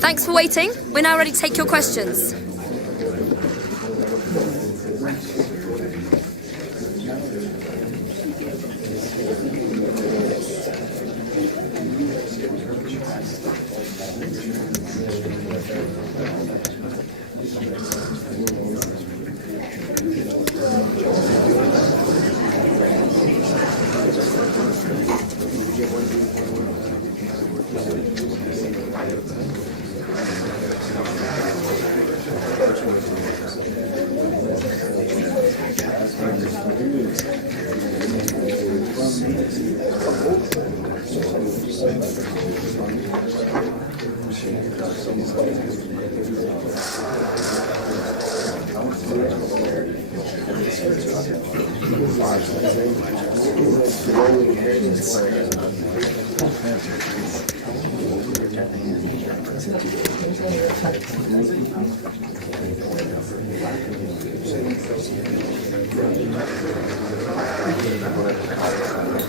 Thanks for waiting. We're now ready to take your questions.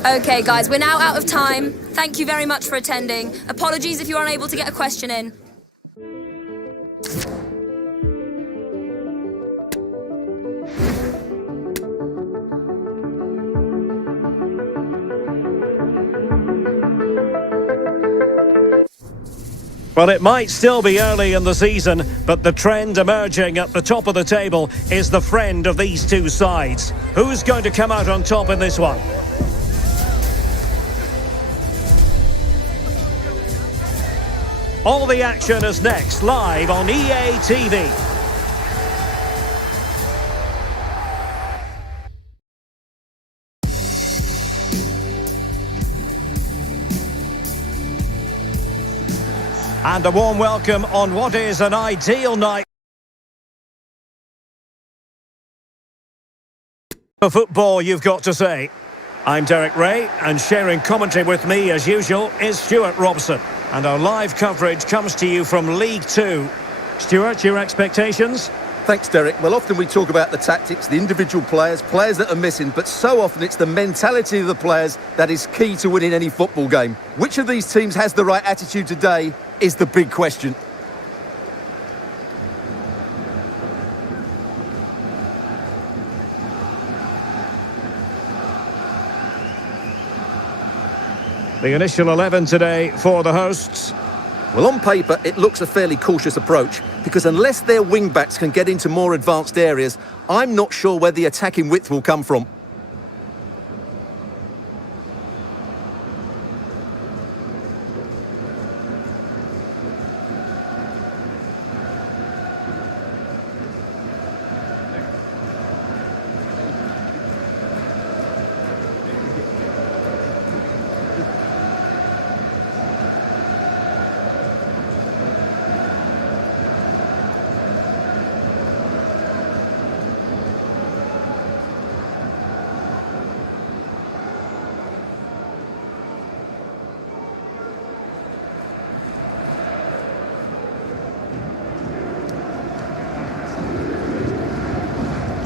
Okay, guys, we're now out of time. Thank you very much for attending. Apologies if you were unable to get a question in. Well, it might still be early in the season, but the trend emerging at the top of the table is the friend of these two sides. Who's going to come out on top in this one? All the action is next, live on EA TV. And a warm welcome on what is an ideal night for football, you've got to say. I'm Derek Ray, and sharing commentary with me, as usual, is Stuart Robson. And our live coverage comes to you from League 2. Stuart, your expectations? Thanks, Derek. Well, often we talk about the tactics, the individual players that are missing, but so often it's the mentality of the players that is key to winning any football game. Which of these teams has the right attitude today is the big question. The initial 11 today for the hosts. Well, on paper, it looks a fairly cautious approach, because unless their wing-backs can get into more advanced areas, I'm not sure where the attacking width will come from.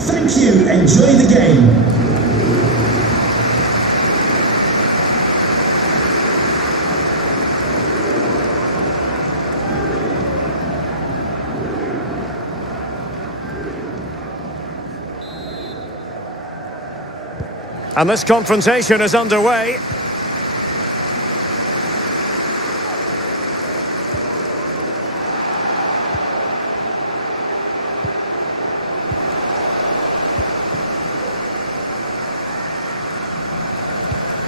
Thank you. Enjoy the game. And this confrontation is underway.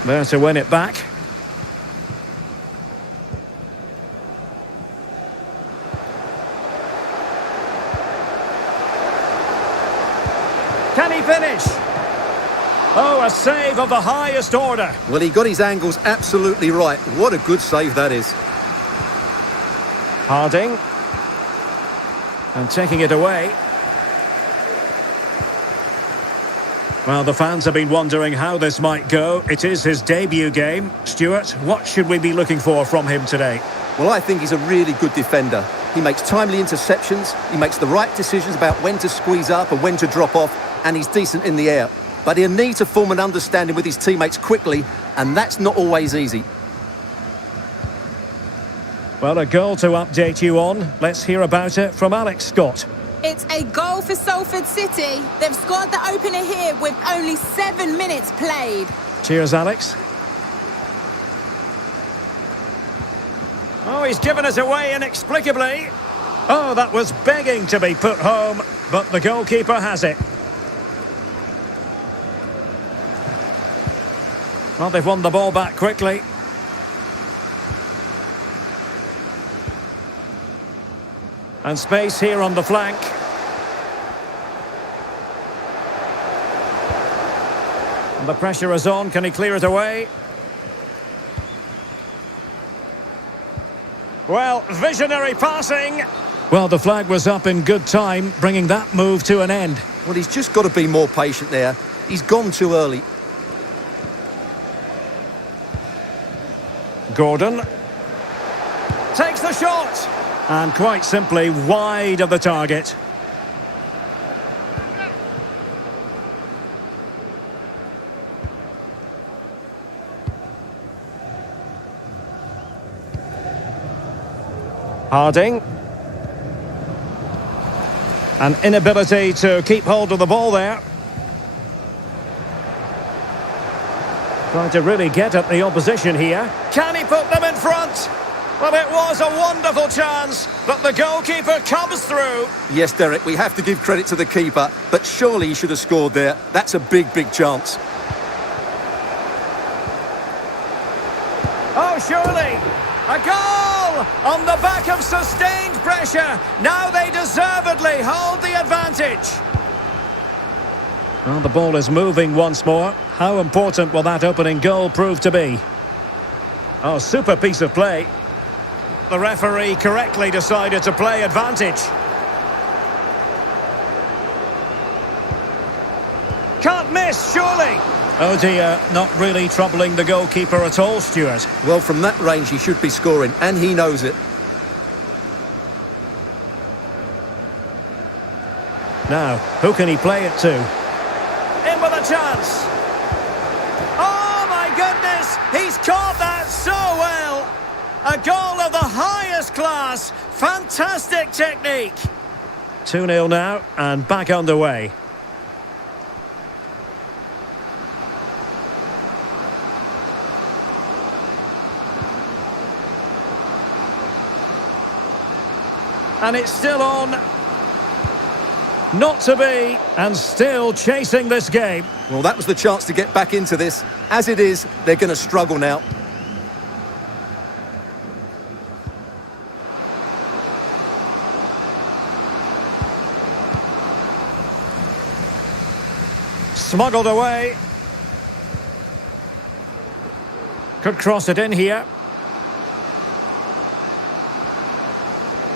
There to win it back. Can he finish? Oh, a save of the highest order. Well, he got his angles absolutely right. What a good save that is. Harding. And taking it away. Well, the fans have been wondering how this might go. It is his debut game. Stuart, what should we be looking for from him today? Well, I think he's a really good defender. He makes timely interceptions, he makes the right decisions about when to squeeze up and when to drop off, and he's decent in the air. but he'll need to form an understanding with his teammates quickly, and that's not always easy. Well, a goal to update you on. Let's hear about it from Alex Scott. It's a goal for Salford City. They've scored the opener here with only 7 minutes played. Cheers, Alex. Oh, he's given us away inexplicably. Oh, that was begging to be put home, but the goalkeeper has it. Well, they've won the ball back quickly. And space here on the flank. And the pressure is on. Can he clear it away? Well, visionary passing. Well, the flag was up in good time, bringing that move to an end. Well, he's just got to be more patient there. He's gone too early. Gordon takes the shot. And quite simply wide of the target. Harding. An inability to keep hold of the ball there. Trying to really get at the opposition here. Can he put them in front? Well, it was a wonderful chance, but the goalkeeper comes through. Yes, Derek, we have to give credit to the keeper, but surely he should have scored there. That's a big, big chance. Oh, surely! A goal! On the back of sustained pressure. Now they deservedly hold the advantage. Well, the ball is moving once more. How important will that opening goal prove to be? Oh, super piece of play. The referee correctly decided to play advantage. Can't miss, surely. Oh dear, not really troubling the goalkeeper at all, Stuart. Well, from that range he should be scoring, and he knows it. Now, who can he play it to? In with a chance. Oh my goodness, he's caught that so well. A goal of the highest class. Fantastic technique. 2-0 now, and back underway. And it's still on. Not to be, and still chasing this game. Well, that was the chance to get back into this. As it is, they're going to struggle now. Smuggled away. Could cross it in here.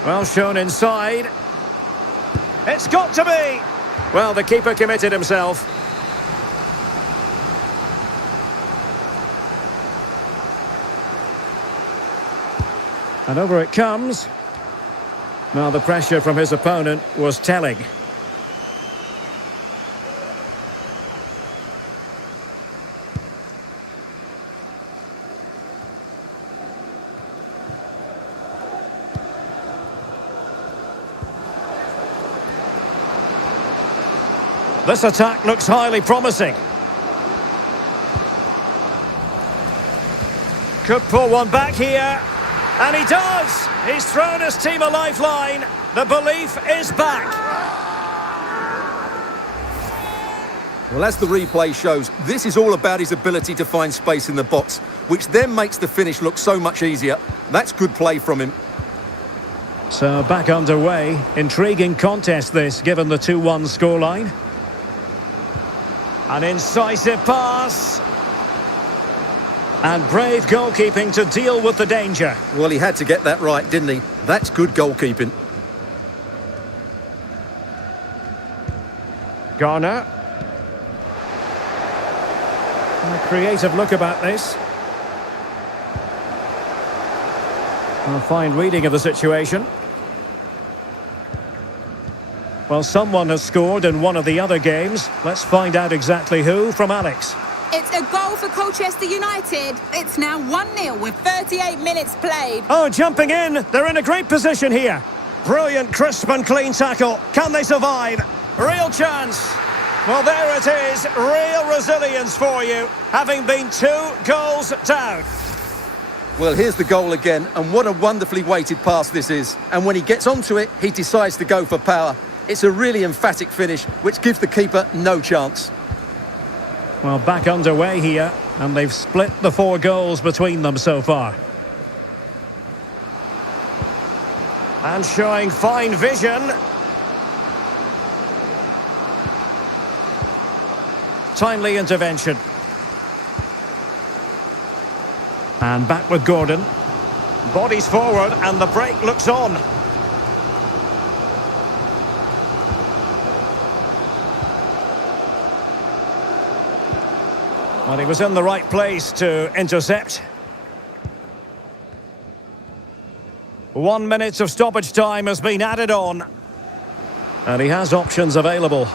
Well shown inside. It's got to be. Well, the keeper committed himself. And over it comes. Now the pressure from his opponent was telling. This attack looks highly promising. Could pull one back here. And he does! He's thrown his team a lifeline. The belief is back. Well, as the replay shows, this is all about his ability to find space in the box, which then makes the finish look so much easier. That's good play from him. So back underway. Intriguing contest this, given the 2-1 scoreline. An incisive pass. And brave goalkeeping to deal with the danger. Well, he had to get that right, didn't he? That's good goalkeeping. Garner. A creative look about this. A fine reading of the situation. Well, someone has scored in one of the other games. Let's find out exactly who from Alex. It's a goal for Colchester United. It's now 1-0 with 38 minutes played. Oh, jumping in. They're in a great position here. Brilliant, crisp and clean tackle. Can they survive? Real chance. Well, there it is. Real resilience for you, having been 2 goals down. Well, here's the goal again, and what a wonderfully weighted pass this is. And when he gets onto it, he decides to go for power. It's a really emphatic finish, which gives the keeper no chance. Well, back underway here, and they've split the 4 goals between them so far. And showing fine vision. Timely intervention. And back with Gordon. Bodies forward, and the break looks on. Well, he was in the right place to intercept. 1 minute of stoppage time has been added on. And he has options available.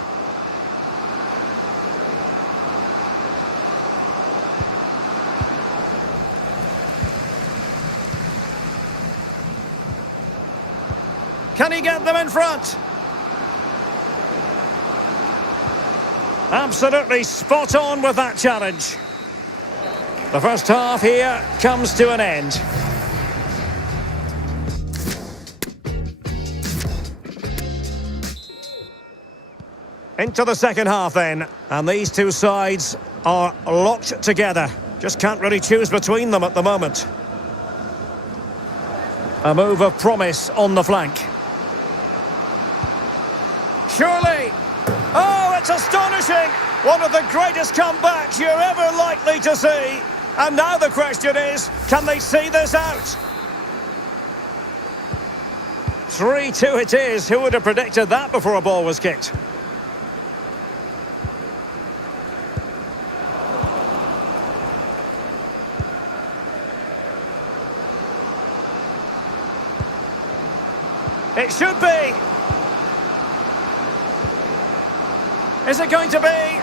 Can he get them in front? Absolutely spot on with that challenge. The first half here comes to an end. Into the second half then, and these 2 sides are locked together. Just can't really choose between them at the moment. A move of promise on the flank. Surely! Oh, it's astonishing! One of the greatest comebacks you're ever likely to see. And now the question is, can they see this out? 3-2 it is. Who would have predicted that before a ball was kicked? It should be. Is it going to be?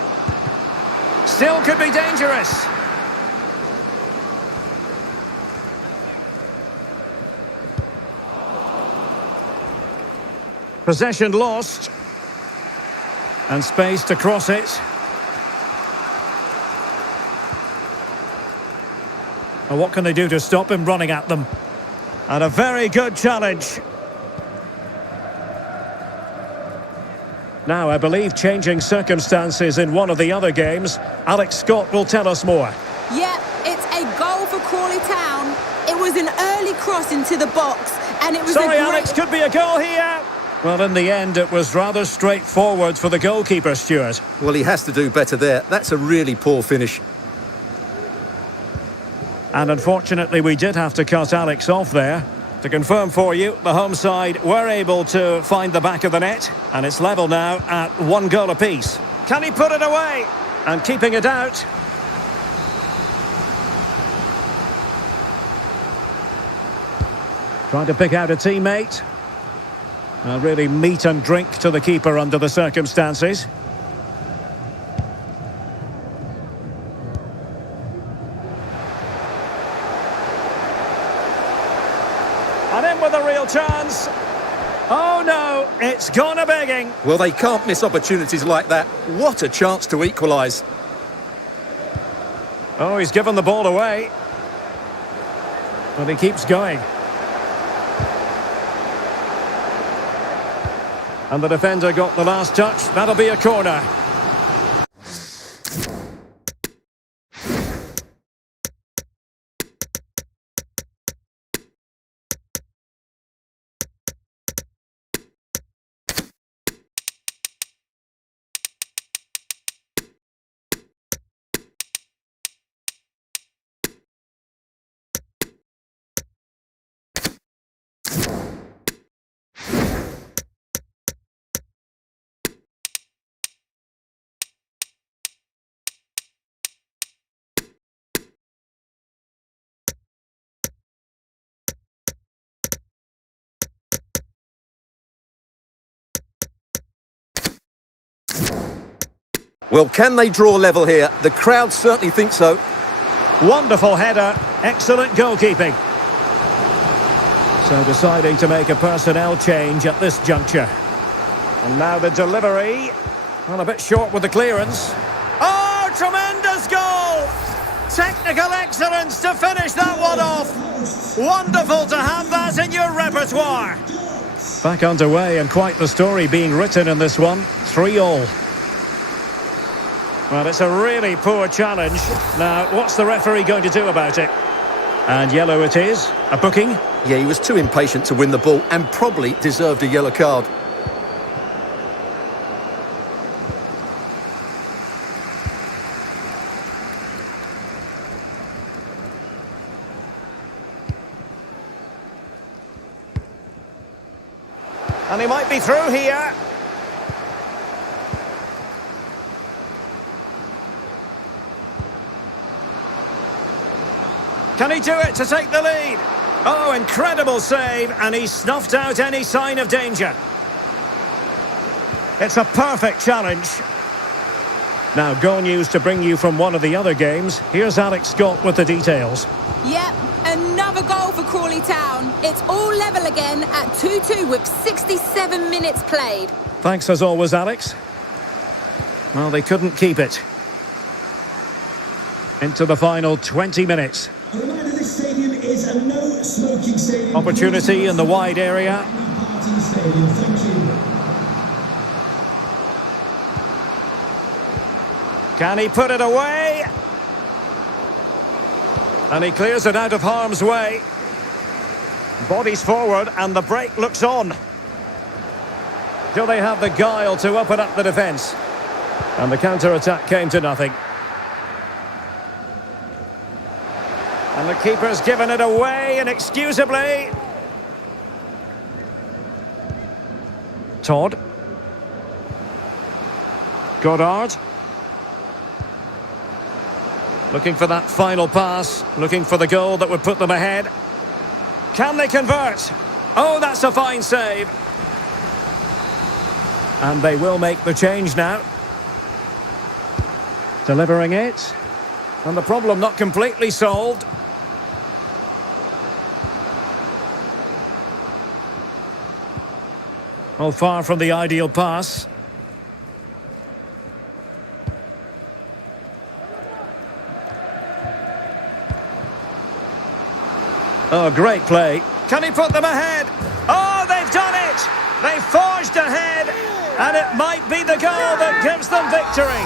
Still could be dangerous. Possession lost. And space to cross it. Well, what can they do to stop him running at them? And a very good challenge. Now, I believe changing circumstances in one of the other games. Alex Scott will tell us more. Yep, it's a goal for Crawley Town. It was an early cross into the box, and it was Sorry, a great... Alex, could be a goal here. Well, in the end, it was rather straightforward for the goalkeeper, Stuart. Well, he has to do better there. That's a really poor finish. And unfortunately, we did have to cut Alex off there. To confirm for you, the home side were able to find the back of the net, and it's level now at 1 goal apiece. Can he put it away? And keeping it out. Trying to pick out a teammate. Really meat and drink to the keeper under the circumstances. And in with a real chance. Oh no, it's gone a begging. Well, they can't miss opportunities like that. What a chance to equalise. Oh, he's given the ball away. But he keeps going. And the defender got the last touch. That'll be a corner. Well, can they draw level here? The crowd certainly think so. Wonderful header, excellent goalkeeping. So deciding to make a personnel change at this juncture. And now the delivery. Well, a bit short with the clearance. Oh, tremendous goal! Technical excellence to finish that one off. Wonderful to have that in your repertoire. Back underway, and quite the story being written in this one. 3-3. Well, it's a really poor challenge. Now, what's the referee going to do about it? And yellow it is. A booking. Yeah, he was too impatient to win the ball and probably deserved a yellow card. And he might be through here. Can he do it to take the lead? Oh, incredible save, and he snuffed out any sign of danger. It's a perfect challenge. Now, goal news to bring you from one of the other games. Here's Alex Scott with the details. Yep, another goal for Crawley Town. It's all level again at 2-2 with 67 minutes played. Thanks as always, Alex. Well, they couldn't keep it. Into the final 20 minutes. A reminder, this stadium is a no-smoking stadium. Opportunity in the wide area. Party stadium. Thank you. Can he put it away? And he clears it out of harm's way. Bodies forward and the break looks on. Do they have the guile to open up the defence? And the counter-attack came to nothing. And the keeper's given it away inexcusably. Todd. Goddard. Looking for that final pass, looking for the goal that would put them ahead. Can they convert? Oh, that's a fine save. And they will make the change now. Delivering it. And the problem not completely solved. Oh, far from the ideal pass. Oh, great play. Can he put them ahead? Oh, they've done it! They forged ahead, and it might be the goal that gives them victory.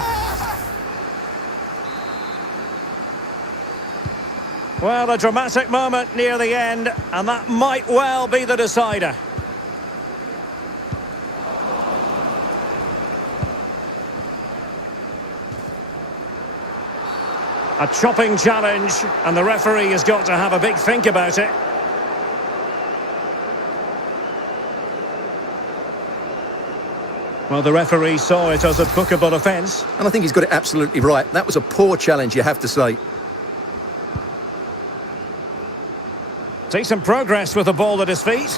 Well, a dramatic moment near the end, and that might well be the decider. A chopping challenge, and the referee has got to have a big think about it. Well, the referee saw it as a bookable offence. And I think he's got it absolutely right. That was a poor challenge, you have to say. Decent progress with the ball at his feet.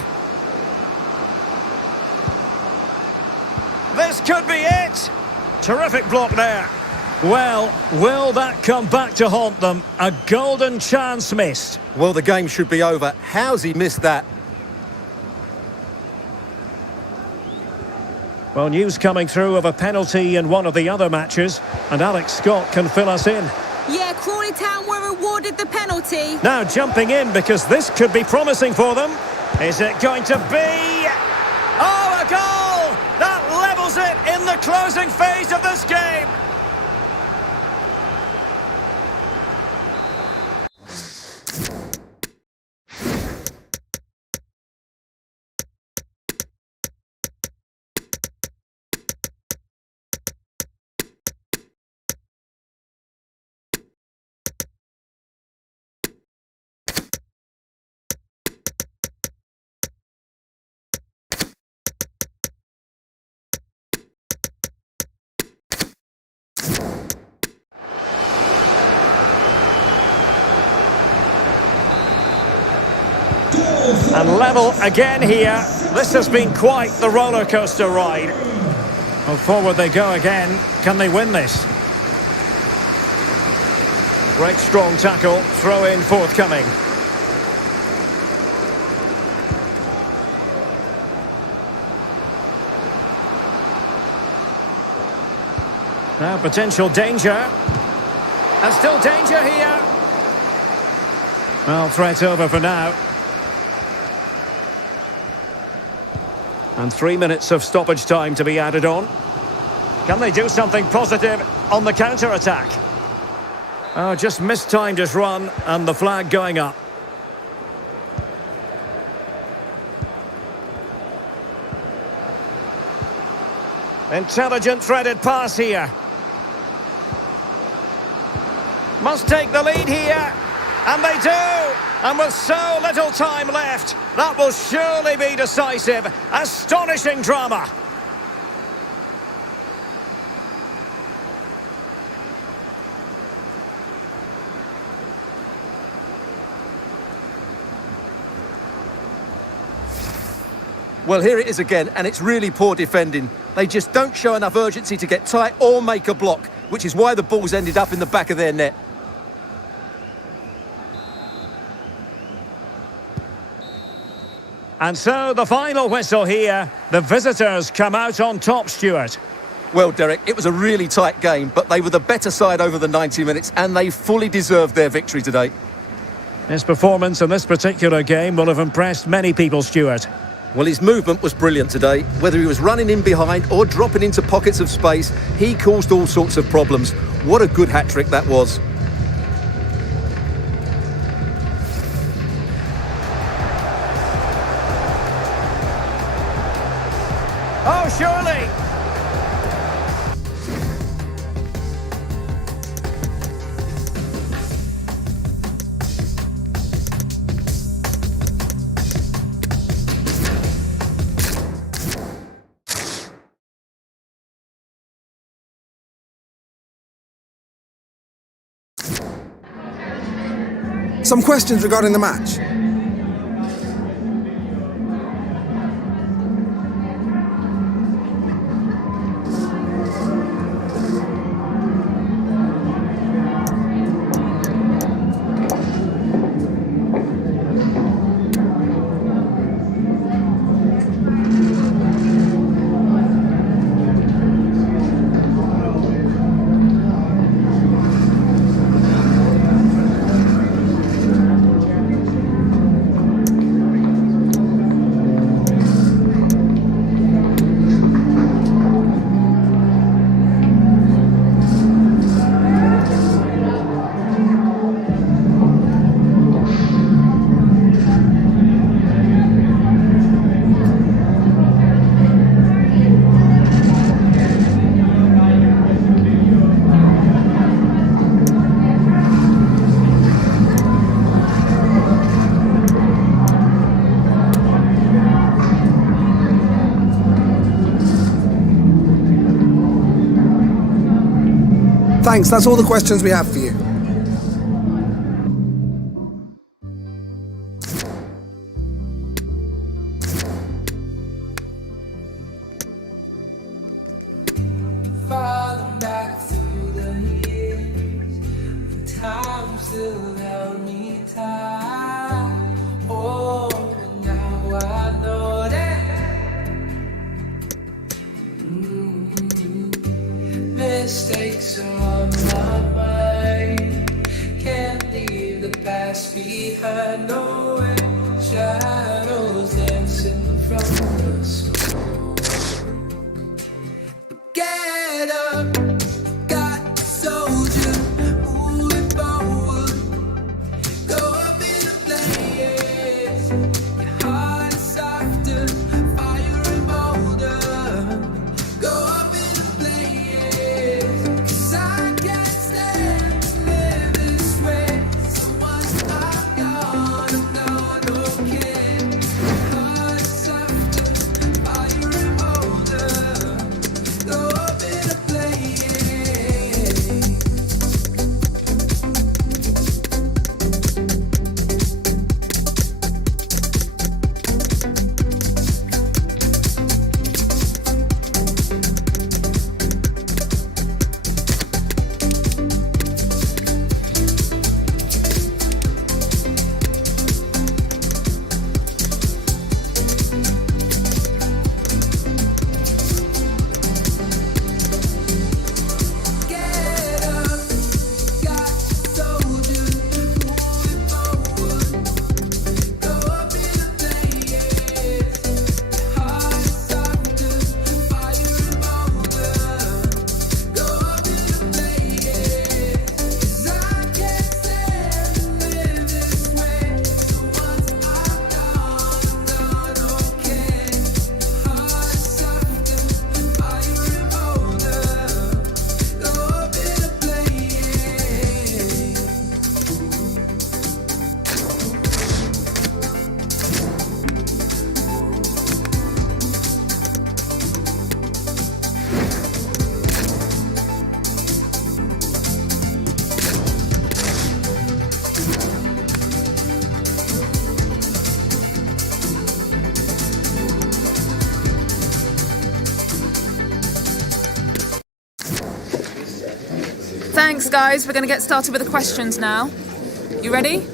This could be it! Terrific block there. Well, will that come back to haunt them? A golden chance missed. Well, the game should be over. How's he missed that? Well, news coming through of a penalty in one of the other matches, and Alex Scott can fill us in. Yeah, Crawley Town were awarded the penalty. Now jumping in because this could be promising for them. Is it going to be... Oh, a goal! That levels it in the closing phase of this game. And level again here. This has been quite the roller coaster ride. Well, forward they go again. Can they win this? Great strong tackle. Throw in forthcoming. Now potential danger. And still danger here. Well, threat over for now. And 3 minutes of stoppage time to be added on. Can they do something positive on the counter-attack? Oh, just mistimed his run and the flag going up. Intelligent threaded pass here. Must take the lead here. And they do! And with so little time left, that will surely be decisive. Astonishing drama. Well, here it is again, and it's really poor defending. They just don't show enough urgency to get tight or make a block, which is why the ball's ended up in the back of their net. And so the final whistle here. The visitors come out on top, Stuart. Well, Derek, it was a really tight game, but they were the better side over the 90 minutes, and they fully deserved their victory today. His performance in this particular game will have impressed many people, Stuart. Well, his movement was brilliant today. Whether he was running in behind or dropping into pockets of space, he caused all sorts of problems. What a good hat-trick that was. Oh, surely! Some questions regarding the match. Thanks, that's all the questions we have for you. Falling back through the years, the time still held me tight. Oh, but now I know that mistakes are on my mind. Can't leave the past behind. No way, shadows dancing from the smoke. Get up, got the soldier, moving forward. Go up in the flames, your heart is softer, fire and bolder. Go up in the flames, 'cause I can't stand to live this way. So once I'm gone, okay. Heart is softer, Thanks, guys. We're going to get started with the questions now. You ready?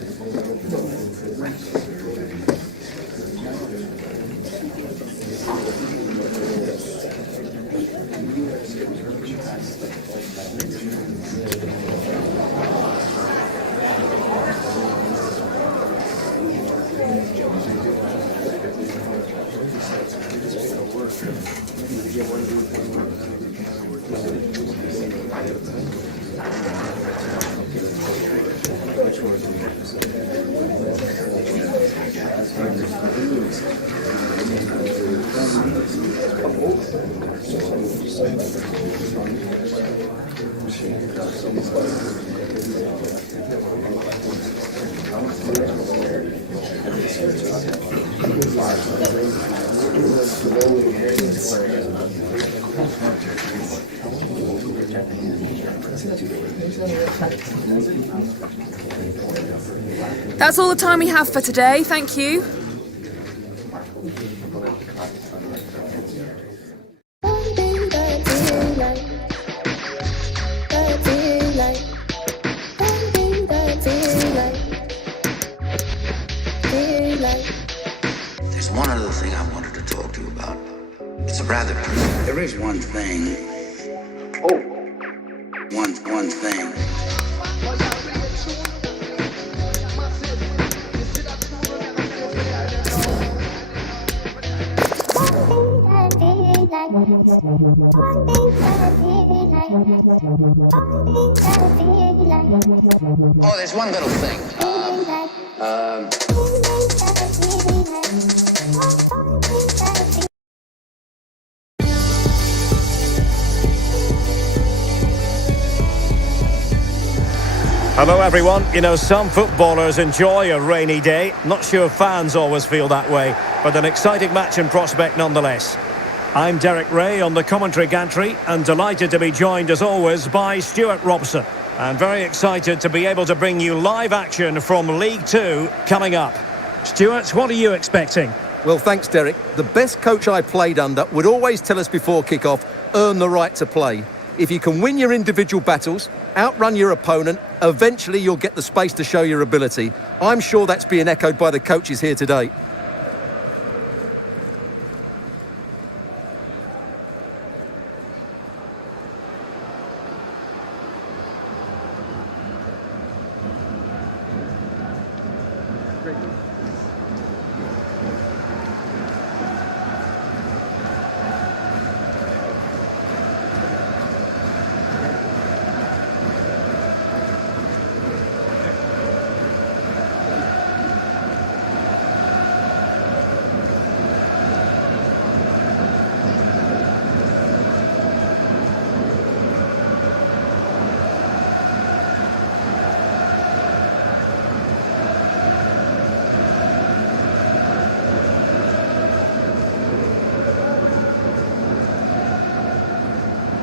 That's all the time we have for today. Thank you. There's one other thing I wanted to talk to you about. It's a rather... There is one thing. Oh. One thing. Oh, there's one little thing. Hello everyone. You know, some footballers enjoy a rainy day. Not sure fans always feel that way, but an exciting match in prospect nonetheless. I'm Derek Ray on the commentary gantry and delighted to be joined as always by Stuart Robson. And very excited to be able to bring you live action from League 2 coming up. Stuart, what are you expecting? Well, thanks, Derek. The best coach I played under would always tell us before kick-off, earn the right to play. If you can win your individual battles, outrun your opponent, eventually you'll get the space to show your ability. I'm sure that's being echoed by the coaches here today.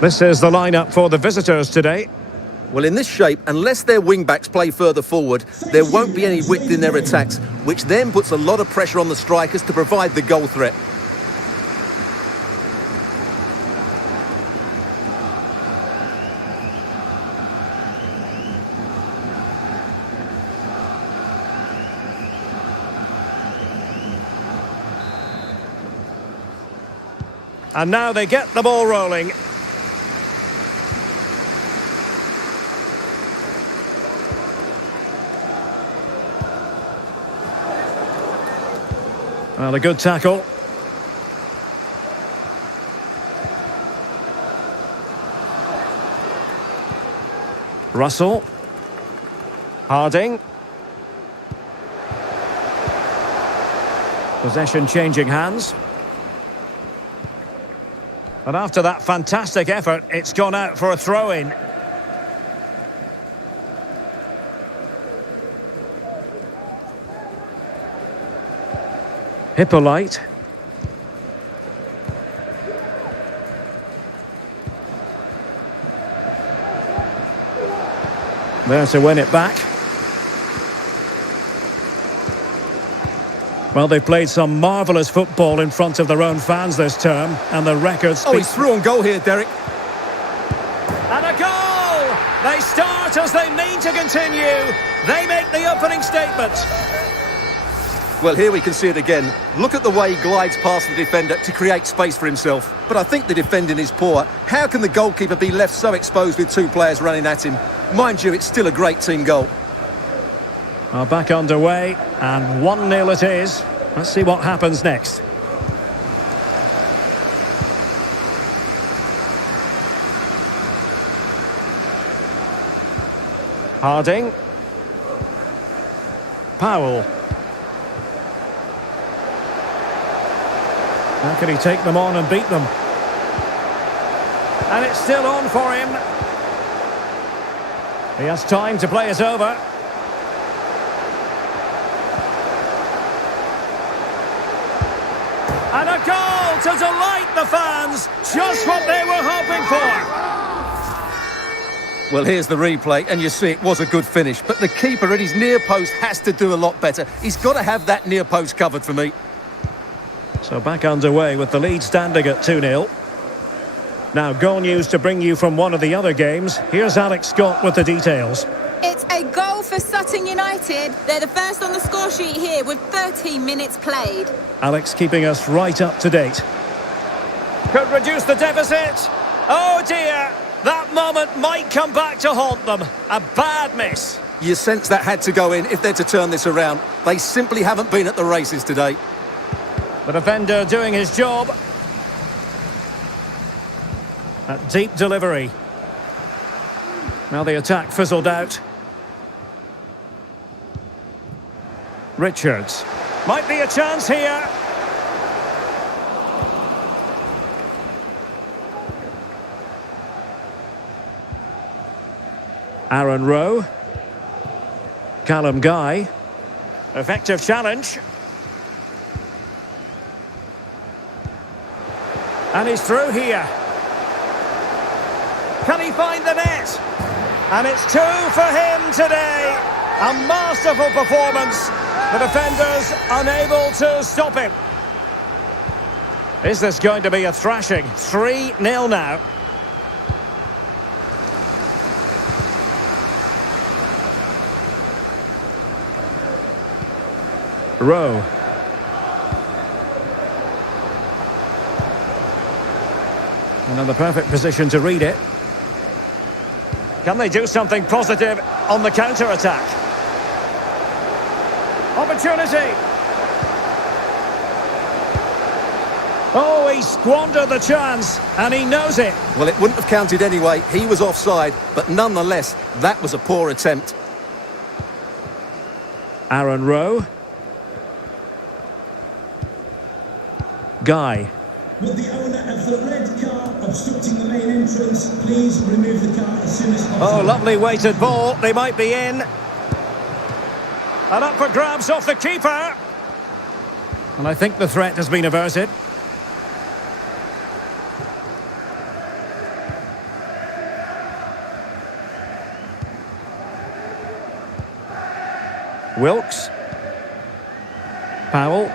This is the lineup for the visitors today. Well, in this shape, unless their wing-backs play further forward, there won't be any width in their attacks, which then puts a lot of pressure on the strikers to provide the goal threat. And now they get the ball rolling. Well, a good tackle. Russell. Harding. Possession changing hands. And after that fantastic effort, it's gone out for a throw-in. Hippolyte. There to win it back. Well, they've played some marvellous football in front of their own fans this term, and the record speaks... Oh, he's through on goal here, Derek. And a goal! They start supporters, they mean to continue. They make the opening statement. Well, here we can see it again. Look at the way he glides past the defender to create space for himself. But I think the defending is poor. How can the goalkeeper be left so exposed with two players running at him? Mind you, it's still a great team goal. Are back underway, and 1-0 it is. Let's see what happens next. Harding. Powell. How can he take them on and beat them? And it's still on for him. He has time to play it over. And a goal to delight the fans. Just what they were hoping for. Well, here's the replay, and you see it was a good finish. But the keeper at his near post has to do a lot better. He's got to have that near post covered for me. So back underway with the lead standing at 2-0. Now, goal news to bring you from one of the other games. Here's Alex Scott with the details. It's a goal for Sutton United. They're the first on the score sheet here with 13 minutes played. Alex keeping us right up to date. Could reduce the deficit. Oh dear, that moment might come back to haunt them. A bad miss. You sense that had to go in if they're to turn this around. They simply haven't been at the races today. The defender doing his job. That deep delivery. Now the attack fizzled out. Richards. Might be a chance here. Aaron Rowe. Callum Guy. Effective challenge. And he's through here. Can he find the net? And it's 2 for him today. A masterful performance. The defenders unable to stop him. Is this going to be a thrashing? 3-0 now. Rowe. Another perfect position to read it. Can they do something positive on the counter-attack? Opportunity. Oh, he squandered the chance, and he knows it. Well, it wouldn't have counted anyway. He was offside, but nonetheless, that was a poor attempt. Aaron Rowe. Guy. Would the owner of the red car obstructing the main entrance please remove the car as soon as possible? Oh, lovely weighted ball. They might be in. And up for grabs off the keeper. And I think the threat has been averted. Wilkes. Powell.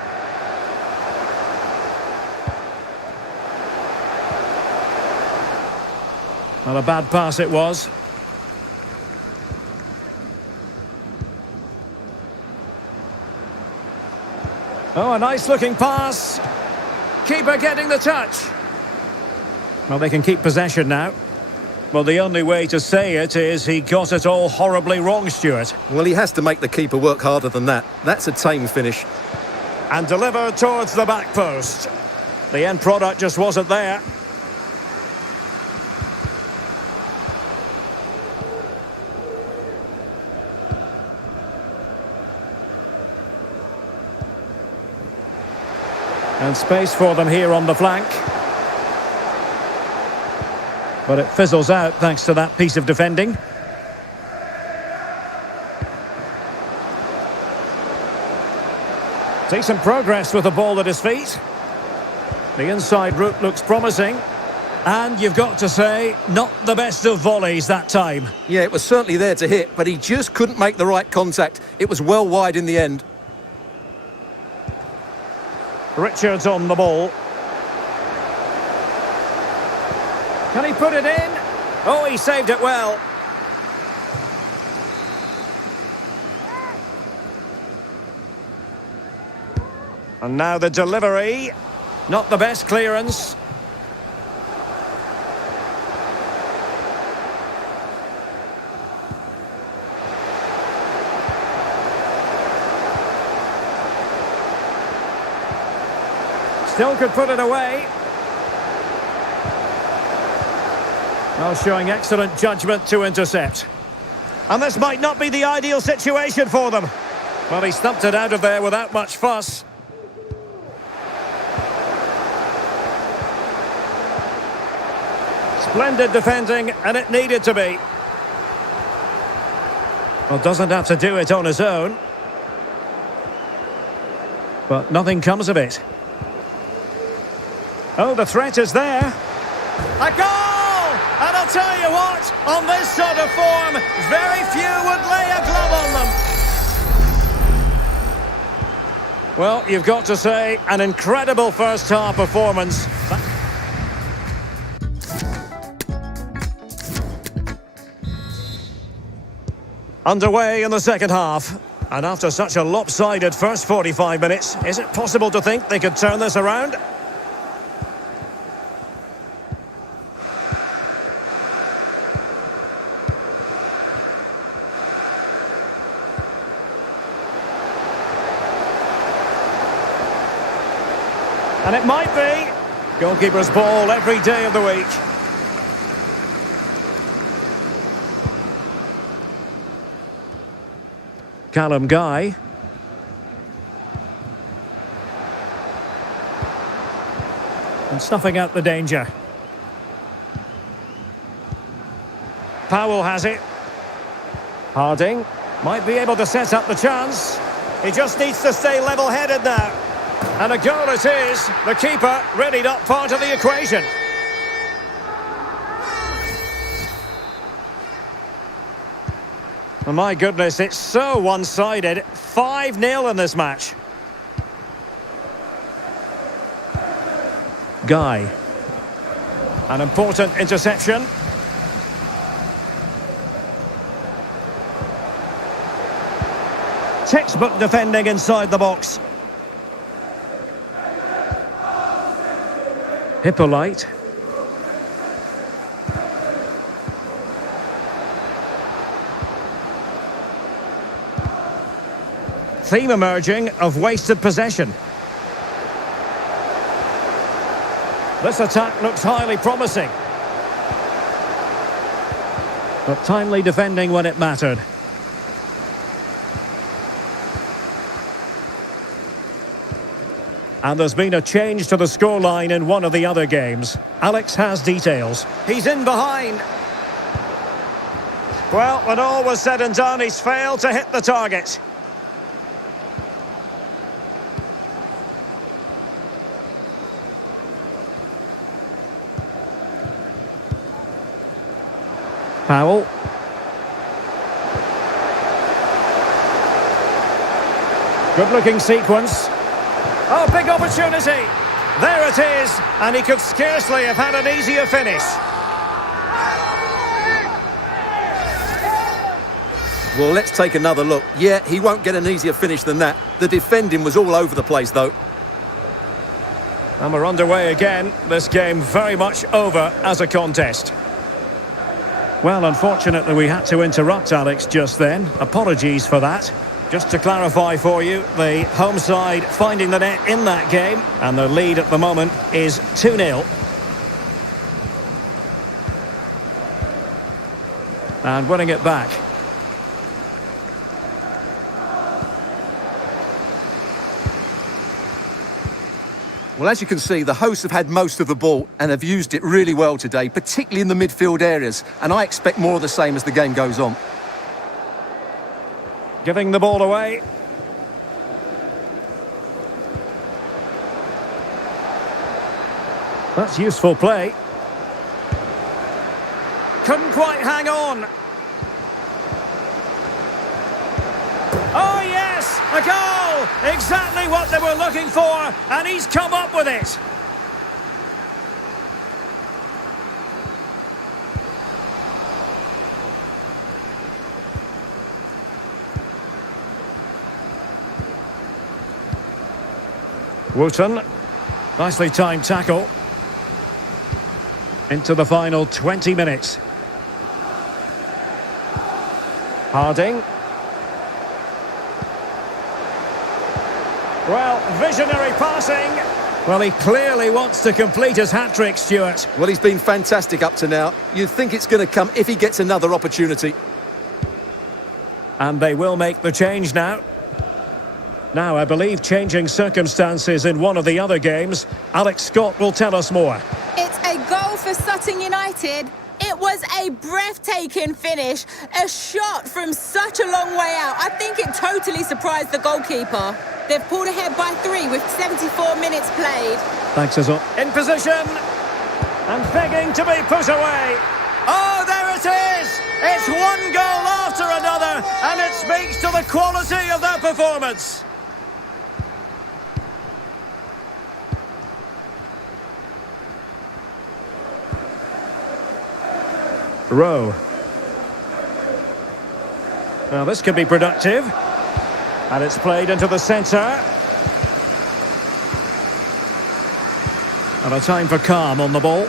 Not a bad pass it was. Oh, a nice looking pass. Keeper getting the touch. Well, they can keep possession now. Well, the only way to say it is he got it all horribly wrong, Stuart. Well, he has to make the keeper work harder than that. That's a tame finish. And delivered towards the back post. The end product just wasn't there. And space for them here on the flank. But it fizzles out thanks to that piece of defending. Decent progress with the ball at his feet. The inside route looks promising. And you've got to say, not the best of volleys that time. Yeah, it was certainly there to hit, but he just couldn't make the right contact. It was well wide in the end. Richards on the ball. Can he put it in? Oh, he saved it well. And now the delivery. Not the best clearance. Still could put it away. Now showing excellent judgment to intercept. And this might not be the ideal situation for them. Well, he stumped it out of there without much fuss. Splendid defending, and it needed to be. Well, doesn't have to do it on his own. But nothing comes of it. Oh, the threat is there. A goal! And I'll tell you what, on this sort of form, very few would lay a glove on them. Well, you've got to say, an incredible first-half performance. Underway in the second half. And after such a lopsided first 45 minutes, is it possible to think they could turn this around? And it might be. Goalkeeper's ball every day of the week. Callum Guy. And snuffing out the danger. Powell has it. Harding might be able to set up the chance. He just needs to stay level-headed now. And a goal it is. The keeper really not part of the equation. Oh my goodness, it's so one-sided. 5-0 in this match. Guy. An important interception. Textbook defending inside the box. Hippolyte. Theme emerging of wasted possession. This attack looks highly promising. But timely defending when it mattered. And there's been a change to the scoreline in one of the other games. Alex has details. He's in behind. Well, when all was said and done, he's failed to hit the target. Powell. Good-looking sequence. Oh, big opportunity. There it is. And he could scarcely have had an easier finish. Well, let's take another look. Yeah, he won't get an easier finish than that. The defending was all over the place, though. And we're underway again. This game very much over as a contest. Well, unfortunately, we had to interrupt Alex just then. Apologies for that. Just to clarify for you, the home side finding the net in that game, and the lead at the moment is 2-0. And winning it back. Well, as you can see, the hosts have had most of the ball and have used it really well today, particularly in the midfield areas. And I expect more of the same as the game goes on. Giving the ball away. That's useful play. Couldn't quite hang on. Oh yes, a goal! Exactly what they were looking for, and he's come up with it. Wooten. Nicely timed tackle. Into the final 20 minutes. Harding. Well, visionary passing. Well, he clearly wants to complete his hat-trick, Stuart. Well, he's been fantastic up to now. You'd think it's going to come if he gets another opportunity. And they will make the change now. Now, I believe changing circumstances in one of the other games. Alex Scott will tell us more. It's a goal for Sutton United. It was a breathtaking finish. A shot from such a long way out. I think it totally surprised the goalkeeper. They've pulled ahead by 3 with 74 minutes played. Thanks, Azul. In position. And begging to be put away. Oh, there it is! It's one goal after another, and it speaks to the quality of their performance. Rowe. Now this could be productive. And it's played into the centre. And a time for calm on the ball.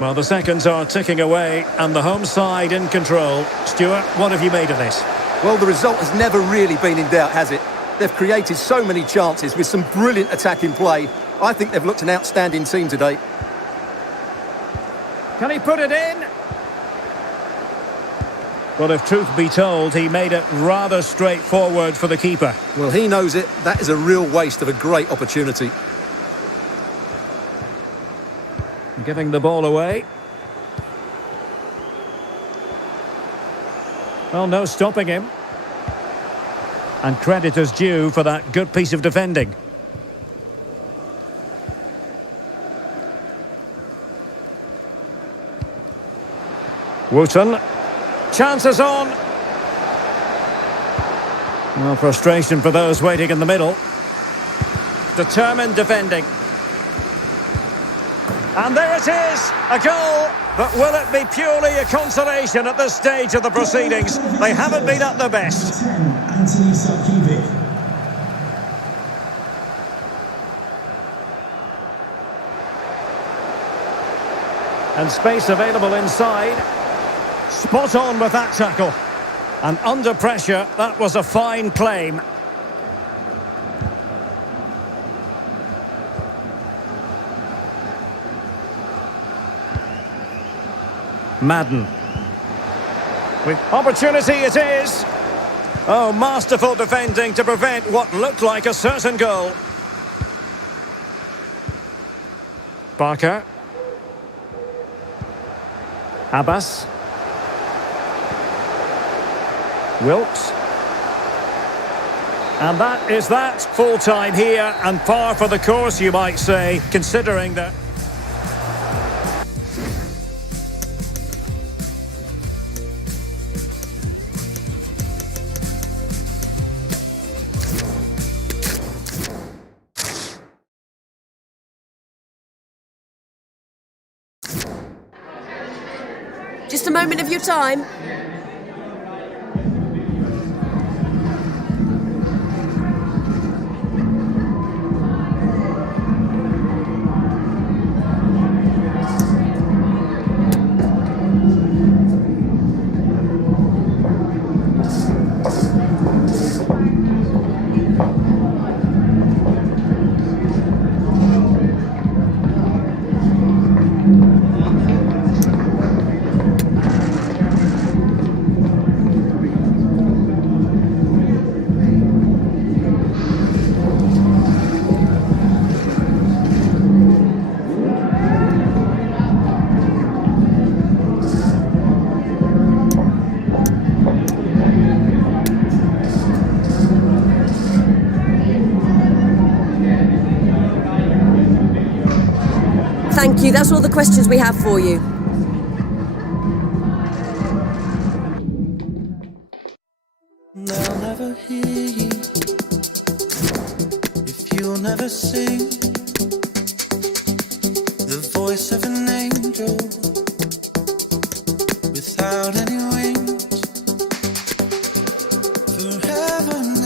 Well, the seconds are ticking away and the home side in control. Stuart, what have you made of this? Well, the result has never really been in doubt, has it? They've created so many chances with some brilliant attacking play. I think they've looked an outstanding team today. Can he put it in? Well, if truth be told, he made it rather straightforward for the keeper. Well, he knows it. That is a real waste of a great opportunity. Giving the ball away. Well, no stopping him. And credit is due for that good piece of defending. Wooten. Chances on. Well, frustration for those waiting in the middle. Determined defending. And there it is, a goal. But will it be purely a consolation at this stage of the proceedings? They haven't been at their best. 10, Anthony Sarkiewicz. And space available inside. Spot on with that tackle. And under pressure, that was a fine claim. Madden. With opportunity it is. Oh, masterful defending to prevent what looked like a certain goal. Barker. Abbas. Wilkes. And that is that. Full time here and par for the course, you might say, considering that. Just a moment of your time. Thank you. That's all the questions we have for you. They'll never hear you if you'll never sing the voice of an angel without any wings. Forever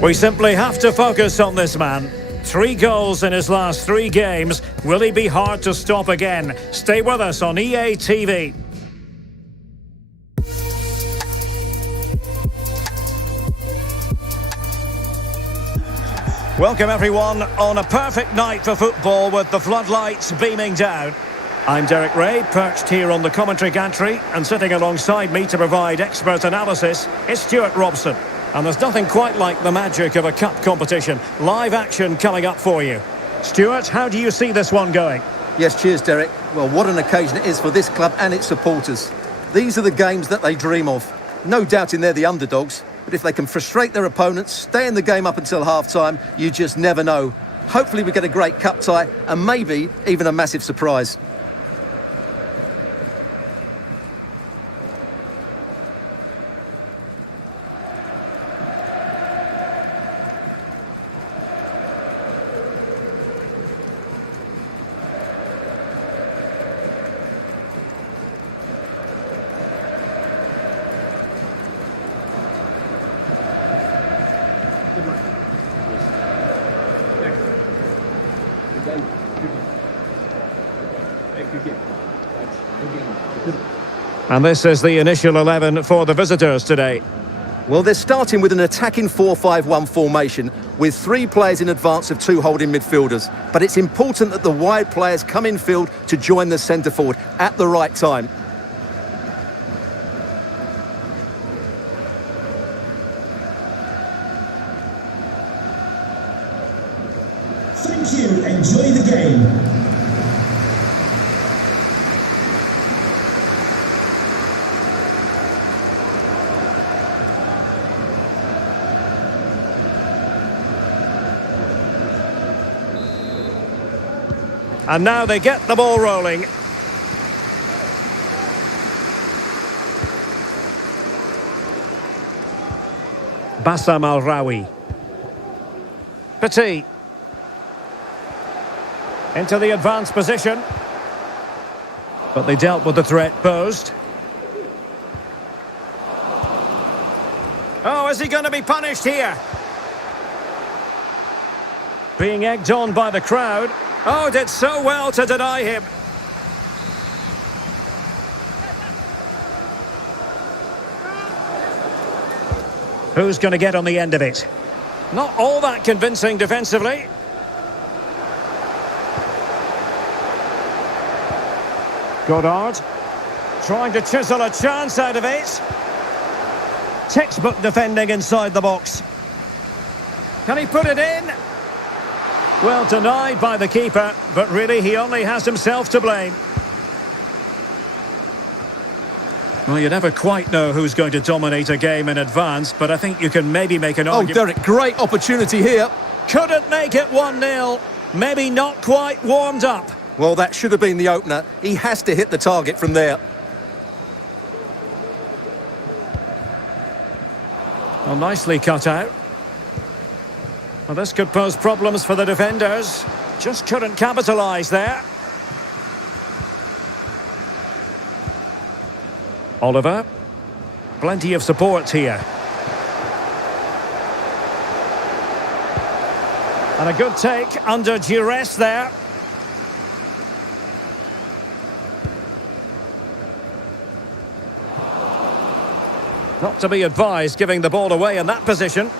We simply have to focus on this man. 3 goals in his last 3 games. Will he be hard to stop again? Stay with us on EA TV. Welcome everyone on a perfect night for football with the floodlights beaming down. I'm Derek Ray, perched here on the commentary gantry, and sitting alongside me to provide expert analysis is Stuart Robson. And there's nothing quite like the magic of a cup competition. Live action coming up for you. Stuart, how do you see this one going? Yes, cheers, Derek. Well, what an occasion it is for this club and its supporters. These are the games that they dream of. No doubting they're the underdogs, but if they can frustrate their opponents, stay in the game up until half-time, you just never know. Hopefully we get a great cup tie and maybe even a massive surprise. And this is the initial 11 for the visitors today. Well, they're starting with an attacking 4-5-1 formation with 3 players in advance of 2 holding midfielders. But it's important that the wide players come in field to join the centre forward at the right time. Thank you. Enjoy the game. And now they get the ball rolling. Bassam Al-Rawi. Petit. Into the advanced position. But they dealt with the threat posed. Oh, is he going to be punished here? Being egged on by the crowd. Oh, did so well to deny him. Who's going to get on the end of it? Not all that convincing defensively. Goddard trying to chisel a chance out of it. Textbook defending inside the box. Can he put it in? Well denied by the keeper, but really he only has himself to blame. Well, you never quite know who's going to dominate a game in advance, but I think you can maybe make an argument. Oh, Derek, great opportunity here. Couldn't make it 1-0. Maybe not quite warmed up. Well, that should have been the opener. He has to hit the target from there. Well, nicely cut out. Well, this could pose problems for the defenders. Just couldn't capitalise there. Oliver. Plenty of support here. And a good take under duress there. Not to be advised giving the ball away in that position.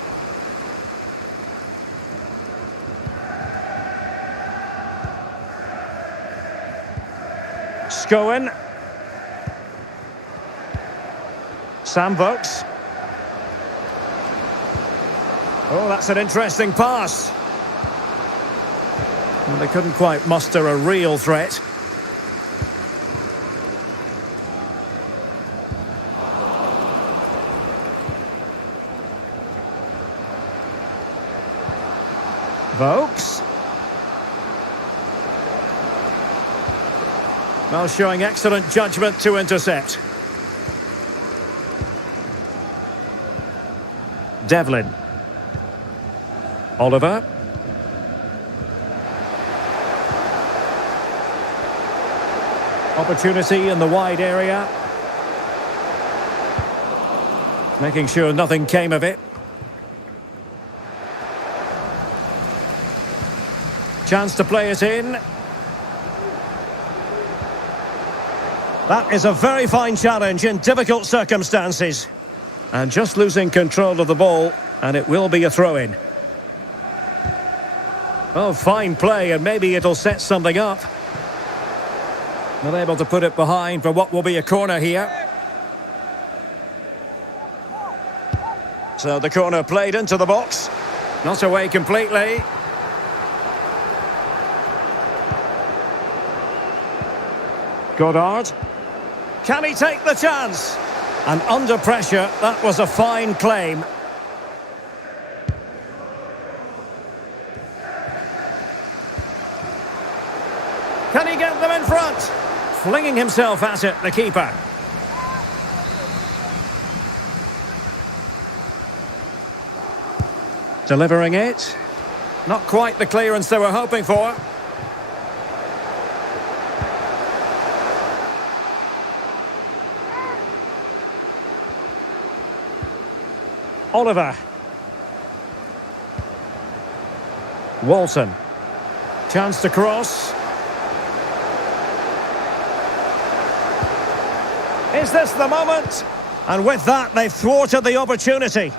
Scowen. Sam Vokes. Oh, that's an interesting pass. Well, they couldn't quite muster a real threat. Vokes. Well, showing excellent judgment to intercept. Devlin. Oliver. Opportunity in the wide area. Making sure nothing came of it. Chance to play it in. That is a very fine challenge in difficult circumstances. And just losing control of the ball, and it will be a throw-in. Oh, fine play, and maybe it'll set something up. Not able to put it behind for what will be a corner here. So the corner played into the box. Not away completely. Goddard. Can he take the chance? And under pressure, that was a fine claim. Can he get them in front? Flinging himself at it, the keeper. Delivering it. Not quite the clearance they were hoping for. Oliver. Walton. Chance to cross. Is this the moment? And with that, they've thwarted the opportunity.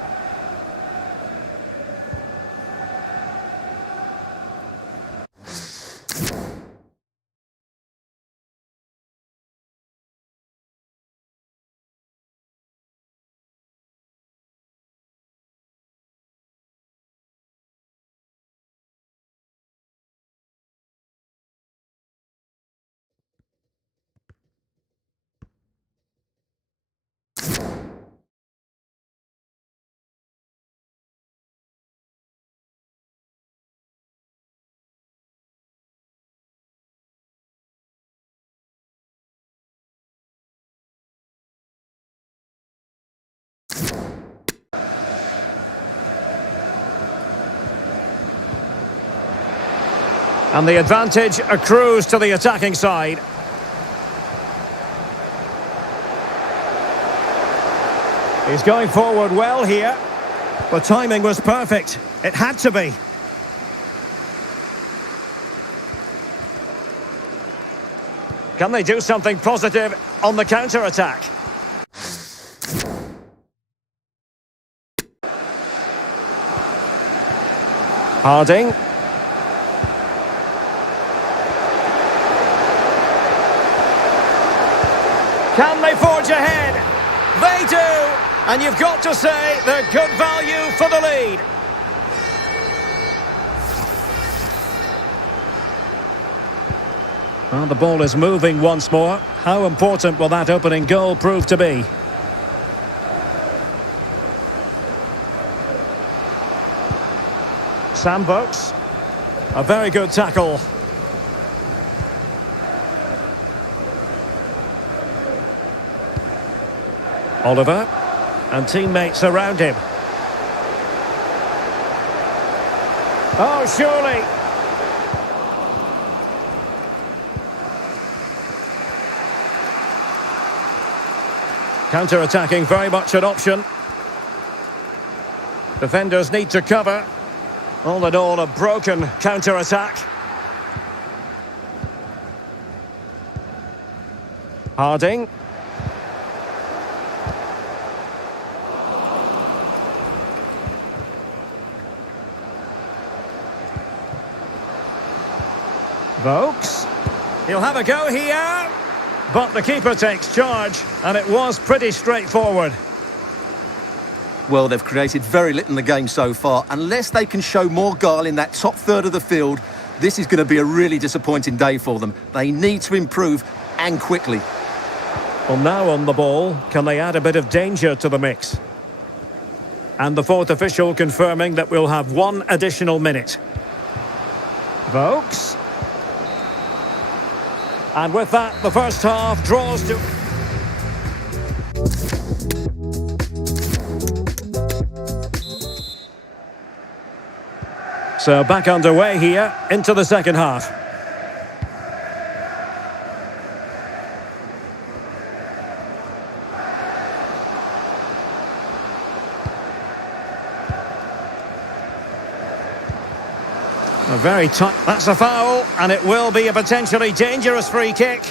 And the advantage accrues to the attacking side. He's going forward well here. The timing was perfect. It had to be. Can they do something positive on the counter-attack? Harding. Can they forge ahead? They do! And you've got to say they're good value for the lead. Well, the ball is moving once more. How important will that opening goal prove to be? Sam Vokes. A very good tackle. Oliver, and teammates around him. Oh, surely. Counter-attacking, very much an option. Defenders need to cover. All in all, a broken counter-attack. Harding. Vokes. He'll have a go here. But the keeper takes charge, and it was pretty straightforward. Well, they've created very little in the game so far. Unless they can show more guile in that top third of the field, this is going to be a really disappointing day for them. They need to improve, and quickly. Well, now on the ball, can they add a bit of danger to the mix? And the fourth official confirming that we'll have one additional minute. Vokes. And with that, the first half draws to... So back underway here into the second half. A very tight. That's a foul, and it will be a potentially dangerous free kick.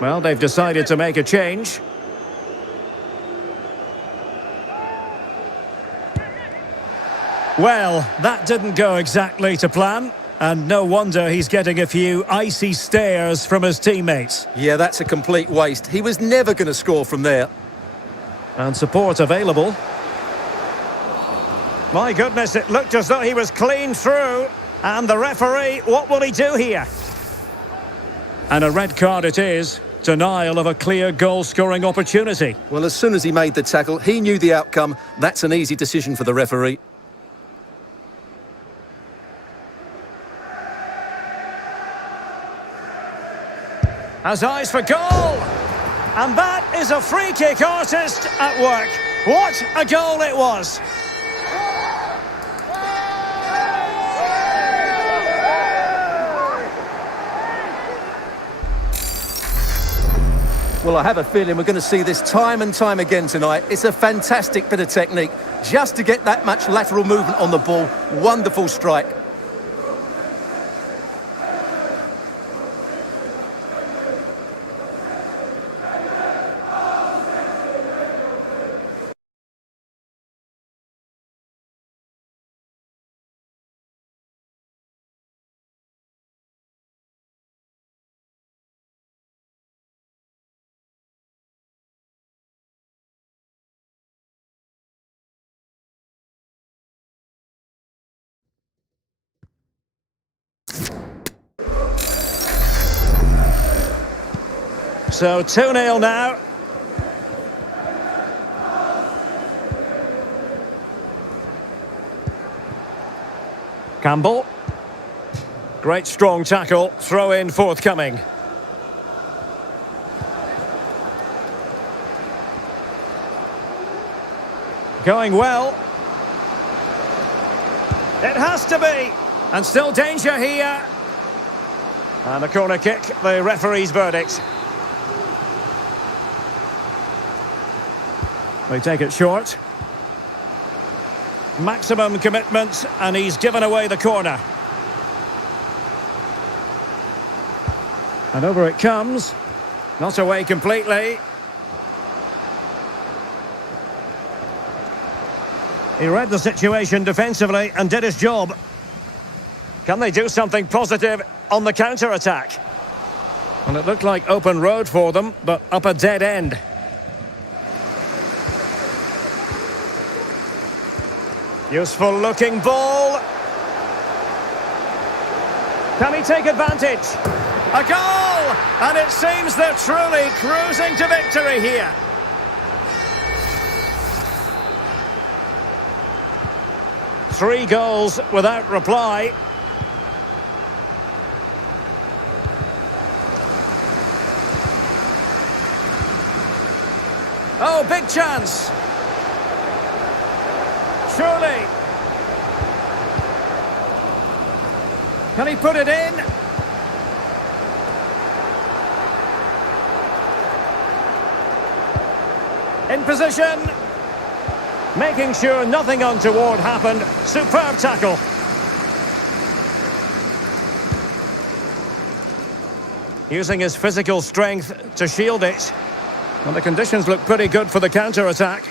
Well, they've decided to make a change. Well, that didn't go exactly to plan, and no wonder he's getting a few icy stares from his teammates. Yeah, that's a complete waste. He was never going to score from there. And support available. My goodness, it looked as though he was clean through. And the referee, what will he do here? And a red card it is. Denial of a clear goal-scoring opportunity. Well, as soon as he made the tackle, he knew the outcome. That's an easy decision for the referee. Has eyes for goal. And that is a free kick artist at work. What a goal it was. Well, I have a feeling we're going to see this time and time again tonight. It's a fantastic bit of technique. Just to get that much lateral movement on the ball. Wonderful strike. So 2-0 now. Campbell. Great strong tackle. Throw in forthcoming. Going well. It has to be. And still danger here. And a corner kick, the referee's verdict. They take it short. Maximum commitment, and he's given away the corner. And over it comes. Not away completely. He read the situation defensively and did his job. Can they do something positive on the counter-attack? Well, it looked like open road for them, but up a dead end. Useful looking ball. Can he take advantage? A goal! And it seems they're truly cruising to victory here. Three goals without reply. Oh, big chance. Surely. Can he put it in? In position. Making sure nothing untoward happened. Superb tackle. Using his physical strength to shield it. And the conditions look pretty good for the counter-attack.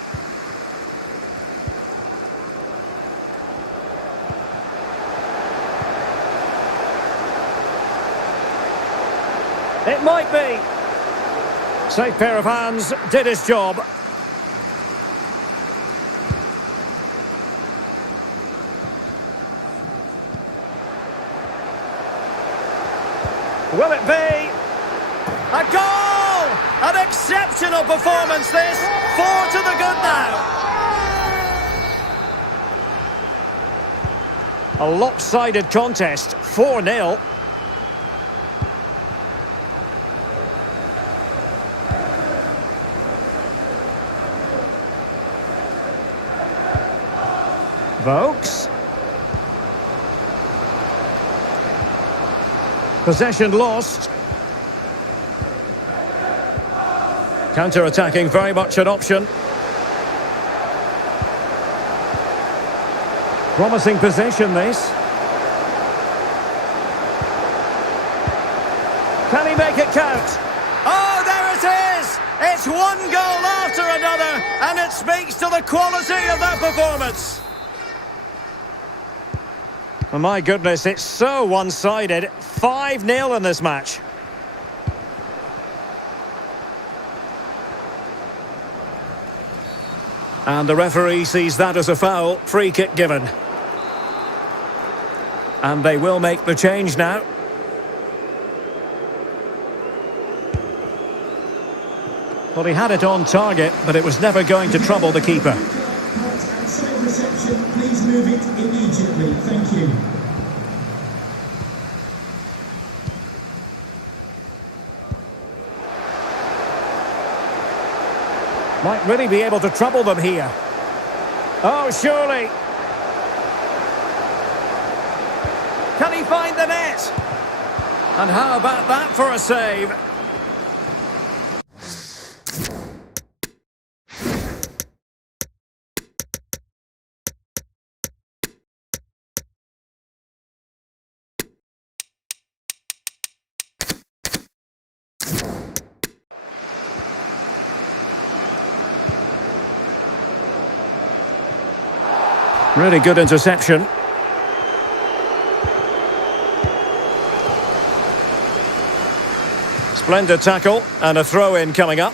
It might be. Safe pair of hands, did his job. Will it be? A goal! An exceptional performance this. 4 to the good now. A lopsided contest, 4-0. Vokes. Possession lost. Counter-attacking, very much an option. Promising possession, this. Can he make it count? Oh, there it is! It's one goal after another, and it speaks to the quality of that performance. Oh, my goodness, it's so one-sided. 5-0 in this match. And the referee sees that as a foul. Free kick given. And they will make the change now. Well, he had it on target, but it was never going to trouble the keeper. Outside reception, please move it immediately. Thank you. Might really be able to trouble them here. Oh, surely. Can he find the net? And how about that for a save? Really good interception. Splendid tackle and a throw-in coming up.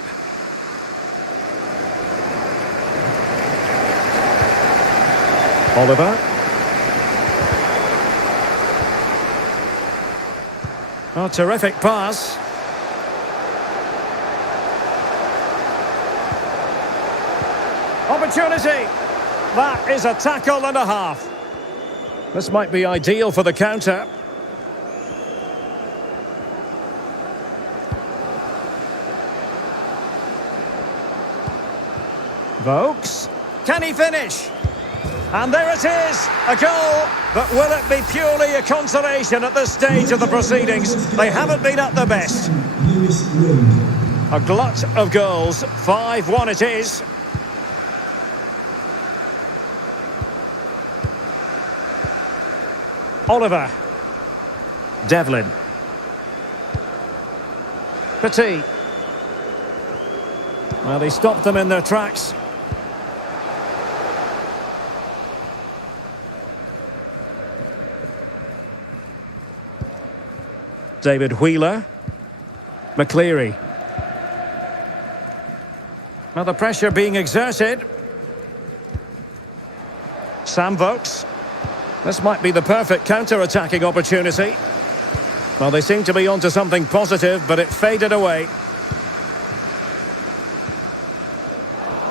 Oliver. Oh, terrific pass. Opportunity. That is a tackle and a half. This might be ideal for the counter. Vokes. Can he finish? And there it is, a goal. But will it be purely a consolation at this stage of the proceedings? They haven't been at their best. A glut of goals. 5-1 it is. Oliver. Devlin. Petit. Well, he stopped them in their tracks. David Wheeler. McCleary. Now the pressure being exerted. Sam Vokes. This might be the perfect counter-attacking opportunity. Well, they seem to be onto something positive, but it faded away.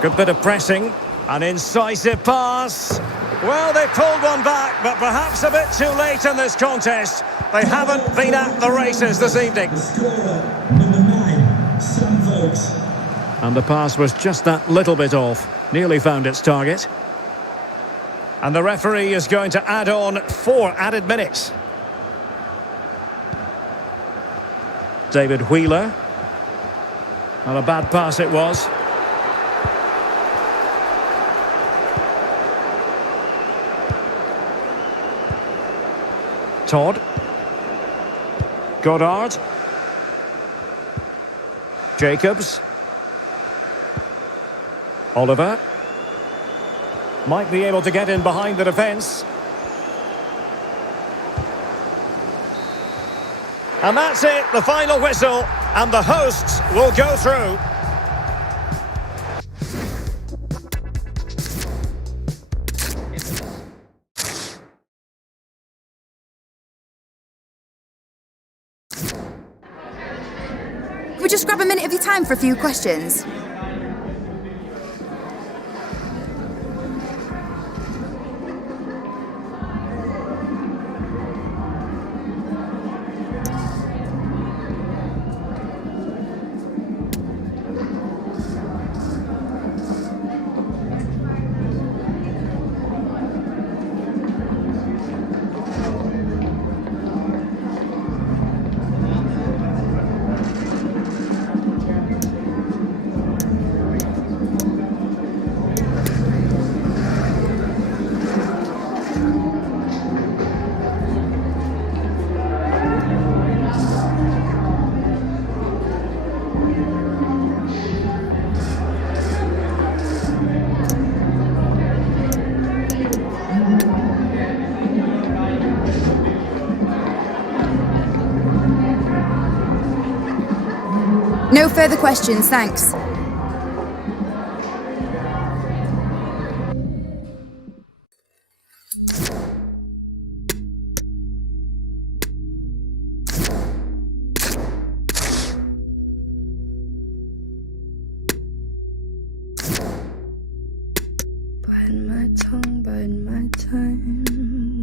Good bit of pressing. An incisive pass. Well, they pulled one back, but perhaps a bit too late in this contest. They haven't been at the races this evening. The scorer, number 9, Sam Vokes. And the pass was just that little bit off. Nearly found its target. And the referee is going to add on 4 added minutes. David Wheeler. Not a bad pass it was. Todd. Goddard. Jacobs. Oliver. Might be able to get in behind the defence. And that's it, the final whistle, and the hosts will go through. Can we just grab a minute of your time for a few questions? No further questions, thanks. Bite my tongue, bite my time.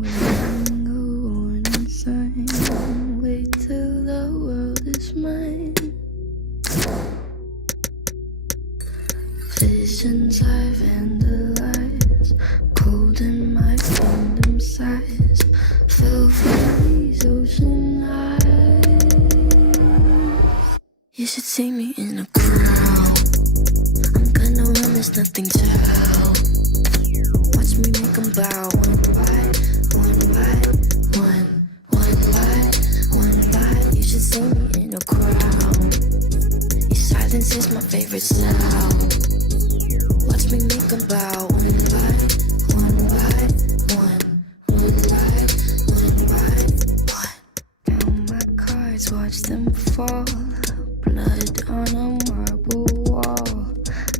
Waiting a warning sign. Wait till the world is mine. Visions I vandalize. Cold in my kingdom size. Fell for these ocean eyes. You should see me in a crowd. I'm gonna run, there's nothing to help. Watch me make them bow. One bite, one bite, one bite, one bite. You should see me in a crowd. Your silence is my favorite sound. Watch me make them bow. One bite, one bite, one bite, one bite, one. Count my cards, watch them fall. Blood on a marble wall.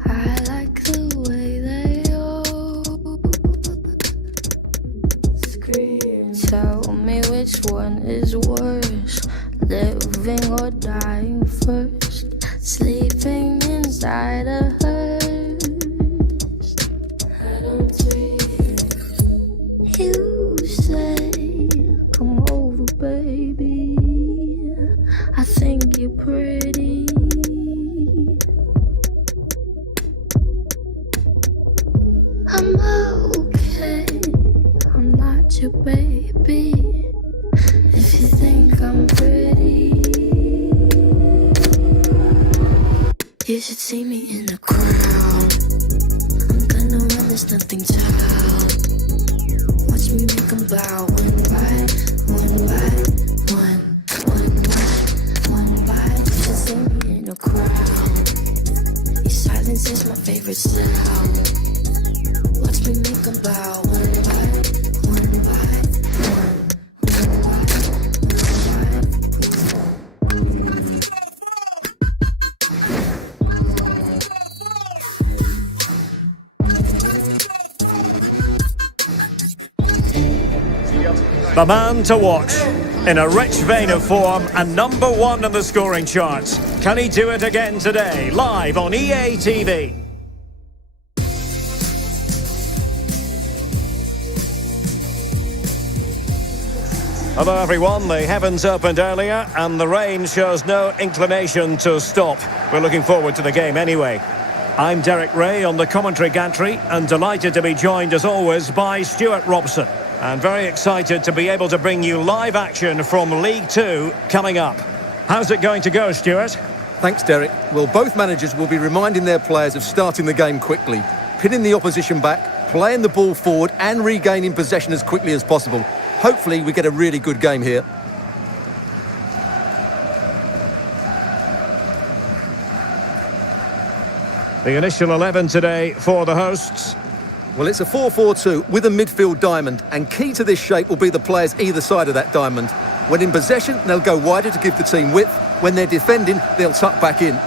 I like the way they all scream. Tell me which one is worse, living or dying first. Sleeping inside a hearse. I don't dream. You say, come over, baby. I think you're pretty. I'm okay. I'm not your baby. If you think I'm pretty, you should see me in a crowd. I'm gonna run, there's nothing to help. Watch me make them bow. One bite, one bite, one bite, one bite. You should see me in a crowd. Your silence is my favorite sound. Watch me make them bow. One bite, one bite, one bite, one bite. The man to watch. In a rich vein of form and number one in the scoring charts. Can he do it again today? Live on EA TV. Hello everyone, the heavens opened earlier and the rain shows no inclination to stop. We're looking forward to the game anyway. I'm Derek Ray on the commentary gantry and delighted to be joined as always by Stuart Robson. And very excited to be able to bring you live action from League 2 coming up. How's it going to go, Stuart? Thanks, Derek. Well, both managers will be reminding their players of starting the game quickly, pinning the opposition back, playing the ball forward and regaining possession as quickly as possible. Hopefully we get a really good game here. The initial 11 today for the hosts. Well, it's a 4-4-2 with a midfield diamond, and key to this shape will be the players either side of that diamond. When in possession, they'll go wider to give the team width. When they're defending, they'll tuck back in.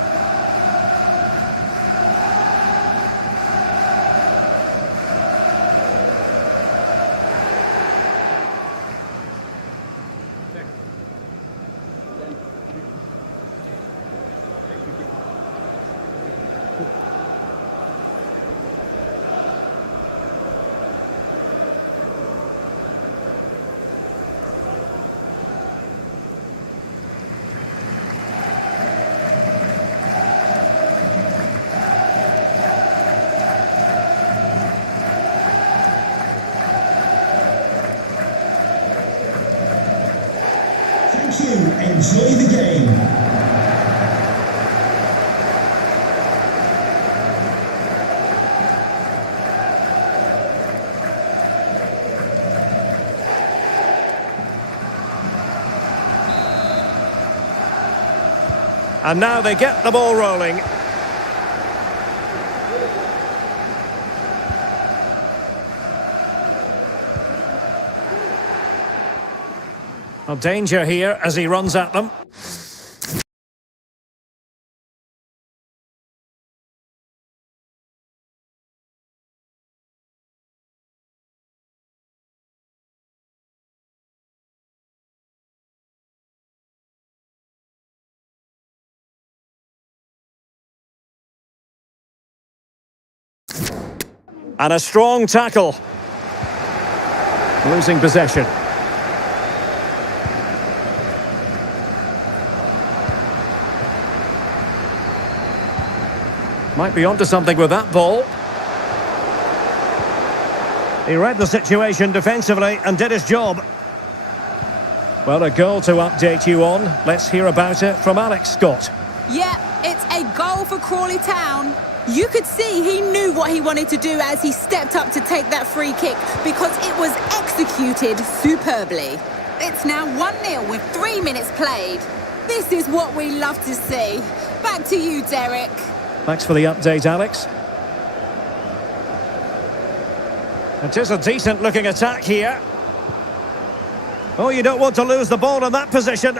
Thank you. Enjoy the game. And now they get the ball rolling. Well, danger here as he runs at them. And a strong tackle. Losing possession. Might be onto something with that ball. He read the situation defensively and did his job. Well, a goal to update you on. Let's hear about it from Alex Scott. Yeah, it's a goal for Crawley Town. You could see he knew what he wanted to do as he stepped up to take that free kick because it was executed superbly. It's now 1-0 with 3 minutes played. This is what we love to see. Back to you, Derek. Thanks for the update, Alex. It is a decent-looking attack here. Oh, you don't want to lose the ball in that position.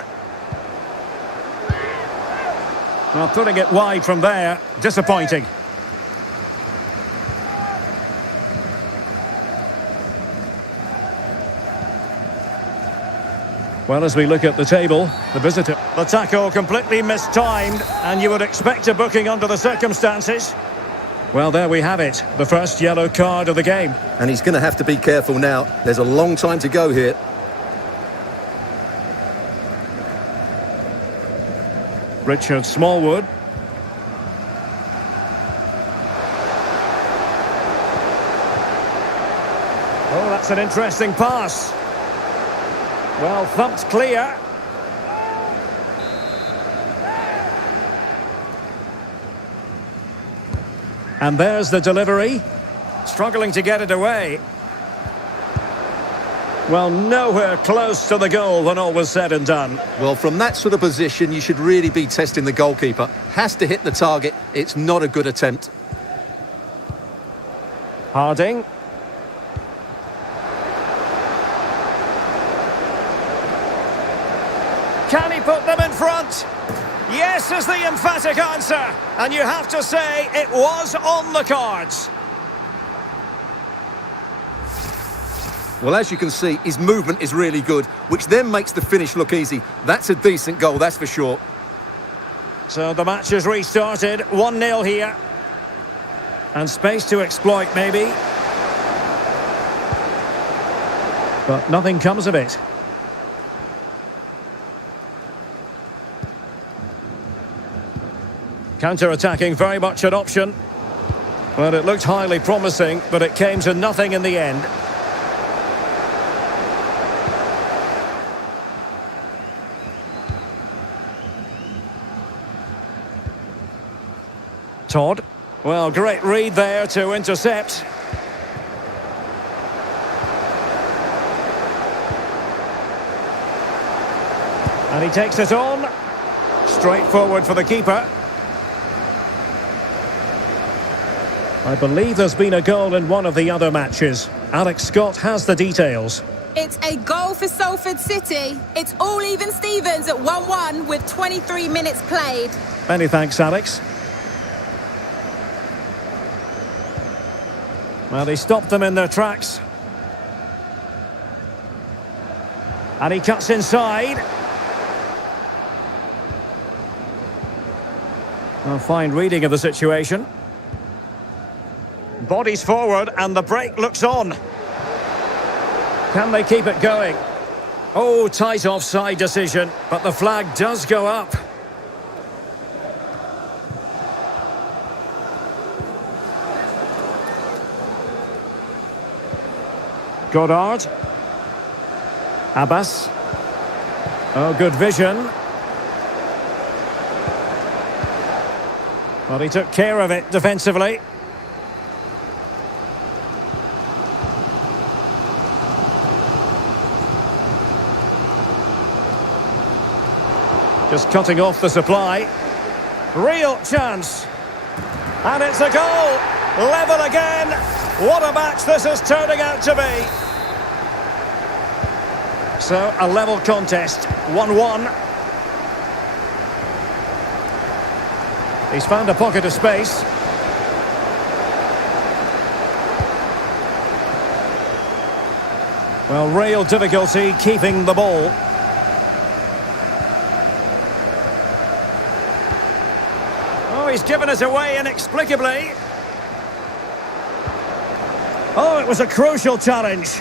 Well, putting it wide from there, disappointing. Well, as we look at the table, the visitor. The tackle completely mistimed, and you would expect a booking under the circumstances. Well, there we have it, the first yellow card of the game. And he's going to have to be careful now. There's a long time to go here. Richard Smallwood. Oh, that's an interesting pass. Well, thumped clear. And there's the delivery. Struggling to get it away. Well, nowhere close to the goal when all was said and done. Well, from that sort of position, you should really be testing the goalkeeper. Has to hit the target. It's not a good attempt. Harding. Can he put them in front? Yes is the emphatic answer. And you have to say it was on the cards. Well, as you can see, his movement is really good, which then makes the finish look easy. That's a decent goal, that's for sure. So the match has restarted, 1-0 here. And space to exploit, maybe. But nothing comes of it. Counter-attacking, very much an option. Well, it looked highly promising, but it came to nothing in the end. Todd. Well, great read there to intercept. And he takes it on. Straight forward for the keeper. I believe there's been a goal in one of the other matches. Alex Scott has the details. It's a goal for Salford City. It's all even Stevens at 1-1 with 23 minutes played. Many thanks, Alex. Well, he stopped them in their tracks. And he cuts inside. A fine reading of the situation. Bodies forward and the break looks on. Can they keep it going? Oh, tight offside decision, but the flag does go up. Goddard. Abbas. Oh, good vision. Well, he took care of it defensively. Just cutting off the supply. Real chance. And it's a goal. Level again. What a match this is turning out to be. So, a level contest. 1-1. He's found a pocket of space. Well, real difficulty keeping the ball. Oh, he's given it away inexplicably. Oh, it was a crucial challenge.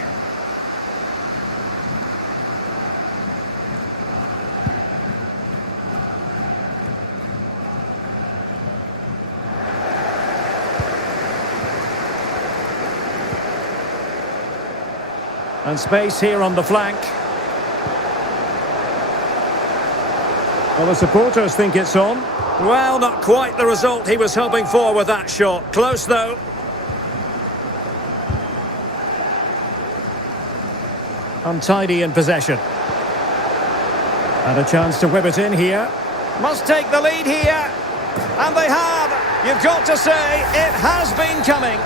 And space here on the flank. Well, the supporters think it's on. Well, not quite the result he was hoping for with that shot. Close, though. Untidy in possession. And a chance to whip it in here. Must take the lead here. And they have. You've got to say, it has been coming.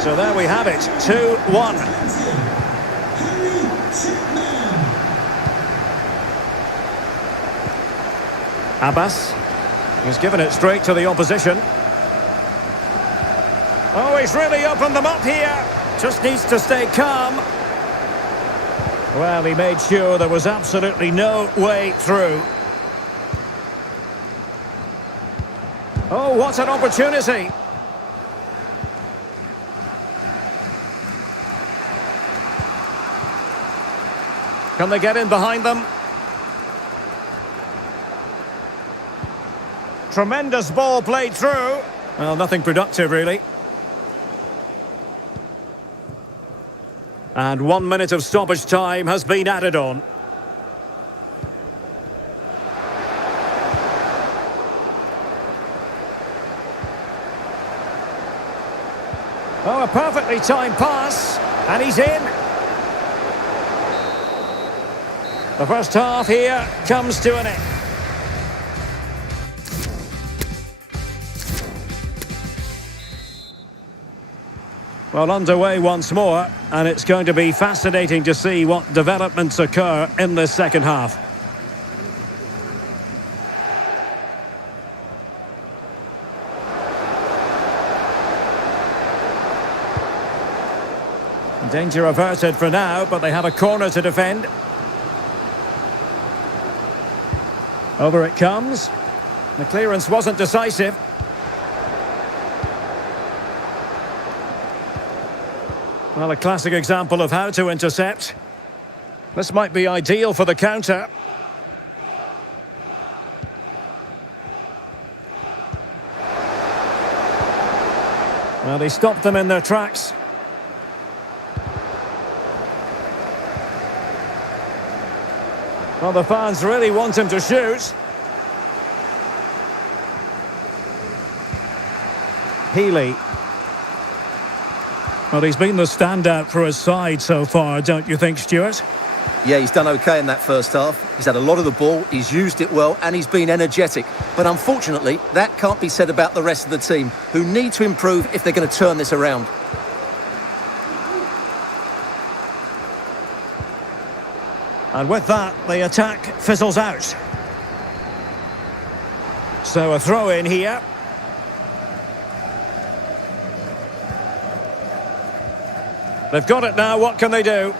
So there we have it, 2-1. Abbas. He's given it straight to the opposition. Oh, he's really opened them up here. Just needs to stay calm. Well, he made sure there was absolutely no way through. Oh, what an opportunity. Can they get in behind them? Tremendous ball played through. Well, nothing productive, really. And 1 minute of stoppage time has been added on. Oh, a perfectly timed pass. And he's in. The first half here comes to an end. Well, underway once more, and it's going to be fascinating to see what developments occur in this second half. Danger averted for now, but they have a corner to defend. Over it comes. The clearance wasn't decisive. Well, a classic example of how to intercept. This might be ideal for the counter. Well, he stopped them in their tracks. Well, the fans really want him to shoot. Healy. Well, he's been the standout for his side so far, don't you think, Stuart? Yeah, he's done OK in that first half. He's had a lot of the ball, he's used it well, and he's been energetic. But unfortunately, that can't be said about the rest of the team, who need to improve if they're going to turn this around. And with that, the attack fizzles out. So a throw in here. They've got it now, what can they do?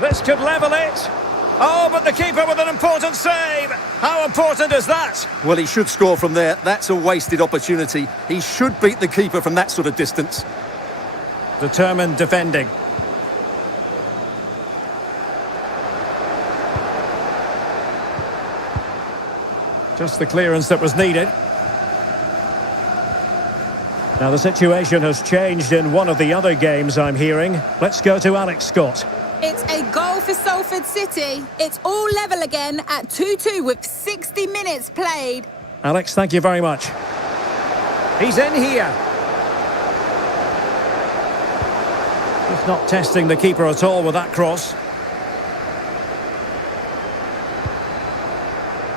This could level it. Oh, but the keeper with an important save. How important is that? Well, he should score from there. That's a wasted opportunity. He should beat the keeper from that sort of distance. Determined defending. Just the clearance that was needed. Now the situation has changed in one of the other games I'm hearing. Let's go to Alex Scott. It's a goal for Salford City. It's all level again at 2-2 with 60 minutes played. Alex, thank you very much. He's in here. He's not testing the keeper at all with that cross.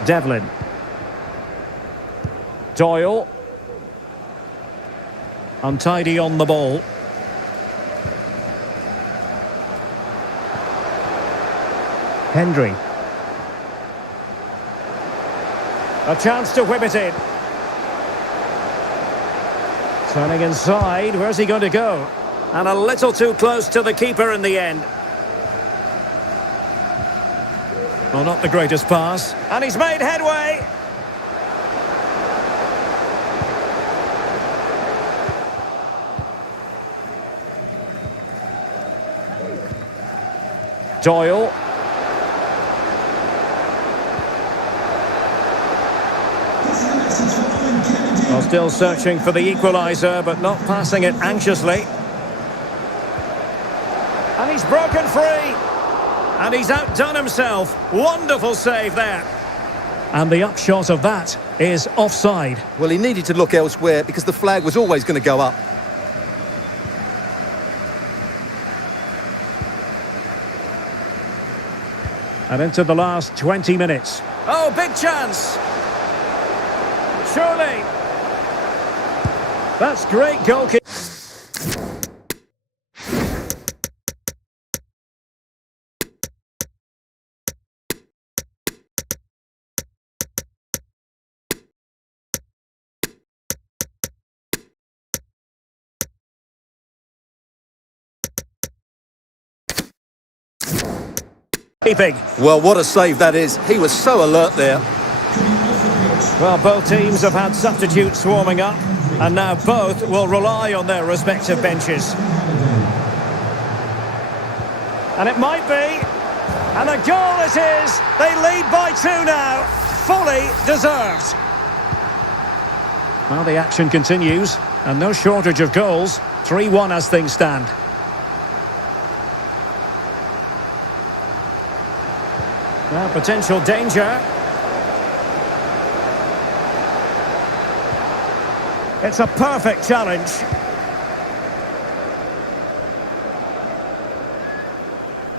Devlin. Doyle. Untidy on the ball. Hendry. A chance to whip it in. Turning inside, where's he going to go? And a little too close to the keeper in the end. Well, not the greatest pass. And he's made headway. Doyle. Well, still searching for the equaliser, but not passing it anxiously. And he's broken free. And he's outdone himself. Wonderful save there. And the upshot of that is offside. Well, he needed to look elsewhere because the flag was always going to go up. And into the last 20 minutes. Oh, big chance. Surely. That's great goalkeeping. Well, what a save that is. He was so alert there. Well, both teams have had substitutes warming up, and now both will rely on their respective benches. And it might be. And a goal it is. They lead by 2 now. Fully deserved. Well, the action continues, and no shortage of goals. 3-1 as things stand. Well, potential danger. It's a perfect challenge.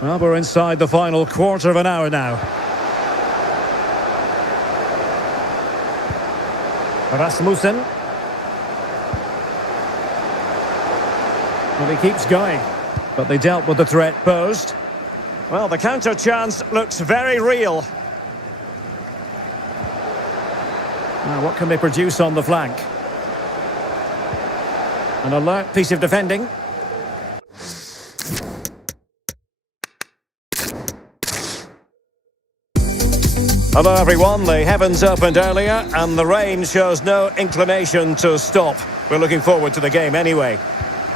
Well, we're inside the final quarter of an hour now. Rasmussen. Well, he keeps going, but they dealt with the threat posed. Well, the counter chance looks very real. Now, what can they produce on the flank? An alert piece of defending. Hello everyone, the heavens opened earlier and the rain shows no inclination to stop. We're looking forward to the game anyway.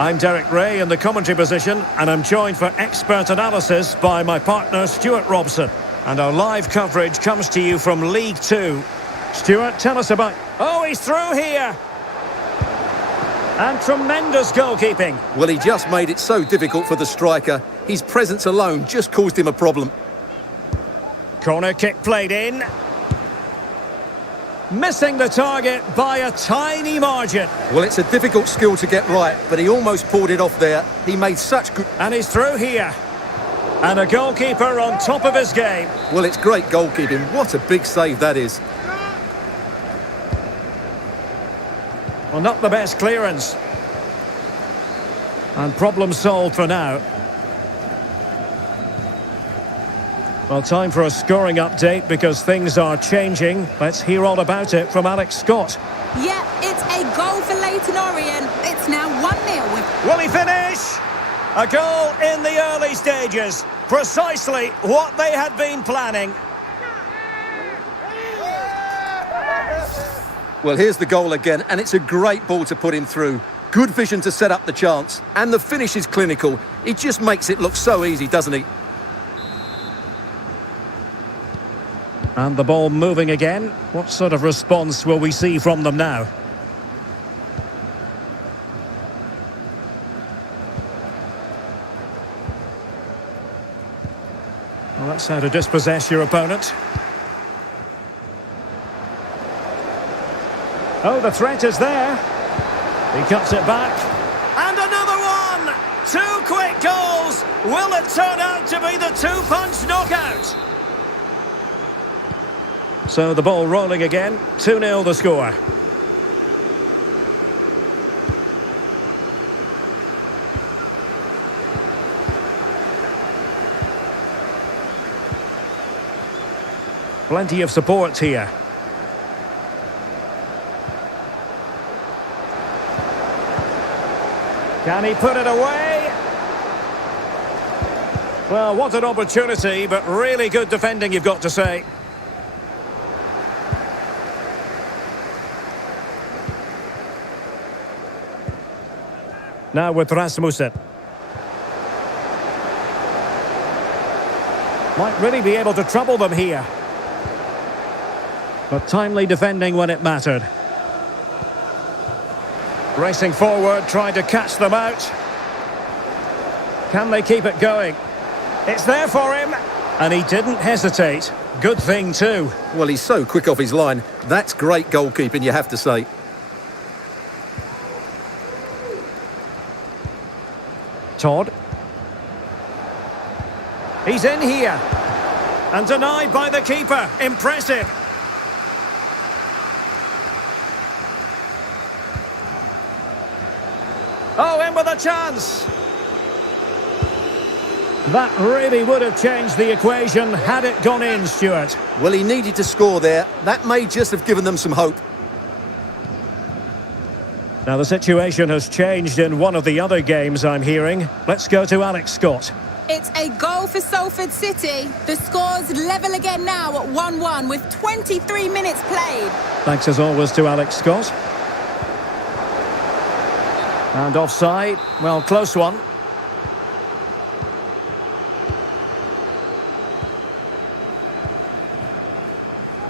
I'm Derek Ray in the commentary position and I'm joined for expert analysis by my partner Stuart Robson. And our live coverage comes to you from League 2. Stuart, tell us about... Oh, he's through here! And tremendous goalkeeping. Well, he just made it so difficult for the striker. His presence alone just caused him a problem. Corner kick played in. Missing the target by a tiny margin. Well, it's a difficult skill to get right, but he almost pulled it off there. He made such good... And he's through here. And a goalkeeper on top of his game. Well, it's great goalkeeping. What a big save that is. Well, not the best clearance. And problem solved for now. Well, time for a scoring update because things are changing. Let's hear all about it from Alex Scott. Yeah, it's a goal for Leyton Orient. It's now 1-0 with... Will he finish? A goal in the early stages. Precisely what they had been planning. Well, here's the goal again, and it's a great ball to put him through. Good vision to set up the chance, and the finish is clinical. He just makes it look so easy, doesn't he? And the ball moving again. What sort of response will we see from them now? Well, that's how to dispossess your opponent. Oh, the threat is there. He cuts it back. And another one! 2 quick goals! Will it turn out to be the 2-punch knockout? So the ball rolling again. 2-0 the score. Plenty of support here. Can he put it away? Well, what an opportunity, but really good defending, you've got to say. Now with Rasmussen. Might really be able to trouble them here. But timely defending when it mattered. Racing forward, trying to catch them out. Can they keep it going? It's there for him. And he didn't hesitate. Good thing too. Well, he's so quick off his line. That's great goalkeeping, you have to say. Todd. He's in here. And denied by the keeper. Impressive. Oh, in with a chance. That really would have changed the equation had it gone in, Stuart. Well, he needed to score there. That may just have given them some hope. Now, the situation has changed in one of the other games I'm hearing. Let's go to Alex Scott. It's a goal for Salford City. The score's level again now at 1-1 with 23 minutes played. Thanks as always to Alex Scott. And offside. Well, close one.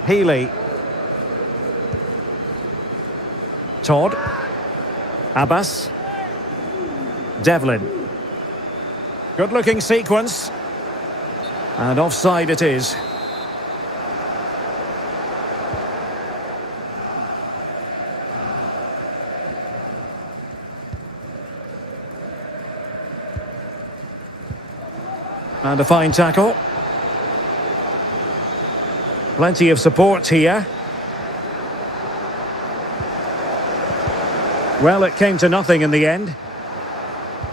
Healy. Todd. Abbas. Devlin. Good-looking sequence. And offside it is. And a fine tackle. Plenty of support here. Well, it came to nothing in the end.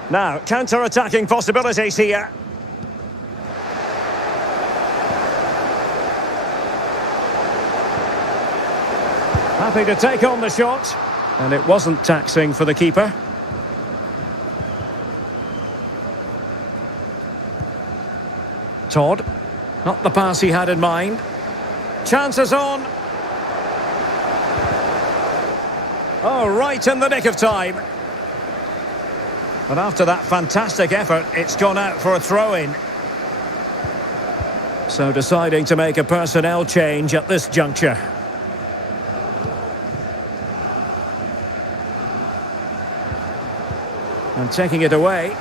Now, counter-attacking possibilities here. Happy to take on the shot. And it wasn't taxing for the keeper. Todd. Not the pass he had in mind. Chances on. Oh, right in the nick of time. But after that fantastic effort, it's gone out for a throw-in. So deciding to make a personnel change at this juncture. And taking it away.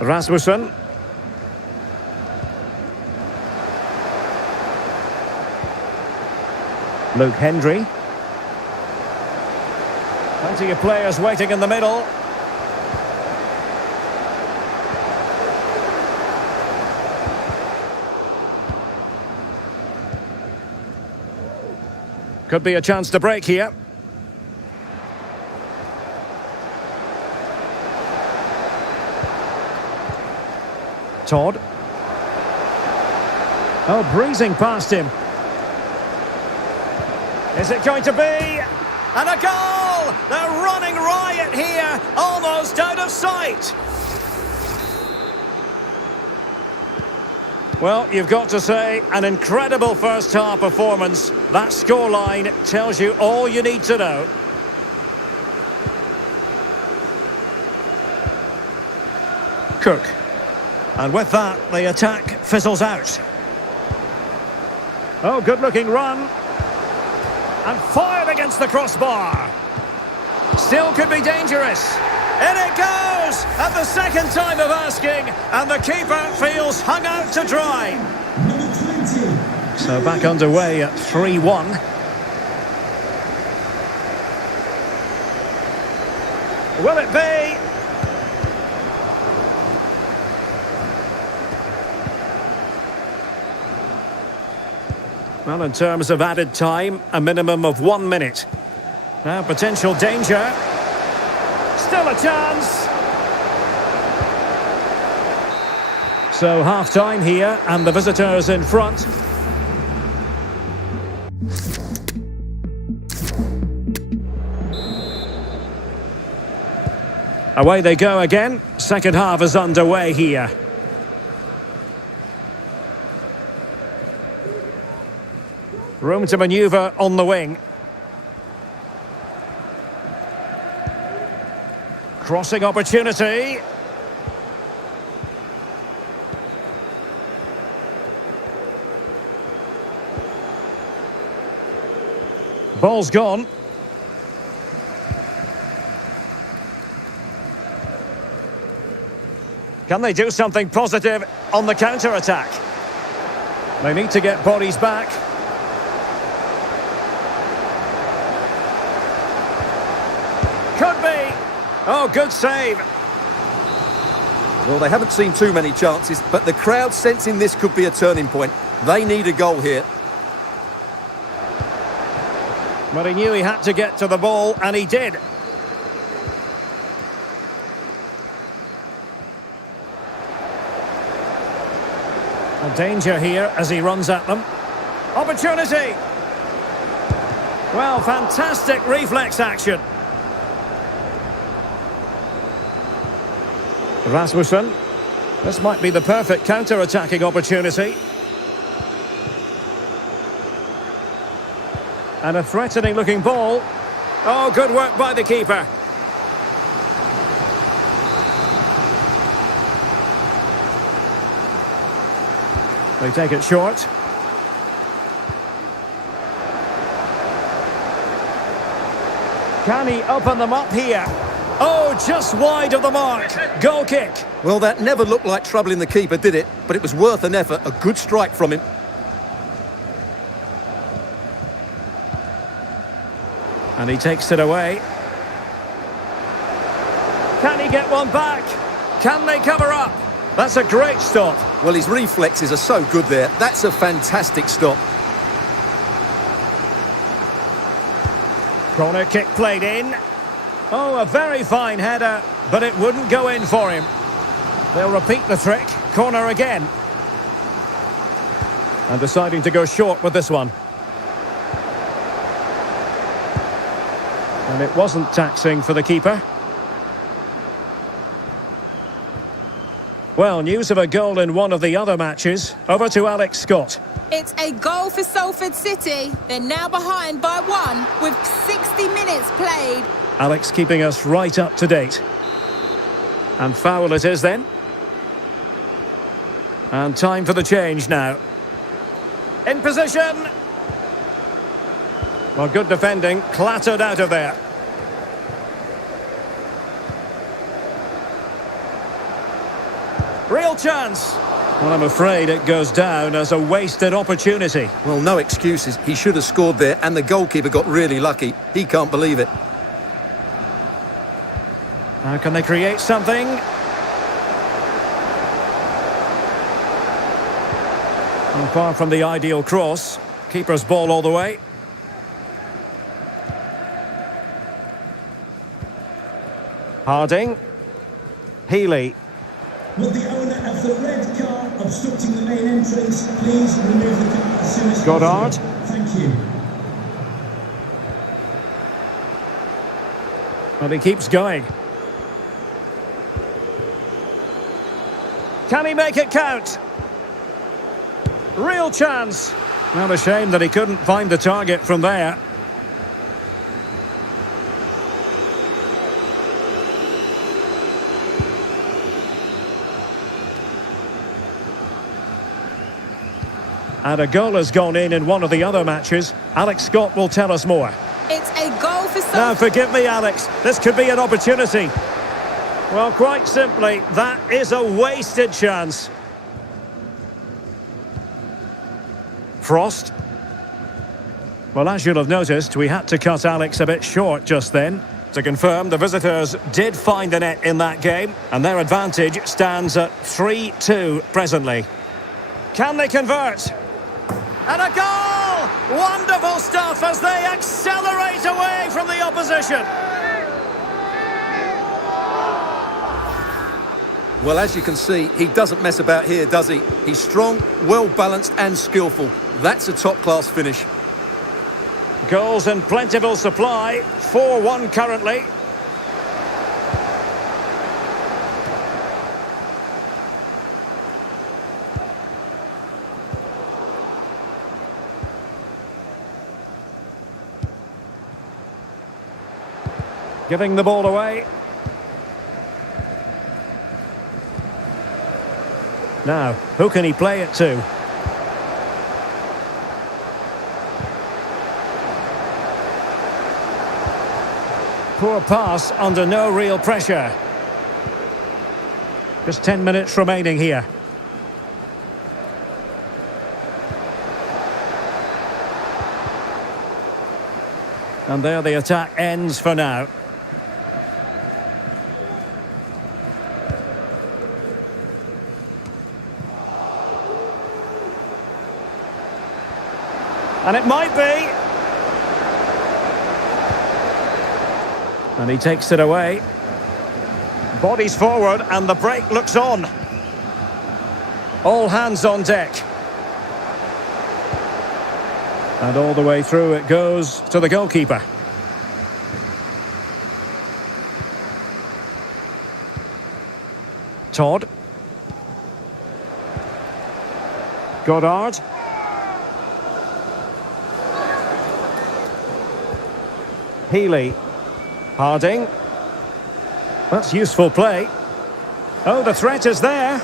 Rasmussen. Luke Hendry. Plenty of players waiting in the middle. Could be a chance to break here. Todd. Oh, breezing past him. Is it going to be? And a goal! They're running riot here, almost out of sight. Well, you've got to say, an incredible first-half performance. That scoreline tells you all you need to know. Cook. And with that, the attack fizzles out. Oh, good-looking run. And fired against the crossbar. Still could be dangerous. In it goes! At the second time of asking, and the keeper feels hung out to dry. Number 20. So back underway at 3-1. Will it be? Well, in terms of added time, a minimum of 1 minute. Now, potential danger. Still a chance. So, half-time here, and the visitors in front. Away they go again. Second half is underway here. Room to manoeuvre on the wing. Crossing opportunity. Ball's gone. Can they do something positive on the counter-attack? They need to get bodies back. Could be. Oh, good save. Well, they haven't seen too many chances, but the crowd sensing this could be a turning point. They need a goal here. But he knew he had to get to the ball, and he did. A danger here as he runs at them. Opportunity! Well, fantastic reflex action. Rasmussen. This might be the perfect counter-attacking opportunity. And a threatening-looking ball. Oh, good work by the keeper. They take it short. Can he open them up here? Oh, just wide of the mark. Goal kick. Well, that never looked like troubling the keeper, did it? But it was worth an effort. A good strike from him. And he takes it away. Can he get one back? Can they cover up? That's a great stop. Well, his reflexes are so good there. That's a fantastic stop. Corner kick played in. Oh, a very fine header, but it wouldn't go in for him. They'll repeat the trick. Corner again. And deciding to go short with this one. And it wasn't taxing for the keeper. Well, news of a goal in one of the other matches. Over to Alex Scott. It's a goal for Salford City. They're now behind by 1 with 60 minutes played. Alex keeping us right up to date. And foul it is then. And time for the change now. In position. Well, good defending. Clattered out of there. Real chance. Well, I'm afraid it goes down as a wasted opportunity. Well, no excuses. He should have scored there, and the goalkeeper got really lucky. He can't believe it. Now, can they create something? And far from the ideal cross. Keeper's ball all the way. Harding. Healy. Would the owner of the red car obstructing the main entrance please remove the car as soon as possible? Goddard. Thank you. And he keeps going. Can he make it count? Real chance. Well, a shame that he couldn't find the target from there. And a goal has gone in one of the other matches. Alex Scott will tell us more. It's a goal for Salford. Now, forgive me, Alex. This could be an opportunity. Well, quite simply, that is a wasted chance. Frost. Well, as you'll have noticed, we had to cut Alex a bit short just then. To confirm, the visitors did find the net in that game, and their advantage stands at 3-2 presently. Can they convert? And a goal! Wonderful stuff as they accelerate away from the opposition. Well, as you can see, he doesn't mess about here, does he? He's strong, well-balanced and skillful. That's a top-class finish. Goals in plentiful supply. 4-1 currently. Giving the ball away. Now, who can he play it to? Poor pass under no real pressure. Just 10 minutes remaining here. And there the attack ends for now. And it might be. And he takes it away. Bodies forward and the break looks on. All hands on deck. And all the way through it goes to the goalkeeper. Todd. Goddard. Healy. Harding. That's useful play. Oh, the threat is there.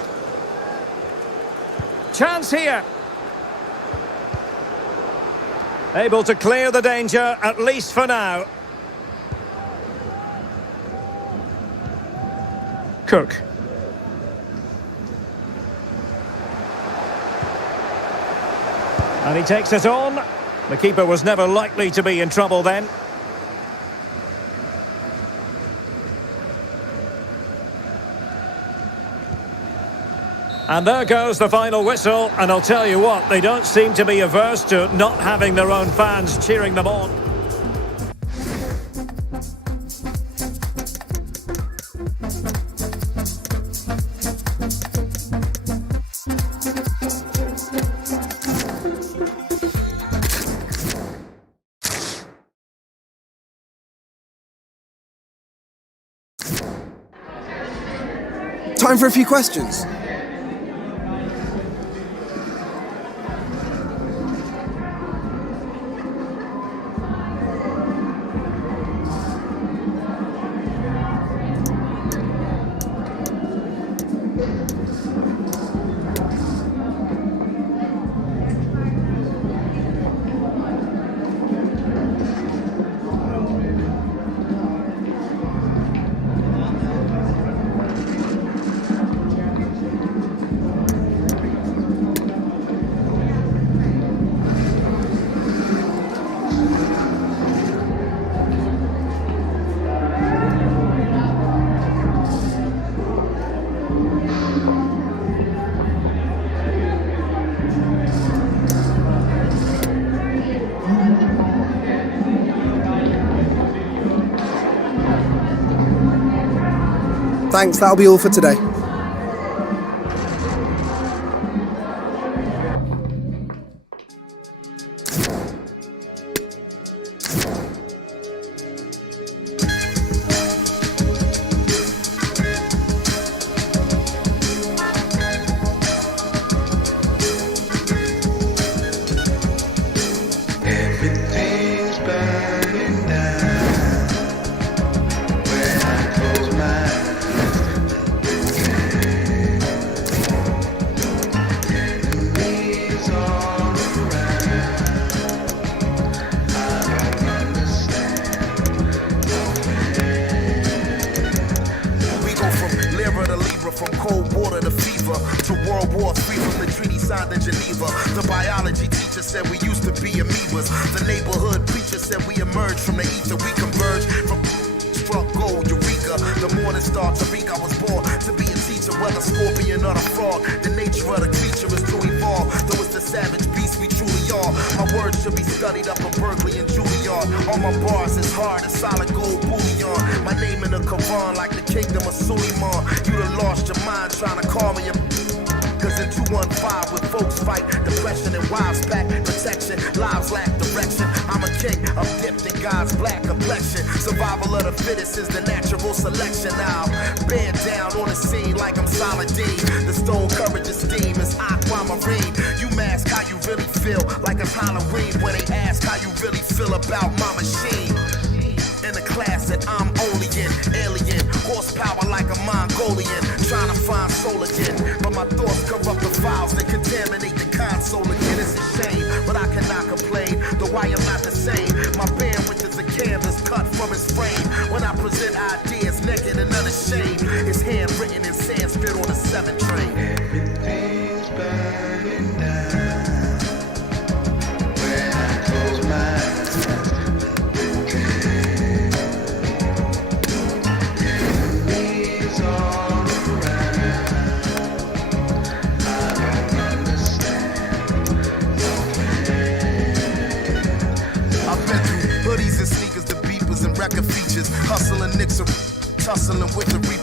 Chance here. Able to clear the danger, at least for now. Cook. And he takes it on. The keeper was never likely to be in trouble then. And there goes the final whistle, and I'll tell you what, they don't seem to be averse to not having their own fans cheering them on. Time for a few questions. Thanks, that'll be all for today. Everything's burning down when I close my enemies all around. I don't understand. We go from Lyra to Libra, from cold water to fever, to World War III, from the treaty signed in Geneva. The biology teacher said we used to be amoebas. The neighborhood preacher said we emerged from the ether. We converged from struck gold, Eureka. The morning star, Tariq, I was born to be a teacher. Whether scorpion or the frog, the nature of the creature is to evolve. Though it's the savage beast we truly are. My words should be studied up in Berkeley and Juilliard. All my bars is hard as solid gold bullion. My name in the Quran like the kingdom of Suleiman. You done lost your mind trying to call me a... Cause in 215 with folks fight depression and wives pack protection, lives lack direction. I'm a king, I'm dipped in God's black complexion. Survival of the fittest is the natural selection. Now bear down on the scene like I'm Solid D. The stone courage of steam is aquamarine. You mask how you really feel like it's Halloween when they ask how you really feel about my machine. In the class that I'm only in, alien, horsepower like a Mongolian, trying to find soul again. But my my thoughts corrupt the files, they contaminate the console. Again, it's a shame, but I cannot complain. Though I am not the same. My bandwidth is a canvas cut from its frame. When I present ideas, naked and unashamed, it's handwritten in Sanskrit on a 7 train. Everything's burning down when I close my eyes. Enemies all around. I don't understand your plan. I've been through hoodies and sneakers, the beepers and record features. Hustling nicks are tussling with the reaper.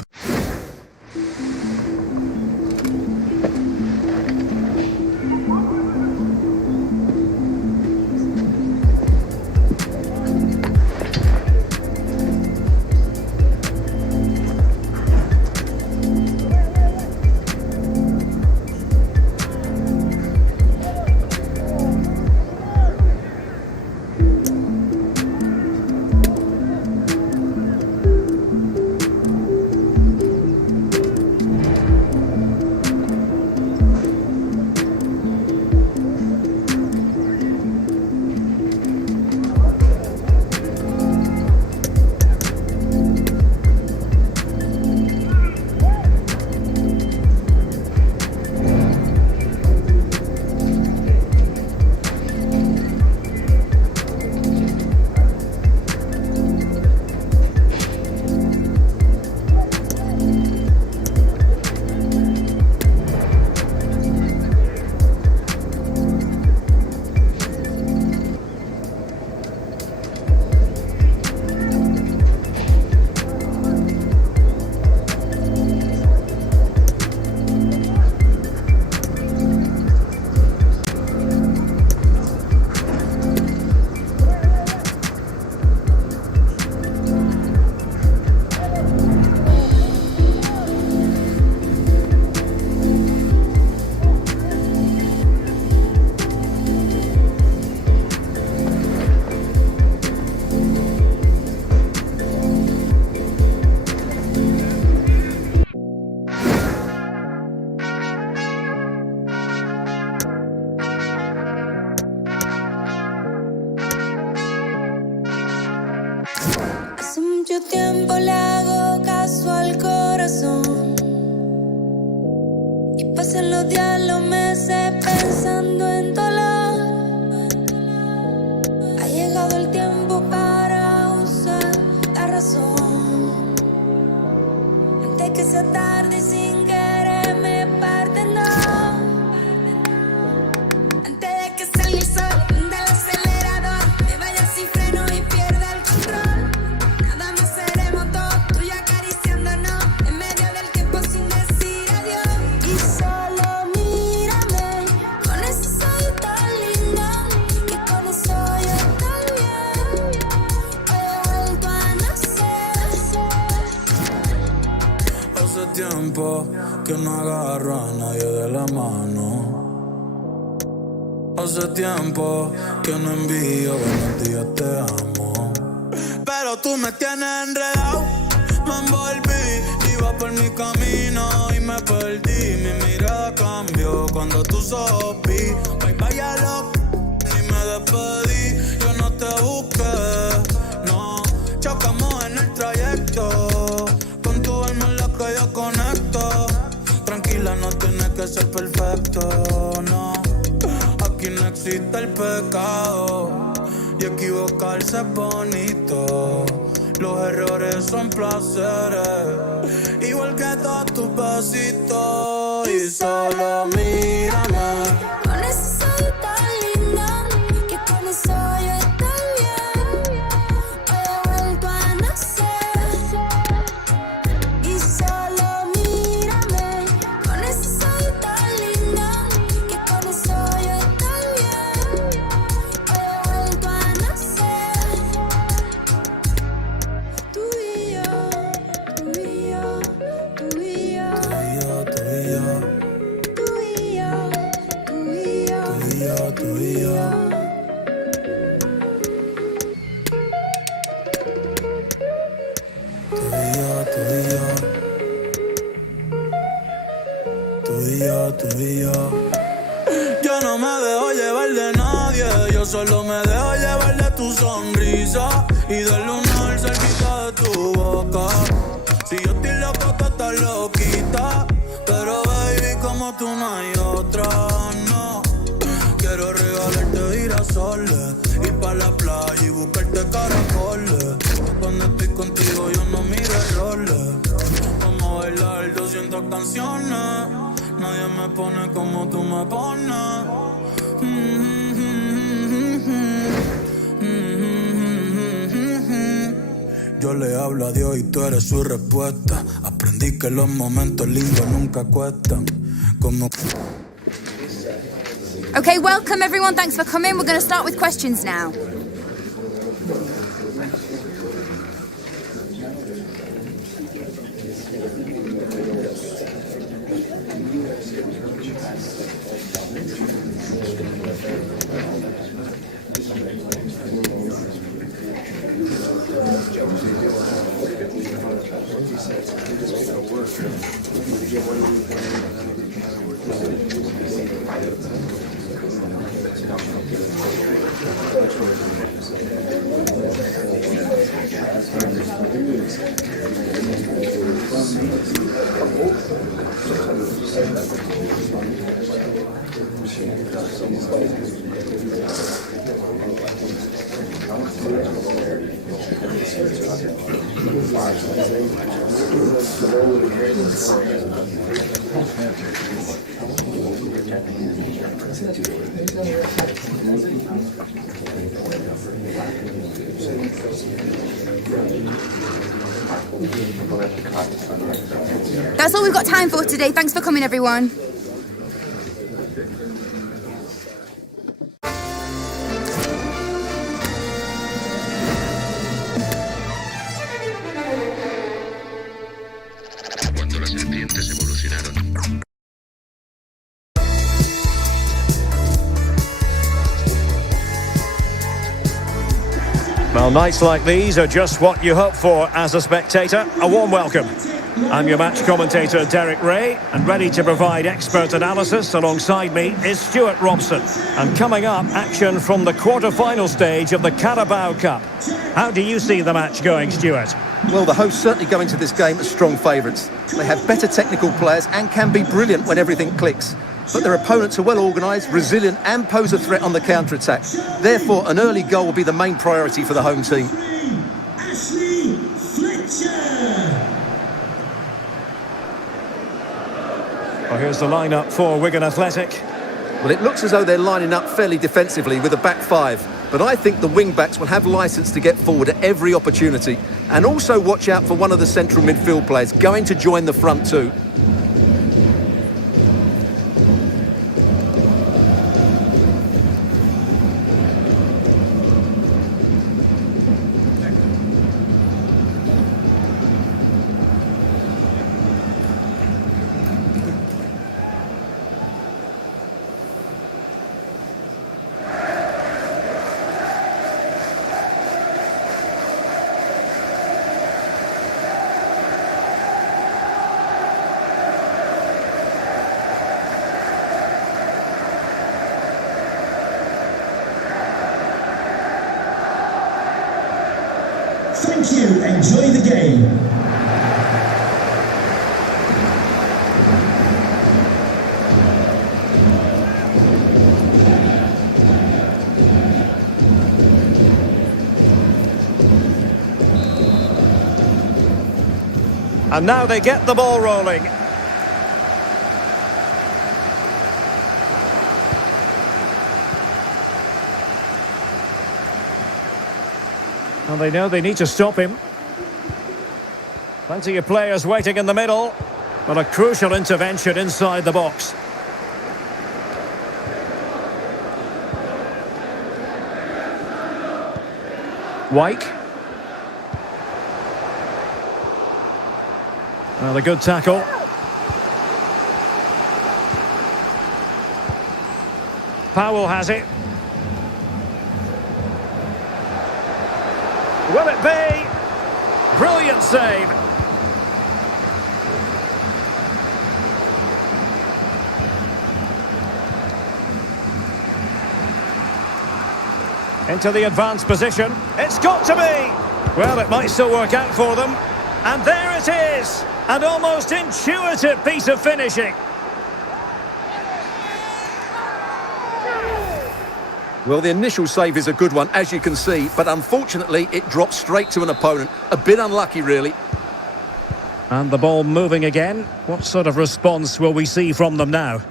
Hace mucho tiempo le hago caso al corazón y pasan los días, los meses pensando en dolor. Ha llegado el tiempo para usar la razón antes que sea tarde y sin querer me parten dos. Antes de que salga el sol del acelerador, me vaya sin freno y pierda el control. Nada más seremos dos, tú y yo acariciándonos en medio del tiempo sin decir adiós. Y solo mírame con ese ojito tan lindo, que con eso yo también hoy he vuelto a nacer. Hace tiempo que no agarro a nadie de la mano. Hace tiempo que no envío buenos días, te amo. Pero tú me tienes enredado, me envolví, iba por mi camino y me perdí. Mi mirada cambió cuando tú sopí. Bye bye a lo ni me despedí. Yo no te busqué, no. Chocamos en el trayecto, con tu alma es la que yo conecto. Tranquila, no tienes que ser perfecto, no. Aquí no existe el pecado y equivocarse es bonito. Los errores son placeres, igual que todos tus besitos. Y solo mírame con ese ojito tan lindo, que con eso yo estoy bien. Hoy he vuelto a nacer. Y solo mírame con ese ojito tan lindo, que con eso yo estoy bien. Hoy he vuelto a nacer. Tú y yo, tú y yo, tú y yo. tú y yo. Yo no me dejo llevar de nadie, yo solo me dejo llevar de tu sonrisa y del lunar cerquita de tu boca. Si yo estoy loco, tú estás loquita, pero baby, como tú no hay otra, no. Quiero regalarte girasoles, ir pa' la playa y buscarte caracoles. Cuando estoy contigo yo no miro errores. Vamos a bailar 200 canciones, nadie me pone como tú me pones. Yo le hablo a Dios y tú eres su respuesta. Aprendí que los momentos lindos nunca cuestan. Como... Okay, welcome everyone. Thanks for coming. We're going to start with questions now. That's all we've got time for today. Thanks for coming, everyone. Cuando las serpientes evolucionaron. Well, nights like these are just what you hope for as a spectator. A warm welcome. I'm your match commentator, Derek Ray, and ready to provide expert analysis alongside me is Stuart Robson. And coming up, action from the quarter-final stage of the Carabao Cup. How do you see the match going, Stuart? Well, the hosts certainly go into this game as strong favourites. They have better technical players and can be brilliant when everything clicks. But their opponents are well organised, resilient and pose a threat on the counter-attack. Therefore, an early goal will be the main priority for the home team. Well, here's the lineup for Wigan Athletic. Well, it looks as though they're lining up fairly defensively with a back five. But I think the wing-backs will have licence to get forward at every opportunity. And also watch out for one of the central midfield players going to join the front two. Thank you. Enjoy the game. And now they get the ball rolling. And they know they need to stop him. Plenty of players waiting in the middle, but a crucial intervention inside the box. Wyke. Well, a good tackle. Powell has it. Will it be? Brilliant save. Into the advanced position. It's got to be! Well, it might still work out for them. And there it is! An almost intuitive piece of finishing. Well, the initial save is a good one, as you can see, but unfortunately it dropped straight to an opponent. A bit unlucky, really. And the ball moving again. What sort of response will we see from them now?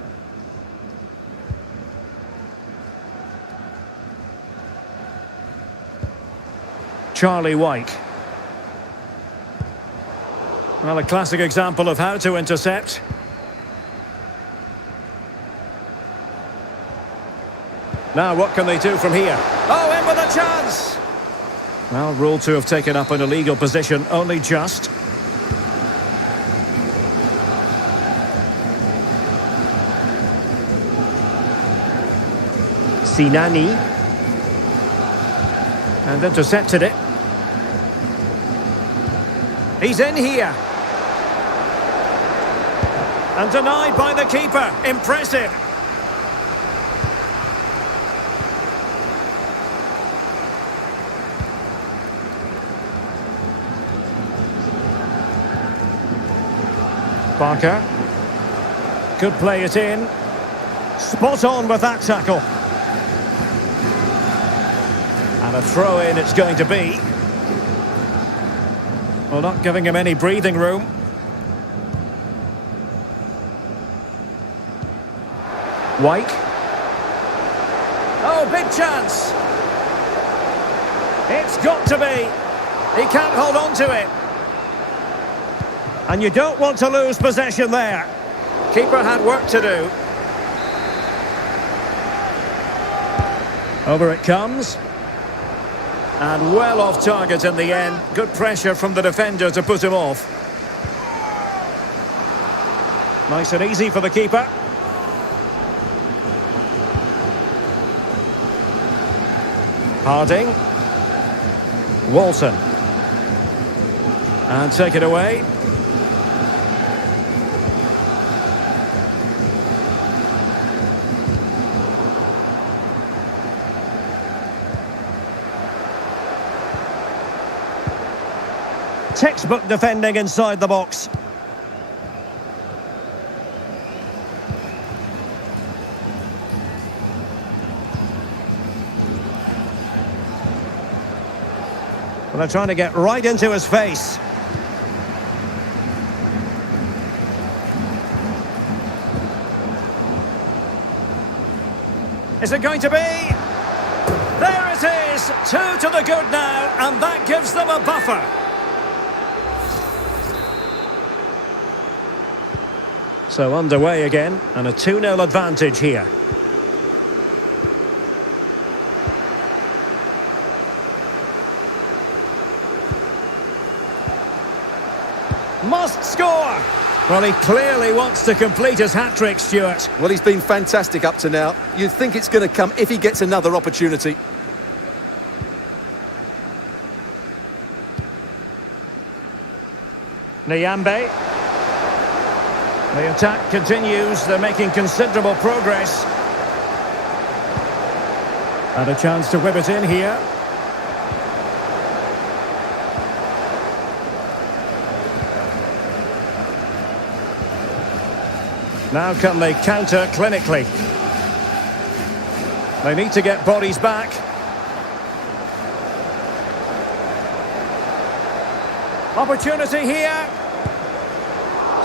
Charlie White. Well, a classic example of how to intercept. Now, what can they do from here? Oh, in with a chance! Well, ruled to have taken up an illegal position, only just. Sinani. And intercepted it. He's in here. And denied by the keeper. Impressive. Barker. Could play it in. Spot on with that tackle. And a throw-in it's going to be. Well, not giving him any breathing room. White. Oh, big chance. It's got to be. He can't hold on to it. And you don't want to lose possession there. Keeper had work to do. Over it comes. And well off target in the end. Good pressure from the defender to put him off. Nice and easy for the keeper. Harding. Walton. And take it away. Textbook defending inside the box. Well, they're trying to get right into his face. Is it going to be? There it is! 2 to the good now, and that gives them a buffer. So underway again, and a 2-0 advantage here. Must score! Well, he clearly wants to complete his hat-trick, Stuart. Well, he's been fantastic up to now. You'd think it's going to come if he gets another opportunity. Nyambe. The attack continues. They're making considerable progress. And a chance to whip it in here. Now can they counter clinically? They need to get bodies back. Opportunity here.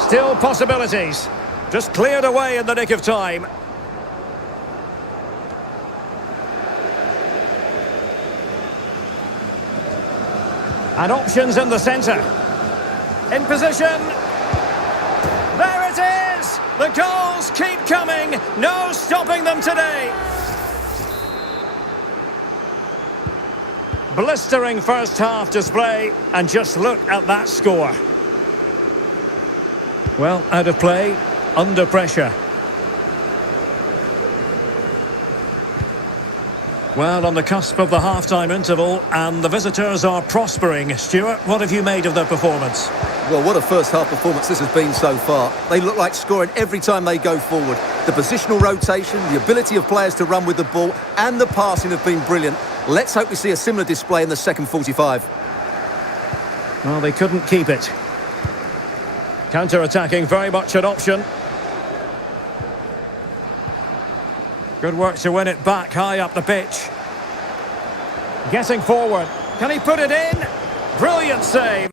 Still possibilities. Just cleared away in the nick of time. And options in the centre. In position. There it is! The goals keep coming. No stopping them today. Blistering first half display. And just look at that score. Well, out of play, under pressure. Well, on the cusp of the half-time interval, and the visitors are prospering. Stuart, what have you made of their performance? Well, what a first-half performance this has been so far. They look like scoring every time they go forward. The positional rotation, the ability of players to run with the ball, and the passing have been brilliant. Let's hope we see a similar display in the second 45. Well, they couldn't keep it. Counter-attacking, very much an option. Good work to win it back high up the pitch. Getting forward. Can he put it in? Brilliant save.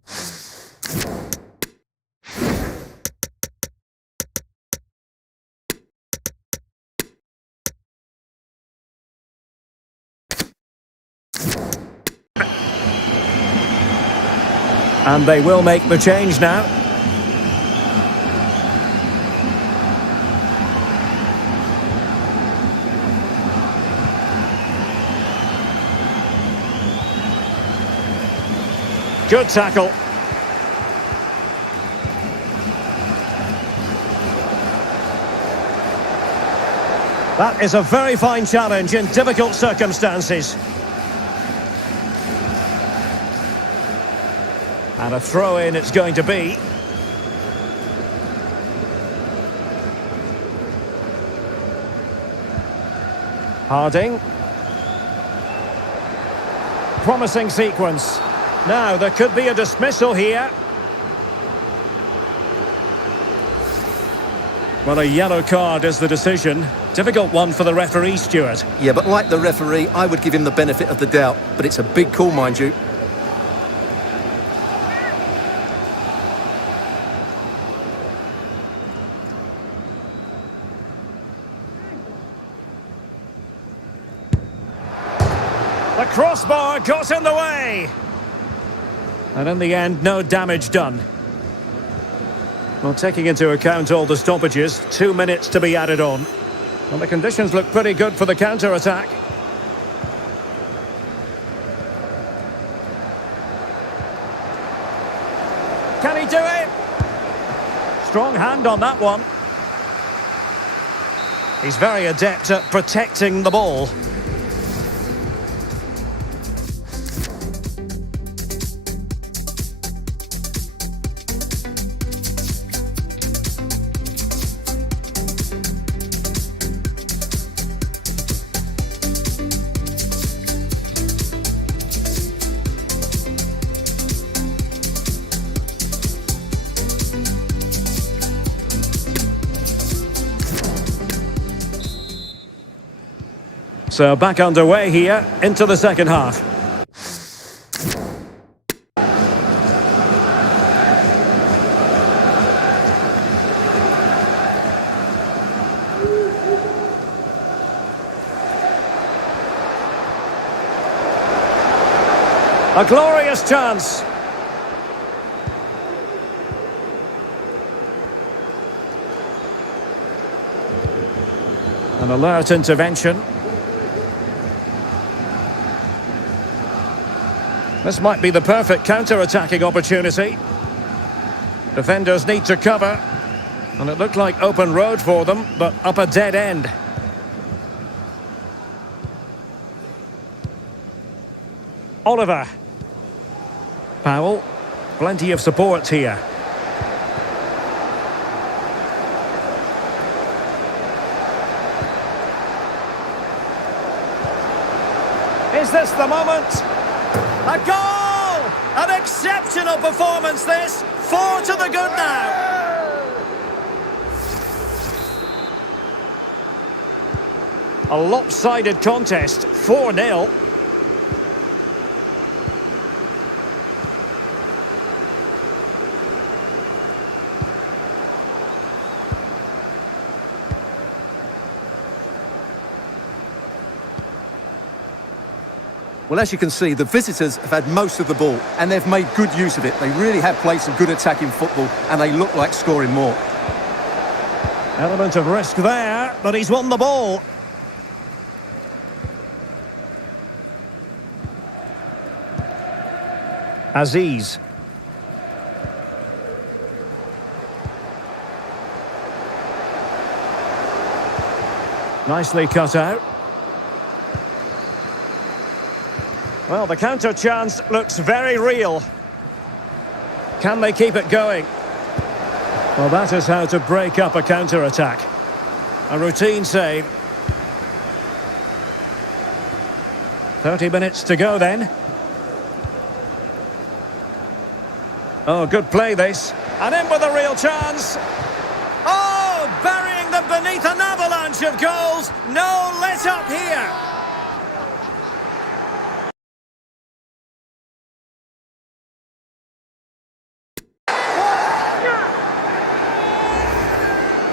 And they will make the change now. Good tackle. That is a very fine challenge in difficult circumstances. And a throw-in it's going to be. Harding. Promising sequence. Now, there could be a dismissal here. Well, a yellow card is the decision. Difficult one for the referee, Stuart. Yeah, but like the referee, I would give him the benefit of the doubt. But it's a big call, mind you. The crossbar got in the way. And in the end, no damage done. Well, taking into account all the stoppages, 2 minutes to be added on. Well, the conditions look pretty good for the counter-attack. Can he do it? Strong hand on that one. He's very adept at protecting the ball. So back underway here into the second half. A glorious chance. An alert intervention. This might be the perfect counter-attacking opportunity. Defenders need to cover. And it looked like open road for them, but up a dead end. Oliver. Powell. Plenty of support here. Is this the moment? A goal! An exceptional performance this. 4 to the good now. A lopsided contest. 4-0. Well, as you can see, the visitors have had most of the ball and they've made good use of it. They really have played some good attacking football and they look like scoring more. Element of risk there, but he's won the ball. Aziz. Nicely cut out. Well, the counter chance looks very real. Can they keep it going? Well, that is how to break up a counter-attack. A routine save. 30 minutes to go then. Oh, good play this. And in with a real chance. Oh, burying them beneath an avalanche of goals. No let up here.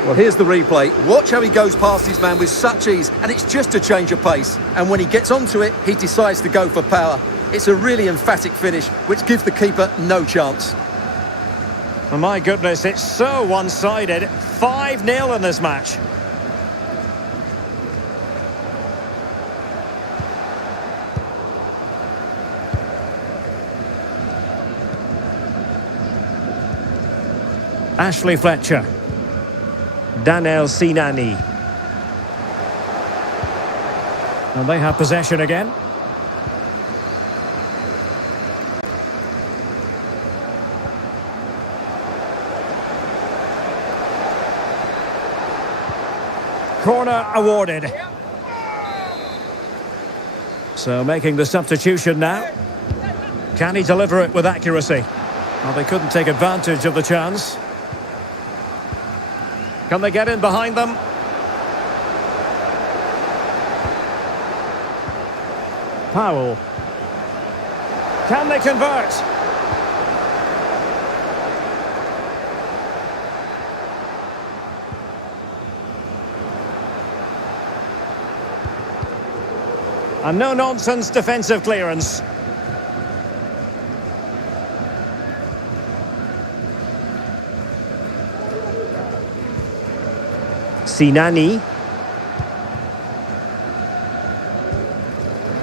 Well, here's the replay. Watch how he goes past his man with such ease, and it's just a change of pace. And when he gets onto it, he decides to go for power. It's a really emphatic finish, which gives the keeper no chance. Oh, my goodness, it's so one-sided. 5-0 in this match. Ashley Fletcher. Daniel Sinani. And they have possession again. Corner awarded. So making the substitution now. Can he deliver it with accuracy? Well, they couldn't take advantage of the chance. Can they get in behind them? Powell. Can they convert? A no-nonsense defensive clearance. Sinani.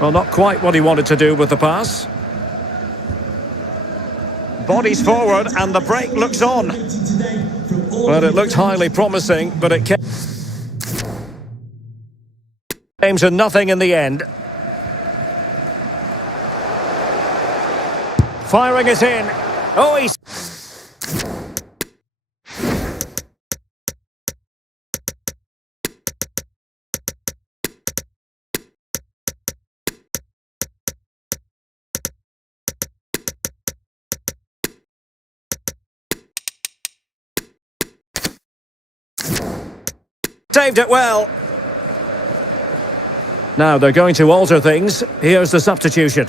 Well, not quite what he wanted to do with the pass. Bodies forward and the break looks on. Well, it looked highly promising, but it came to nothing in the end. Firing it in. Oh, he's... saved it well. Now they're going to alter things. Here's the substitution.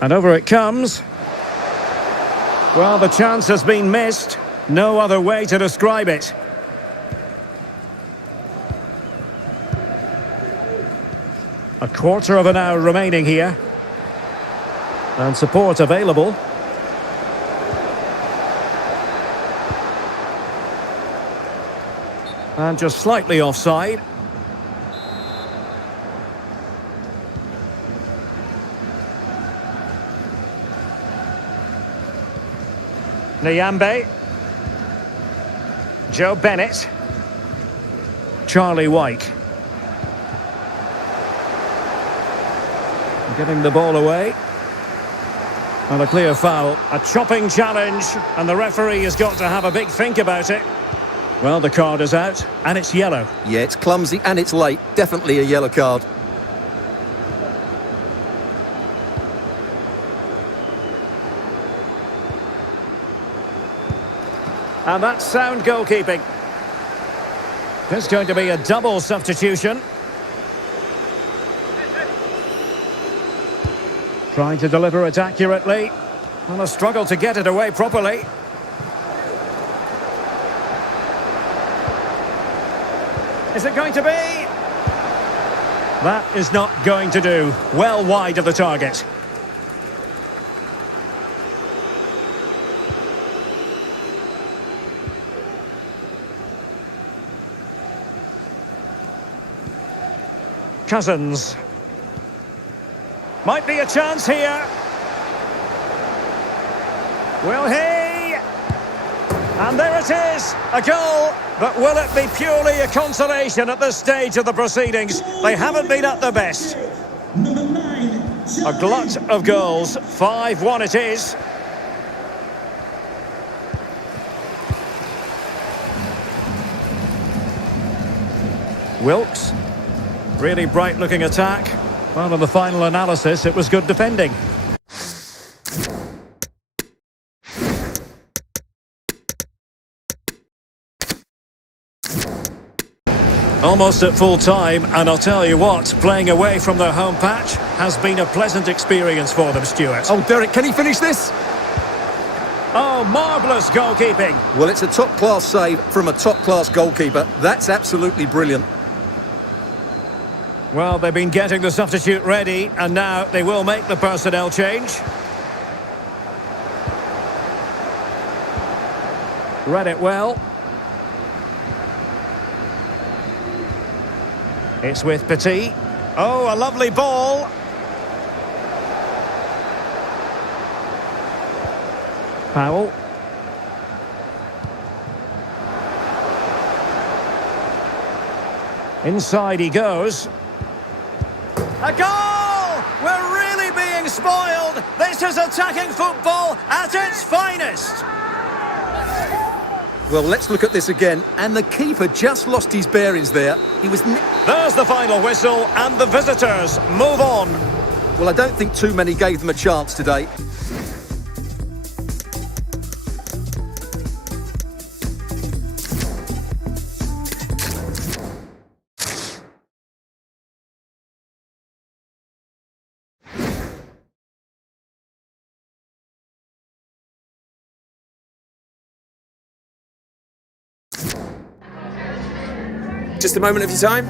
And over it comes. Well, the chance has been missed. No other way to describe it. A quarter of an hour remaining here. And support available. And just slightly offside. Nyambe. Joe Bennett. Charlie White. Getting the ball away. And a clear foul. A chopping challenge. And the referee has got to have a big think about it. Well, the card is out. And it's yellow. Yeah, it's clumsy and it's late. Definitely a yellow card. And that's sound goalkeeping. There's going to be a double substitution. Trying to deliver it accurately. And a struggle to get it away properly. Is it going to be? That is not going to do. Well wide of the target. Cousins. Might be a chance here. Will he? And there it is, a goal. But will it be purely a consolation at this stage of the proceedings? They haven't been at their best. A glut of goals. 5-1 it is. Wilkes. Really bright-looking attack. Well, in the final analysis, it was good defending. Almost at full time, and I'll tell you what, playing away from their home patch has been a pleasant experience for them, Stuart. Oh, Derek, can he finish this? Oh, marvellous goalkeeping. Well, it's a top-class save from a top-class goalkeeper. That's absolutely brilliant. Well, they've been getting the substitute ready, and now they will make the personnel change. Read it well. It's with Petit. Oh, a lovely ball. Powell. Inside he goes. A goal! We're really being spoiled. This is attacking football at its finest. Well, let's look at this again. And the keeper just lost his bearings there. He was... There's the final whistle, and the visitors move on. Well, I don't think too many gave them a chance today. Just a moment of your time.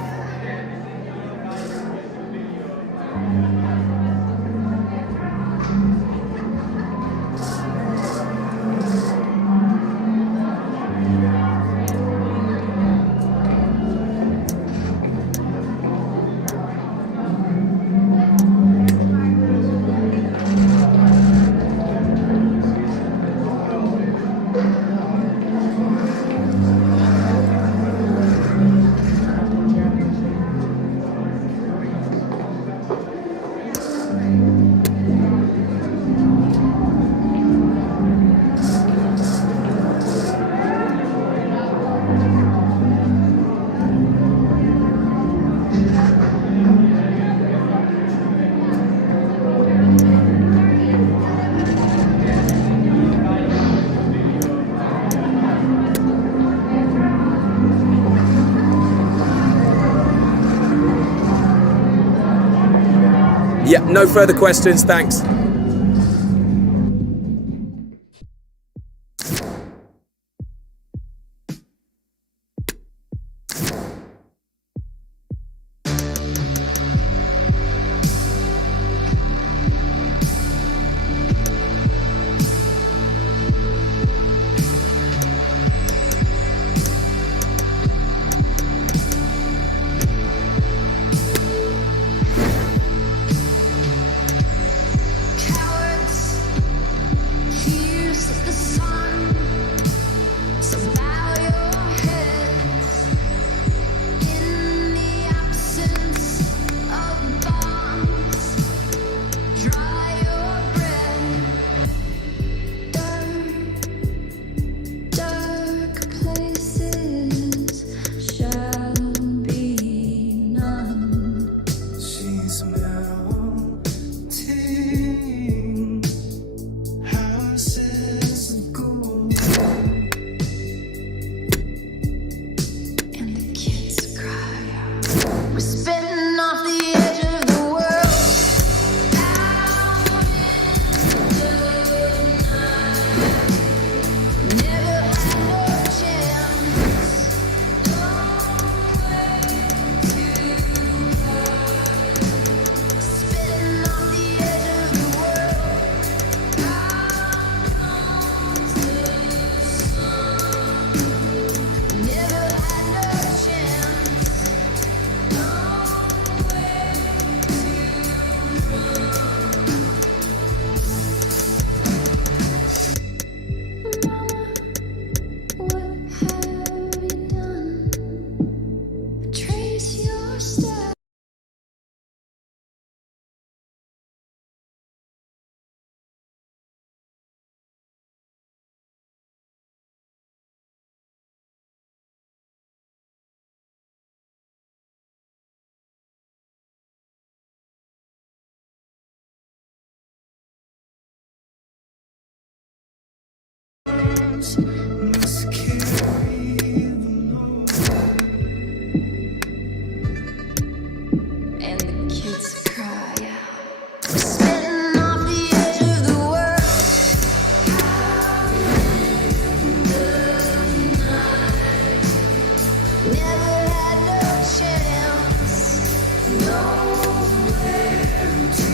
Yeah, no further questions, thanks. Houses And the kids cry out. We're spinning off the edge of the world. Never had no chance. Nowhere to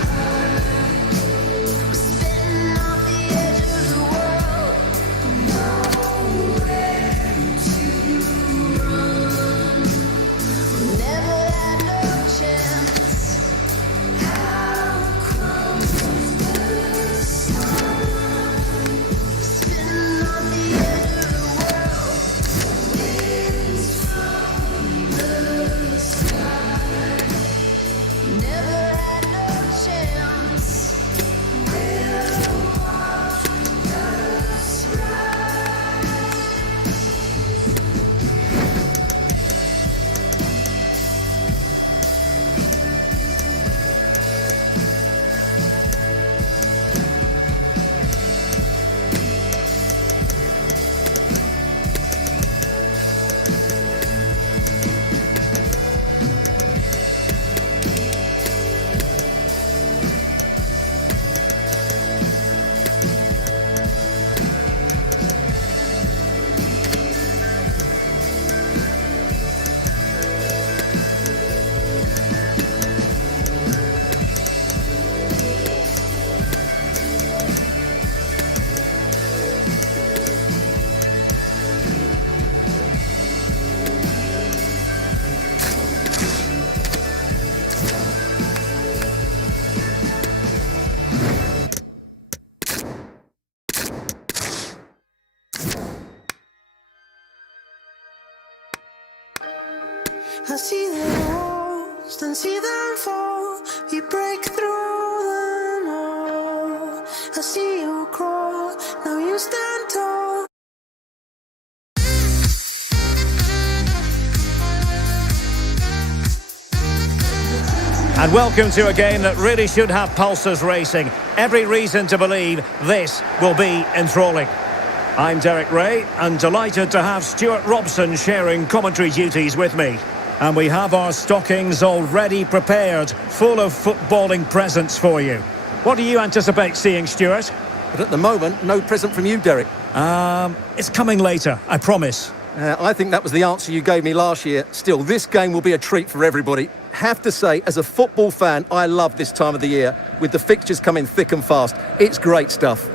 hide. We're spinning off the edge of the world. Nowhere to run. Never had no chance. How close the sun? Spinning off the edge of the world. Winds from the sky. Never had no chance. Will watch us rise. I see them lost and see them fall. We break through them all. I see you crawl, now you stand tall. And welcome to a game that really should have pulses racing. Every reason to believe this will be enthralling. I'm Derek Ray, and delighted to have Stuart Robson sharing commentary duties with me. And we have our stockings already prepared, full of footballing presents for you. What do you anticipate seeing, Stuart? But at the moment, no present from you, Derek. It's coming later, I promise. I think that was the answer you gave me last year. Still, this game will be a treat for everybody. Have to say, as a football fan, I love this time of the year, with the fixtures coming thick and fast. It's great stuff.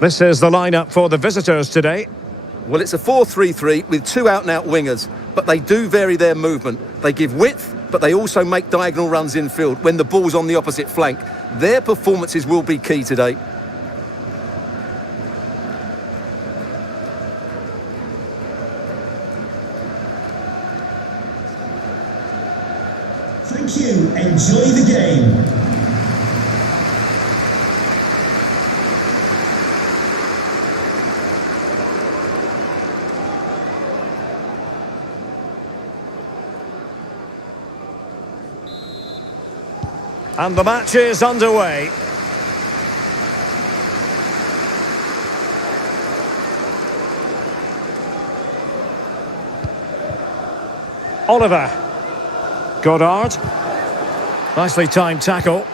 This is the lineup for the visitors today. Well, it's a 4-3-3 with two out-and-out wingers, but they do vary their movement. They give width, but they also make diagonal runs infield when the ball's on the opposite flank. Their performances will be key today. Thank you. Enjoy the game. And the match is underway. Oliver. Goddard. Nicely timed tackle.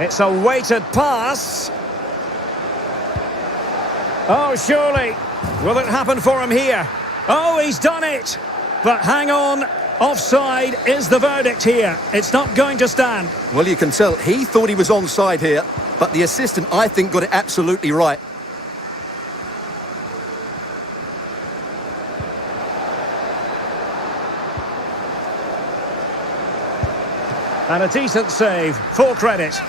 It's a weighted pass. Oh, surely. Will it happen for him here? Oh, he's done it. But hang on. Offside is the verdict here. It's not going to stand. Well, you can tell he thought he was onside here, but the assistant, I think, got it absolutely right. And a decent save, full credit.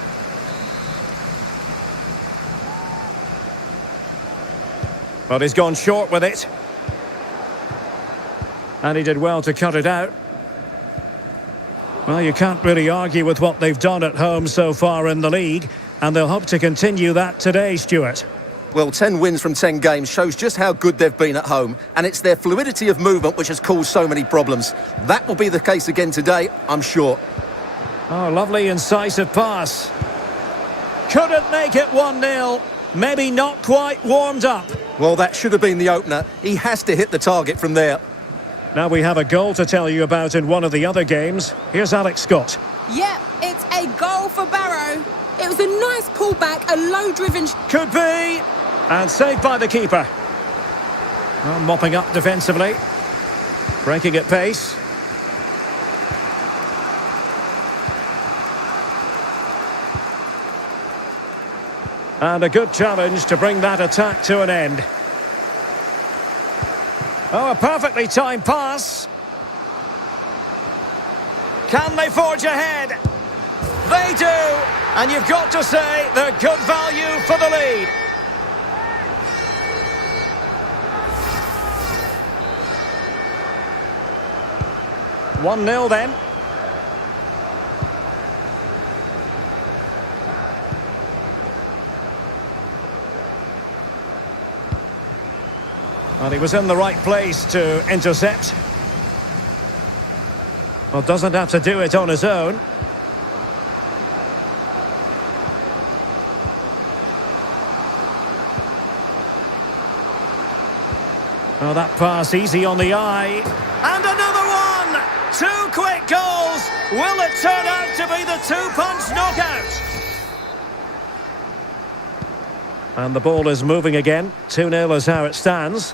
But he's gone short with it. And he did well to cut it out. Well, you can't really argue with what they've done at home so far in the league, and they'll hope to continue that today, Stuart. Well, 10 wins from 10 games shows just how good they've been at home, and it's their fluidity of movement which has caused so many problems. That will be the case again today, I'm sure. Oh, lovely incisive pass. Couldn't make it 1-0. Maybe not quite warmed up. Well, that should have been the opener. He has to hit the target from there. Now we have a goal to tell you about in one of the other games. Here's Alex Scott. Yep, it's a goal for Barrow. It was a nice pullback, a low-driven... Could be. And saved by the keeper. Well, mopping up defensively. Breaking at pace. And a good challenge to bring that attack to an end. Oh, a perfectly timed pass. Can they forge ahead? They do. And you've got to say they're good value for the lead. One 0 then. Well, he was in the right place to intercept. Well, doesn't have to do it on his own. Oh, that pass easy on the eye. And another one! 2 quick goals! Will it turn out to be the 2-punch knockout? And the ball is moving again. 2-0 is how it stands.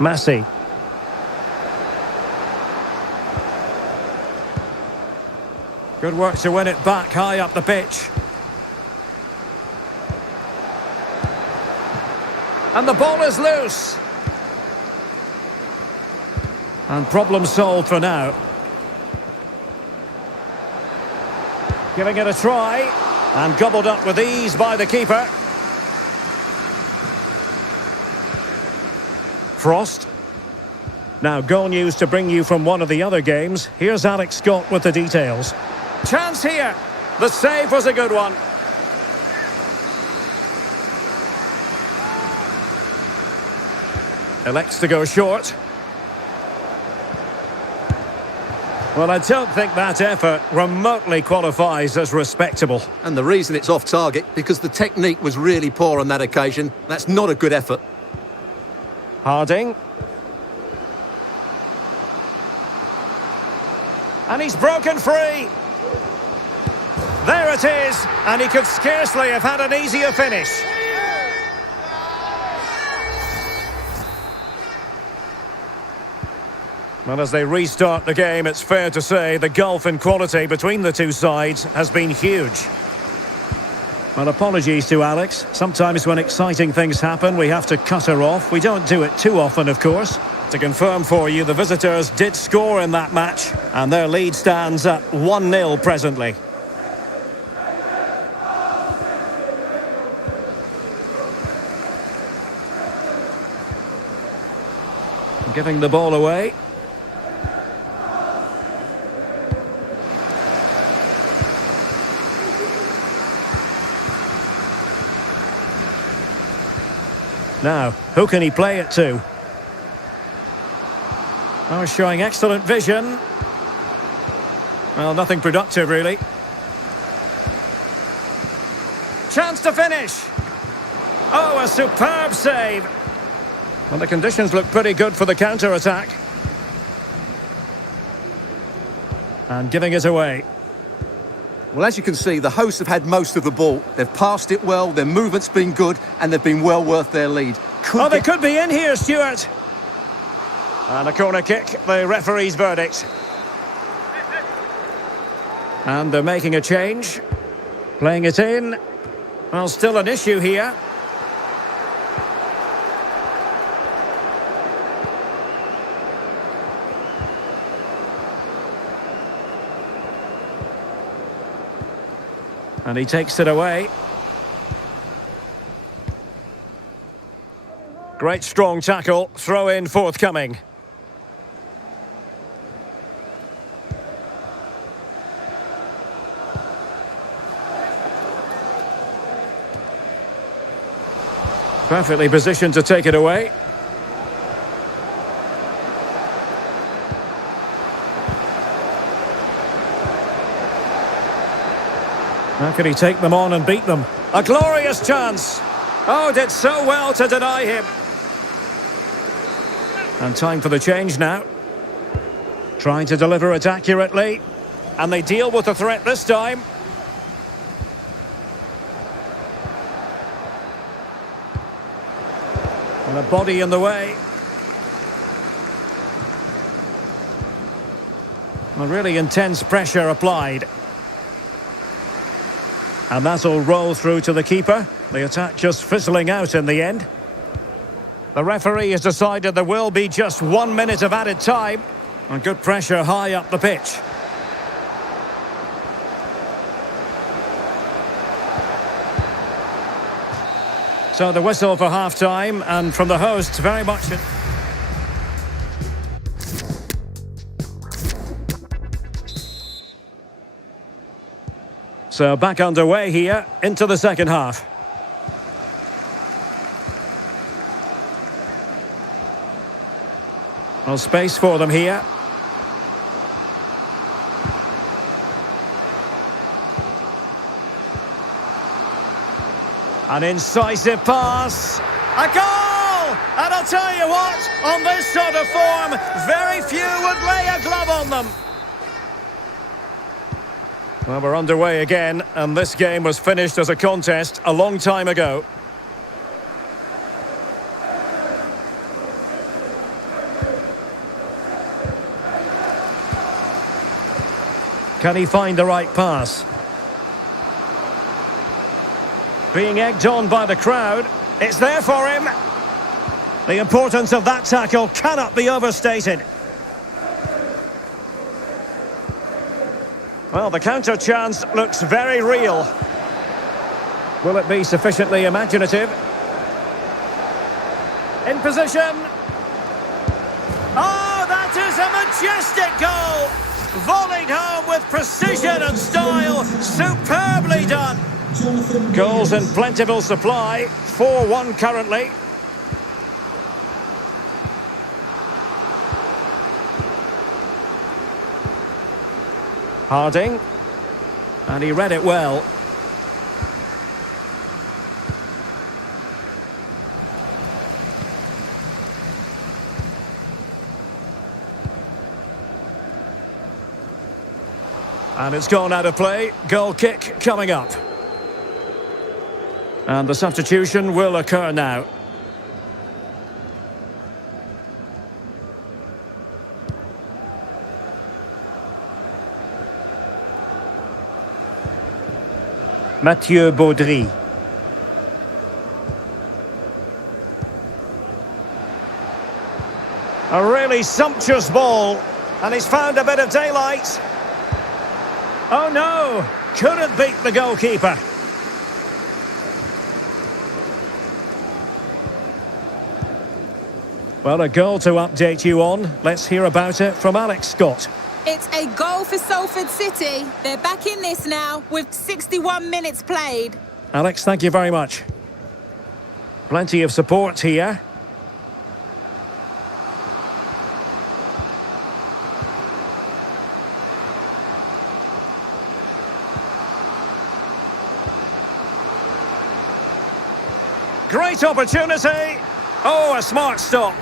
Massey. Good work to win it back high up the pitch. And the ball is loose. And problem solved for now. Giving it a try. And gobbled up with ease by the keeper. Frost. Now, goal news to bring you from one of the other games. Here's Alex Scott with the details. Chance here. The save was a good one. Elects to go short. Well, I don't think that effort remotely qualifies as respectable. And the reason it's off target, because the technique was really poor on that occasion. That's not a good effort. Harding. And he's broken free. There it is. And he could scarcely have had an easier finish. Well, as they restart the game, it's fair to say the gulf in quality between the two sides has been huge. Well, apologies to Alex. Sometimes when exciting things happen, we have to cut her off. We don't do it too often, of course. To confirm for you, the visitors did score in that match, and their lead stands at 1-0 presently. Giving the ball away. Now, who can he play it to? Oh, showing excellent vision. Well, nothing productive, really. Chance to finish. Oh, a superb save. Well, the conditions look pretty good for the counter-attack. And giving it away. Well, as you can see, the hosts have had most of the ball. They've passed it well, their movement's been good, and they've been well worth their lead. They could be in here, Stuart. And a corner kick, the referee's verdict. And they're making a change. Playing it in. Well, still an issue here. And he takes it away. Great strong tackle, throw in forthcoming. Perfectly positioned to take it away. How can he take them on and beat them? A glorious chance. Oh, did so well to deny him. And time for the change now. Trying to deliver it accurately. And they deal with the threat this time. And a body in the way. A really intense pressure applied. And that'll roll through to the keeper. The attack just fizzling out in the end. The referee has decided there will be just 1 minute of added time. And good pressure high up the pitch. So the whistle for half-time, and from the hosts, very much... So back underway here, into the second half. Well, space for them here. An incisive pass. A goal! And I'll tell you what, on this sort of form, very few would lay a glove on them. Well, we're underway again, and this game was finished as a contest a long time ago. Can he find the right pass? Being egged on by the crowd. It's there for him. The importance of that tackle cannot be overstated. Well, the counter chance looks very real. Will it be sufficiently imaginative? In position. Oh, that is a majestic goal! Volleyed home with precision and style. Superbly done. Goals in plentiful supply. 4-1 currently. Harding. And he read it well. And it's gone out of play. Goal kick coming up. And the substitution will occur now. Mathieu Baudry. A really sumptuous ball. And he's found a bit of daylight. Oh no! Couldn't beat the goalkeeper. Well, a goal to update you on. Let's hear about it from Alex Scott. It's a goal for Salford City. They're back in this now with 61 minutes played. Alex, thank you very much. Plenty of support here. Great opportunity. Oh, a smart stop.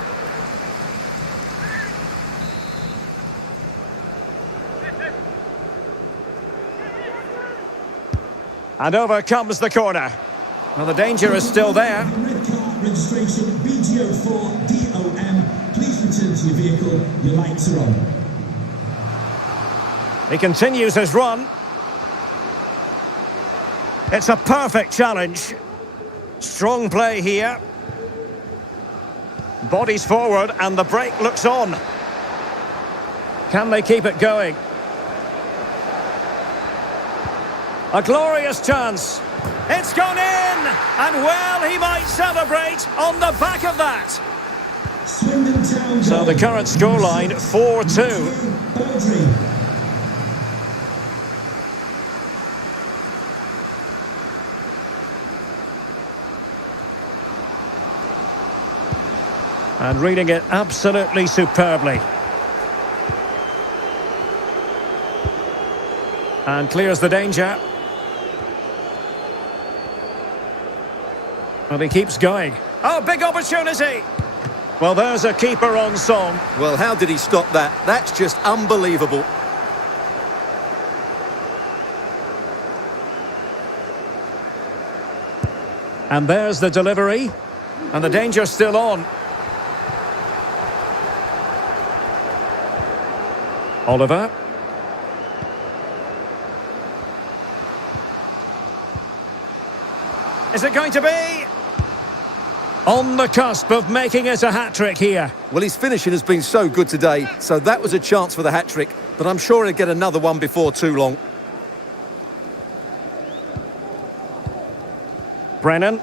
And over comes the corner. Well, the danger is still there. Red car registration BGO4DOM. Please return to your vehicle. Your lights are on. He continues his run. It's a perfect challenge. Strong play here. Bodies forward and the break looks on. Can they keep it going? A glorious chance. It's gone in! And well, he might celebrate on the back of that. So the current scoreline, 4-2. And reading it absolutely superbly. And clears the danger. And he keeps going. Oh, big opportunity! Well, there's a keeper on song. Well, how did he stop that? That's just unbelievable. And there's the delivery. And the danger's still on. Oliver. Is it going to be? On the cusp of making it a hat-trick here. Well, his finishing has been so good today, so that was a chance for the hat-trick, but I'm sure he'll get another one before too long. Brennan.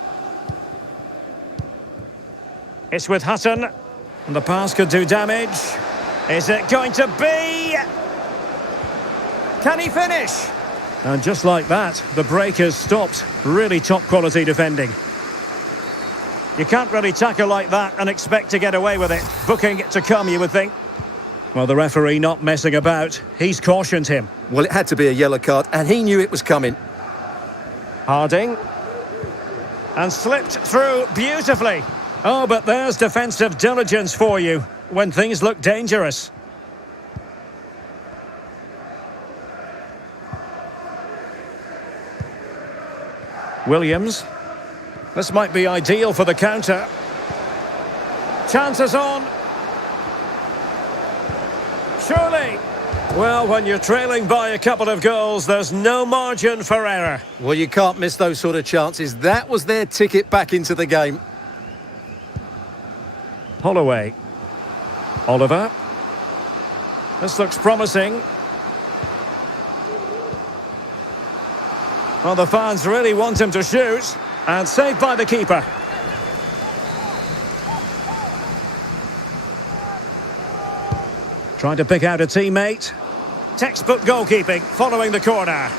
It's with Hutton. And the pass could do damage. Is it going to be? Can he finish? And just like that, the break has stopped. Really top quality defending. You can't really tackle like that and expect to get away with it. Booking to come, you would think. Well, the referee not messing about. He's cautioned him. Well, it had to be a yellow card, and he knew it was coming. Harding. And slipped through beautifully. Oh, but there's defensive diligence for you when things look dangerous. Williams. This might be ideal for the counter. Chances on. Surely. Well, when you're trailing by a couple of goals, there's no margin for error. Well, you can't miss those sort of chances. That was their ticket back into the game. Holloway. Oliver. This looks promising. Well, the fans really want him to shoot. And saved by the keeper. Trying to pick out a teammate. Textbook goalkeeping following the corner.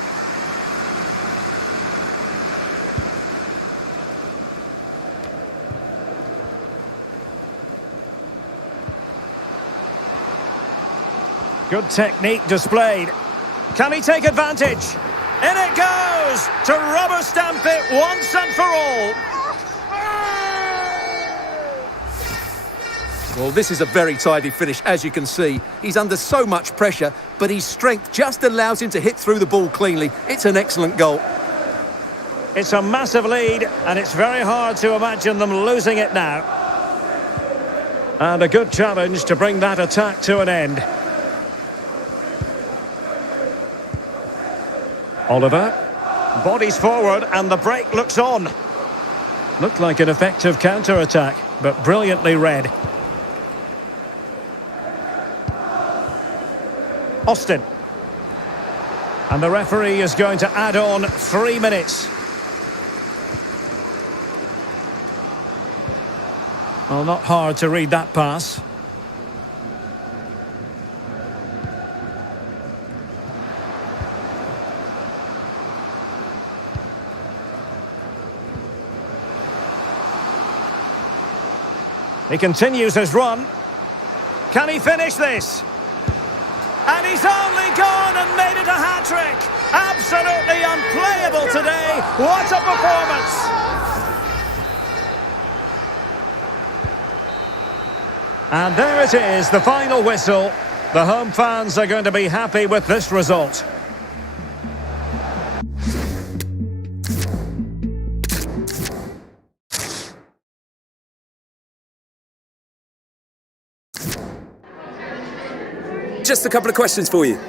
Good technique displayed. Can he take advantage? In it goes to rubber stamp it once and for all. Well, this is a very tidy finish, as you can see. He's under so much pressure, but his strength just allows him to hit through the ball cleanly. It's an excellent goal. It's a massive lead, and it's very hard to imagine them losing it now. And a good challenge to bring that attack to an end. Oliver. Bodies forward, and the break looks on. Looked like an effective counter-attack, but brilliantly read. Austin. And the referee is going to add on 3 minutes. Well, not hard to read that pass. He continues his run. Can he finish this? And he's only gone and made it a hat-trick. Absolutely unplayable today. What a performance. And there it is, the final whistle. The home fans are going to be happy with this result. Just a couple of questions for you.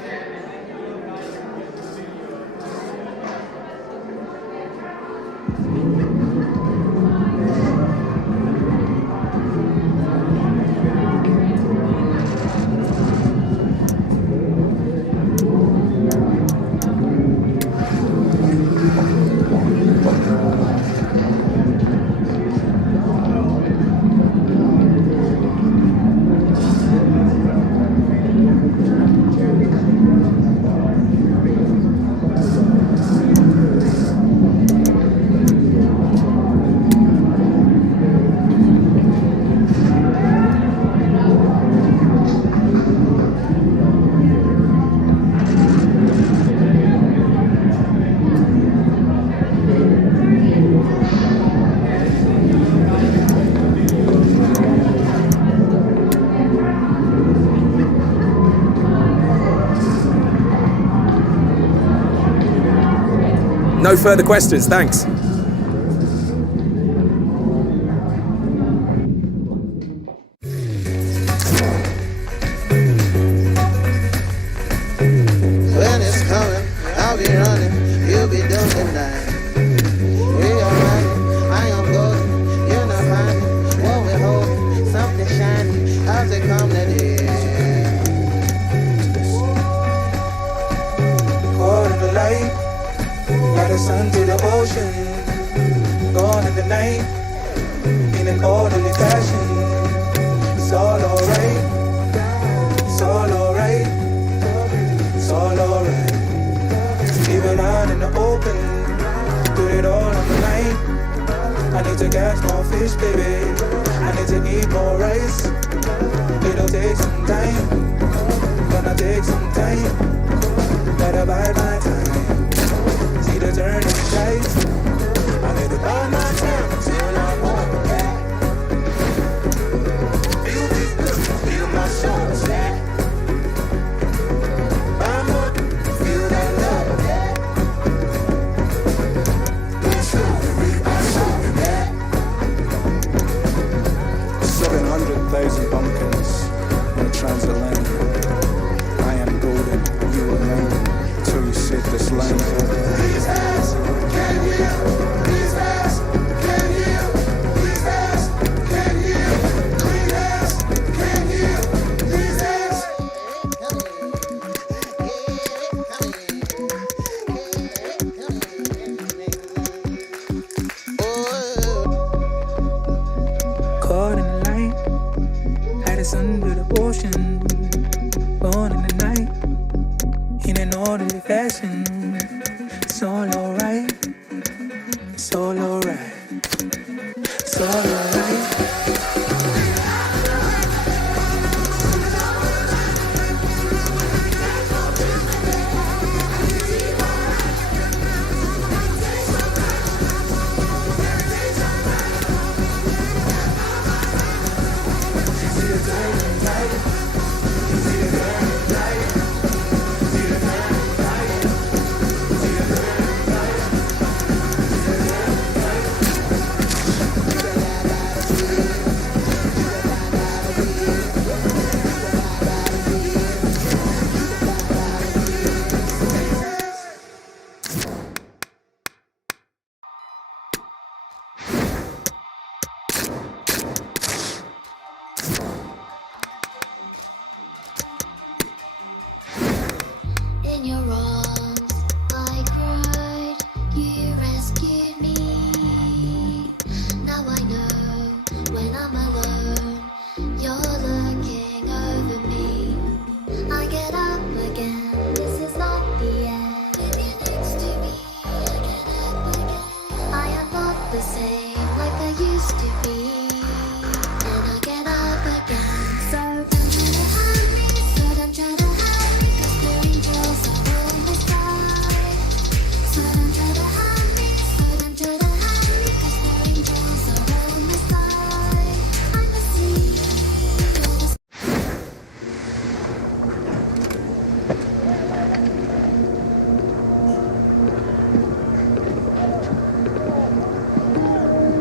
no further questions, thanks. When it's coming, I'll be running, you'll be doing the night. We are running, I am golden, you're not finding what we're holding, something shiny, how's it come that is? Caught in the light, like the sun to the ocean. Gone in the night, in an orderly fashion. It's all alright, it's all alright, it's all alright. Leave it out in the open, do it all on the line. I need to catch more fish, baby. I need to eat more rice. It'll take some time, gonna take some time. Better buy my time. See the turning tides. I need to buy my time until I'm home. Feel this good, feel my soul set. Buy more, feel that love. It's slowly, I'm slowly back. 700,000 bumpkins on a transatlantic. I am golden, you remain. So you said this line. These hands can heal. These hands can heal. These hands can heal. These hands can heal. These hands. Caught in the light, had us under the ocean. Born in the night, in an orderly fashion. It's all alright, it's all alright, it's all alright. In your arms, I cried. You rescued me. Now I know when I'm alone, you're looking over me. I get up again. This is not the end. With you next to me, I get up again. I am not the same like I used to be. And I get up again. So don't try to hide me. So don't try to hide me. 'Cause the angels are on my side. So don't try to hide me. So don't try to hide me. 'Cause the angels are on my side. I'm the sea. You're the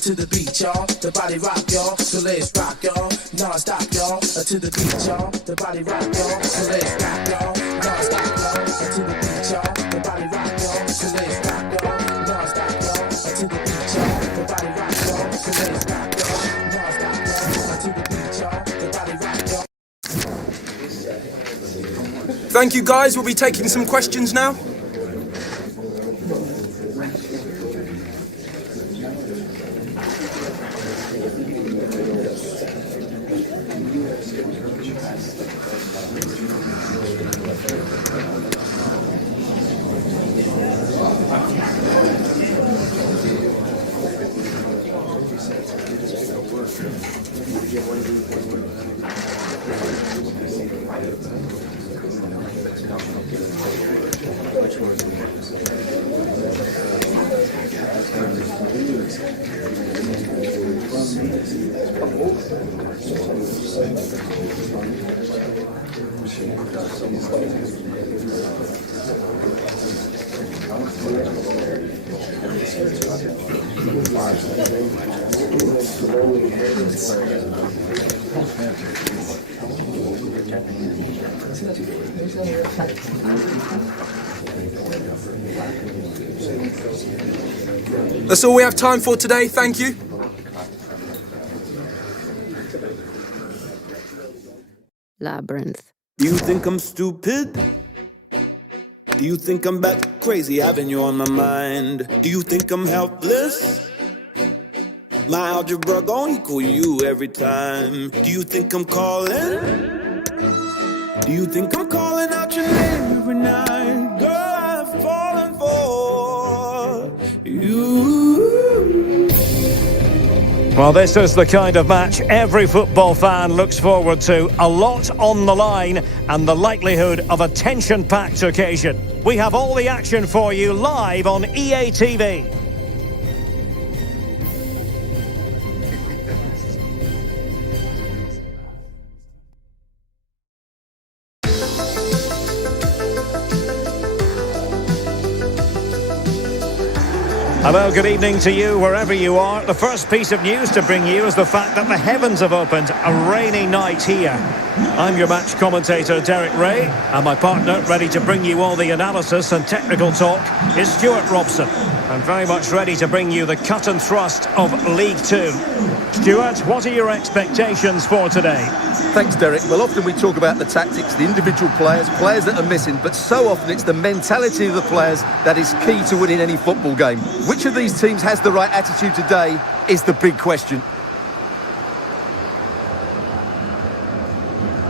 to the beat, y'all. The body rock, y'all. So let's rock, y'all. Non-stop, y'all. To the beat, y'all. The body rock, y'all. So let's rock, y'all. Non-stop, y'all. To the beat, y'all. The body rock, y'all. So let's rock, y'all. Non-stop, y'all. To the beat, y'all. The body rock, y'all. So let's rock, y'all. Non-stop, y'all. To the beat, y'all. The body rock, y'all. Thank you, guys. We'll be taking some questions now. That's all we have time for today. Thank you. Labyrinth. Do you think I'm stupid? Do you think I'm bat crazy having you on my mind? Do you think I'm helpless? My algebra gon' equal you every time. Do you think I'm calling? Do you think I'm calling out your name every night? Girl, I've fallen for you. Well, this is the kind of match every football fan looks forward to. A lot on the line and the likelihood of a tension-packed occasion. We have all the action for you live on EA TV. Hello, good evening to you wherever you are. The first piece of news to bring you is the fact that the heavens have opened. A rainy night here. I'm your match commentator, Derek Ray, and my partner, ready to bring you all the analysis and technical talk, is Stuart Robson. I'm very much ready to bring you the cut and thrust of League Two. Stuart, what are your expectations for today? Thanks, Derek. Well, often we talk about the tactics, the individual players that are missing, but so often it's the mentality of the players that is key to winning any football game. Which of these teams has the right attitude today is the big question.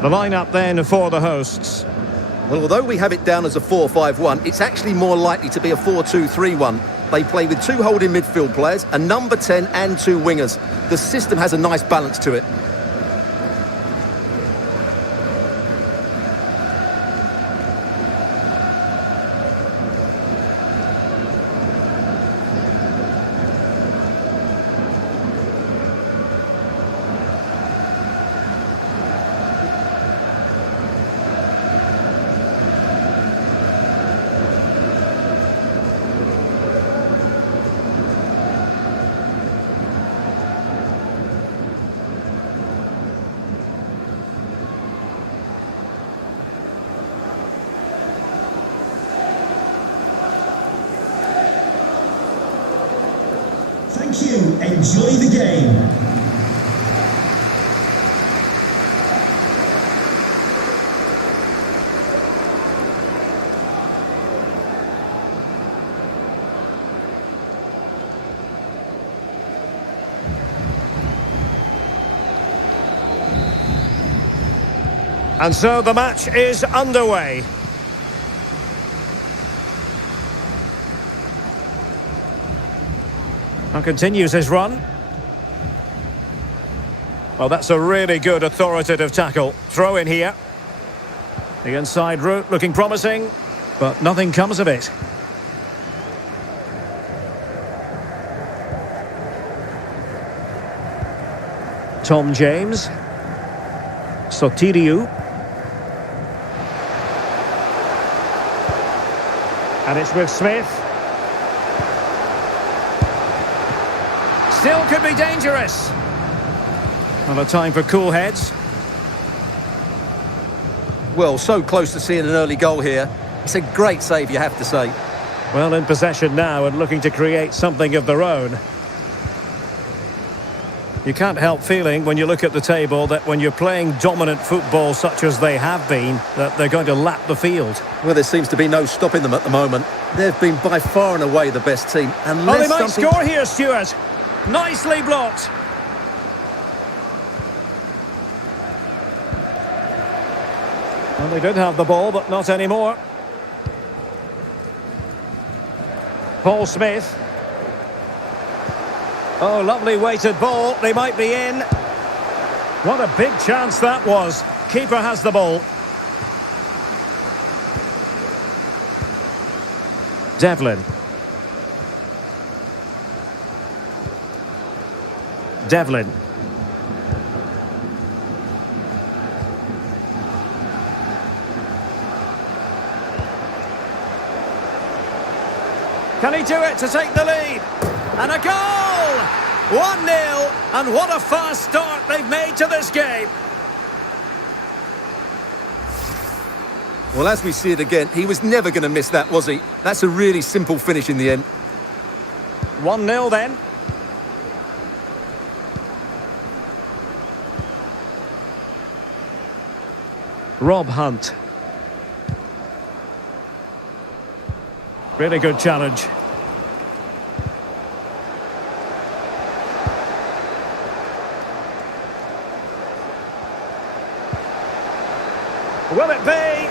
The lineup then for the hosts. Well, although we have it down as a 4-5-1, it's actually more likely to be a 4-2-3-1. They play with two holding midfield players, a number 10 and two wingers. The system has a nice balance to it. Thank you. Enjoy the game. And so the match is underway. And continues his run. Well, that's a really good authoritative tackle. Throw in here. The inside route looking promising, but nothing comes of it. Tom James. Sotiriou. And it's with Smith. Still could be dangerous. Well, a time for cool heads. Well, so close to seeing an early goal here. It's a great save, you have to say. Well, in possession now and looking to create something of their own. You can't help feeling when you look at the table that when you're playing dominant football such as they have been, that they're going to lap the field. Well, there seems to be no stopping them at the moment. They've been by far and away the best team. Oh, they might score here, Stuart. Nicely blocked. Well, they did have the ball, but not anymore. Paul Smith. Oh, lovely weighted ball. They might be in. What a big chance that was. Keeper has the ball. Devlin. Devlin. Can he do it to take the lead? And a goal! 1-0, and what a fast start they've made to this game. Well, as we see it again, he was never going to miss that, was he? That's a really simple finish in the end. 1-0 then. Rob Hunt. Really good challenge. Will it be?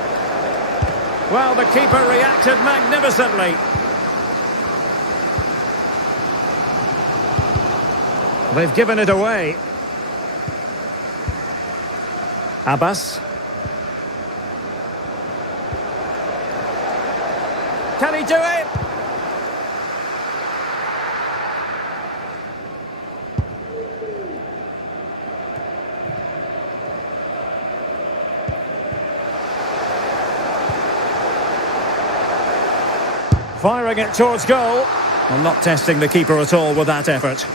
Well, the keeper reacted magnificently. They've given it away. Abbas. Can he do it? Firing it towards goal. Well, not testing the keeper at all with that effort.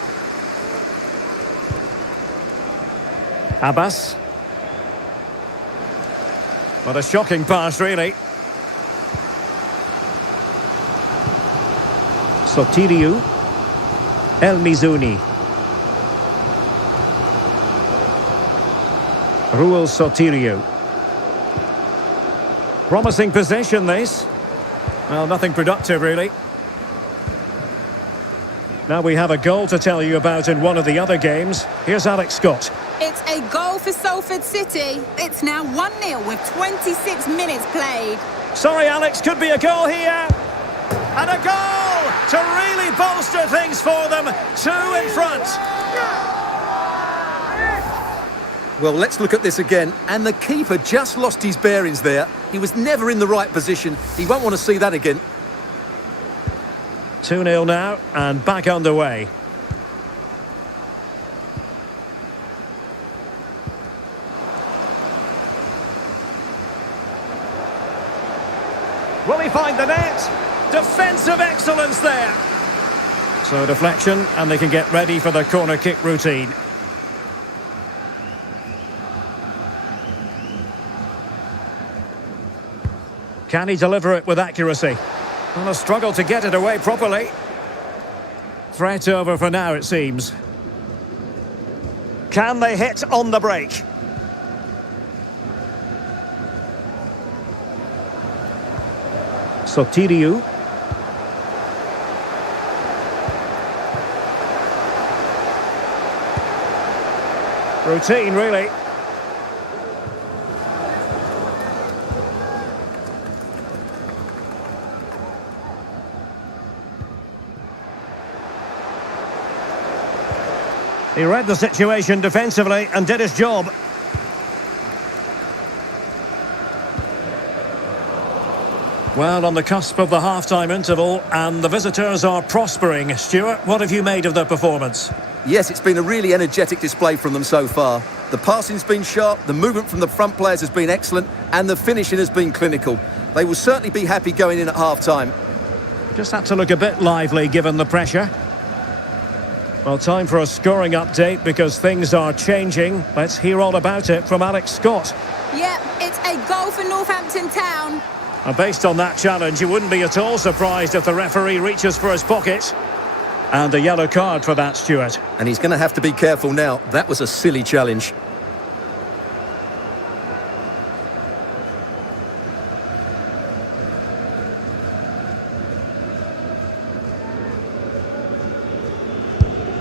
Abbas. What a shocking pass, really. Sotiriou. El Mizuni. Ruel Sotiriou. Promising possession, this. Well, nothing productive, really. Now we have a goal to tell you about in one of the other games. Here's Alex Scott. It's a goal for Salford City. It's now 1-0 with 26 minutes played. Sorry, Alex, could be a goal here. And a goal to really bolster things for them. 2 in front. Well, let's look at this again. And the keeper just lost his bearings there. He was never in the right position. He won't want to see that again. 2-0 now and back underway. Will he find the net? Defensive excellence there. So deflection, and they can get ready for the corner kick routine. Can he deliver it with accuracy? Well, a struggle to get it away properly. Threat over for now, it seems. Can they hit on the break? Sotiriou. Routine, really. He read the situation defensively and did his job. Well, on the cusp of the half-time interval, and the visitors are prospering. Stuart, what have you made of their performance? Yes, it's been a really energetic display from them so far. The passing's been sharp, the movement from the front players has been excellent, and the finishing has been clinical. They will certainly be happy going in at half-time. Just had to look a bit lively given the pressure. Well, time for a scoring update because things are changing. Let's hear all about it from Alex Scott. Yep, it's a goal for Northampton Town. And based on that challenge, you wouldn't be at all surprised if the referee reaches for his pocket. And a yellow card for that, Stuart. And he's going to have to be careful now. That was a silly challenge.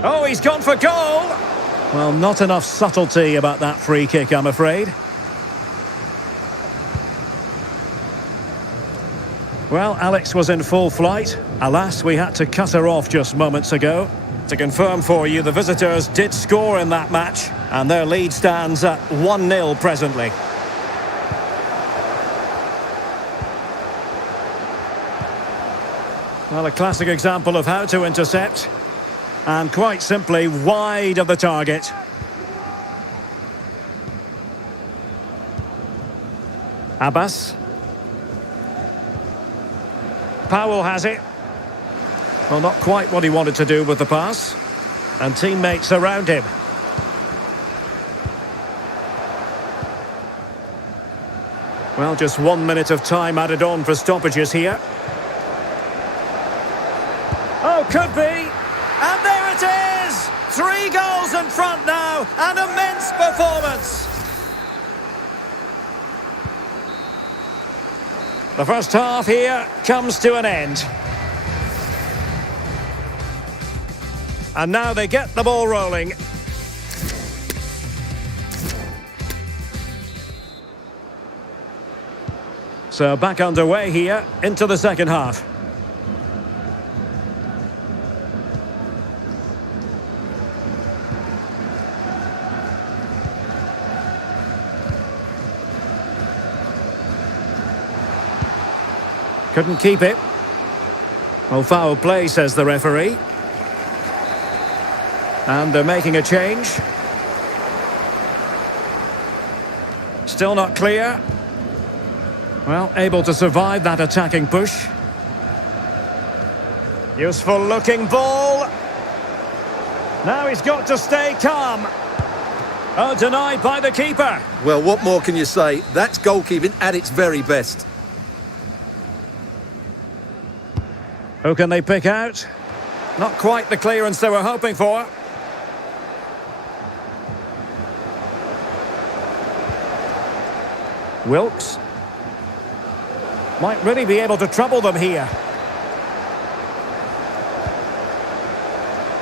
Oh, he's gone for goal! Well, not enough subtlety about that free kick, I'm afraid. Well, Alex was in full flight. Alas, we had to cut her off just moments ago. To confirm for you, the visitors did score in that match, and their lead stands at 1-0 presently. Well, a classic example of how to intercept. And quite simply, wide of the target. Abbas. Powell has it. Well, not quite what he wanted to do with the pass. And teammates around him. Well, just 1 minute of time added on for stoppages here. Oh, could be. And there it is! 3 goals in front now. An immense performance. The first half here comes to an end. And now they get the ball rolling. So back underway here into the second half. Couldn't keep it. Well, foul play, says the referee. And they're making a change. Still not clear. Well, able to survive that attacking push. Useful looking ball. Now he's got to stay calm. Oh, denied by the keeper. Well, what more can you say? That's goalkeeping at its very best. Who can they pick out? Not quite the clearance they were hoping for. Wilkes. Might really be able to trouble them here.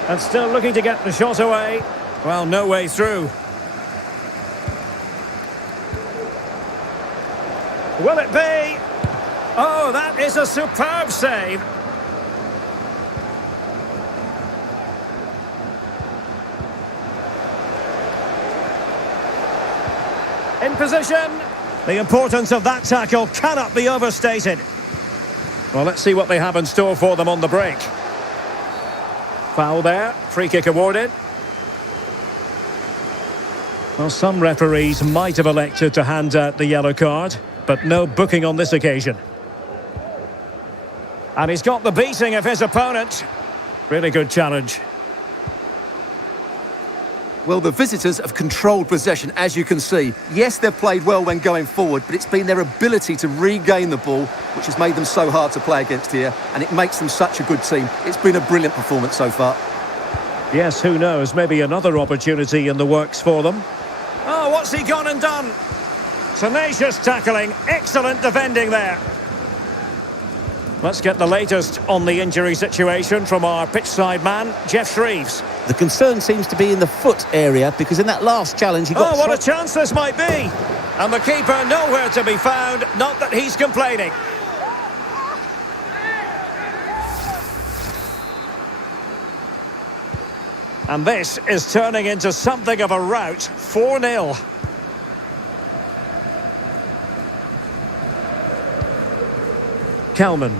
And still looking to get the shot away. Well, no way through. Will it be? Oh, that is a superb save. In position. The importance of that tackle cannot be overstated. Well, let's see what they have in store for them on the break. Foul there. Free kick awarded. Well, some referees might have elected to hand out the yellow card, but no booking on this occasion. And he's got the beating of his opponent. Really good challenge. Well, the visitors have controlled possession, as you can see. Yes, they've played well when going forward, but it's been their ability to regain the ball which has made them so hard to play against here, and it makes them such a good team. It's been a brilliant performance so far. Yes, who knows? Maybe another opportunity in the works for them. Oh, what's he gone and done? Tenacious tackling, excellent defending there. Let's get the latest on the injury situation from our pitchside man, Jeff Shreves. The concern seems to be in the foot area, because in that last challenge he got... Oh, what a chance this might be! And the keeper nowhere to be found, not that he's complaining. And this is turning into something of a rout, 4-0. Kelman.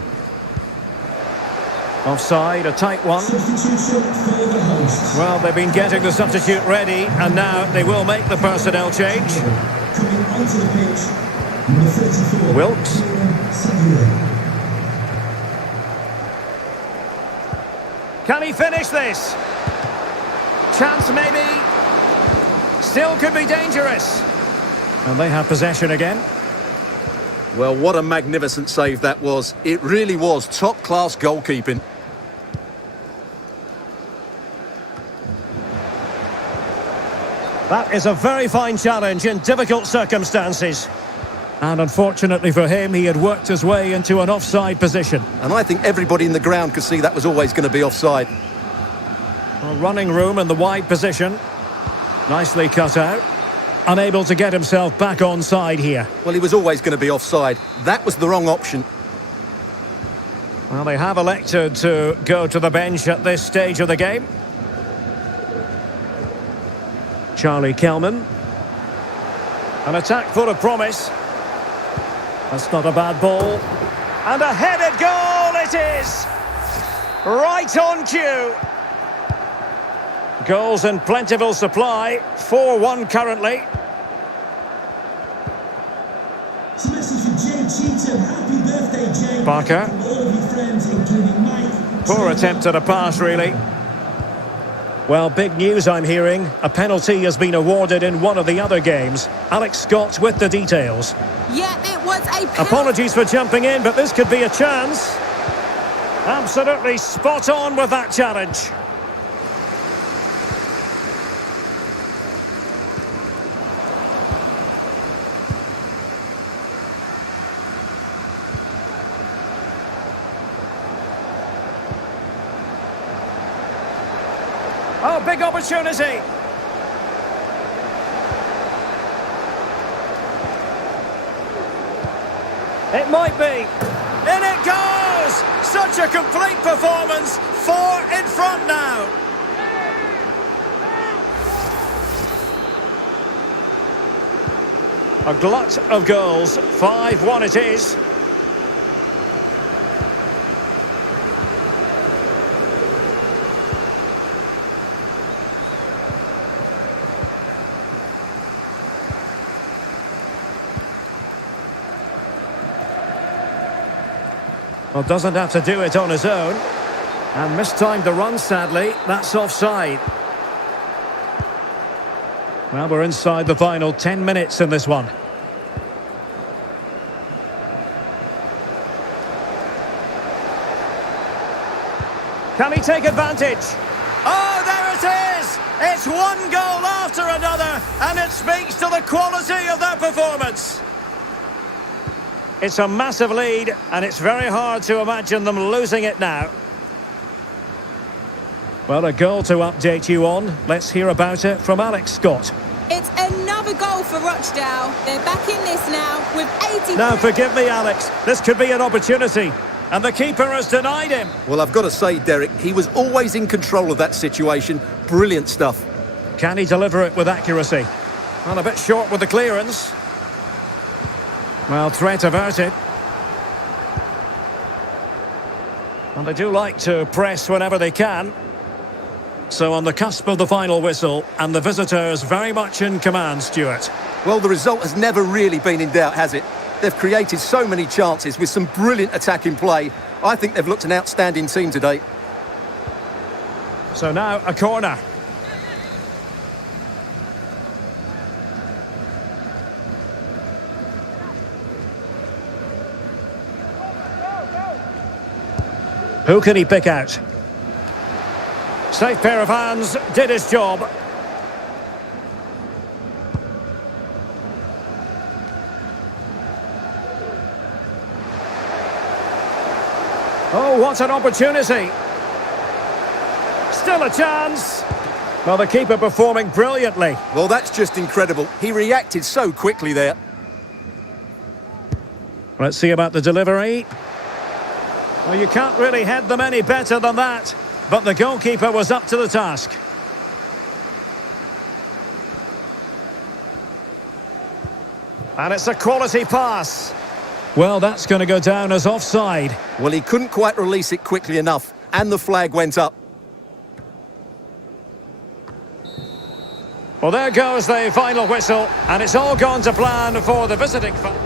Offside, a tight one. Well, they've been getting the substitute ready, and now they will make the personnel change. Wilkes. Can he finish this? chance maybe. Still could be dangerous. And they have possession again. Well, what a magnificent save that was. It really was top-class goalkeeping. That is a very fine challenge in difficult circumstances. And unfortunately for him, he had worked his way into an offside position. And I think everybody in the ground could see that was always going to be offside. A running room in the wide position. Nicely cut out. Unable to get himself back onside here. Well, he was always going to be offside. That was the wrong option. Well, they have elected to go to the bench at this stage of the game. Charlie Kelman. An attack full of promise. That's not a bad ball. And a headed goal it is! Right on cue. Goals in plentiful supply. 4-1 currently. It's a message from Jay Cheatham. Happy birthday, Jay. Barker. From all of your friends, including Mike. Poor attempt at a pass, really. Well, big news I'm hearing. A penalty has been awarded in one of the other games. Alex Scott with the details. Yeah, it was a penalty. Apologies for jumping in, but this could be a chance. Absolutely spot on with that challenge. Oh, big opportunity. It might be. In it goes! Such a complete performance. 4 in front now. A glut of goals. 5-1 it is. Well, doesn't have to do it on his own. And mistimed the run, sadly. That's offside. Well, we're inside the final 10 minutes in this one. Can he take advantage? Oh, there it is! It's one goal after another, and it speaks to the quality of their performance. It's a massive lead, and it's very hard to imagine them losing it now. Well, a goal to update you on. Let's hear about it from Alex Scott. It's another goal for Rochdale. They're back in this now with 80... Now, forgive me, Alex. This could be an opportunity. And the keeper has denied him. Well, I've got to say, Derek, he was always in control of that situation. Brilliant stuff. Can he deliver it with accuracy? Well, a bit short with the clearance. Well, threat averted. And they do like to press whenever they can. So on the cusp of the final whistle, and the visitors very much in command, Stuart. Well, the result has never really been in doubt, has it? They've created so many chances with some brilliant attacking play. I think they've looked an outstanding team today. So now a corner. Who can he pick out? Safe pair of hands, did his job. Oh, what an opportunity. Still a chance. Well, the keeper performing brilliantly. Well, that's just incredible. He reacted so quickly there. Let's see about the delivery. Well, you can't really head them any better than that. But the goalkeeper was up to the task. And it's a quality pass. Well, that's going to go down as offside. Well, he couldn't quite release it quickly enough, and the flag went up. Well, there goes the final whistle, and it's all gone to plan for the visiting fan.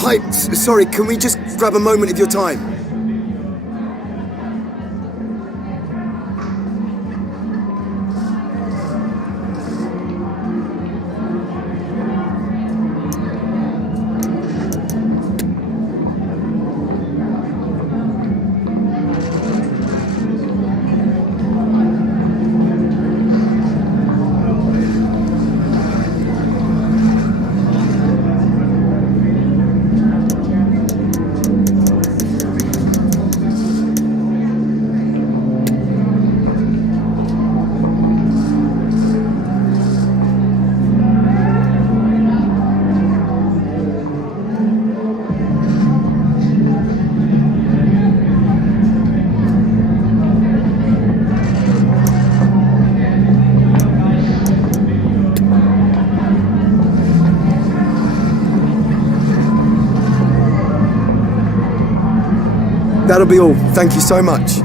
Hi, sorry, can we just grab a moment of your time? That'll be all. Thank you so much.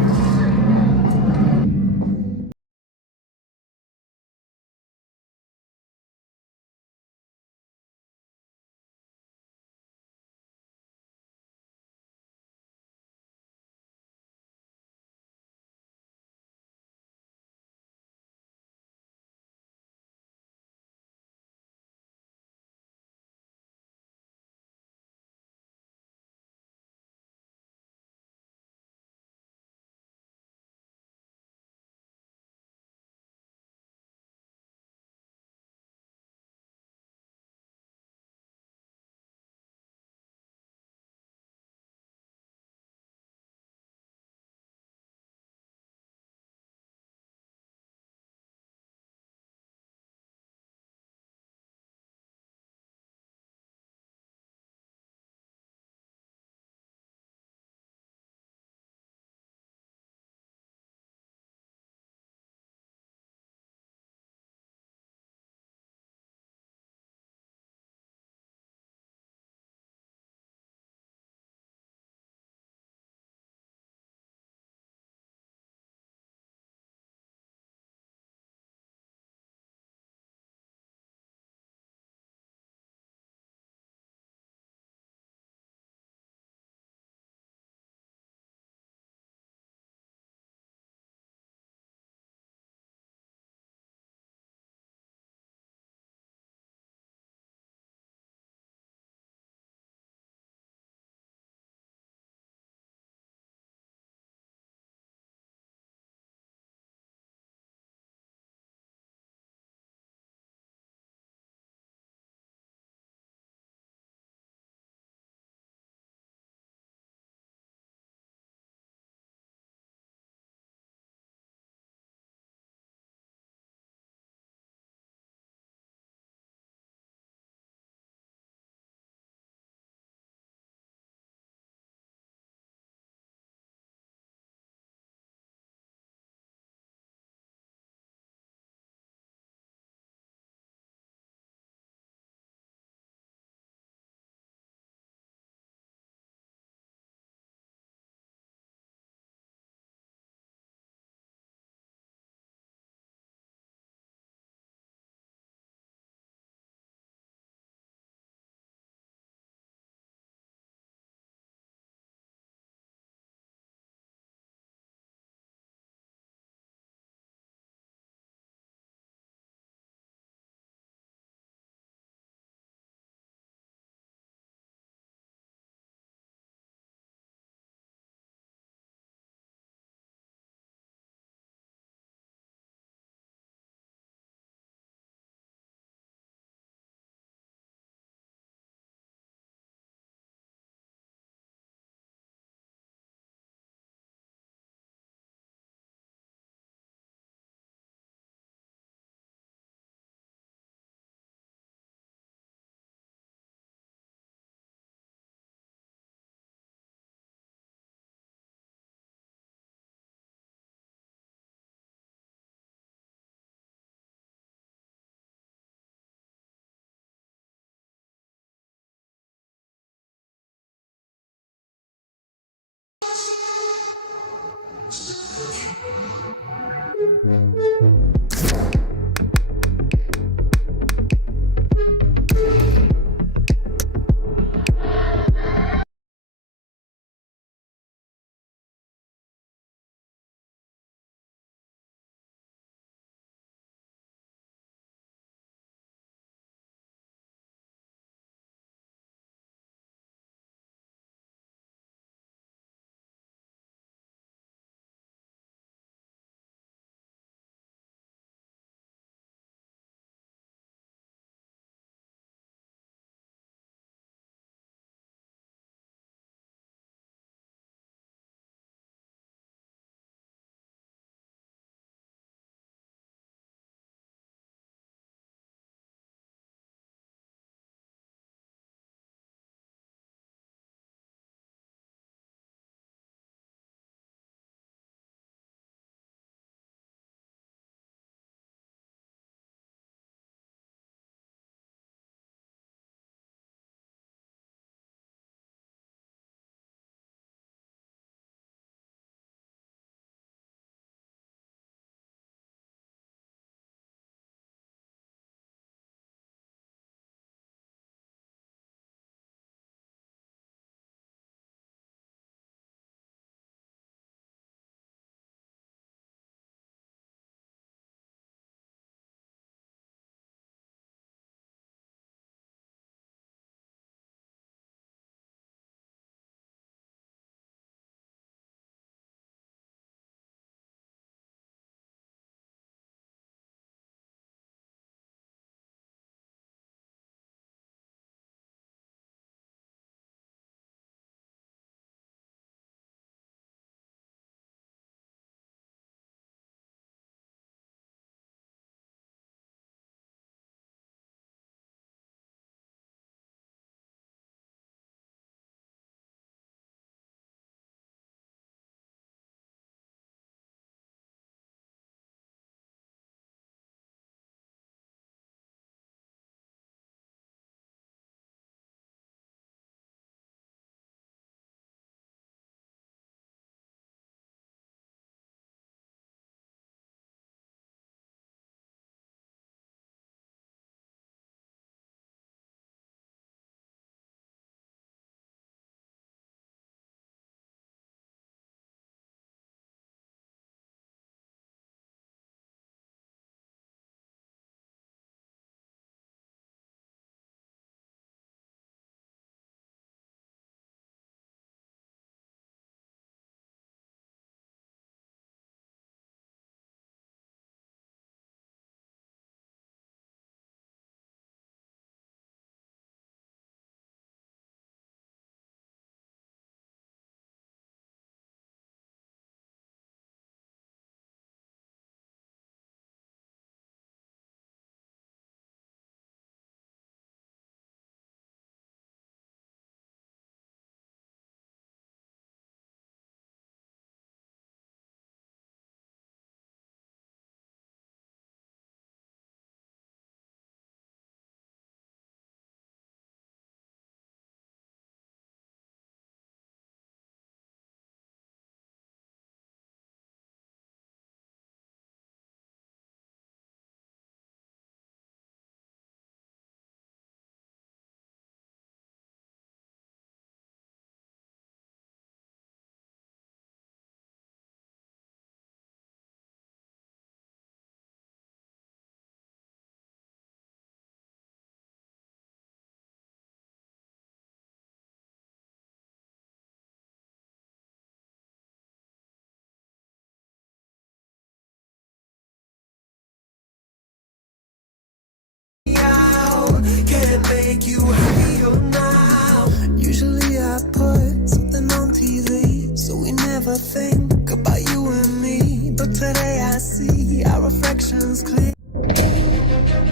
make you happier now. Usually I put something on TV, so we never think about you and me. But today I see our reflections clear.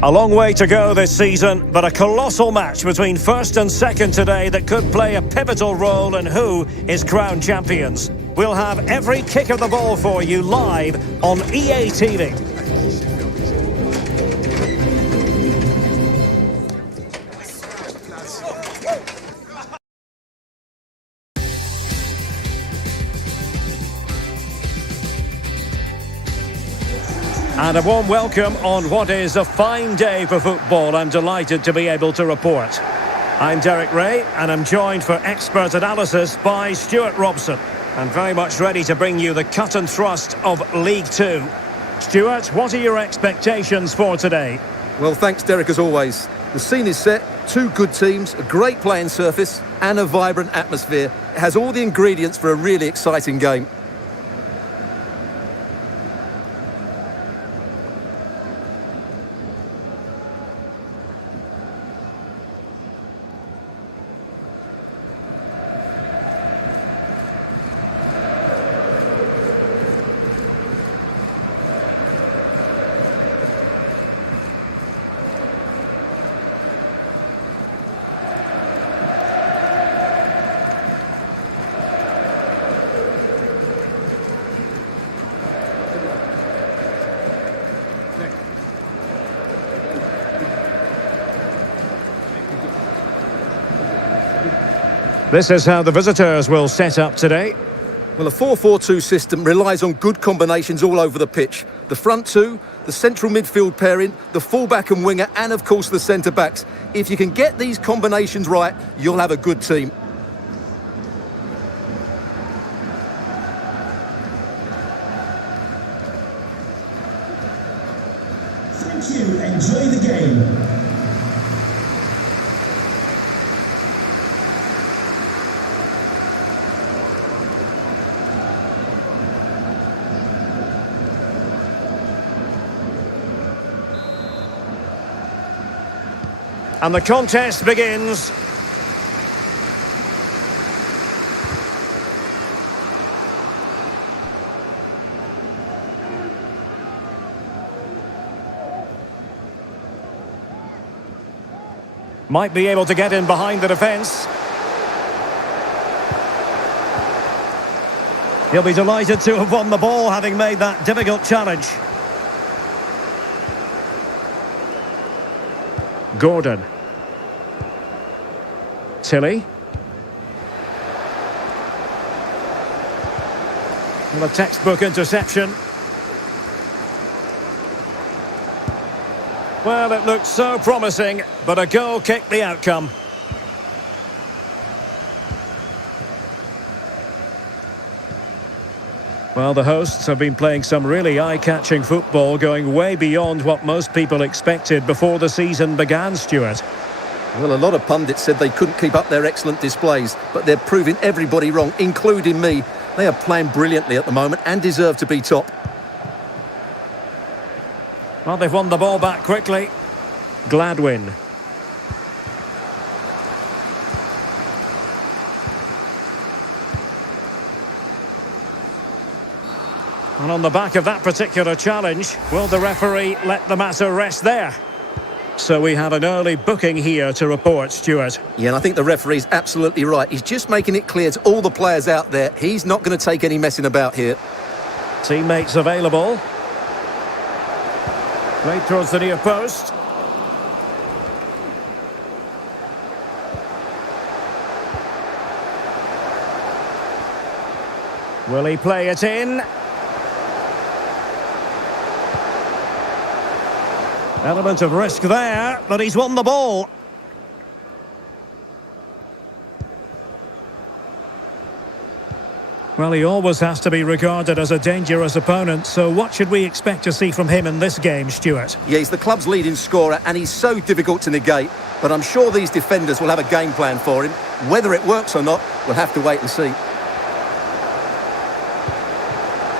A long way to go this season, but a colossal match between first and second today that could play a pivotal role in who is crowned champions. We'll have every kick of the ball for you live on EA TV. And a warm welcome on what is a fine day for football. I'm delighted to be able to report. I'm Derek Ray, and I'm joined for expert analysis by Stuart Robson. And very much ready to bring you the cut and thrust of League Two. Stuart, what are your expectations for today? Well, thanks, Derek, as always. The scene is set, two good teams, a great playing surface, and a vibrant atmosphere. It has all the ingredients for a really exciting game. This is how the visitors will set up today. Well, a 4-4-2 system relies on good combinations all over the pitch. The front two, the central midfield pairing, the fullback and winger, and of course the centre-backs. If you can get these combinations right, you'll have a good team. Thank you. Enjoy the game. And the contest begins. Might be able to get in behind the defence. He'll be delighted to have won the ball, having made that difficult challenge. Gordon. Tilly. Well, a textbook interception. Well, it looked so promising, but a goal kicked the outcome. Well, the hosts have been playing some really eye-catching football, going way beyond what most people expected before the season began, Stuart. Well, a lot of pundits said they couldn't keep up their excellent displays, but they're proving everybody wrong, including me. They are playing brilliantly at the moment and deserve to be top. Well, they've won the ball back quickly. Gladwin. And on the back of that particular challenge, will the referee let the matter rest there? So we have an early booking here to report, Stuart. Yeah, and I think the referee's absolutely right. He's just making it clear to all the players out there, he's not going to take any messing about here. Teammates available. Played towards the near post. Will he play it in? Element of risk there, but he's won the ball. Well, he always has to be regarded as a dangerous opponent, so what should we expect to see from him in this game, Stuart? Yeah, he's the club's leading scorer, and he's so difficult to negate. But I'm sure these defenders will have a game plan for him. Whether it works or not, we'll have to wait and see.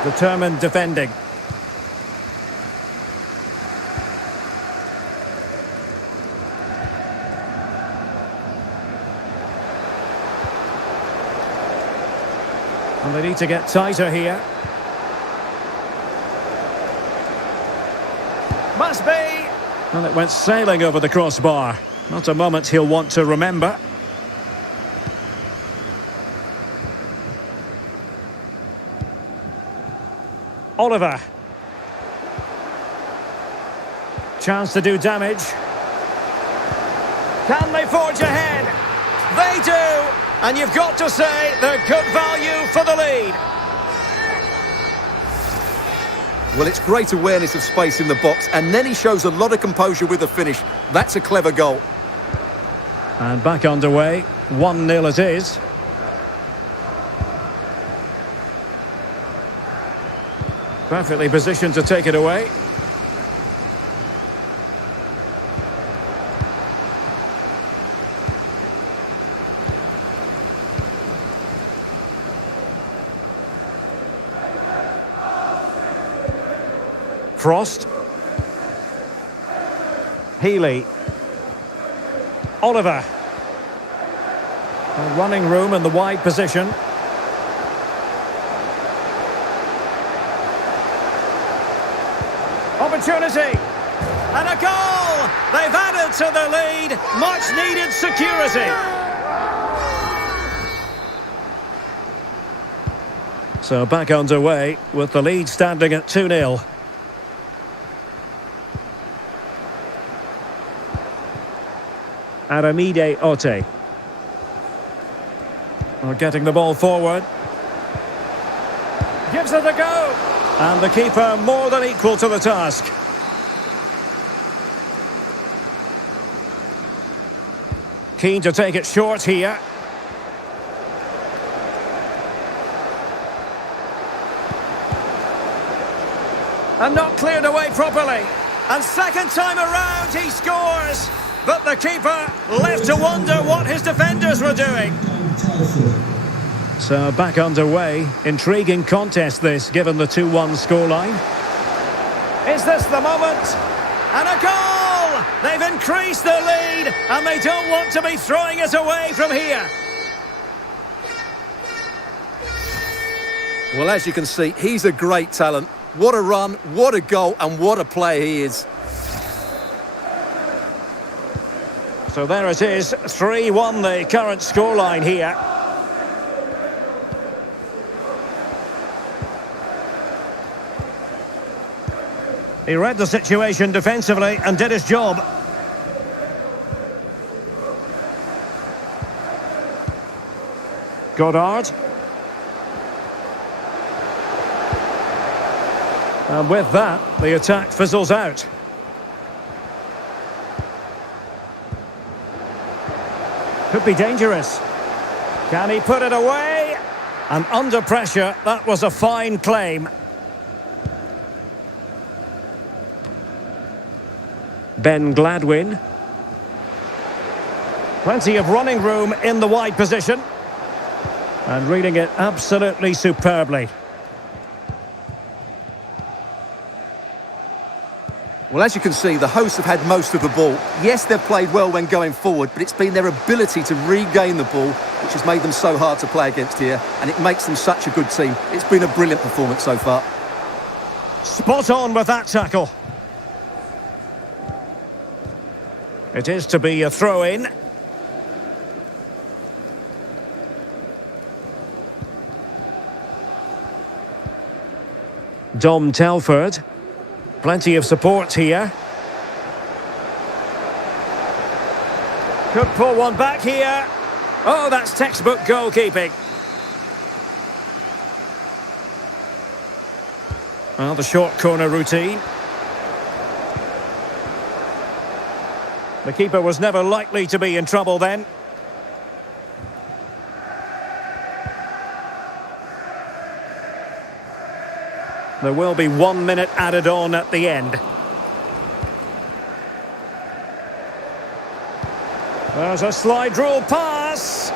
Determined defending. And they need to get tighter here. Must be! And it went sailing over the crossbar. Not a moment he'll want to remember. Oliver. Chance to do damage. Can they forge ahead? They do! And you've got to say they're good value for the lead. Well, it's great awareness of space in the box, and then he shows a lot of composure with the finish. That's a clever goal. And back underway. 1-0 it is. Perfectly positioned to take it away. Frost. Healy. Oliver. A running room in the wide position. Opportunity. And a goal! They've added to the lead. Much needed security. So back underway with the lead standing at 2-0. Aramide Ote. We're getting the ball forward. Gives it a go. And the keeper more than equal to the task. Keen to take it short here. And not cleared away properly. And second time around he scores. But the keeper left to wonder what his defenders were doing. So back underway. Intriguing contest this, given the 2-1 scoreline. Is this the moment? And a goal! They've increased the lead, and they don't want to be throwing it away from here. Well, as you can see, he's a great talent. What a run, what a goal, and what a player he is. So there it is, 3-1 the current scoreline here. He read the situation defensively and did his job. Goddard. And with that, the attack fizzles out. Could be dangerous. Can he put it away? And under pressure, that was a fine claim. Ben Gladwin. Plenty of running room in the wide position. And reading it absolutely superbly. Well, as you can see, the hosts have had most of the ball. Yes, they've played well when going forward, but it's been their ability to regain the ball which has made them so hard to play against here, and it makes them such a good team. It's been a brilliant performance so far. Spot on with that tackle. It is to be a throw-in. Dom Telford. Plenty of support here. Could pull one back here. Oh, that's textbook goalkeeping. Well, the short corner routine. The keeper was never likely to be in trouble then. There will be 1 minute added on at the end. There's a slide rule pass.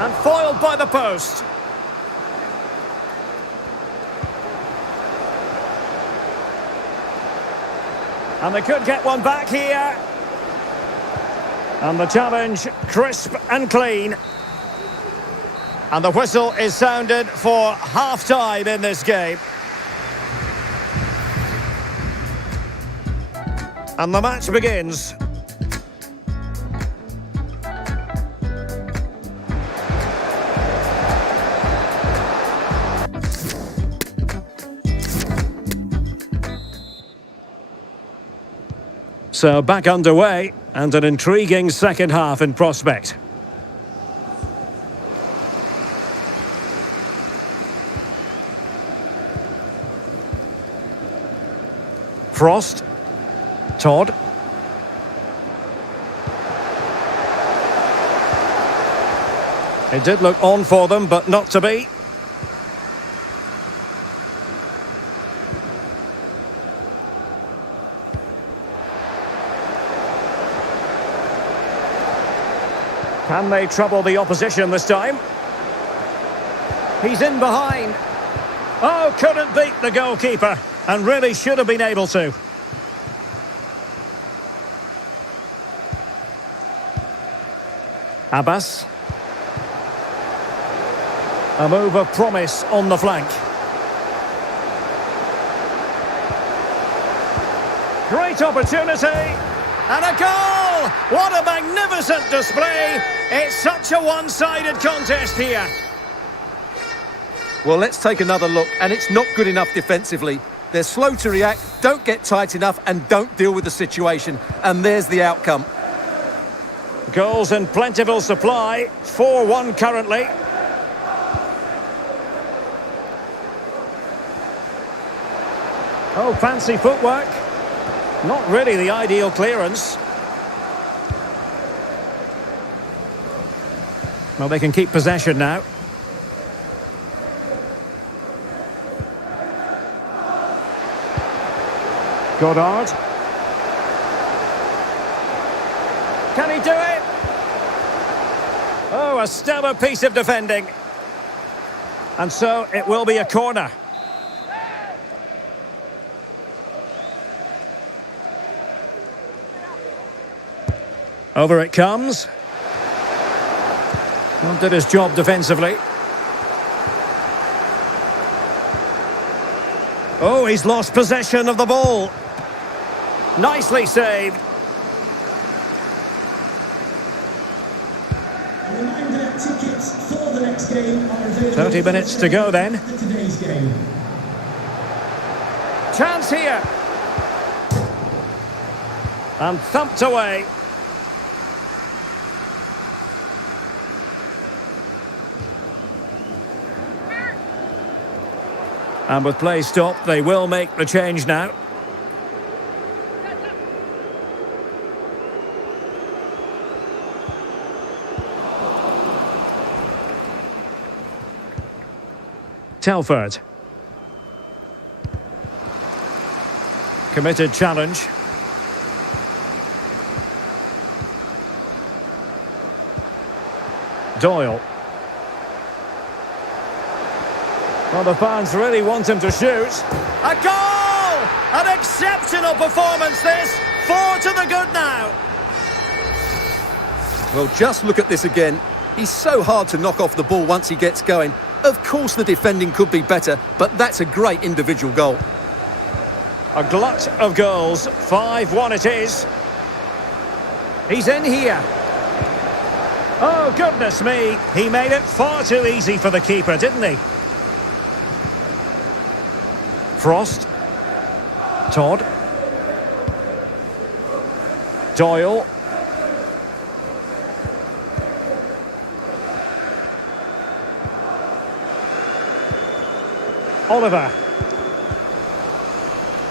And foiled by the post. And they could get one back here. And the challenge, crisp and clean. And the whistle is sounded for half-time in this game. And the match begins. So back underway, and an intriguing second half in prospect. Frost. Todd. It did look on for them, but not to be. Can they trouble the opposition this time? He's in behind. Oh, couldn't beat the goalkeeper, and really should have been able to. Abbas. A move of promise on the flank. Great opportunity. And a goal! What a magnificent display! It's such a one-sided contest here. Well, let's take another look, and it's not good enough defensively. They're slow to react, don't get tight enough, and don't deal with the situation. And there's the outcome. Goals in plentiful supply, 4-1 currently. Oh, fancy footwork. Not really the ideal clearance. Well, they can keep possession now. Goddard. Can he do it? Oh, a stellar piece of defending. And so it will be a corner. Over it comes. Well, did his job defensively. Oh, he's lost possession of the ball. Nicely saved. A reminder, tickets for the next game are available. 30 minutes to go then. Today's game. Chance here. And thumped away. And with play stopped, they will make the change now. Telford. Committed challenge. Doyle. Well, the fans really want him to shoot. A goal! An exceptional performance this. 4 to the good now. Well, just look at this again. He's so hard to knock off the ball once he gets going. Of course the defending could be better, but that's a great individual goal. A glut of goals. 5-1 it is. He's in here. Oh, goodness me. He made it far too easy for the keeper, didn't he? Frost. Todd. Doyle. Oliver.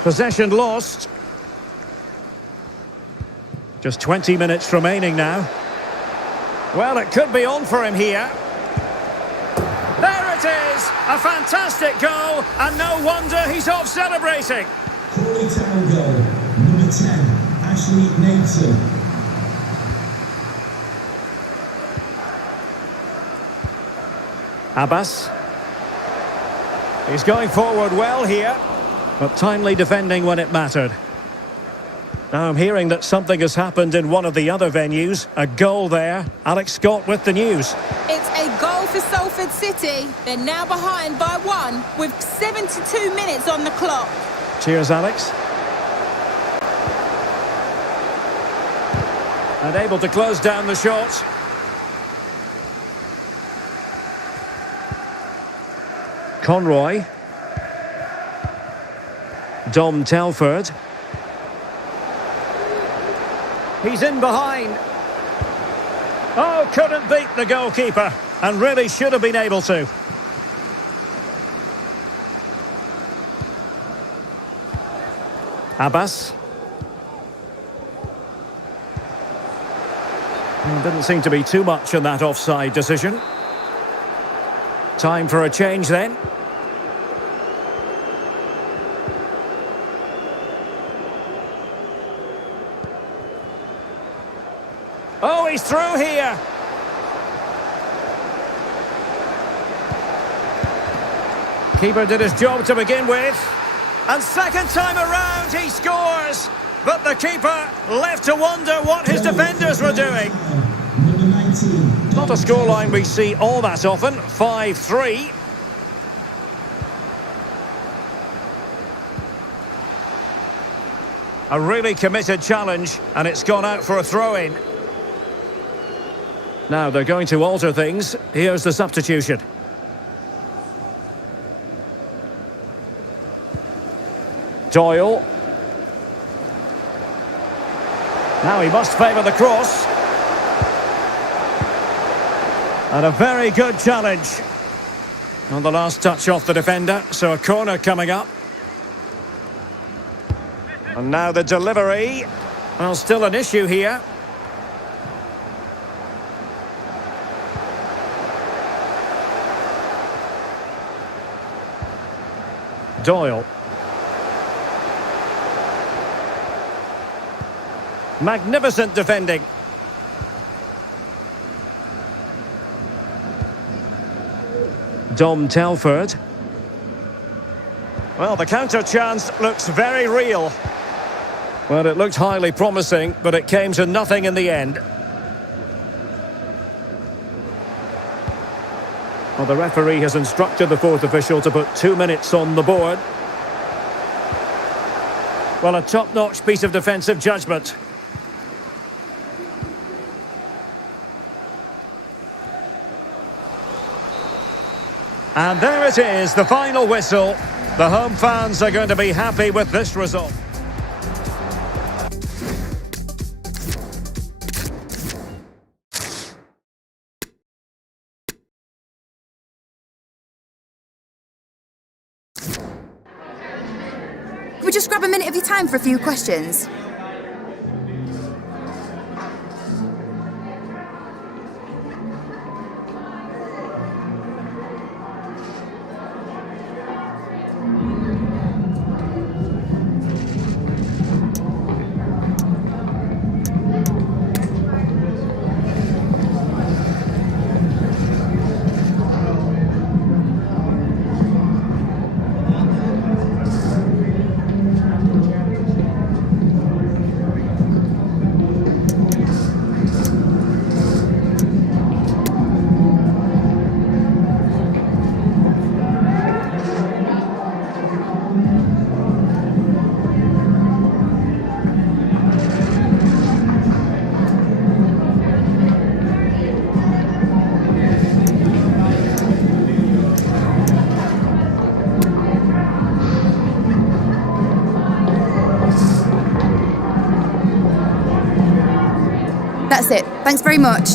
Possession lost. Just 20 minutes remaining now. Well, it could be on for him here. There it is! A fantastic goal, and no wonder he's off celebrating. Crawley Town goal, number 10, Ashley Nathan. Abbas. He's going forward well here, but timely defending when it mattered. Now I'm hearing that something has happened in one of the other venues. A goal there. Alex Scott with the news. It's a goal for Salford City. They're now behind by 1 with 72 minutes on the clock. Cheers, Alex. And able to close down the shot. Conroy. Dom Telford. He's in behind. Oh, couldn't beat the goalkeeper. And really should have been able to. Abbas. Didn't seem to be too much in that offside decision. Time for a change then. Oh, he's through here. Keeper did his job to begin with. And second time around he scores. But the keeper left to wonder what his defenders were doing. Not a scoreline we see all that often. 5-3. A really committed challenge, and it's gone out for a throw-in. Now they're going to alter things. Here's the substitution. Doyle. Now he must favour the cross. And a very good challenge. On the last touch off the defender, so a corner coming up. And now the delivery. Well, still an issue here. Doyle. Magnificent defending. Dom Telford. Well, the counter chance looks very real. Well, it looked highly promising, but it came to nothing in the end. Well, the referee has instructed the fourth official to put 2 minutes on the board. Well, a top-notch piece of defensive judgment. And there it is, the final whistle. The home fans are going to be happy with this result. Could we just grab a minute of your time for a few questions? That's it. Thanks very much.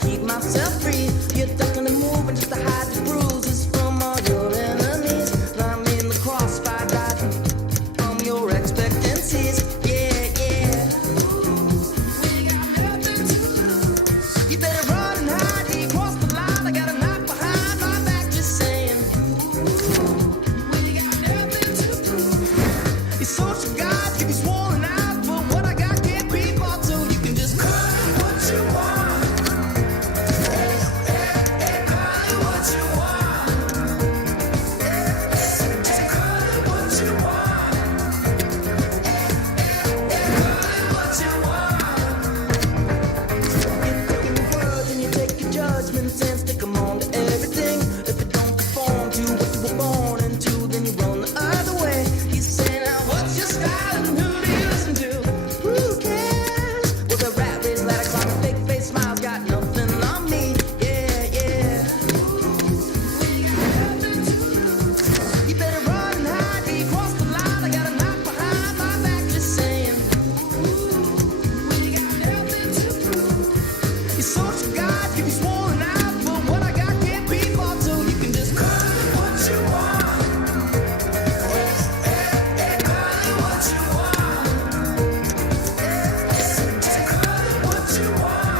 keep myself free. You're ducking and moving just to hide the bruises from all your enemies. I'm in the crossfire, dodging from your expectancies. Yeah, yeah. You better run and hide. You cross the line. I got a knock behind my back, just saying. Your social guides give you swollen eyes, but what I got can't be bought, so you can just cut what you want. Cut what you want. Just cut what you want. Cut what you want. You take your words and you take your judgments and stick them on to everything. If it don't conform to what you were born into, then you run the other way. You say, now what's your style and who do you listen to? Who cares? Well, the rat race ladder climb, fake face smiles, got nothing on me. Yeah, yeah. You better run and hide. You cross the line. I got a knock behind my back, just saying. Your social guides give you swollen eyes, but what I got can't be bought, so you can just cut what you want. Cut what you want. Just cut what you want. Cut what you want.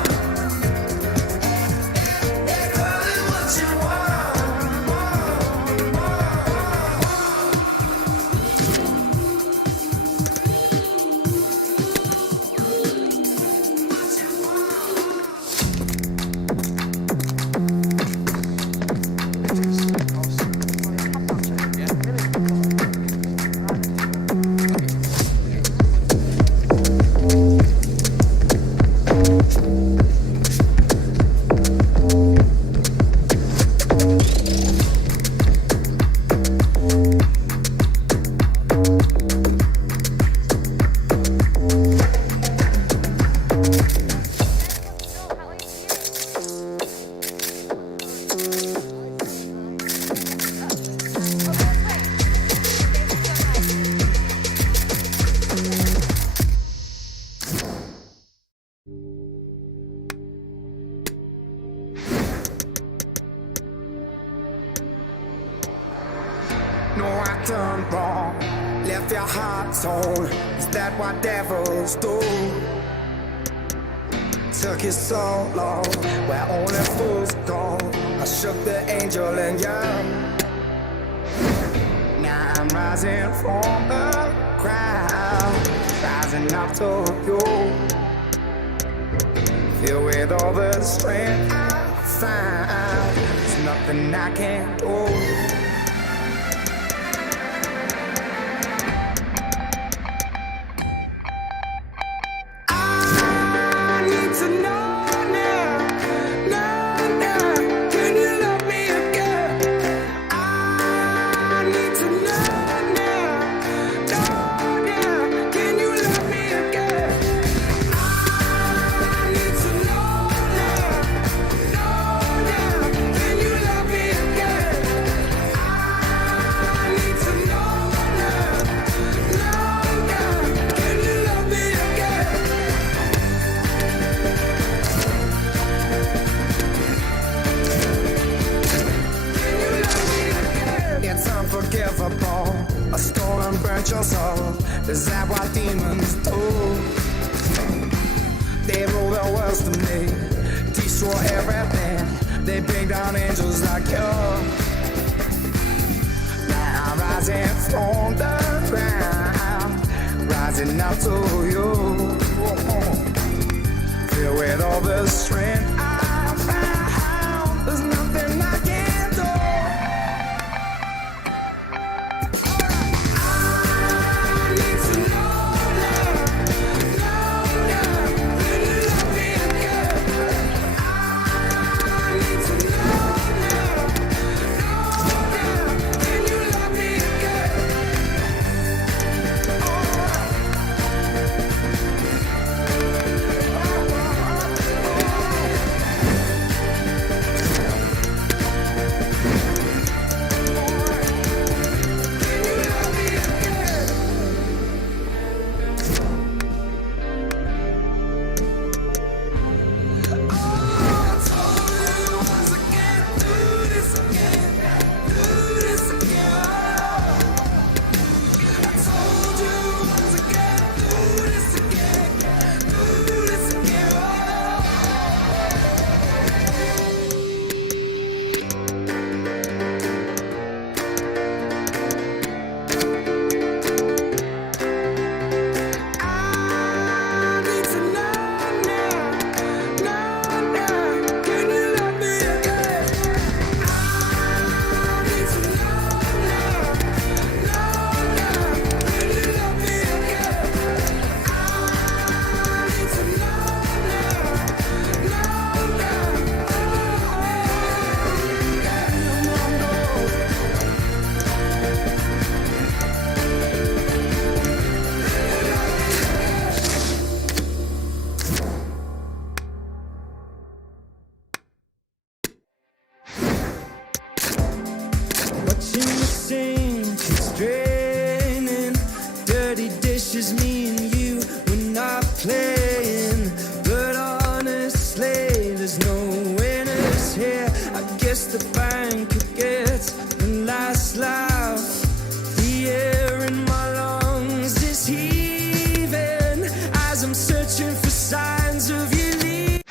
No, I done wrong, left your heart torn. Is that what devils do? Took you so long, where only fools go. I shook the angel and young. Now I'm rising from the crowd, rising up to you. Filled with all the strength I found, there's nothing I can't do. A storm burnt your soul. Is that what demons do? They rule the world to me, destroy everything. They bring down angels like you. Now I'm rising from the ground, rising up to you. Filled with all the strength I found, there's nothing I can't do. Watching the sink, it's draining. Dirty dishes, me and you, we're not playing. But honestly, there's no winners here. I guess the bank gets the last laugh. The air in my lungs is heaving as I'm searching for signs of you leaving.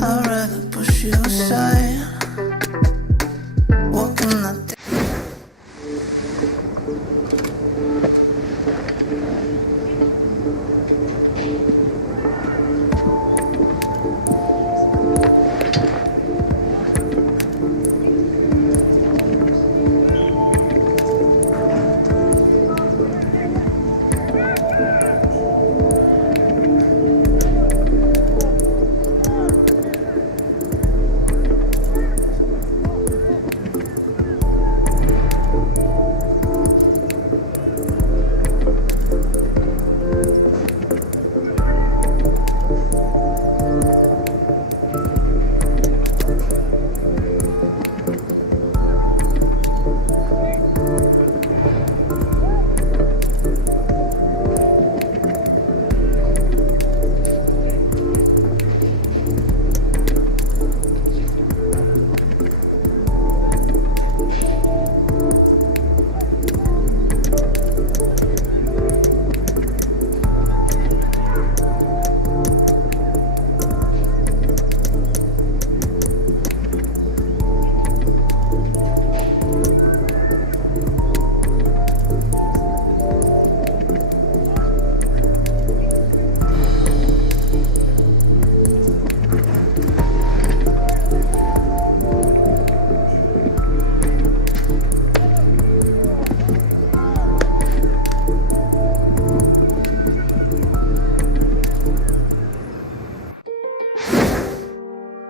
I'd rather push you aside. What can I do?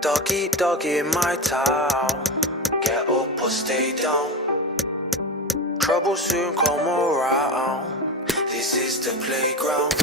Doggy, doggy in my town. Get up or stay down. Trouble soon come around. This is the playground.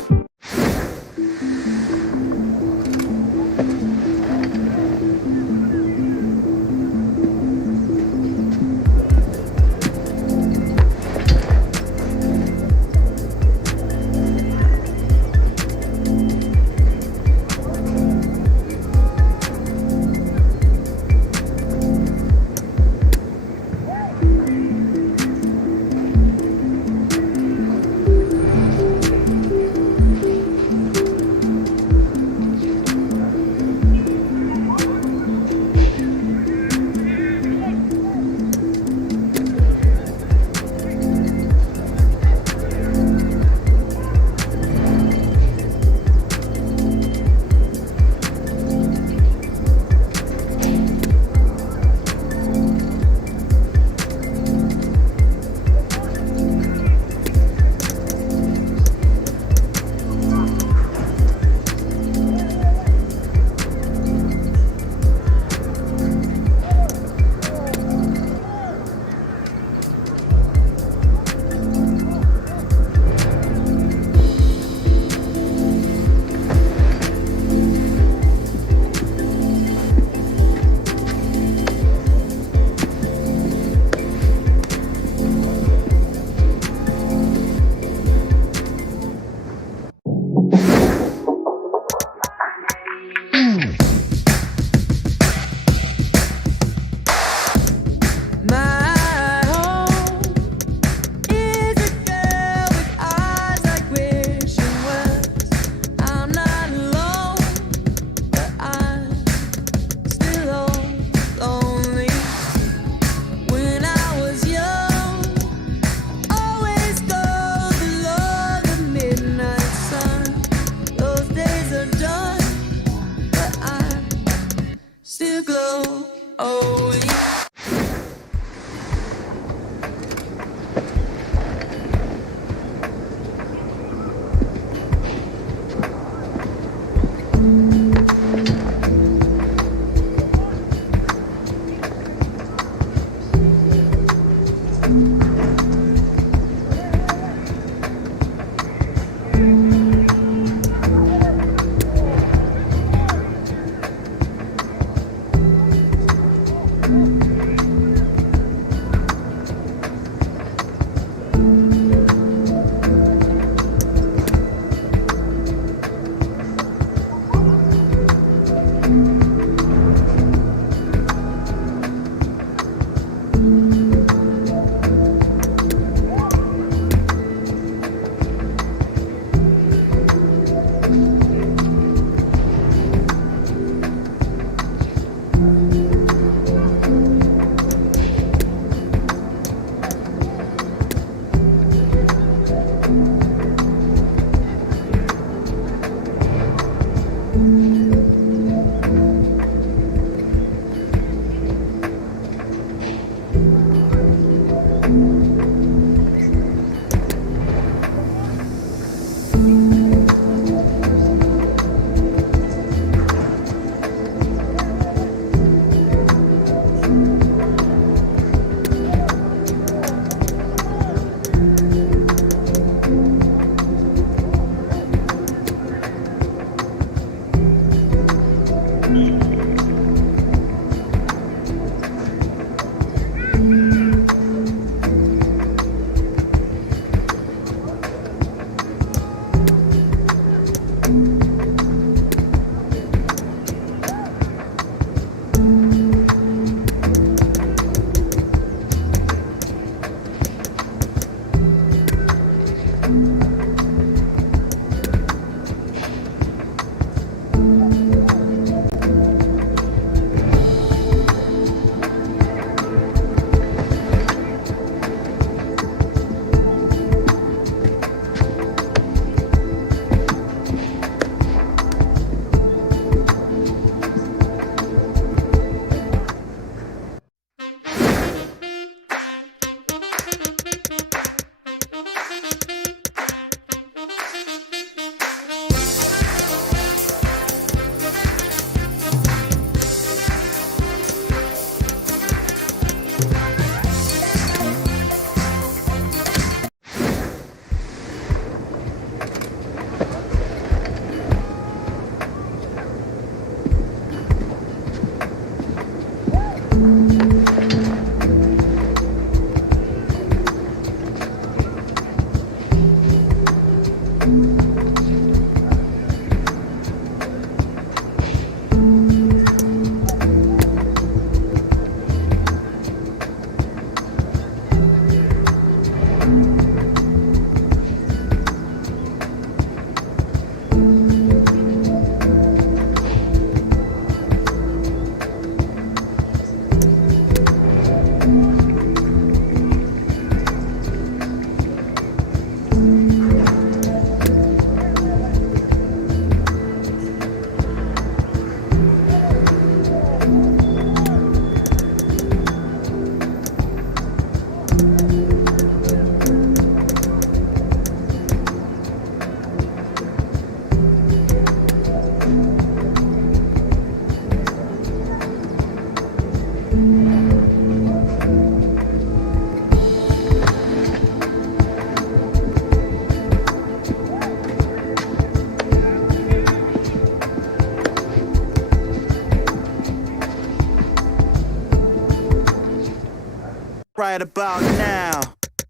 Right about now,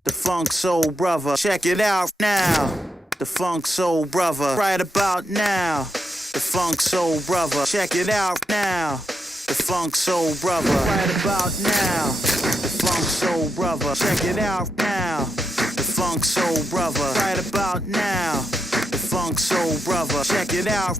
the funk soul brother. Check it out now, the funk soul brother. Right about now, the funk soul brother. Check it out now, the funk soul brother. Right about now, the funk soul brother. Check it out now, the funk soul brother. Right about now, the funk soul brother. Check it out.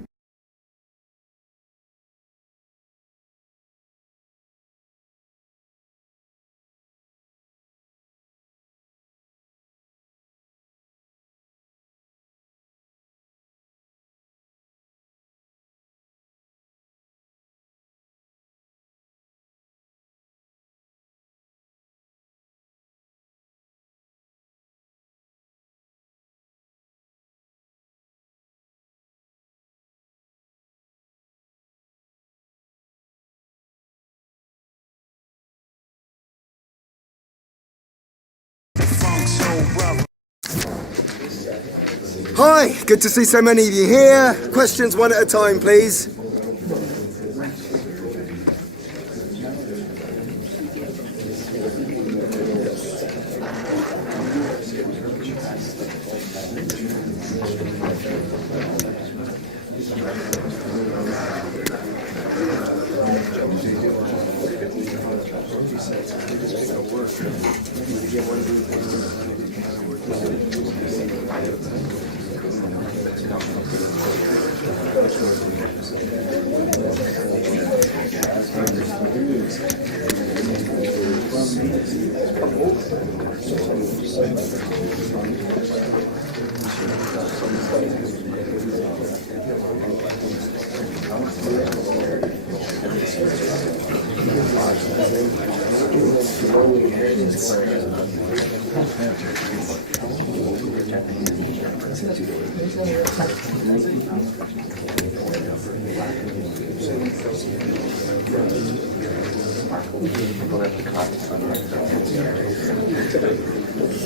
Hi, good to see so many of you here. Questions one at a time, please.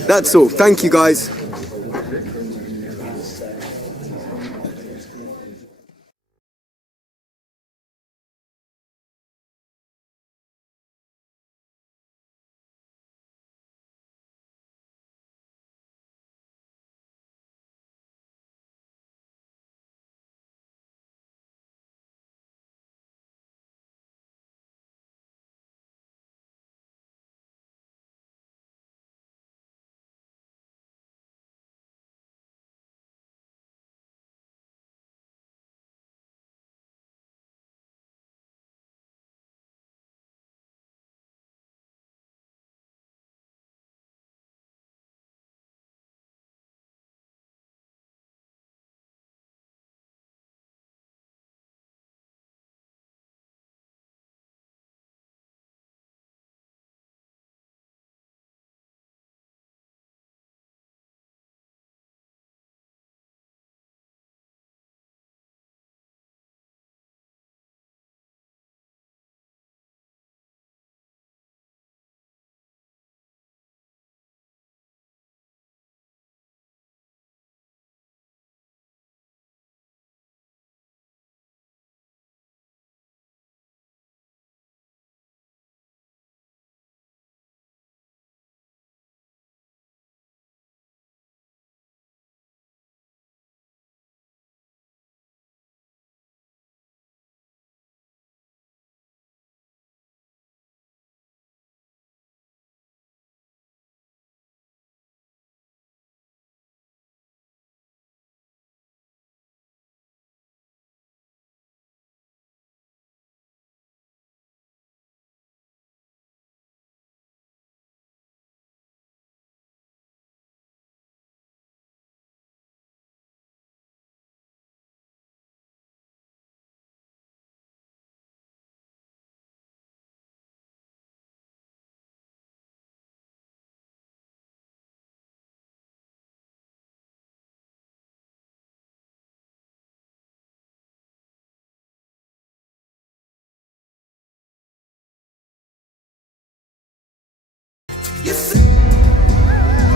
That's all. Thank you, guys.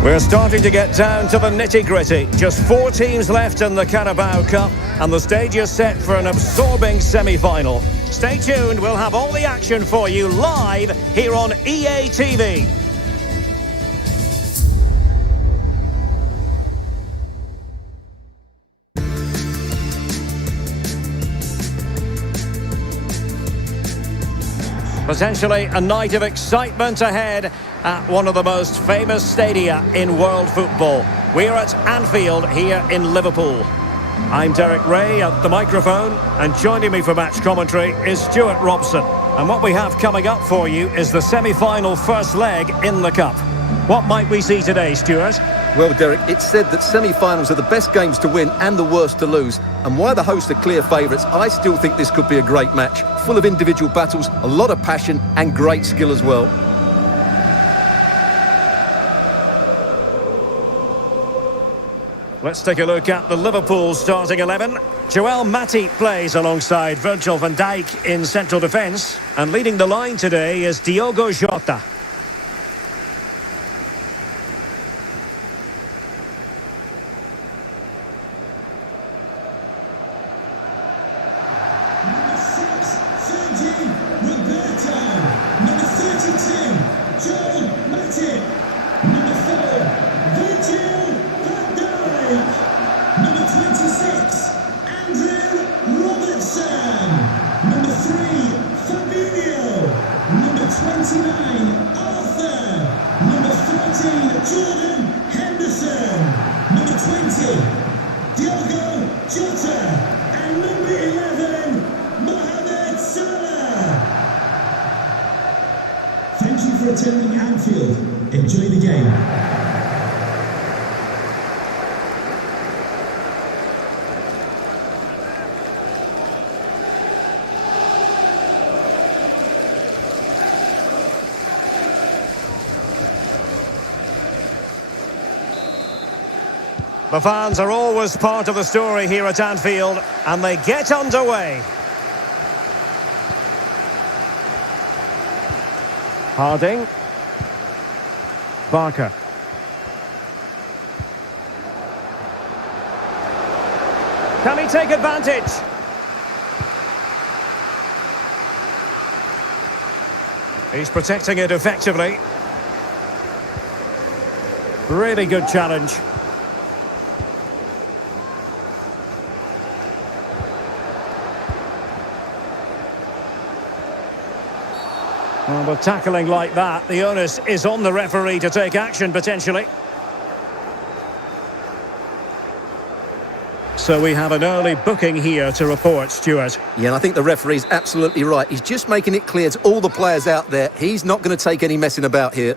We're starting to get down to the nitty-gritty. Just 4 teams left in the Carabao Cup, and the stage is set for an absorbing semi-final. Stay tuned, we'll have all the action for you live here on EA TV. Potentially a night of excitement ahead at one of the most famous stadia in world football. We're at Anfield here in Liverpool. I'm Derek Ray at the microphone, and joining me for match commentary is Stuart Robson. And what we have coming up for you is the semi-final first leg in the Cup. What might we see today, Stuart? Well, Derek, it's said that semi-finals are the best games to win and the worst to lose. And while the hosts are clear favourites, I still think this could be a great match. Full of individual battles, a lot of passion and great skill as well. Let's take a look at the Liverpool starting 11. Joel Matip plays alongside Virgil van Dijk in central defence. And leading the line today is Diogo Jota. The fans are always part of the story here at Anfield, and they get underway. Harding. Barker. Can he take advantage? He's protecting it effectively. Really good challenge. Well, with tackling like that, the onus is on the referee to take action, potentially. So we have an early booking here to report, Stuart. Yeah, and I think the referee's absolutely right. He's just making it clear to all the players out there, he's not going to take any messing about here.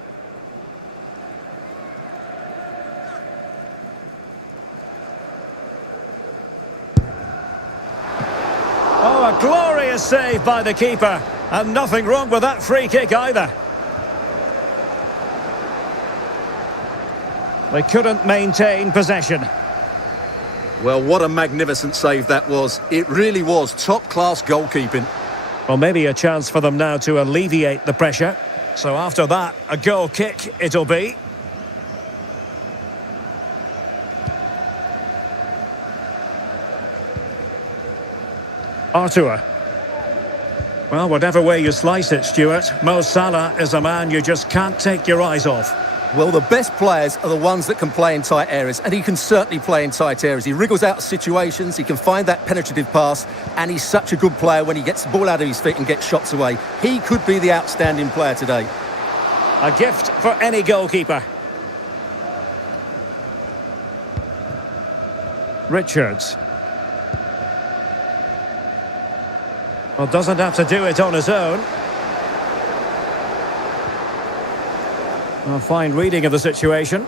Oh, a glorious save by the keeper. And nothing wrong with that free kick either. They couldn't maintain possession. Well, what a magnificent save that was. It really was top-class goalkeeping. Well, maybe a chance for them now to alleviate the pressure. So after that, a goal kick it'll be. Artur. Well, whatever way you slice it, Stuart, Mo Salah is a man you just can't take your eyes off. Well, the best players are the ones that can play in tight areas, and he can certainly play in tight areas. He wriggles out of situations, he can find that penetrative pass, and he's such a good player when he gets the ball out of his feet and gets shots away. He could be the outstanding player today. A gift for any goalkeeper. Richards. Well, doesn't have to do it on his own. A fine reading of the situation.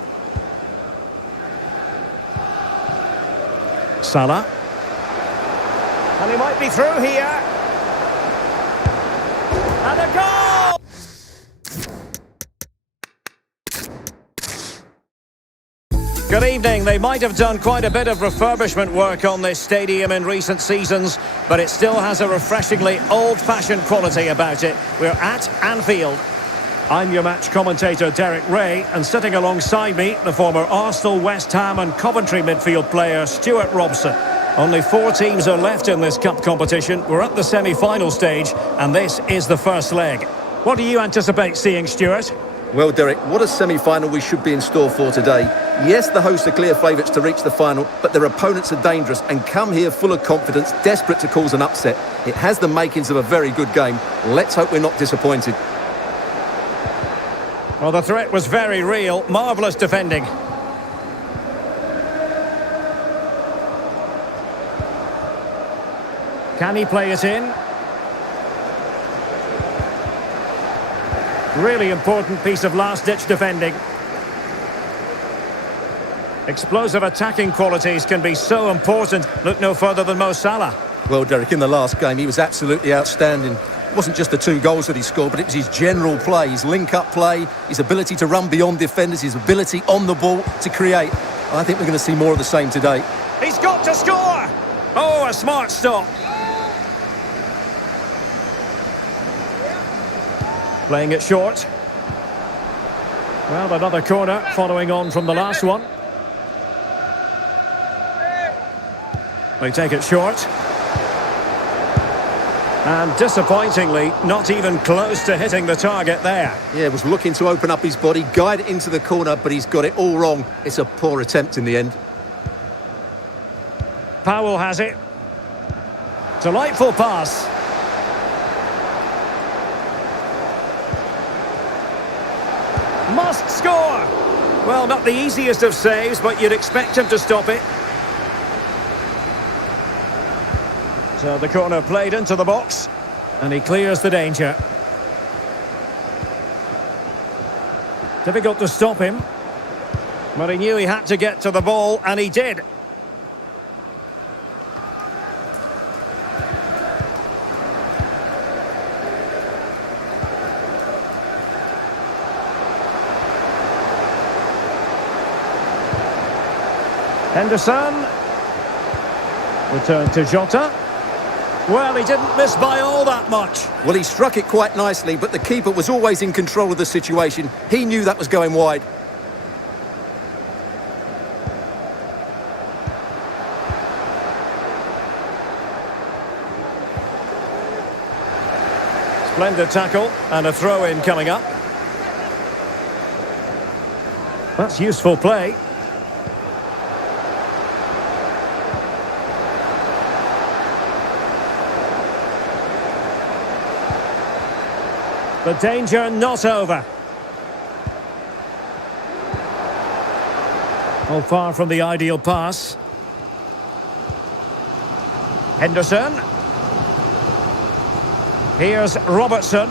Salah. And he might be through here. And a goal! Good evening. They might have done quite a bit of refurbishment work on this stadium in recent seasons, but it still has a refreshingly old-fashioned quality about it. We're at Anfield. I'm your match commentator, Derek Ray, and sitting alongside me, the former Arsenal, West Ham and Coventry midfield player, Stuart Robson. Only 4 teams are left in this cup competition. We're at the semi-final stage, and this is the first leg. What do you anticipate seeing, Stuart? Well, Derek, what a semi-final we should be in store for today. Yes, the hosts are clear favourites to reach the final, but their opponents are dangerous and come here full of confidence, desperate to cause an upset. It has the makings of a very good game. Let's hope we're not disappointed. Well, the threat was very real. Marvellous defending. Can he play it in? Really important piece of last-ditch defending. Explosive attacking qualities can be so important. Look no further than Mo Salah. Well, Derek, in the last game, he was absolutely outstanding. It wasn't just the 2 goals that he scored, but it was his general play, his link-up play, his ability to run beyond defenders, his ability on the ball to create. I think we're going to see more of the same today. He's got to score! Oh, a smart stop. Playing it short. Well, another corner following on from the last one. They take it short. And disappointingly, not even close to hitting the target there. Yeah, was looking to open up his body, guide it into the corner, but he's got it all wrong. It's a poor attempt in the end. Powell has it. Delightful pass. Must score! Well, not the easiest of saves, but you'd expect him to stop it. So the corner played into the box, and he clears the danger. Difficult to stop him, but he knew he had to get to the ball, and he did. Henderson. Return to Jota. Well, he didn't miss by all that much. Well, he struck it quite nicely, but the keeper was always in control of the situation. He knew that was going wide. Splendid tackle and a throw-in coming up. That's useful play. The danger not over. Oh, far from the ideal pass. Henderson. Here's Robertson.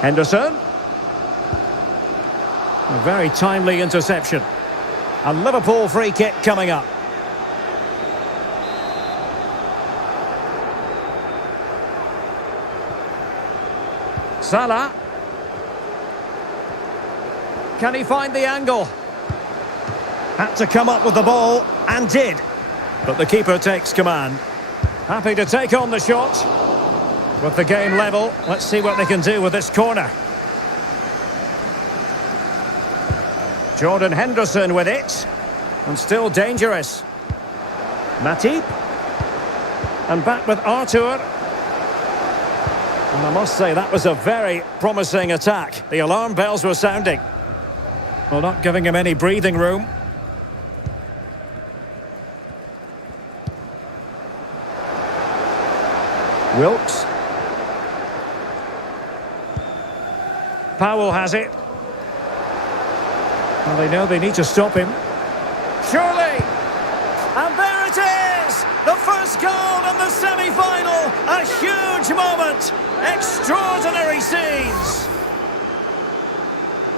Henderson. A very timely interception. A Liverpool free kick coming up. Salah. Can he find the angle? Had to come up with the ball, and did. But the keeper takes command. Happy to take on the shot. With the game level, let's see what they can do with this corner. Jordan Henderson with it. And still dangerous. Matip. And back with Arthur. And I must say, that was a very promising attack. The alarm bells were sounding. Well, not giving him any breathing room. Wilkes. Powell has it. Well, they know they need to stop him. Surely! And there it is! The first goal in the semi-final! A huge moment! Extraordinary scenes!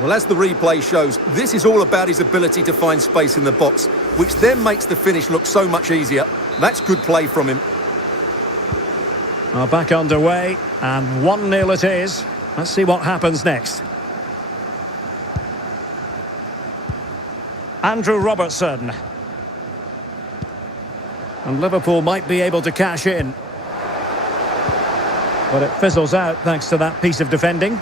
Well, as the replay shows, this is all about his ability to find space in the box, which then makes the finish look so much easier. That's good play from him. Well, back underway, and 1-0 it is. Let's see what happens next. Andrew Robertson. And Liverpool might be able to cash in. But it fizzles out thanks to that piece of defending.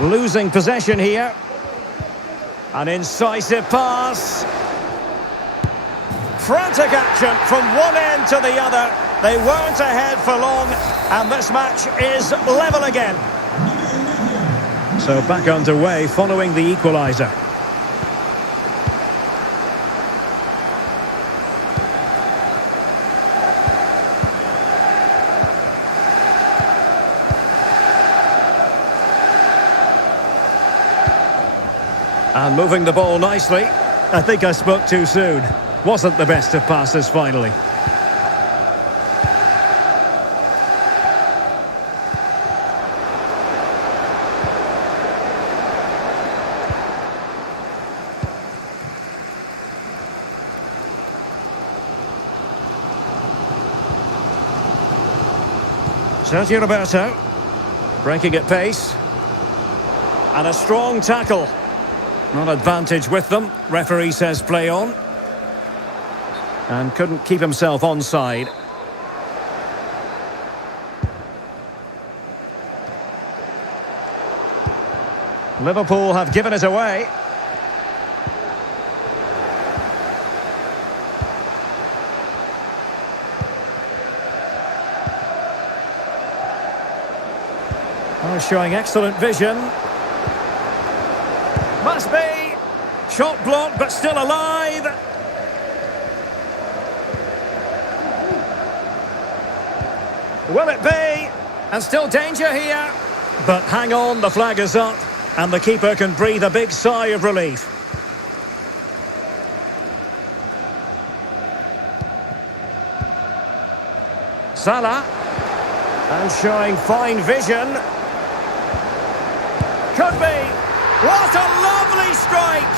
Losing possession here. An incisive pass. Frantic action from one end to the other. They weren't ahead for long, and this match is level again. So back underway following the equaliser. And moving the ball nicely. I think I spoke too soon. Wasn't the best of passes finally. Sergio Roberto. Breaking at pace. And a strong tackle. Not advantage with them. Referee says play on. And couldn't keep himself onside. Liverpool have given it away. Oh, showing excellent vision. Must be. Shot blocked, but still alive. Will it be? And still danger here. But hang on, the flag is up. And the keeper can breathe a big sigh of relief. Salah. And showing fine vision. Could be. What a lovely strike!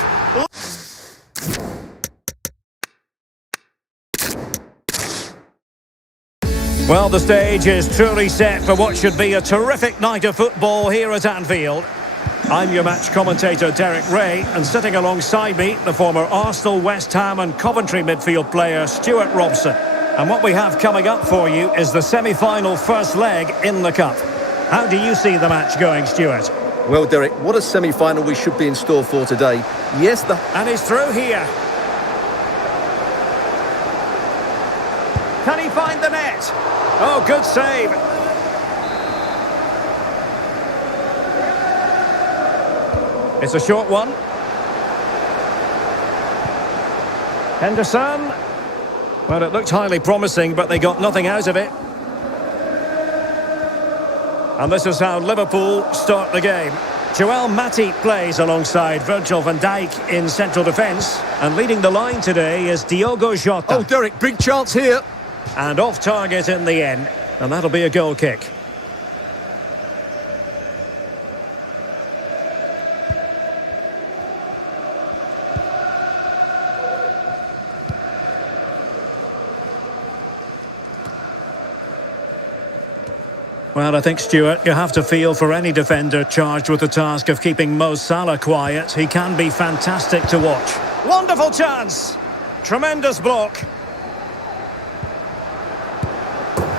Well, the stage is truly set for what should be a terrific night of football here at Anfield. I'm your match commentator, Derek Ray, and sitting alongside me, the former Arsenal, West Ham and Coventry midfield player, Stuart Robson. And what we have coming up for you is the semi-final first leg in the Cup. How do you see the match going, Stuart? Well, Derek, what a semi-final we should be in store for today. Yes, And he's through here. Can he find the net? Oh, good save. It's a short one. Henderson. Well, it looked highly promising, but they got nothing out of it. And this is how Liverpool start the game. Joel Matip plays alongside Virgil van Dijk in central defence. And leading the line today is Diogo Jota. Oh, Derek, big chance here. And off target in the end. And that'll be a goal kick. Well, I think, Stuart, you have to feel for any defender charged with the task of keeping Mo Salah quiet. He can be fantastic to watch. Wonderful chance! Tremendous block.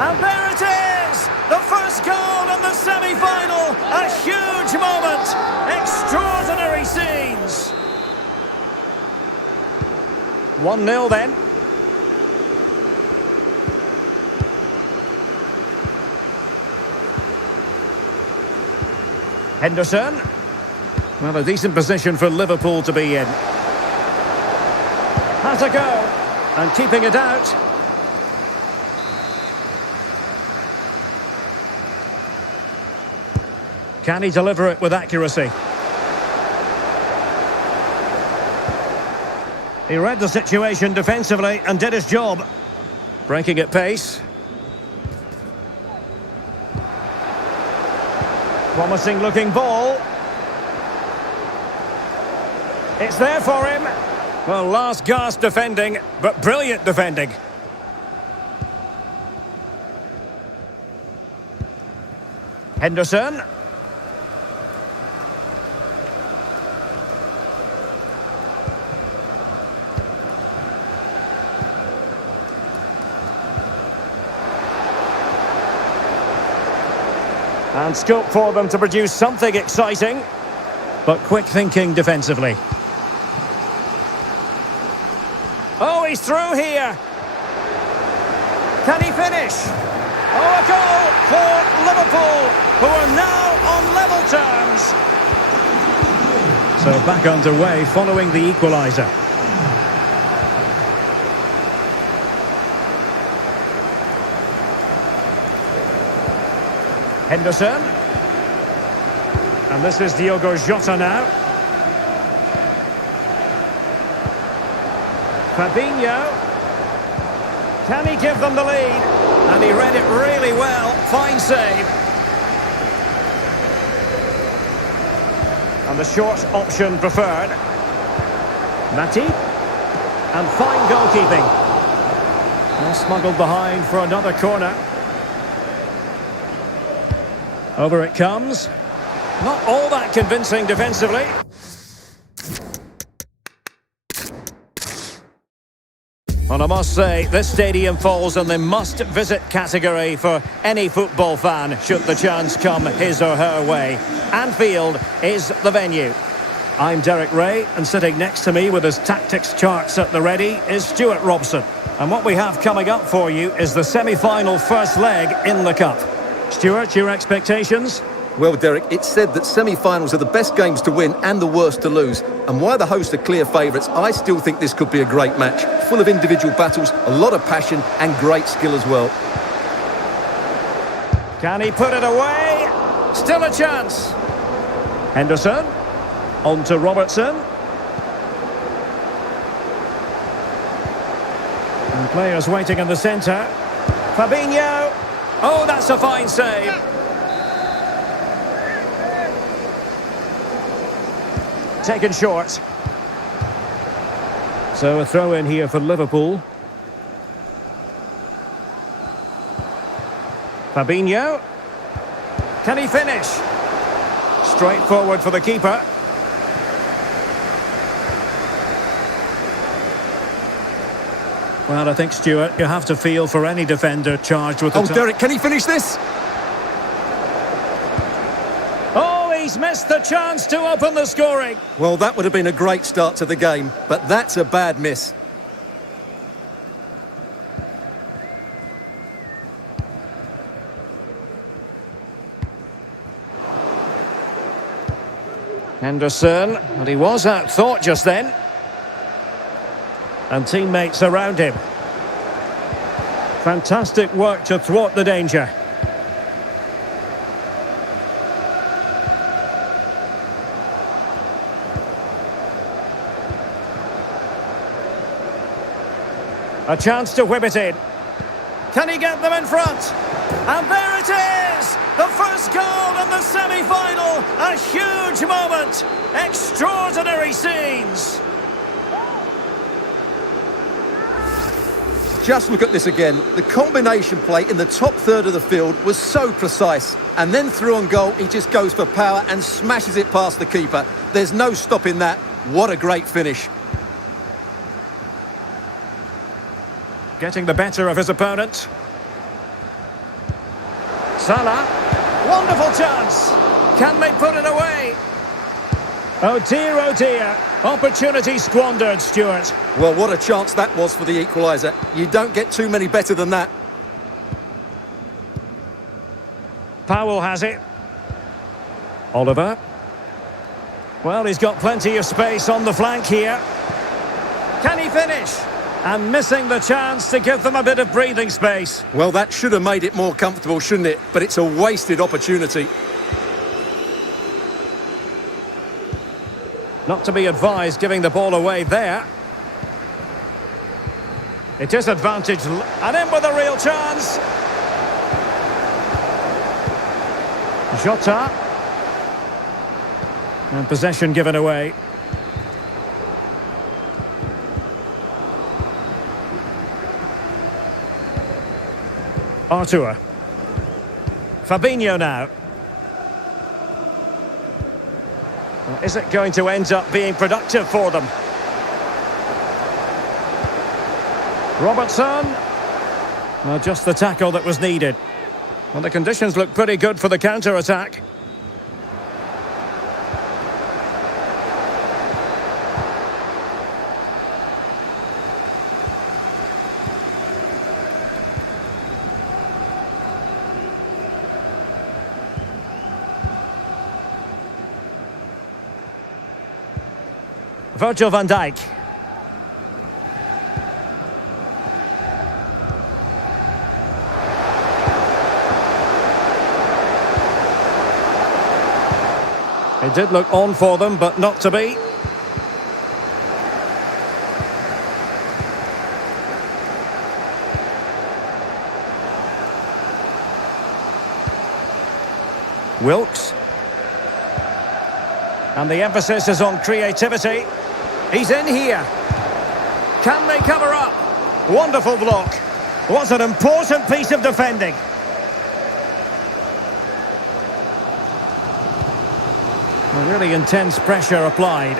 And there it is! The first goal in the semi-final! A huge moment! Extraordinary scenes! 1-0 then. Henderson. Well, a decent position for Liverpool to be in. Has a go. And keeping it out. Can he deliver it with accuracy? He read the situation defensively and did his job. Breaking at pace. Promising looking ball. It's there for him. Well, last gasp defending, but brilliant defending. Henderson. And scope for them to produce something exciting, but quick thinking defensively. Oh, he's through here. Can he finish? Oh, a goal for Liverpool, who are now on level terms. So back underway following the equaliser. Henderson. And this is Diogo Jota now. Fabinho. Can he give them the lead? And he read it really well. Fine save. And the short option preferred. Matip. And fine goalkeeping. Well, smuggled behind for another corner. Over it comes. Not all that convincing defensively. Well, I must say, this stadium falls in the must-visit category for any football fan, should the chance come his or her way. Anfield is the venue. I'm Derek Ray, and sitting next to me with his tactics charts at the ready is Stuart Robson. And what we have coming up for you is the semi-final first leg in the Cup. Stuart, your expectations? Well, Derek, it's said that semi-finals are the best games to win and the worst to lose. And while the hosts are clear favourites, I still think this could be a great match. Full of individual battles, a lot of passion and great skill as well. Can he put it away? Still a chance. Henderson. On to Robertson. And players waiting in the centre. Fabinho. Oh, that's a fine save. Taken short. So a throw in here for Liverpool. Fabinho. Can he finish? Straight forward for the keeper. Well, I think, Stuart, you have to feel for any defender charged with the... Oh, Derek, can he finish this? Oh, he's missed the chance to open the scoring. Well, that would have been a great start to the game, but that's a bad miss. Henderson, and he was outthought just then. And teammates around him. Fantastic work to thwart the danger. A chance to whip it in. Can he get them in front? And there it is! The first goal in the semi-final! A huge moment! Extraordinary scenes! Just look at this again. The combination play in the top third of the field was so precise. And then through on goal, he just goes for power and smashes it past the keeper. There's no stopping that. What a great finish. Getting the better of his opponent. Salah. Wonderful chance. Can they put it away? Oh dear, oh dear. Opportunity squandered, Stuart. Well, what a chance that was for the equaliser. You don't get too many better than that. Powell has it. Oliver. Well, he's got plenty of space on the flank here. Can he finish? And missing the chance to give them a bit of breathing space. Well, that should have made it more comfortable, shouldn't it? But it's a wasted opportunity. Not to be advised giving the ball away there. It is advantage, and in with a real chance. Jota. And possession given away. Artur. Fabinho now. Well, is it going to end up being productive for them? Robertson. Well, just the tackle that was needed. Well, the conditions look pretty good for the counter-attack. Virgil van Dijk. It did look on for them, but not to be. Wilkes. And the emphasis is on creativity. He's in here. Can they cover up? Wonderful block. What an important piece of defending. A really intense pressure applied.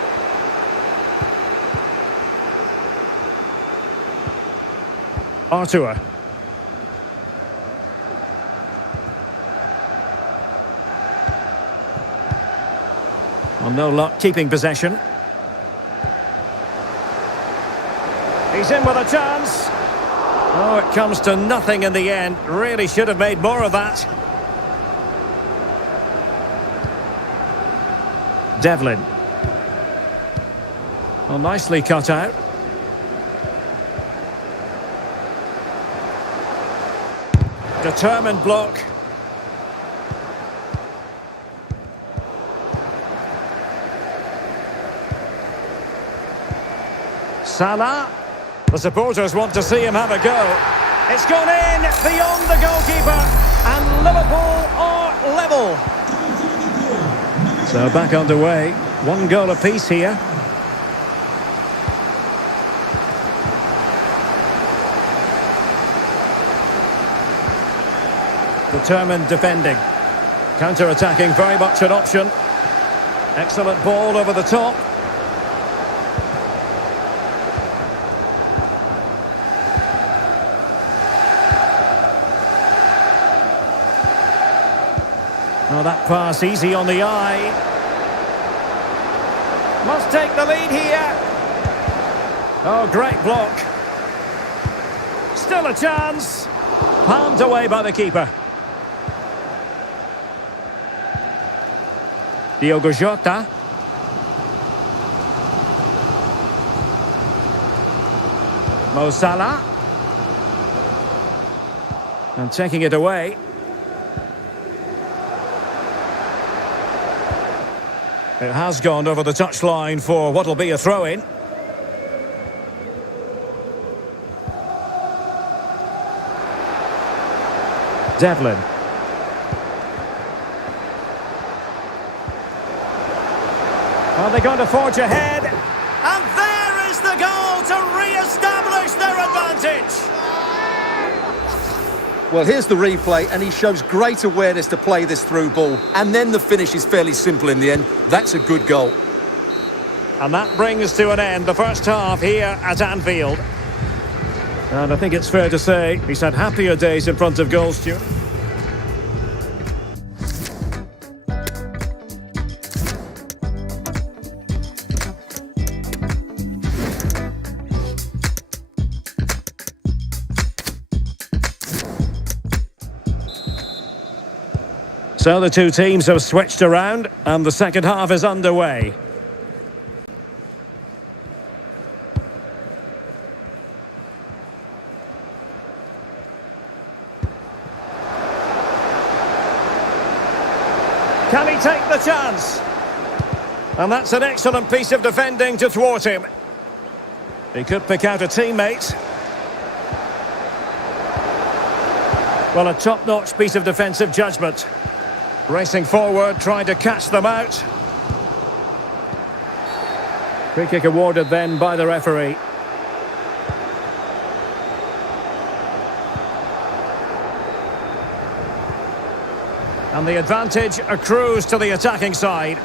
Artur. Well, no luck keeping possession. He's in with a chance. Oh, it comes to nothing in the end. Really should have made more of that. Devlin. Well, nicely cut out. Determined block. Salah. The supporters want to see him have a go. It's gone in beyond the goalkeeper, and Liverpool are level. So back underway. 1 goal apiece here. Determined defending. Counter-attacking, very much an option. Excellent ball over the top. Oh, that pass easy on the eye. Must take the lead here. Oh, great block. Still a chance. Palmed away by the keeper. Diogo Jota. Mo Salah. And taking it away. It has gone over the touchline for what will be a throw-in. Devlin. Are they going to forge ahead? And there is the goal to re-establish their advantage. Well, here's the replay, and he shows great awareness to play this through ball. And then the finish is fairly simple in the end. That's a good goal. And that brings to an end the first half here at Anfield. And I think it's fair to say he's had happier days in front of goal, Stuart. So the two teams have switched around and the second half is underway. Can he take the chance? And that's an excellent piece of defending to thwart him. He could pick out a teammate. Well, a top-notch piece of defensive judgment. Racing forward, trying to catch them out. Free kick awarded then by the referee. And the advantage accrues to the attacking side.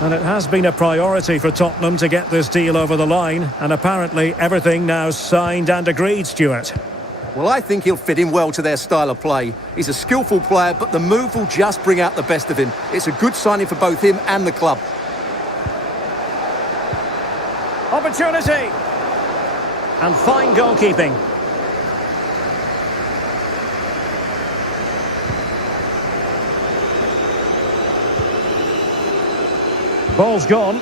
And it has been a priority for Tottenham to get this deal over the line. And apparently everything now signed and agreed, Stuart. Well, I think he'll fit in well to their style of play. He's a skillful player, but the move will just bring out the best of him. It's a good signing for both him and the club. Opportunity. And fine goalkeeping. Ball's gone.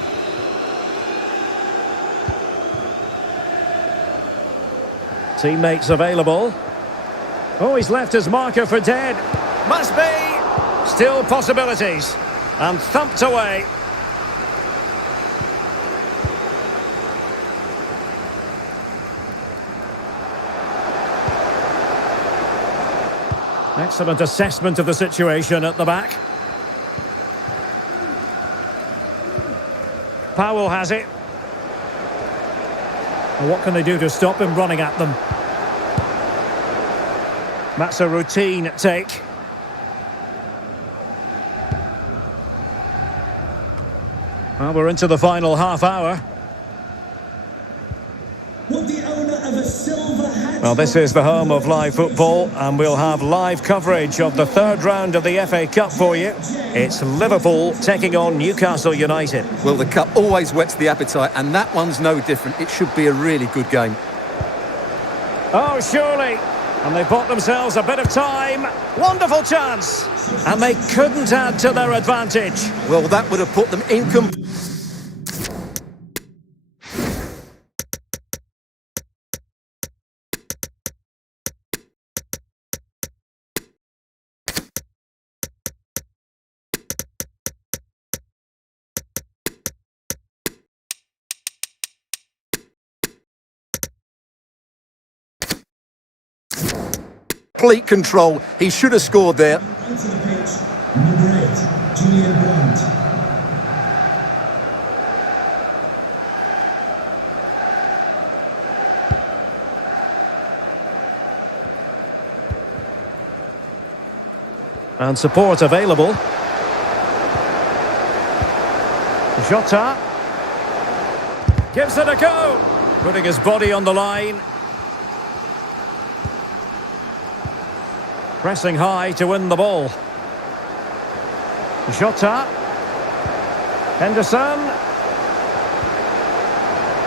Teammates available. Oh, he's left his marker for dead. Must be. Still possibilities. And thumped away. Excellent assessment of the situation at the back. Powell has it. And what can they do to stop him running at them? That's a routine take. Well, we're into the final half hour. Would the owner of a silver hat... Well, this is the home of live football, and we'll have live coverage of the third round of the FA Cup for you. It's Liverpool taking on Newcastle United. Well, the cup always whets the appetite, and that one's no different. It should be a really good game. Oh, surely. And they bought themselves a bit of time. Wonderful chance. And they couldn't add to their advantage. Well, that would have put them in... complete control. He should have scored there. Onto the pitch, number 8, Julian Brandt. And support available. Jota. Gives it a go. Putting his body on the line. Pressing high to win the ball. Jota. Henderson.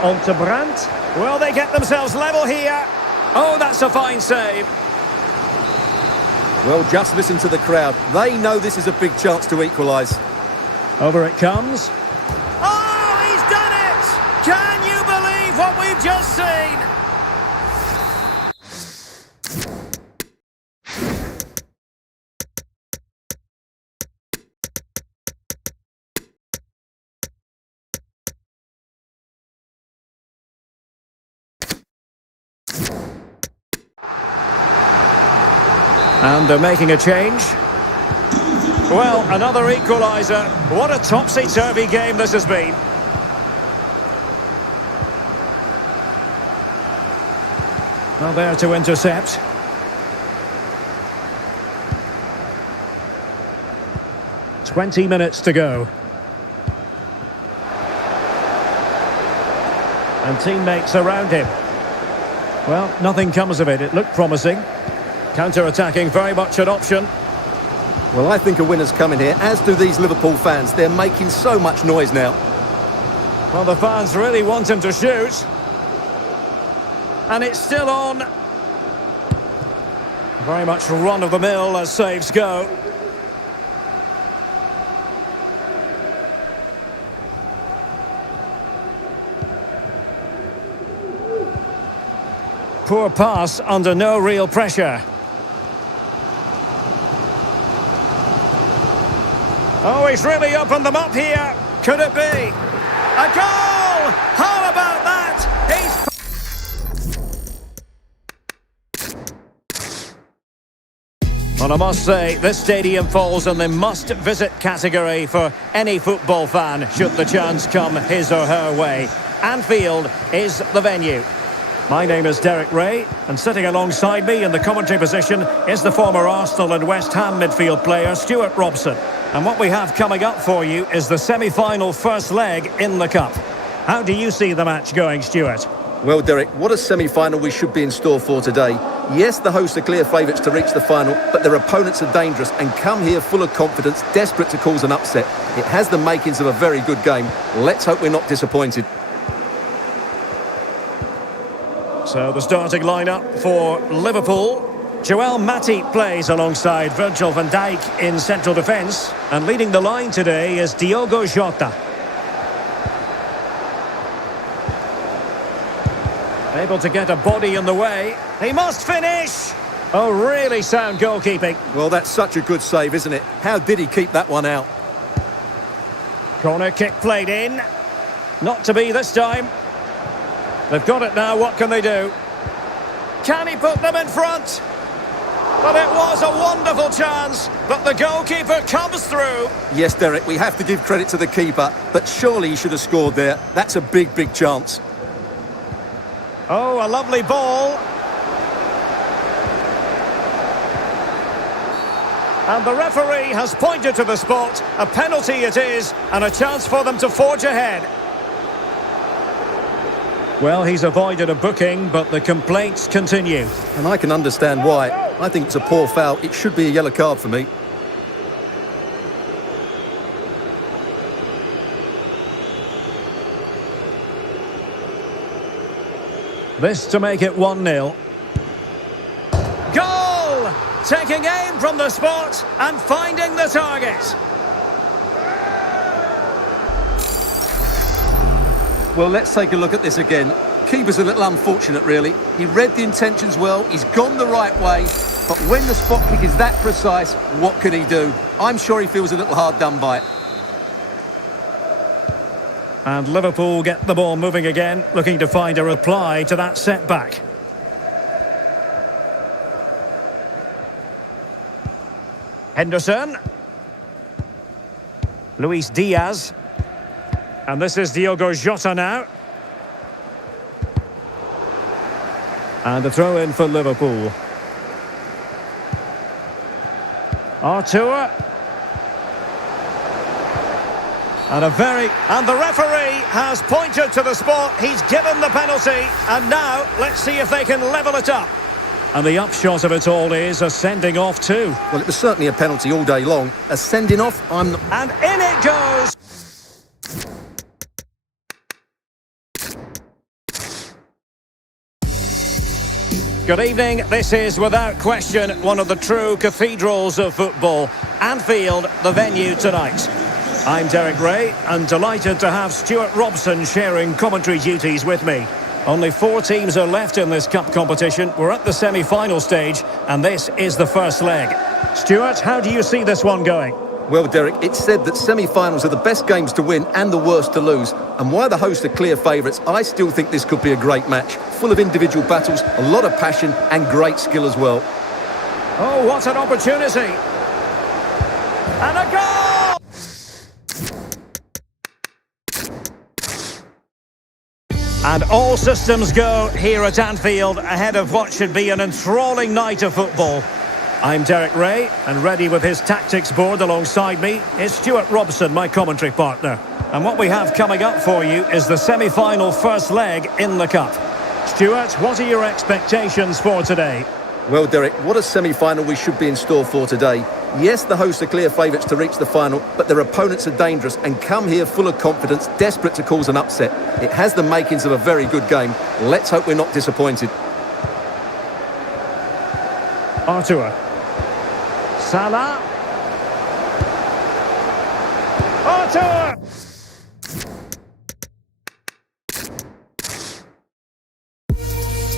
On to Brandt. Will they get themselves level here? Oh, that's a fine save. Well, just listen to the crowd. They know this is a big chance to equalise. Over it comes. Oh, he's done it! Can you believe what we've just seen? And they're making a change. Well, another equaliser. What a topsy-turvy game this has been. Well, there to intercept. "20 minutes to go. And teammates around him. Well, nothing comes of it. It looked promising. Counter-attacking, very much an option. Well, I think a winner's coming here, as do these Liverpool fans. They're making so much noise now. Well, the fans really want him to shoot. And it's still on. Very much run-of-the-mill as saves go. Poor pass under no real pressure. Oh, he's really opened them up here. Could it be? A goal! How about that? Well, I must say, this stadium falls in the must-visit category for any football fan, should the chance come his or her way. Anfield is the venue. My name is Derek Ray, and sitting alongside me in the commentary position is the former Arsenal and West Ham midfield player, Stuart Robson. And what we have coming up for you is the semi-final first leg in the Cup. How do you see the match going, Stuart? Well, Derek, what a semi-final we should be in store for today. Yes, the hosts are clear favourites to reach the final, but their opponents are dangerous and come here full of confidence, desperate to cause an upset. It has the makings of a very good game. Let's hope we're not disappointed. So the starting lineup for Liverpool. Joel Matip plays alongside Virgil van Dijk in central defence. And leading the line today is Diogo Jota. Able to get a body in the way. He must finish! Oh, really sound goalkeeping. Well, that's such a good save, isn't it? How did he keep that one out? Corner kick played in. Not to be this time. They've got it now, what can they do? Can he put them in front? But it was a wonderful chance, but the goalkeeper comes through. Yes, Derek, we have to give credit to the keeper, but surely he should have scored there. That's a big, big chance. Oh, a lovely ball. And the referee has pointed to the spot. A penalty it is, and a chance for them to forge ahead. Well, he's avoided a booking, but the complaints continue. And I can understand why. I think it's a poor foul. It should be a yellow card for me. This to make it 1-0. Goal! Taking aim from the spot and finding the target. Well, let's take a look at this again. Keeper's a little unfortunate, really. He read the intentions well, he's gone the right way, but when the spot kick is that precise, what can he do? I'm sure he feels a little hard done by it. And Liverpool get the ball moving again, looking to find a reply to that setback. Henderson. Luis Diaz. And this is Diogo Jota now. And a throw in for Liverpool. Artur. And the referee has pointed to the spot. He's given the penalty. And now, let's see if they can level it up. And the upshot of it all is a sending off too. Well, it was certainly a penalty all day long. A sending off, I'm not... And in it goes! Good evening. This is, without question, one of the true cathedrals of football. Anfield, the venue tonight. I'm Derek Ray, and delighted to have Stuart Robson sharing commentary duties with me. Only 4 teams are left in this cup competition. We're at the semi-final stage, and this is the first leg. Stuart, how do you see this one going? Well, Derek, it's said that semi-finals are the best games to win and the worst to lose. And while the hosts are clear favourites, I still think this could be a great match. Full of individual battles, a lot of passion and great skill as well. Oh, what an opportunity! And a goal! And all systems go here at Anfield ahead of what should be an enthralling night of football. I'm Derek Ray, and ready with his tactics board alongside me is Stuart Robson, my commentary partner. And what we have coming up for you is the semi-final first leg in the Cup. Stuart, what are your expectations for today? Well, Derek, what a semi-final we should be in store for today. Yes, the hosts are clear favourites to reach the final, but their opponents are dangerous and come here full of confidence, desperate to cause an upset. It has the makings of a very good game. Let's hope we're not disappointed. Artur. Salah. Artur!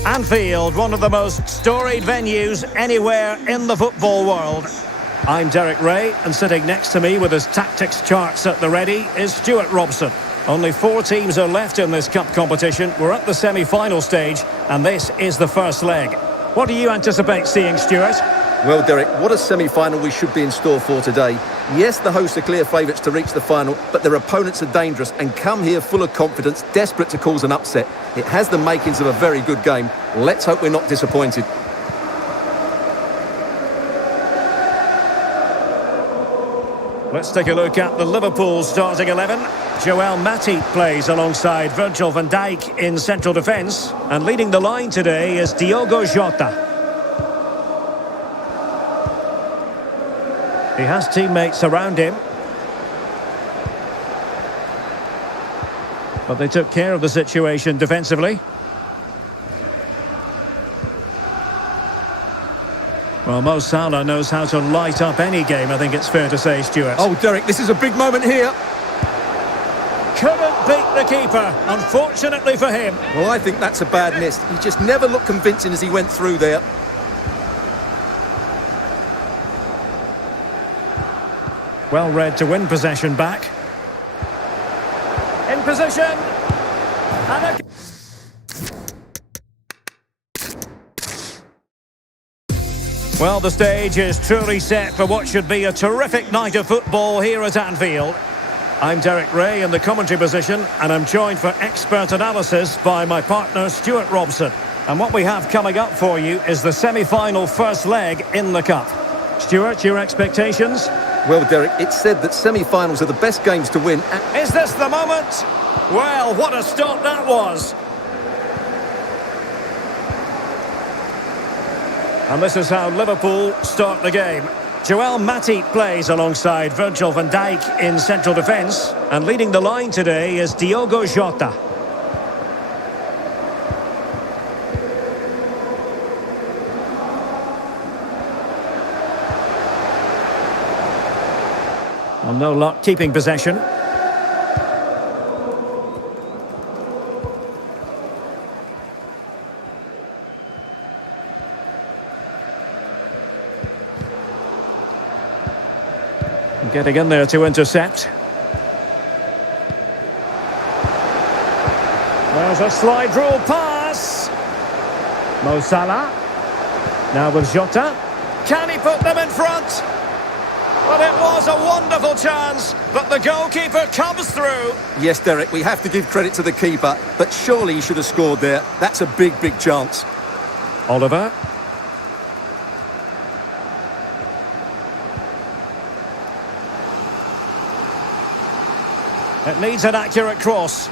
Anfield, one of the most storied venues anywhere in the football world. I'm Derek Ray, and sitting next to me with his tactics charts at the ready is Stuart Robson. Only 4 teams are left in this cup competition. We're at the semi-final stage, and this is the first leg. What do you anticipate seeing, Stuart? Well, Derek, what a semi-final we should be in store for today. Yes, the hosts are clear favourites to reach the final, but their opponents are dangerous and come here full of confidence, desperate to cause an upset. It has the makings of a very good game. Let's hope we're not disappointed. Let's take a look at the Liverpool starting 11. Joel Matip plays alongside Virgil van Dijk in central defence. And leading the line today is Diogo Jota. He has teammates around him. But they took care of the situation defensively. Well, Mo Salah knows how to light up any game, I think it's fair to say, Stuart. Oh, Derek, this is a big moment here. Couldn't beat the keeper, unfortunately for him. Well, I think that's a bad miss. He just never looked convincing as he went through there. Well read to win possession back. In position. And a... Well, the stage is truly set for what should be a terrific night of football here at Anfield. I'm Derek Ray in the commentary position, and I'm joined for expert analysis by my partner Stuart Robson. And what we have coming up for you is the semi-final first leg in the Cup. Stuart, your expectations? Well, Derek, it's said that semi-finals are the best games to win. Is this the moment? Well, what a stop that was. And this is how Liverpool start the game. Joel Matip plays alongside Virgil van Dijk in central defence. And leading the line today is Diogo Jota. Well, no luck keeping possession. Getting in there to intercept. There's a slide rule pass. Mo Salah. Now with Jota. Can he put them in front? Well, it was a wonderful chance, but the goalkeeper comes through. Yes, Derek, we have to give credit to the keeper, but surely he should have scored there. That's a big, big chance. Oliver. It needs an accurate cross.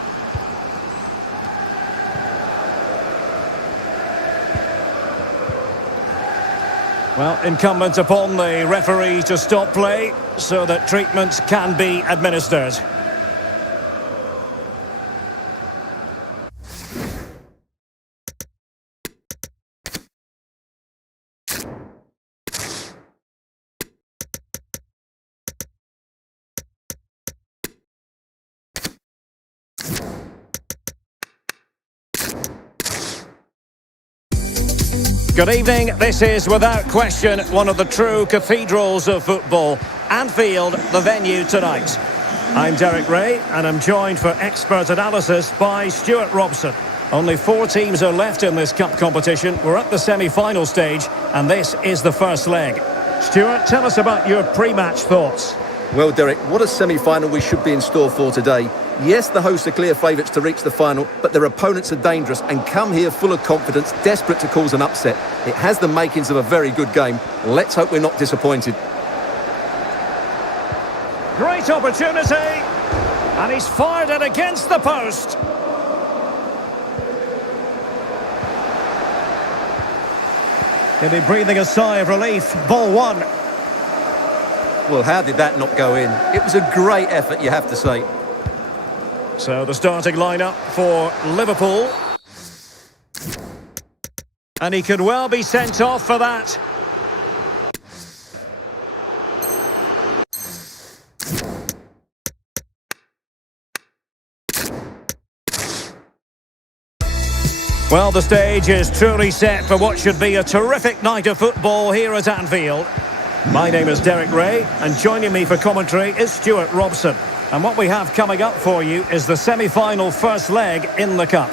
Well, incumbent upon the referee to stop play so that treatments can be administered. Good evening. This is, without question, one of the true cathedrals of football. Anfield, the venue tonight. I'm Derek Ray, and I'm joined for expert analysis by Stuart Robson. Only 4 teams are left in this cup competition. We're at the semi-final stage, and this is the first leg. Stuart, tell us about your pre-match thoughts. Well, Derek, what a semi-final we should be in store for today. Yes, the hosts are clear favourites to reach the final, but their opponents are dangerous and come here full of confidence, desperate to cause an upset. It has the makings of a very good game. Let's hope we're not disappointed. Great opportunity, and he's fired it against the post. He'll be breathing a sigh of relief. Ball 1. Well, how did that not go in? It was a great effort, you have to say. So the starting lineup for Liverpool. And he could well be sent off for that. Well, the stage is truly set for what should be a terrific night of football here at Anfield. My name is Derek Ray, and joining me for commentary is Stuart Robson. And what we have coming up for you is the semi-final first leg in the Cup.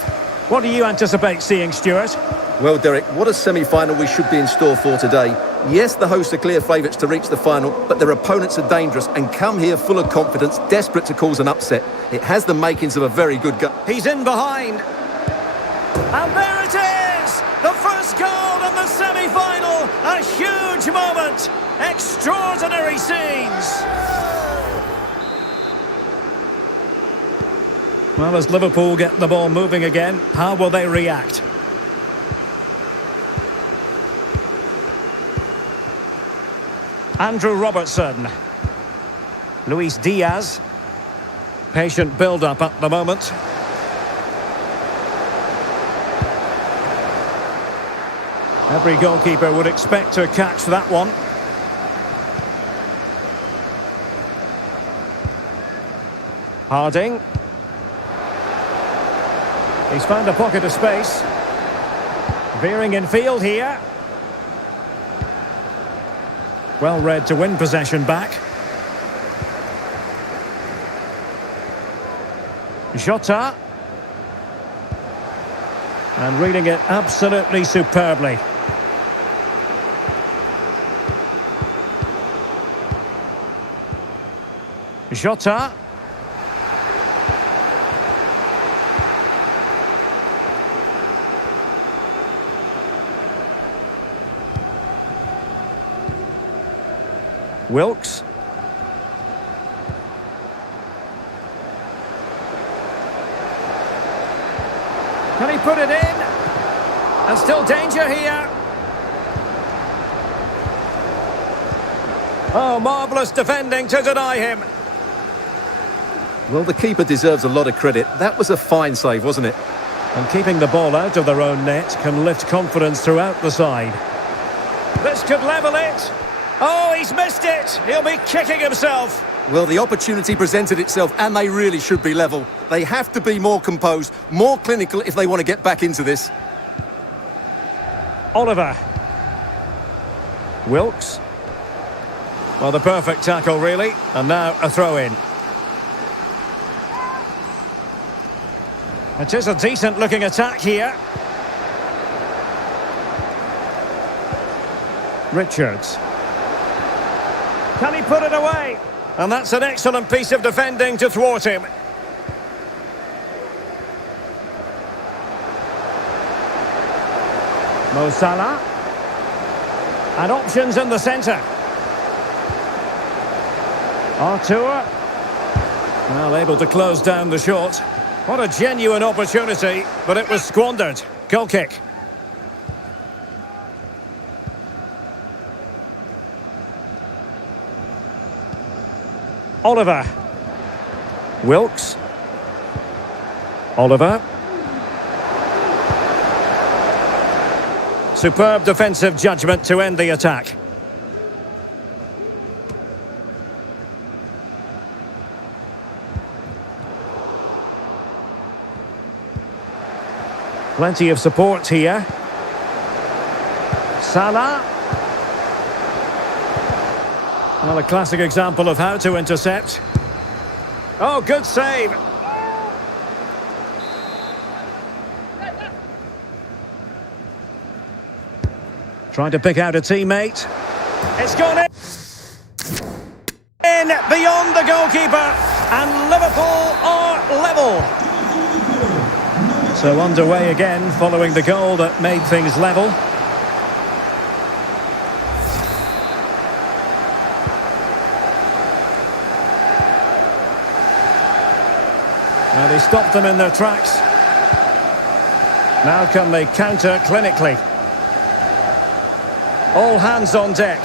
What do you anticipate seeing, Stuart? Well, Derek, what a semi-final we should be in store for today. Yes, the hosts are clear favourites to reach the final, but their opponents are dangerous and come here full of confidence, desperate to cause an upset. It has the makings of a very good game. He's in behind. And there it is! The first goal in the semi-final! A huge moment! Extraordinary scenes! Well, as Liverpool get the ball moving again, how will they react? Andrew Robertson. Luis Diaz. Patient build-up at the moment. Every goalkeeper would expect to catch that one. Harding. He's found a pocket of space. Veering in field here. Well read to win possession back. Jota. And reading it absolutely superbly. Jota. Wilks. Can he put it in? And still danger here. Oh, marvellous defending to deny him. Well, the keeper deserves a lot of credit. That was a fine save, wasn't it? And keeping the ball out of their own net can lift confidence throughout the side. This could level it. Oh, he's missed it. He'll be kicking himself. Well, the opportunity presented itself, and they really should be level. They have to be more composed, more clinical if they want to get back into this. Oliver. Wilks. Well, the perfect tackle, really. And now a throw-in. It is a decent-looking attack here. Richards. Can he put it away? And that's an excellent piece of defending to thwart him. Mo Salah. And options in the centre. Artur. Well, able to close down the shot. What a genuine opportunity, but it was squandered. Goal kick. Oliver. Wilkes. Oliver. Superb defensive judgment to end the attack. Plenty of support here. Salah. Well, a classic example of how to intercept. Oh, good save. Trying to pick out a teammate. It's gone in beyond the goalkeeper. And Liverpool are level. So underway again following the goal that made things level. Now they stopped them in their tracks. Now can they counter clinically? All hands on deck.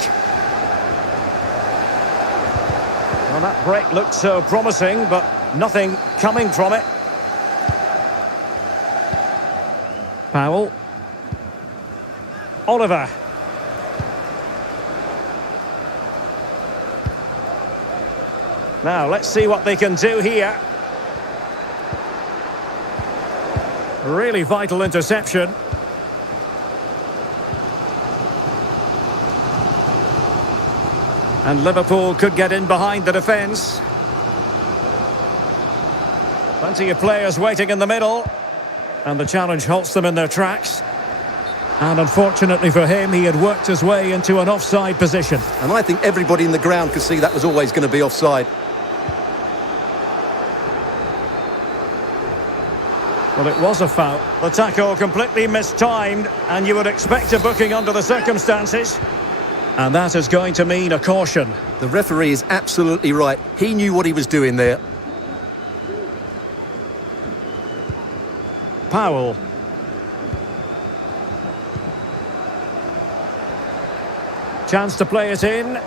Well, that break looked so promising, but nothing coming from it. Powell. Oliver. Now, let's see what they can do here. Really vital interception. And Liverpool could get in behind the defence. Plenty of players waiting in the middle. And the challenge halts them in their tracks. And unfortunately for him, he had worked his way into an offside position. And I think everybody in the ground could see that was always going to be offside. Well, it was a foul. The tackle completely mistimed, and you would expect a booking under the circumstances. And that is going to mean a caution. The referee is absolutely right. He knew what he was doing there. Powell. Chance to play it in.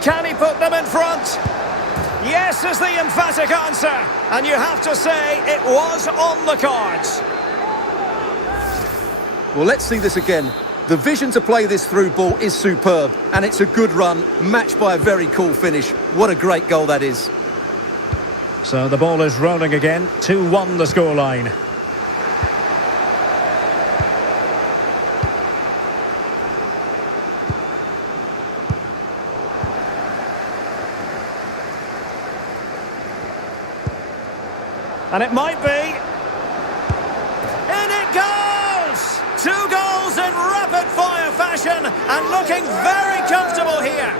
Can he put them in front? Yes is the emphatic answer. And you have to say it was on the cards. Well, let's see this again. The vision to play this through ball is superb. And it's a good run, matched by a very cool finish. What a great goal that is. So the ball is rolling again. 2-1 the scoreline. And it might be. In it goes! 2 goals in rapid-fire fashion and looking very comfortable here.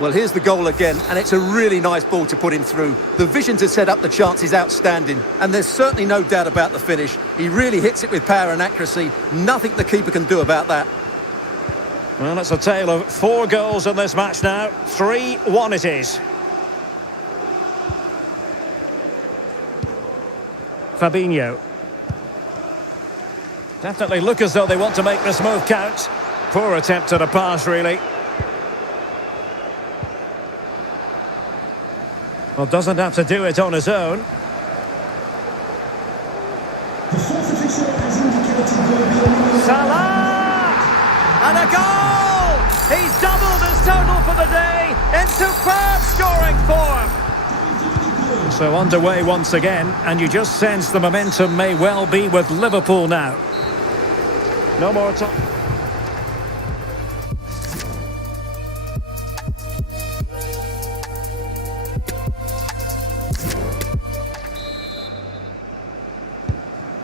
Well, here's the goal again, and it's a really nice ball to put him through. The vision to set up the chance is outstanding, and there's certainly no doubt about the finish. He really hits it with power and accuracy. Nothing the keeper can do about that. Well, it's a tale of 4 goals in this match now. 3-1 it is. Fabinho. Definitely look as though they want to make this move count. Poor attempt at a pass, really. Well, doesn't have to do it on his own. The fourth official has indicated there will be a Salah! And a goal! He's doubled his total for the day in superb scoring form. So underway once again, and you just sense the momentum may well be with Liverpool now. No more time.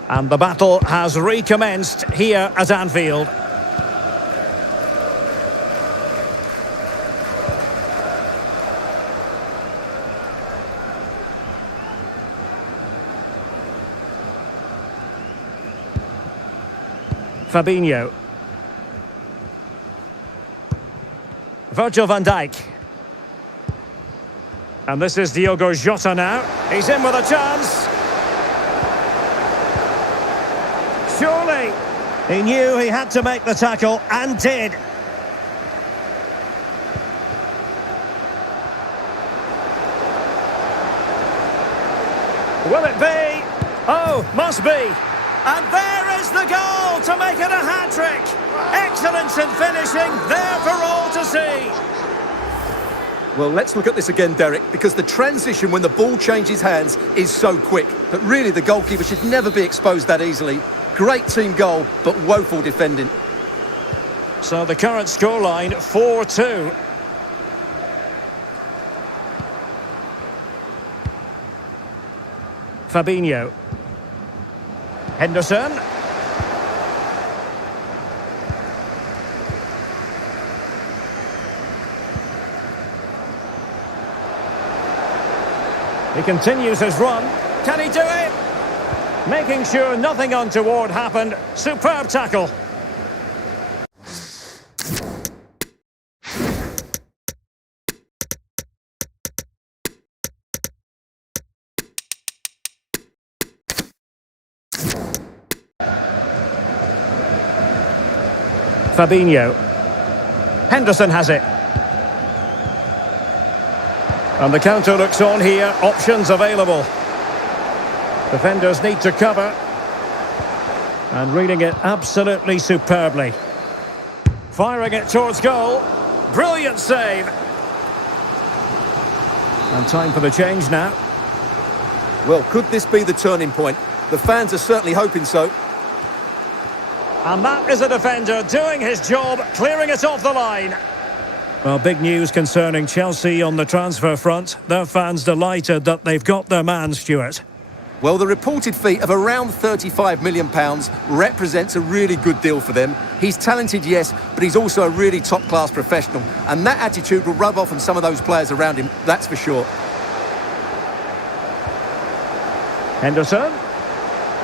And the battle has recommenced here at Anfield. Fabinho. Virgil van Dijk. And this is Diogo Jota now. He's in with a chance. Surely. He knew he had to make the tackle, and did. Will it be? Oh, must be. And there is the goal to make it a hat-trick. Excellence in finishing, there for all to see. Well, let's look at this again, Derek, because the transition when the ball changes hands is so quick. But really, the goalkeeper should never be exposed that easily. Great team goal, but woeful defending. So the current scoreline, 4-2. Fabinho. Henderson. He continues his run. Can he do it? Making sure nothing untoward happened. Superb tackle. Fabinho. Henderson has it. And the counter looks on here. Options available. Defenders need to cover. And reading it absolutely superbly. Firing it towards goal. Brilliant save. And time for the change now. Well, could this be the turning point? The fans are certainly hoping so. And that is a defender doing his job, clearing it off the line. Well, big news concerning Chelsea on the transfer front. Their fans delighted that they've got their man, Stuart. Well, the reported fee of around £35 million represents a really good deal for them. He's talented, yes, but he's also a really top-class professional. And that attitude will rub off on some of those players around him, that's for sure. Henderson.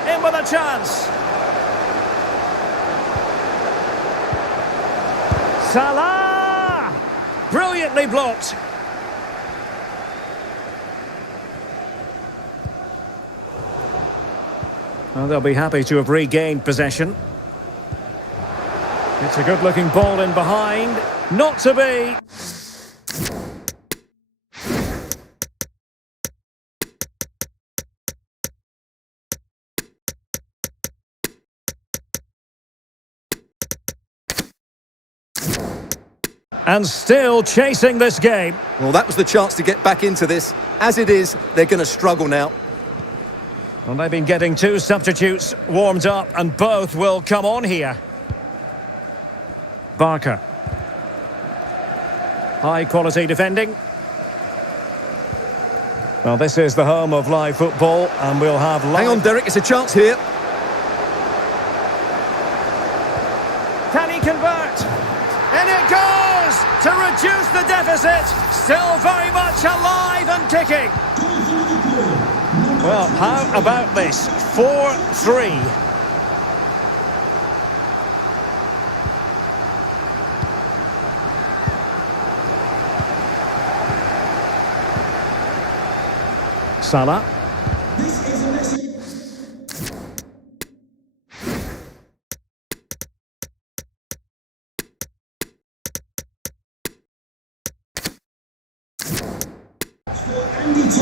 In with a chance. Salah! Brilliantly blocked. Well, they'll be happy to have regained possession. It's a good-looking ball in behind. Not to be. And still chasing this game. Well, that was the chance to get back into this. As it is, they're going to struggle now. Well, they've been getting two substitutes warmed up, and both will come on here. Barker. High-quality defending. Well, this is the home of live football, and we'll have live... Hang on, Derek, it's a chance here. Can he convert? And it goes to reduce the deficit. Still very much alive and kicking. Well, how about this? 4-3. Salah. This is a message.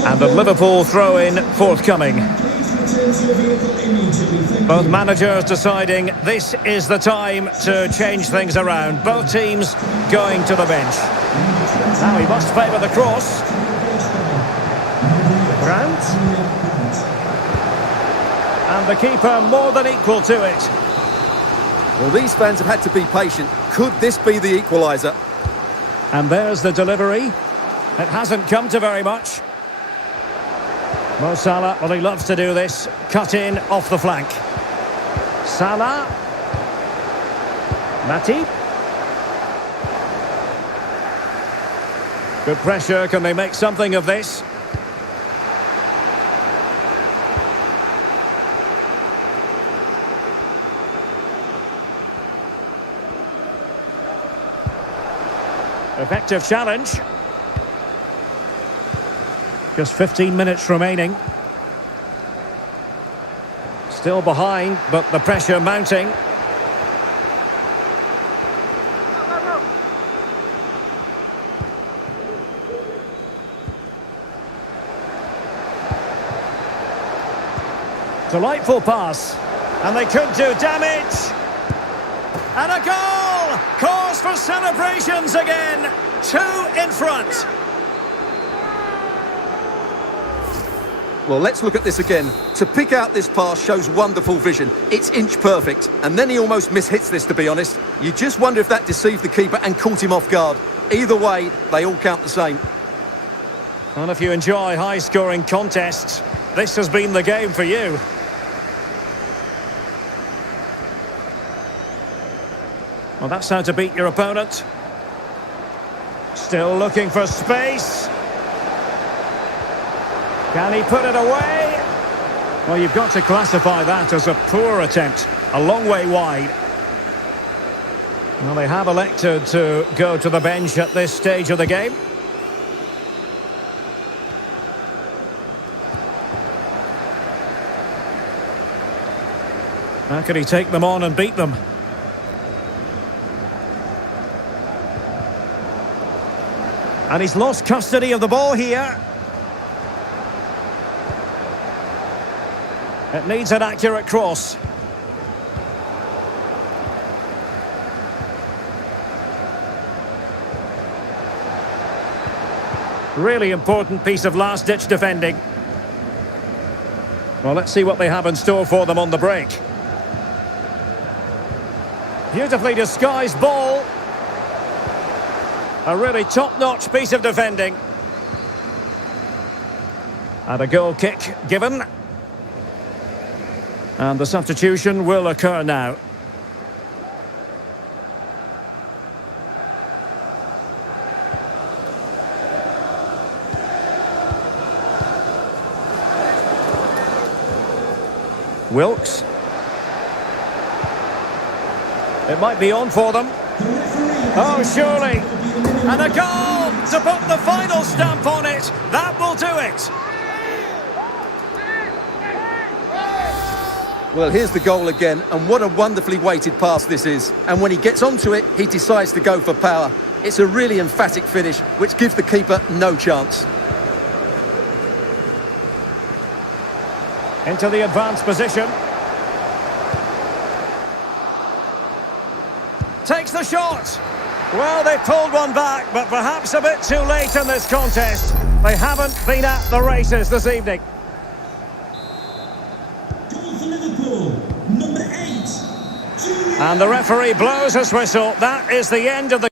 And the Liverpool throw-in forthcoming. Both managers deciding this is the time to change things around. Both teams going to the bench. Now he must favour the cross. Grant. And the keeper more than equal to it. Well, these fans have had to be patient. Could this be the equaliser? And there's the delivery. It hasn't come to very much. Mo Salah, well, he loves to do this. Cut in off the flank. Salah. Matip. Good pressure. Can they make something of this? Effective challenge. Just 15 minutes remaining. Still behind, but the pressure mounting. Delightful pass. And they could do damage. And a goal! Cause for celebrations again. 2 in front. Well, let's look at this again. To pick out this pass shows wonderful vision. It's inch perfect. And then he almost mishits this, to be honest. You just wonder if that deceived the keeper and caught him off guard. Either way, they all count the same. Well, if you enjoy high-scoring contests, this has been the game for you. Well, that's how to beat your opponent. Still looking for space. Can he put it away? Well, you've got to classify that as a poor attempt. A long way wide. Well, they have elected to go to the bench at this stage of the game. How can he take them on and beat them? And he's lost custody of the ball here. It needs an accurate cross. Really important piece of last-ditch defending. Well, let's see what they have in store for them on the break. Beautifully disguised ball. A really top-notch piece of defending. And a goal kick given. And the substitution will occur now. Wilkes. It might be on for them. Oh, surely. And a goal to put the final stamp on it. That will do it. Well, here's the goal again, and what a wonderfully weighted pass this is. And when he gets onto it, he decides to go for power. It's a really emphatic finish, which gives the keeper no chance. Into the advanced position. Takes the shot. Well, they pulled one back, but perhaps a bit too late in this contest. They haven't been at the races this evening. And the referee blows his whistle. That is the end of the...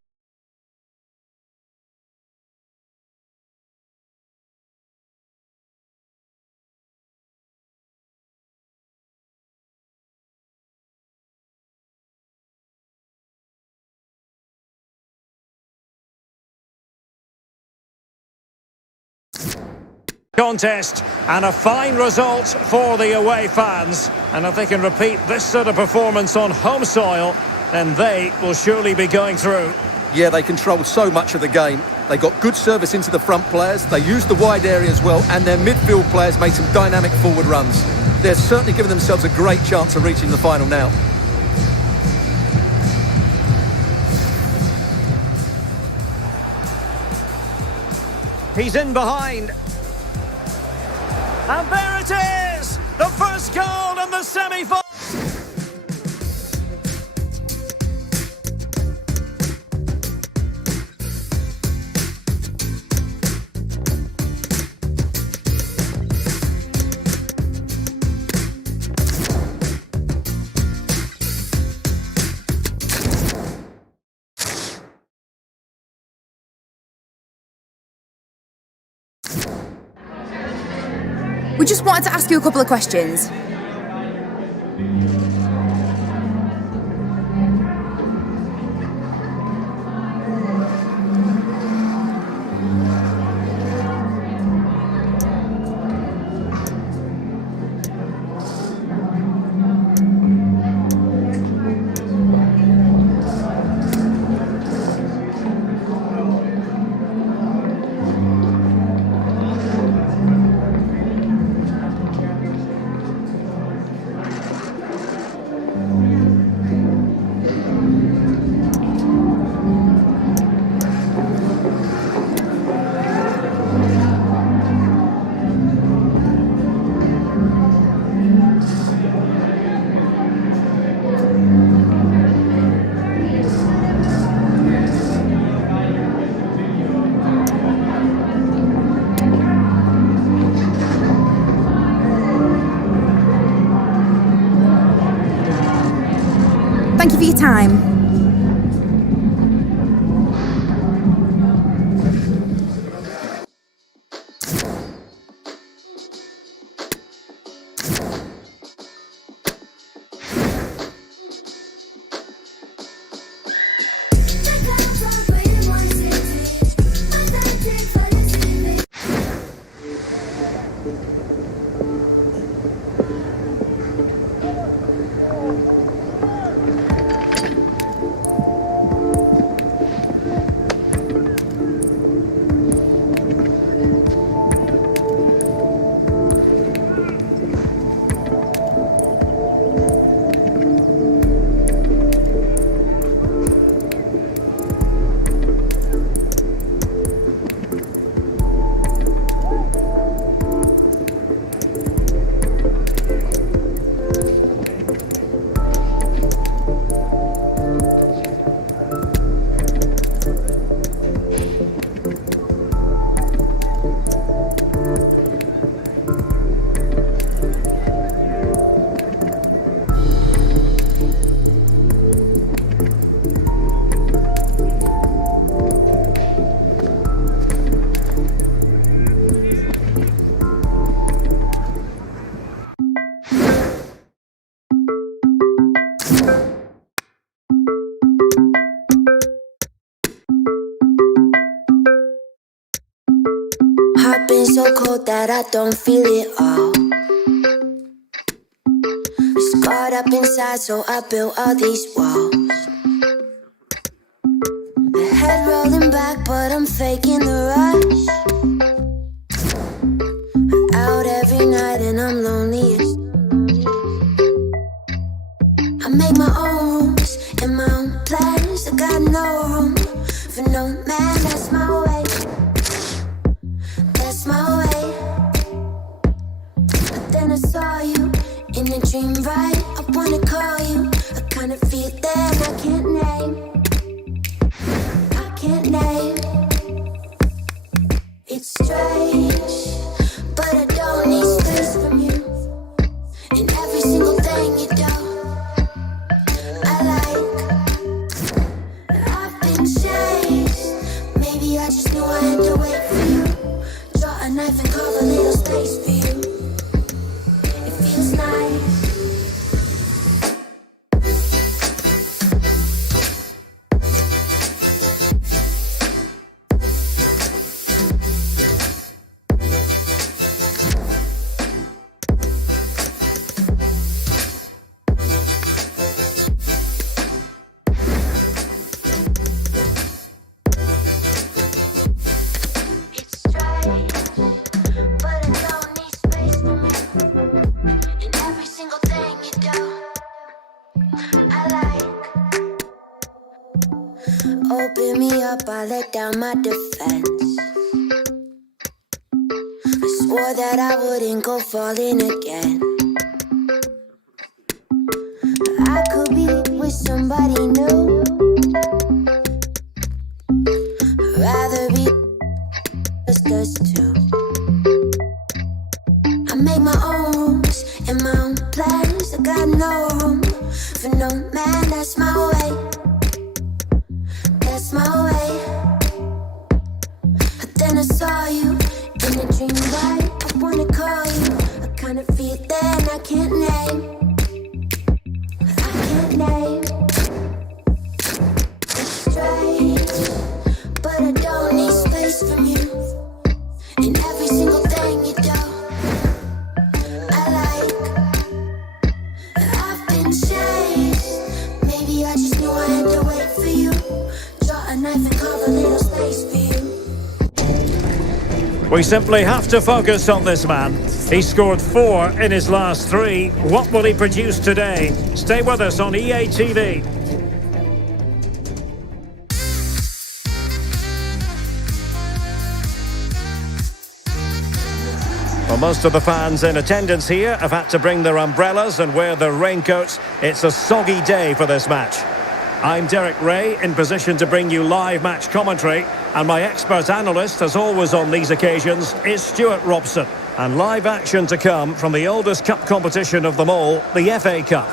contest, and a fine result for the away fans. And if they can repeat this sort of performance on home soil, then they will surely be going through. Yeah, they controlled so much of the game. They got good service into the front players, they used the wide area as well, and their midfield players made some dynamic forward runs. They're certainly giving themselves a great chance of reaching the final now. He's in behind. And there it is! The first goal in the semi-final! We just wanted to ask you a couple of questions. Thank you for your time. Heart been so cold that I don't feel it all. Scarred up inside, so I built all these walls. My head rolling back, but I'm faking the rush. I'm out every night and I'm loneliest. I make my own rules and my own plans. I got no room for no man. That's my way. That's my way. But then I saw you in a dream, right? I wanna call you. I kinda feel that I can't name. I can't name. It's strange, but I don't need space from you. And every single thing you do, I like. I've been chased. Maybe I just knew I had to wait for you. Draw a knife and carve a little space for you. It feels nice. Open me up, I let down my defense. I swore that I wouldn't go falling again. I could be with somebody new. I'd rather be just us two. I make my own rules and my own plans. I got no room for no man. That's my way. That's my way. But then I saw you in a dream, right? I wanna call you. I kinda feel that I can't name. I can't name. It's strange, but I don't need space from you. And every single thing you do, I like. I've been chased. Maybe I just knew I had to wait for you. A knife and carve a little space for you. We simply have to focus on this man. He scored 4 in his last 3. What will he produce today? Stay with us on EA TV. Well, most of the fans in attendance here have had to bring their umbrellas and wear their raincoats. It's a soggy day for this match. I'm Derek Ray, in position to bring you live match commentary, and my expert analyst, as always on these occasions, is Stuart Robson. And live action to come from the oldest cup competition of them all, the FA Cup.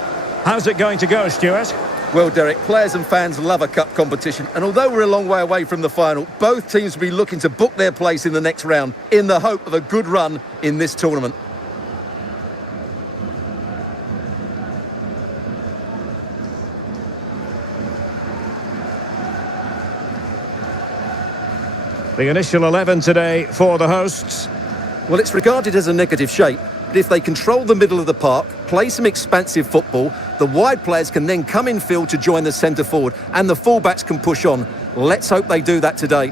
How's it going to go, Stuart? Well, Derek, players and fans love a cup competition, and although we're a long way away from the final, both teams will be looking to book their place in the next round in the hope of a good run in this tournament. The initial 11 today for the hosts. Well, it's regarded as a negative shape, but if they control the middle of the park, play some expansive football, the wide players can then come in field to join the centre forward, and the fullbacks can push on. Let's hope they do that today.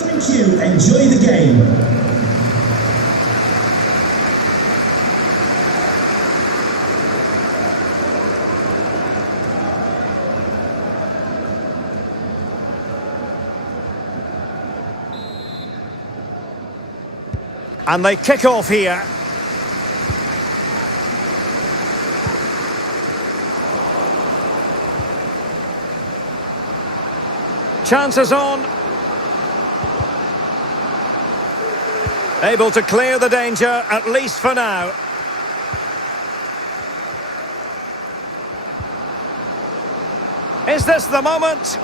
Thank you. Enjoy the game. And they kick off here. Chances on. Able to clear the danger, at least for now. Is this the moment?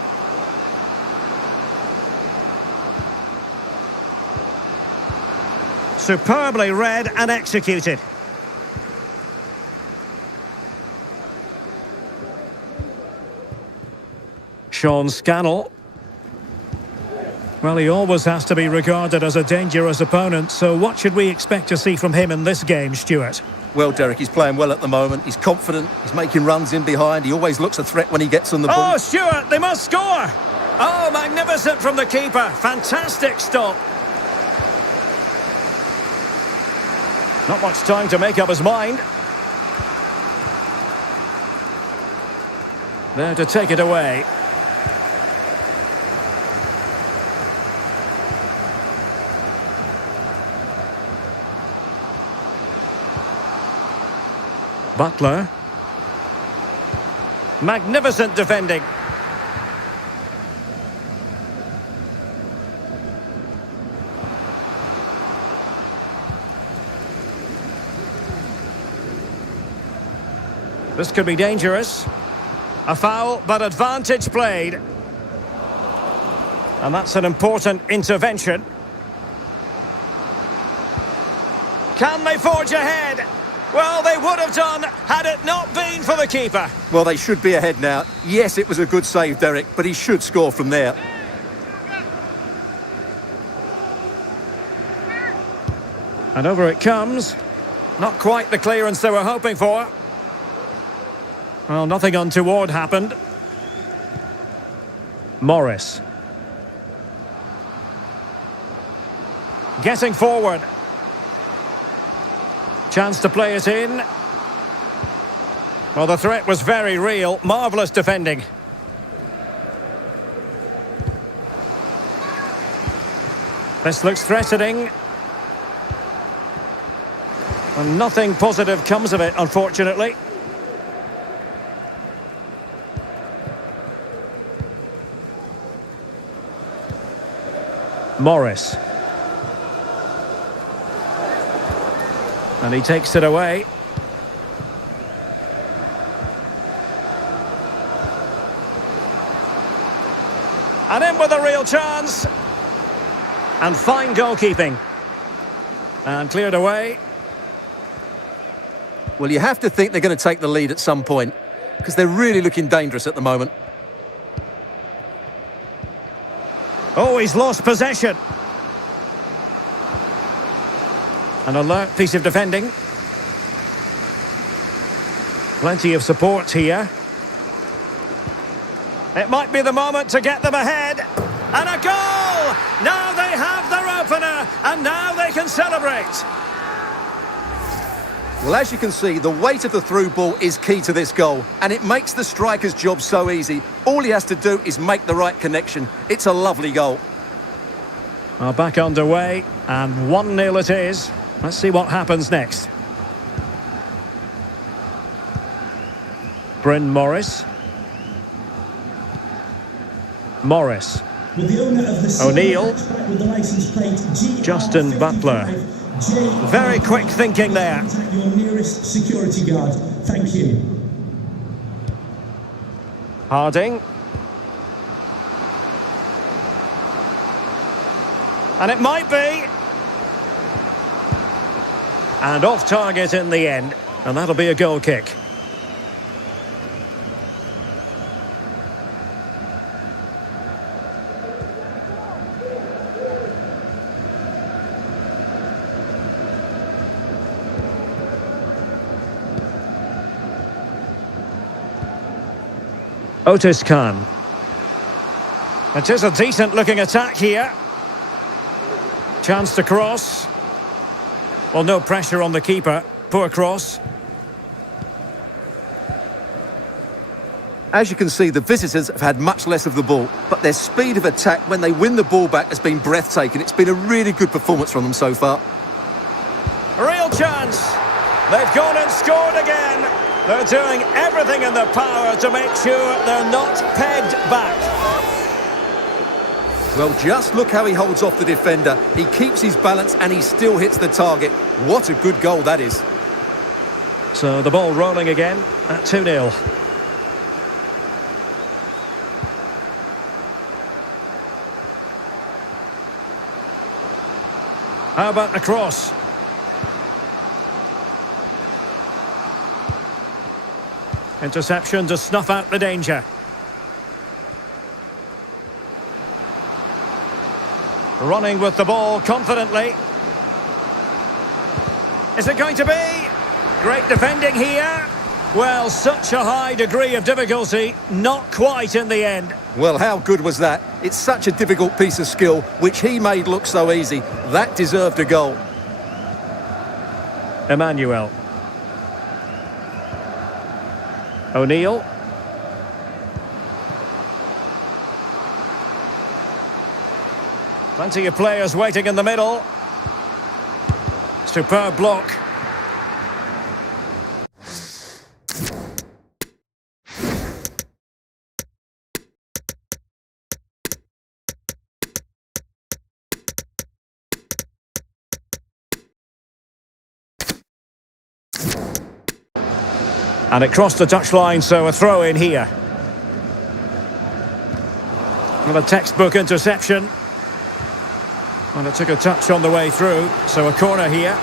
Superbly read and executed. Sean Scannell. Well, he always has to be regarded as a dangerous opponent, so what should we expect to see from him in this game, Stuart? Well, Derek, he's playing well at the moment. He's confident. He's making runs in behind. He always looks a threat when he gets on the ball. Oh, Stuart, they must score! Oh, magnificent from the keeper. Fantastic stop. Not much time to make up his mind. There to take it away. Butler. Magnificent defending. This could be dangerous. A foul, but advantage played. And that's an important intervention. Can they forge ahead? Well, they would have done had it not been for the keeper. Well, they should be ahead now. Yes, it was a good save, Derek, but he should score from there. And over it comes. Not quite the clearance they were hoping for. Well, nothing untoward happened. Morris. Getting forward. Chance to play it in. Well, the threat was very real. Marvellous defending. This looks threatening. And nothing positive comes of it, unfortunately. Morris. And he takes it away. And in with a real chance. And fine goalkeeping. And cleared away. Well, you have to think they're going to take the lead at some point, because they're really looking dangerous at the moment. Oh, he's lost possession. An alert piece of defending. Plenty of support here. It might be the moment to get them ahead. And a goal! Now they have their can celebrate. Well, as you can see, the weight of the through ball is key to this goal, and it makes the striker's job so easy. All he has to do is make the right connection. It's a lovely goal. Are back underway, and 1-0 it is. Let's see what happens next. Bryn Morris. Morris. With the owner of the O'Neill. with the license plate Justin Butler. Very quick thinking there. Contact your nearest security guard. Thank you. Harding. And it might be. And off target in the end. And that'll be a goal kick. Otis Khan. It is a decent looking attack here. Chance to cross. Well, no pressure on the keeper. Poor cross. As you can see, the visitors have had much less of the ball, but their speed of attack when they win the ball back has been breathtaking. It's been a really good performance from them so far. A real chance. They've gone and scored again. They're doing everything in their power to make sure they're not pegged back. Well, just look how he holds off the defender. He keeps his balance and he still hits the target. What a good goal that is. So the ball rolling again at 2-0. How about the cross? Interception to snuff out the danger. Running with the ball confidently. Is it going to be? Great defending here. Well, such a high degree of difficulty, not quite in the end. Well, how good was that? It's such a difficult piece of skill, which he made look so easy. That deserved a goal. Emmanuel. O'Neill. Plenty of players waiting in the middle. Superb block. And it crossed the touchline, so a throw in here. Well, a textbook interception. And it took a touch on the way through, so a corner here.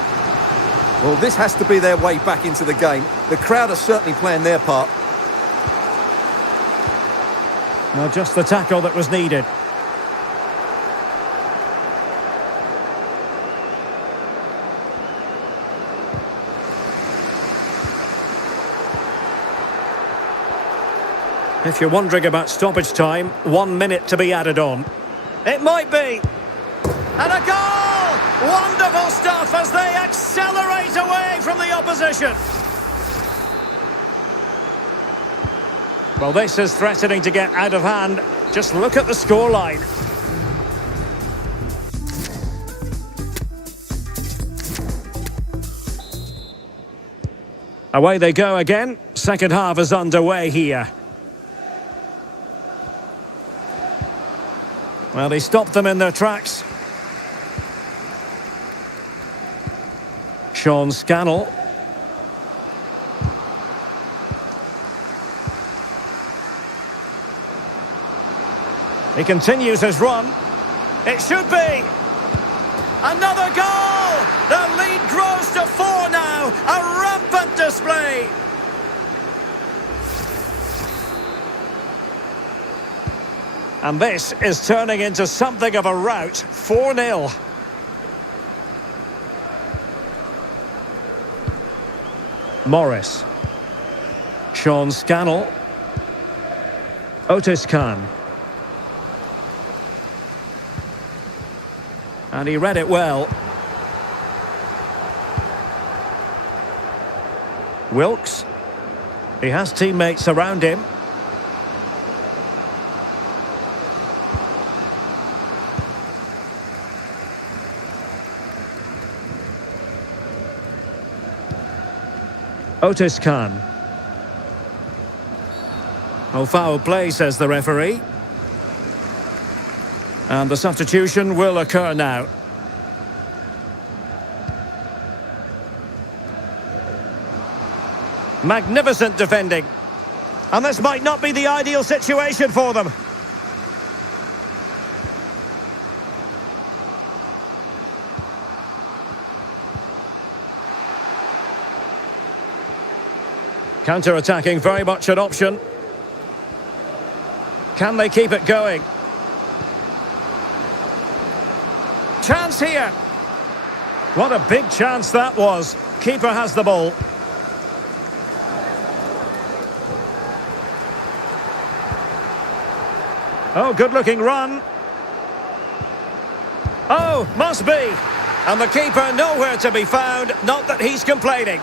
Well, this has to be their way back into the game. The crowd are certainly playing their part. Well, just the tackle that was needed. If you're wondering about stoppage time, 1 minute to be added on. It might be. And a goal! Wonderful stuff as they accelerate away from the opposition. Well, this is threatening to get out of hand. Just look at the scoreline. Away they go again. Second half is underway here. Well, he stopped them in their tracks. Sean Scannell. He continues his run. It should be. Another goal! The lead grows to 4 now. A rampant display. And this is turning into something of a rout. 4-0. Morris. Sean Scannell. Otis Khan. And he read it well. Wilkes. He has teammates around him. Otis Khan. Oh, foul play, says the referee. And the substitution will occur now. Magnificent defending. And this might not be the ideal situation for them. Counter-attacking, very much an option. Can they keep it going? Chance here. What a big chance that was. Keeper has the ball. Oh, good-looking run. Oh, must be. And the keeper nowhere to be found. Not that he's complaining.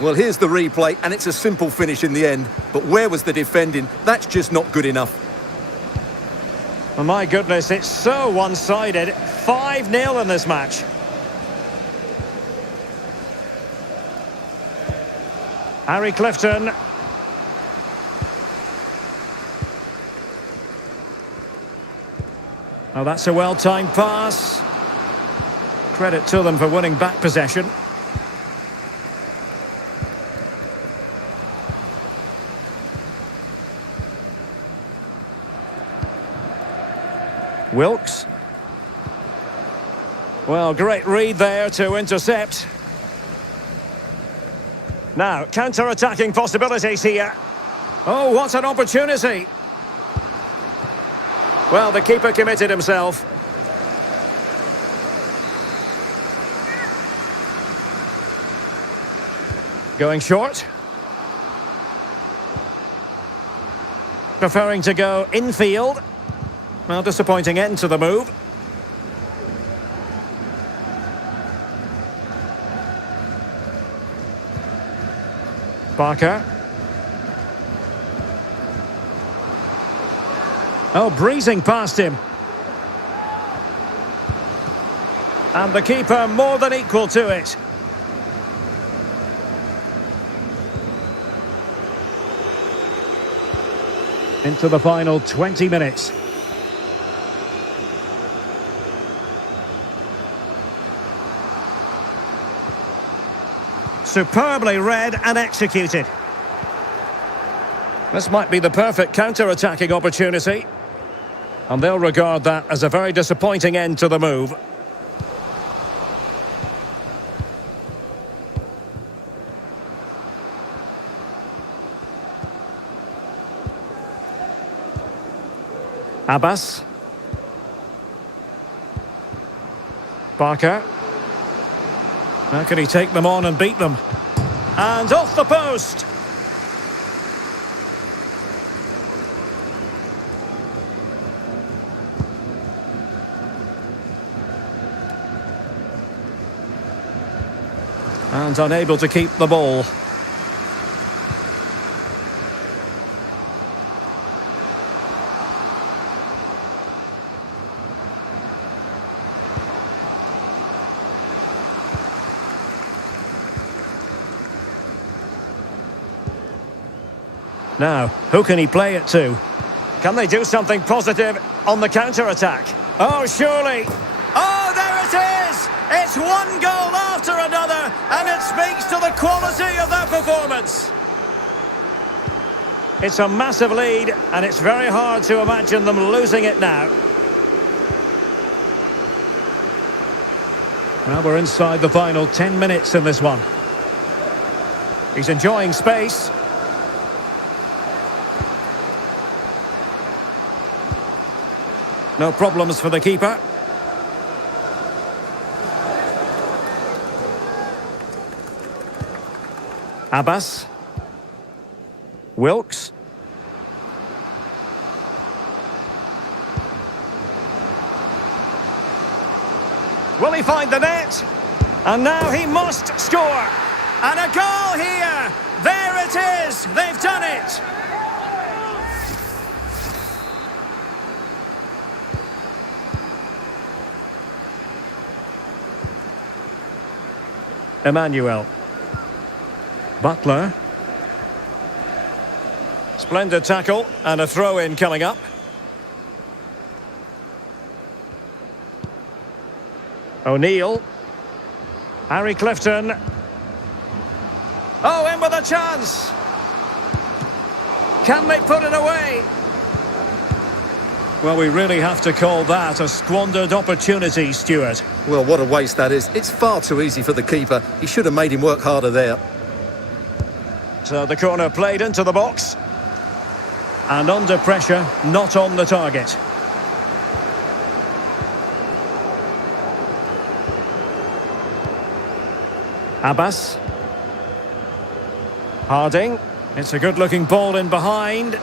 Well, here's the replay, and it's a simple finish in the end. But where was the defending? That's just not good enough. Oh, my goodness, it's so one-sided. 5-0 in this match. Harry Clifton. Oh, that's a well-timed pass. Credit to them for winning back possession. Wilkes. Well, great read there to intercept. Now, counter-attacking possibilities here. Oh, what an opportunity. Well, the keeper committed himself. Going short. Preferring to go infield. Well, disappointing end to the move. Barker. Oh, breezing past him. And the keeper more than equal to it. Into the final 20 minutes. Superbly read and executed. This might be the perfect counter-attacking opportunity. And they'll regard that as a very disappointing end to the move. Abbas. Barker. How can he take them on and beat them? And off the post! And unable to keep the ball. Now, who can he play it to? Can they do something positive on the counter-attack? Oh, surely! Oh, there it is! It's one goal after another, and it speaks to the quality of their performance. It's a massive lead, and it's very hard to imagine them losing it now. Well, we're inside the final 10 minutes in this one. He's enjoying space. No problems for the keeper. Abbas. Wilkes. Will he find the net? And now he must score. And a goal here. There it is. They've done it. Emmanuel. Butler. Splendid tackle and a throw-in coming up. O'Neill. Harry Clifton. Oh, in with a chance. Can they put it away? Well, we really have to call that a squandered opportunity, Stuart. Well, what a waste that is. It's far too easy for the keeper. He should have made him work harder there. So the corner played into the box. And under pressure, not on the target. Abbas. Harding. It's a good-looking ball in behind.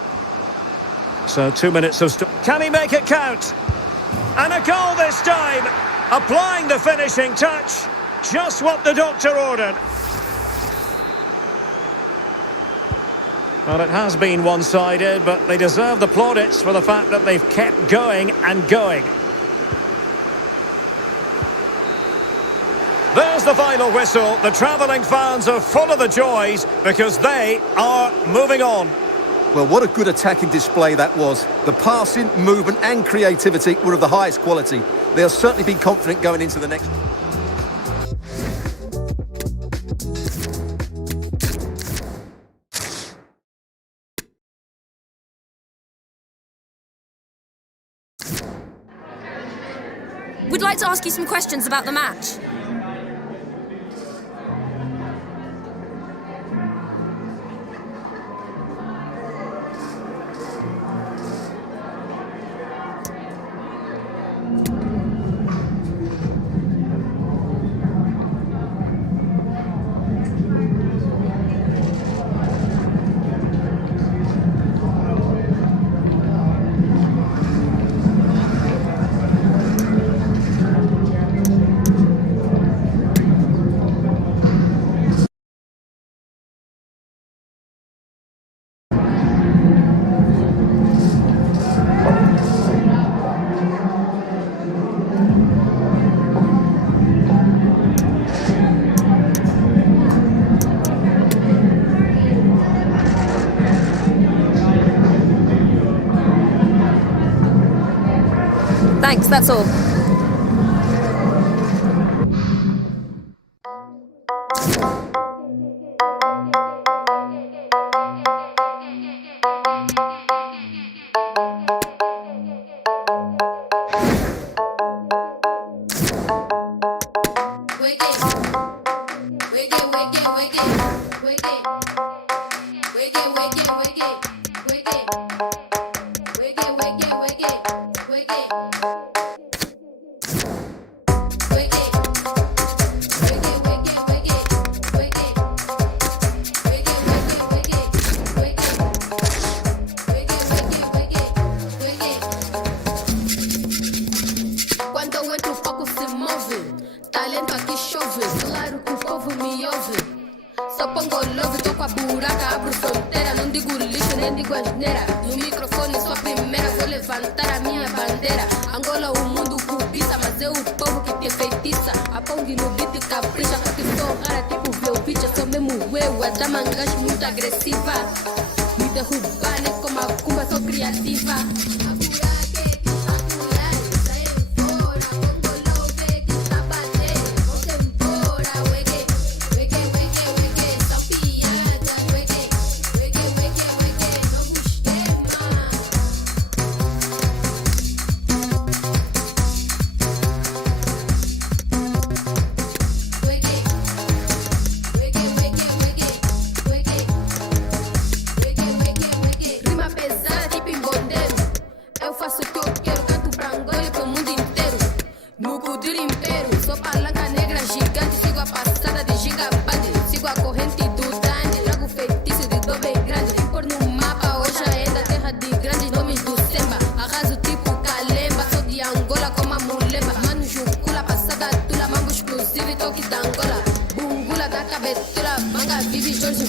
So 2 minutes of... Can he make it count? And a goal this time! Applying the finishing touch. Just what the doctor ordered. Well, it has been one-sided, but they deserve the plaudits for the fact that they've kept going and going. There's the final whistle. The travelling fans are full of the joys because they are moving on. Well, what a good attacking display that was. The passing, movement and creativity were of the highest quality. They'll certainly be confident going into the next... We'd like to ask you some questions about the match. Thanks, that's all.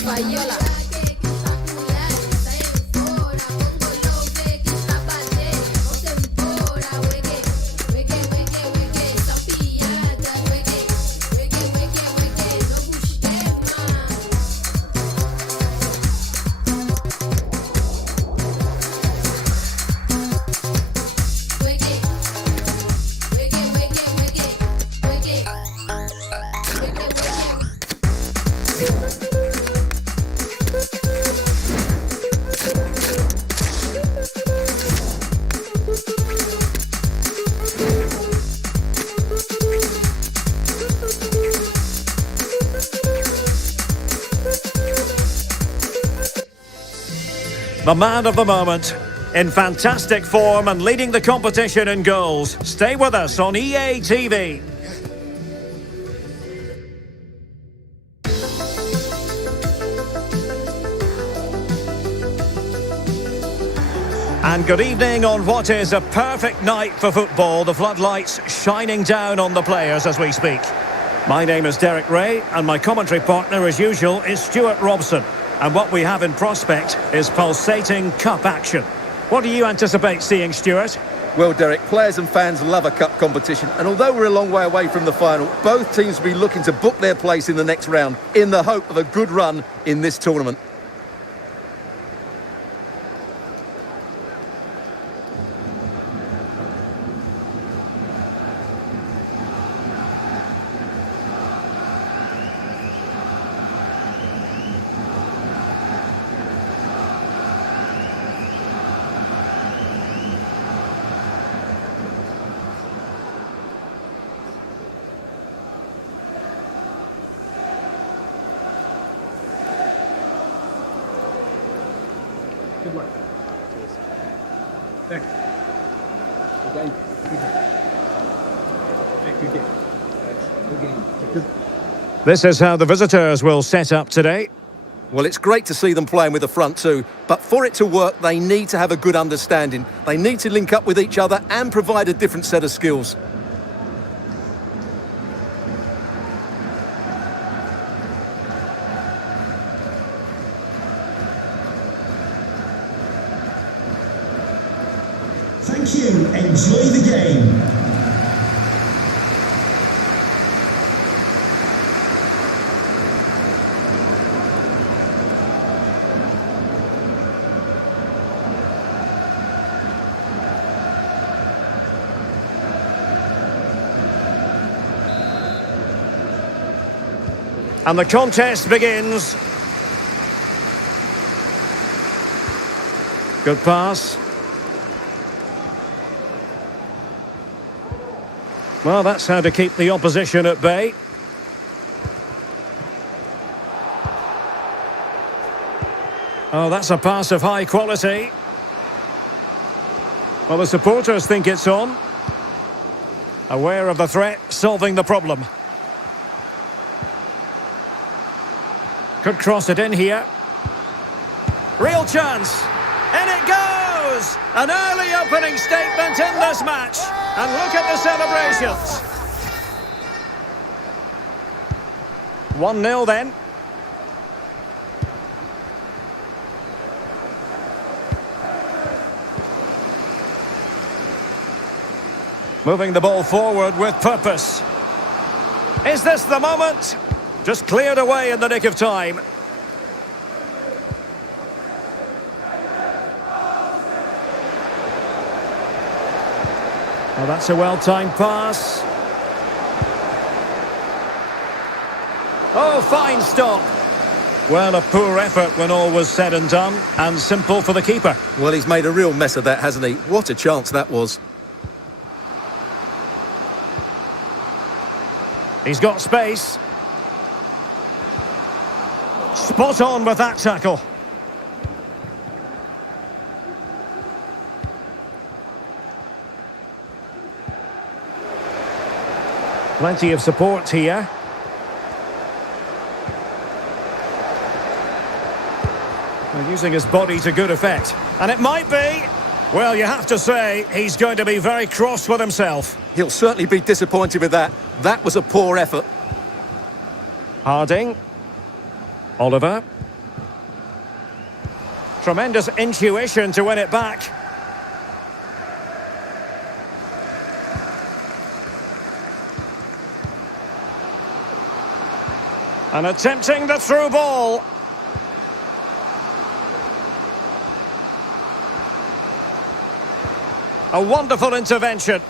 Fayola. The man of the moment, in fantastic form and leading the competition in goals. Stay with us on EA TV. And good evening on what is a perfect night for football. The floodlights shining down on the players as we speak. My name is Derek Ray, and my commentary partner, as usual, is Stuart Robson. And what we have in prospect is pulsating cup action. What do you anticipate seeing, Stuart? Well, Derek, players and fans love a cup competition, and although we're a long way away from the final, both teams will be looking to book their place in the next round in the hope of a good run in this tournament. Good luck. Thanks. Okay. Good game. Good game. Good. This is how the visitors will set up today. Well, it's great to see them playing with the front two, but for it to work, they need to have a good understanding. They need to link up with each other and provide a different set of skills. Thank you. Enjoy the game. And the contest begins. Good pass. Well, that's how to keep the opposition at bay. Oh, that's a pass of high quality. Well, the supporters think it's on. Aware of the threat, solving the problem. Could cross it in here. Real chance. And it goes! An early opening statement in this match. And look at the celebrations. 1-0 then. Moving the ball forward with purpose. Is this the moment? Just cleared away in the nick of time. Well, that's a well-timed pass. Oh, fine stop. Well, a poor effort when all was said and done, and simple for the keeper. Well, he's made a real mess of that, hasn't he? What a chance that was. He's got space. Spot on with that tackle. Plenty of support here. Well, using his body to good effect. And it might be. Well, you have to say, he's going to be very cross with himself. He'll certainly be disappointed with that. That was a poor effort. Harding. Oliver. Tremendous intuition to win it back. And attempting the through ball. A wonderful intervention.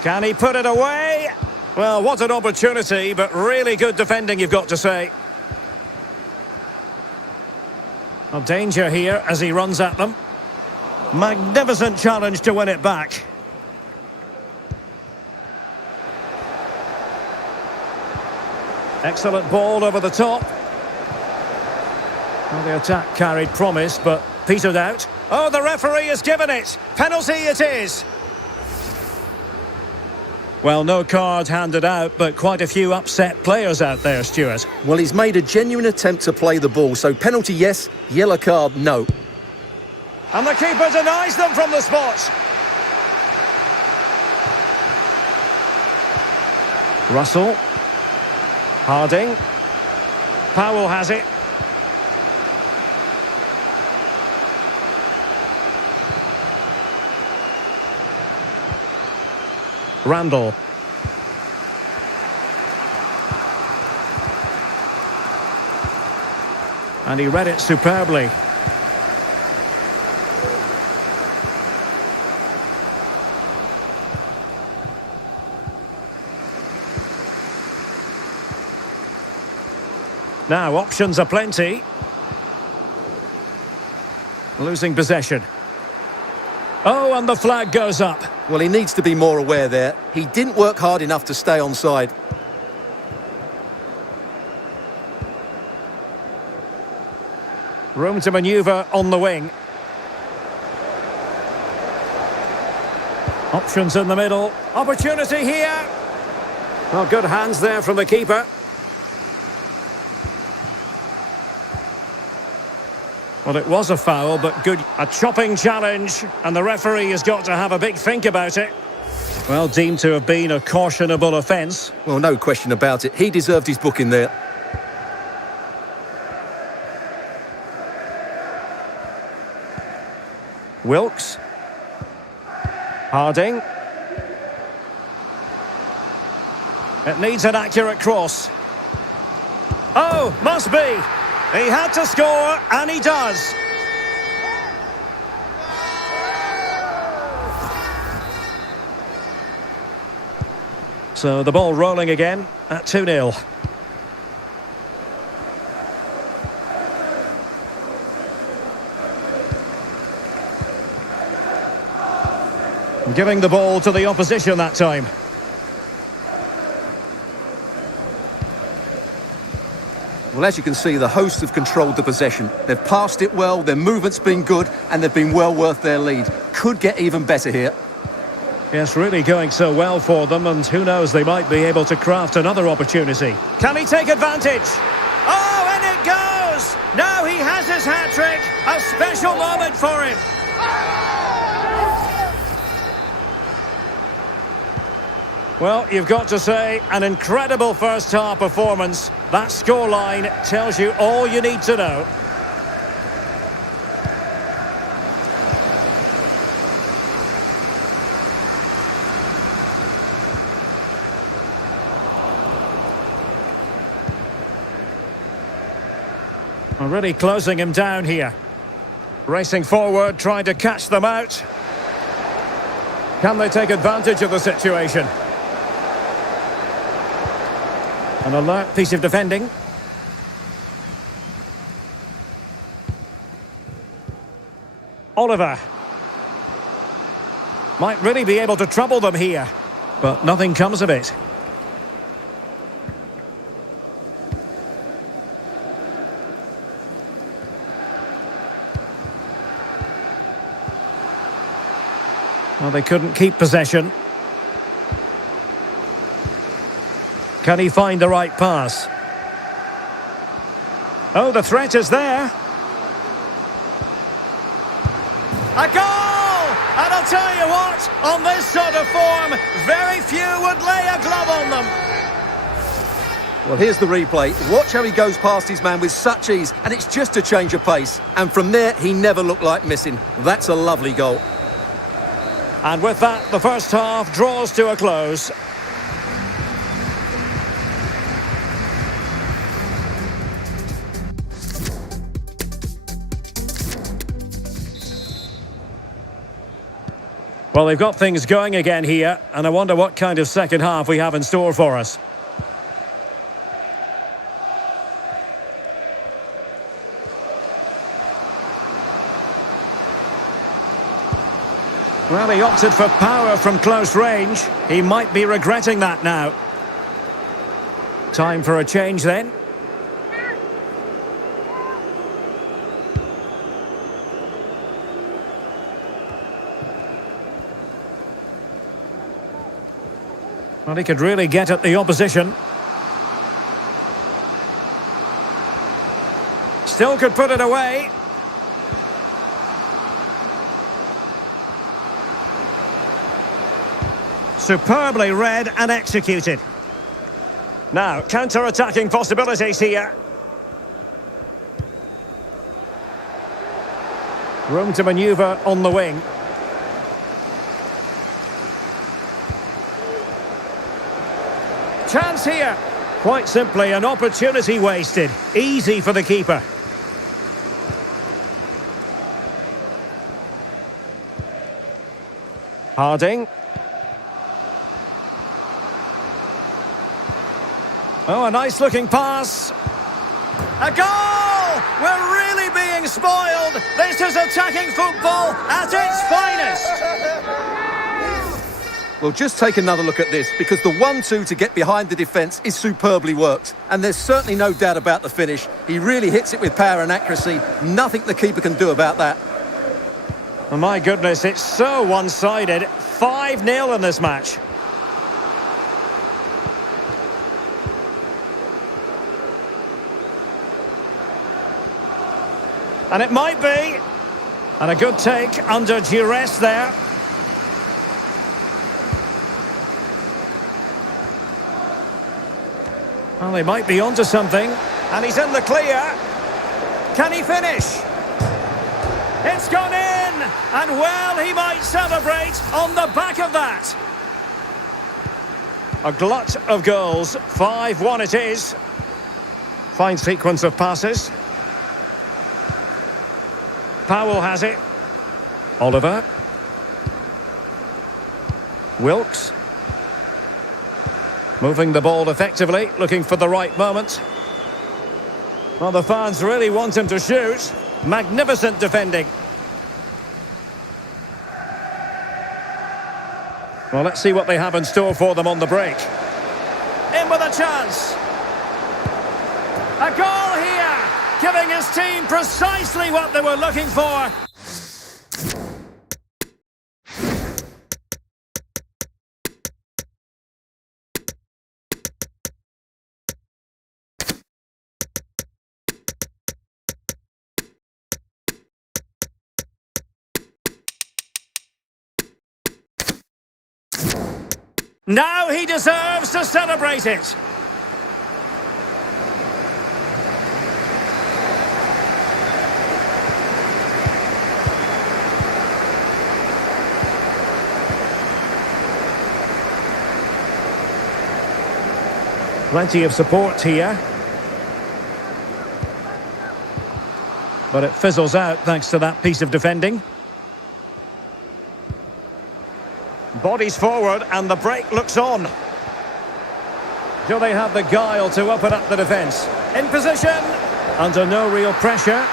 Can he put it away? Well, what an opportunity, but really good defending, you've got to say. A danger here as he runs at them. Magnificent challenge to win it back. Excellent ball over the top. Well, the attack carried promise, but petered out. Oh, the referee has given it. Penalty it is. Well, no card handed out, but quite a few upset players out there, Stuart. Well, he's made a genuine attempt to play the ball, so penalty yes, yellow card no. And the keeper denies them from the spot. Russell. Harding. Powell has it. Randall. And he read it superbly. Now, options are plenty. Losing possession. Oh, and the flag goes up. Well, he needs to be more aware there. He didn't work hard enough to stay onside. Room to manoeuvre on the wing. Options in the middle. Opportunity here. Well, good hands there from the keeper. Well, it was a foul, but good. A chopping challenge, and the referee has got to have a big think about it. Well, deemed to have been a cautionable offence. Well, no question about it. He deserved his booking there. Wilkes. Harding. It needs an accurate cross. Oh, must be. He had to score, and he does. So the ball rolling again at 2-0. Giving the ball to the opposition that time. Well, as you can see, the hosts have controlled the possession. They've passed it well, their movement's been good, and they've been well worth their lead. Could get even better here. Yes, really going so well for them, and who knows, they might be able to craft another opportunity. Can he take advantage? Oh, and it goes! Now he has his hat-trick. A special moment for him. Well, you've got to say, an incredible first-half performance. That scoreline tells you all you need to know. Really closing him down here. Racing forward, trying to catch them out. Can they take advantage of the situation? An alert piece of defending. Oliver. Might really be able to trouble them here, but nothing comes of it. Well, they couldn't keep possession. Can he find the right pass? Oh, the threat is there. A goal! And I'll tell you what, on this sort of form, very few would lay a glove on them. Well, here's the replay. Watch how he goes past his man with such ease, and it's just a change of pace. And from there, he never looked like missing. That's a lovely goal. And with that, the first half draws to a close. Well, they've got things going again here, and I wonder what kind of second half we have in store for us. Well, he opted for power from close range. He might be regretting that now. Time for a change then. Well, he could really get at the opposition. Still could put it away. Superbly read and executed. Now, counter-attacking possibilities here. Room to manoeuvre on the wing. Chance here. Quite simply, an opportunity wasted. Easy for the keeper. Harding. Oh, a nice-looking pass. A goal! We're really being spoiled. This is attacking football at its finest. Well, just take another look at this, because the 1-2 to get behind the defence is superbly worked. And there's certainly no doubt about the finish. He really hits it with power and accuracy. Nothing the keeper can do about that. Oh, my goodness, it's so one-sided. 5-0 in this match. And it might be. And a good take under duress there. Well, they might be onto something. And he's in the clear. Can he finish? It's gone in! And well, he might celebrate on the back of that. A glut of goals. 5-1 it is. Fine sequence of passes. Powell has it. Oliver. Wilkes. Moving the ball effectively, looking for the right moment. Well, the fans really want him to shoot. Magnificent defending. Well, let's see what they have in store for them on the break. In with a chance. A goal here, giving his team precisely what they were looking for. Now he deserves to celebrate it. Plenty of support here. But it fizzles out thanks to that piece of defending. Bodies forward and the break looks on. Do they have the guile to open up the defence? In position, under no real pressure.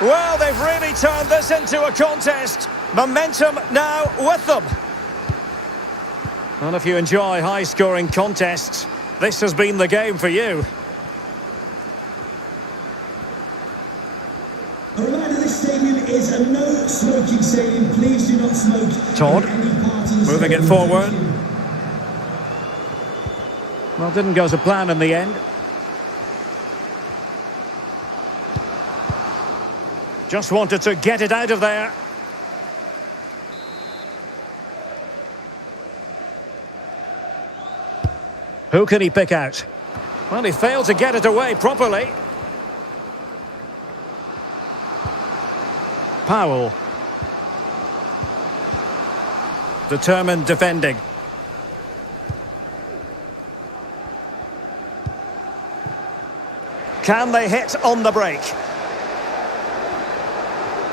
Well, they've really turned this into a contest. Momentum now with them. And if you enjoy high-scoring contests, this has been the game for you. A reminder, this stadium is a no-smoking stadium. Please do not smoke. Todd, moving it forward. Well, didn't go to plan in the end. Just wanted to get it out of there. Who can he pick out? Well, he failed to get it away properly. Powell. Determined defending. Can they hit on the break?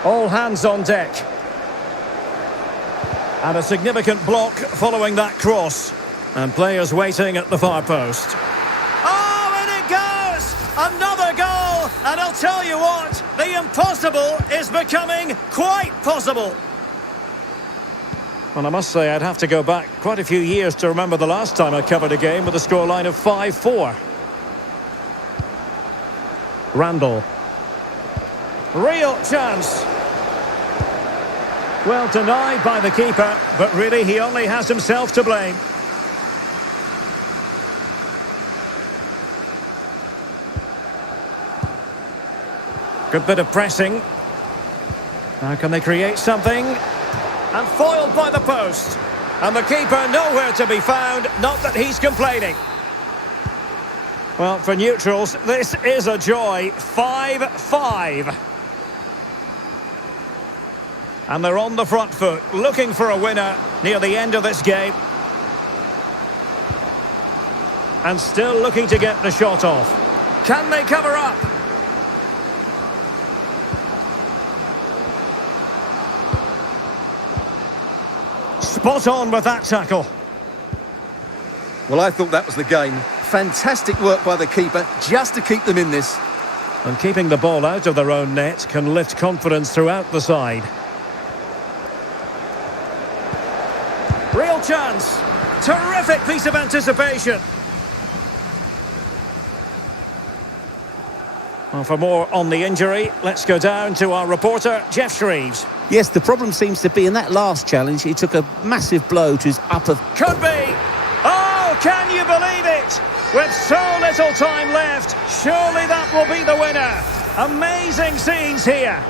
All hands on deck. And a significant block following that cross. And players waiting at the far post. Oh, and it goes! Another goal! And I'll tell you what, the impossible is becoming quite possible. Well, I must say I'd have to go back quite a few years to remember the last time I covered a game with a scoreline of 5-4. Randall. Real chance. Well denied by the keeper, but really he only has himself to blame. Good bit of pressing. Now can they create something? And foiled by the post. And the keeper nowhere to be found, not that he's complaining. Well, for neutrals, this is a joy. 5-5. And they're on the front foot, looking for a winner near the end of this game. And still looking to get the shot off. Can they cover up? Spot on with that tackle. Well, I thought that was the game. Fantastic work by the keeper, just to keep them in this. And keeping the ball out of their own net can lift confidence throughout the side. Real chance. Terrific piece of anticipation. Well, for more on the injury, let's go down to our reporter, Jeff Shreves. Yes, the problem seems to be in that last challenge, he took a massive blow to his upper... Could be! Oh, can you believe it? With so little time left, surely that will be the winner. Amazing scenes here.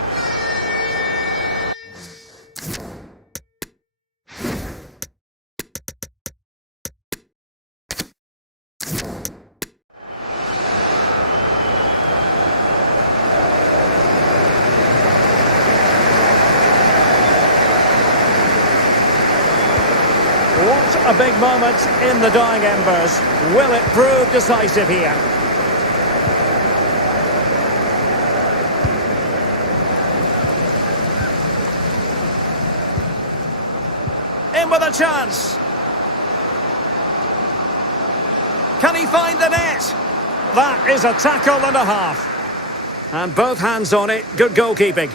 What a big moment in the dying embers. Will it prove decisive here? In with a chance. Can he find the net? That is a tackle and a half. And both hands on it. Good goalkeeping.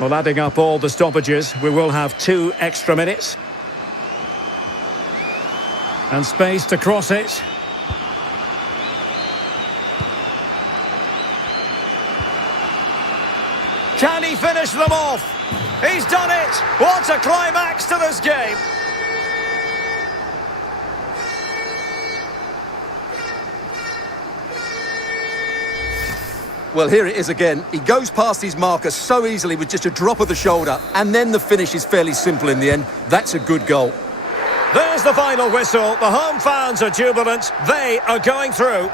Well, adding up all the stoppages, we will have 2 extra minutes. And space to cross it. Can he finish them off? He's done it! What a climax to this game! Well, here it is again. He goes past his marker so easily with just a drop of the shoulder, and then the finish is fairly simple in the end. That's a good goal. There's the final whistle. The home fans are jubilant. They are going through.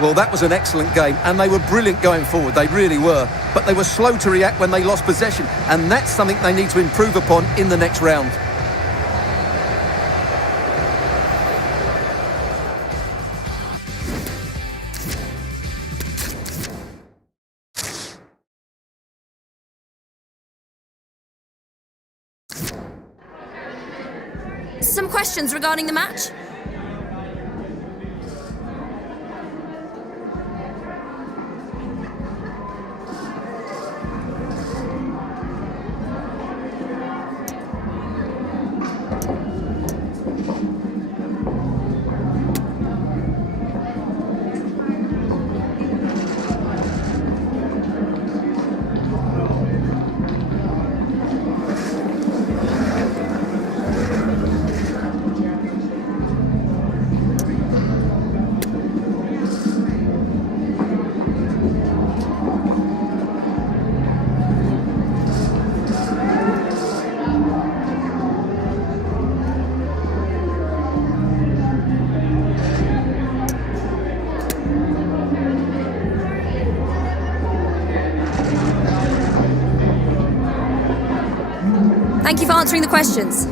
Well, that was an excellent game, and they were brilliant going forward. They really were. But they were slow to react when they lost possession, and that's something they need to improve upon in the next round. Some questions regarding the match? Thank you for answering the questions.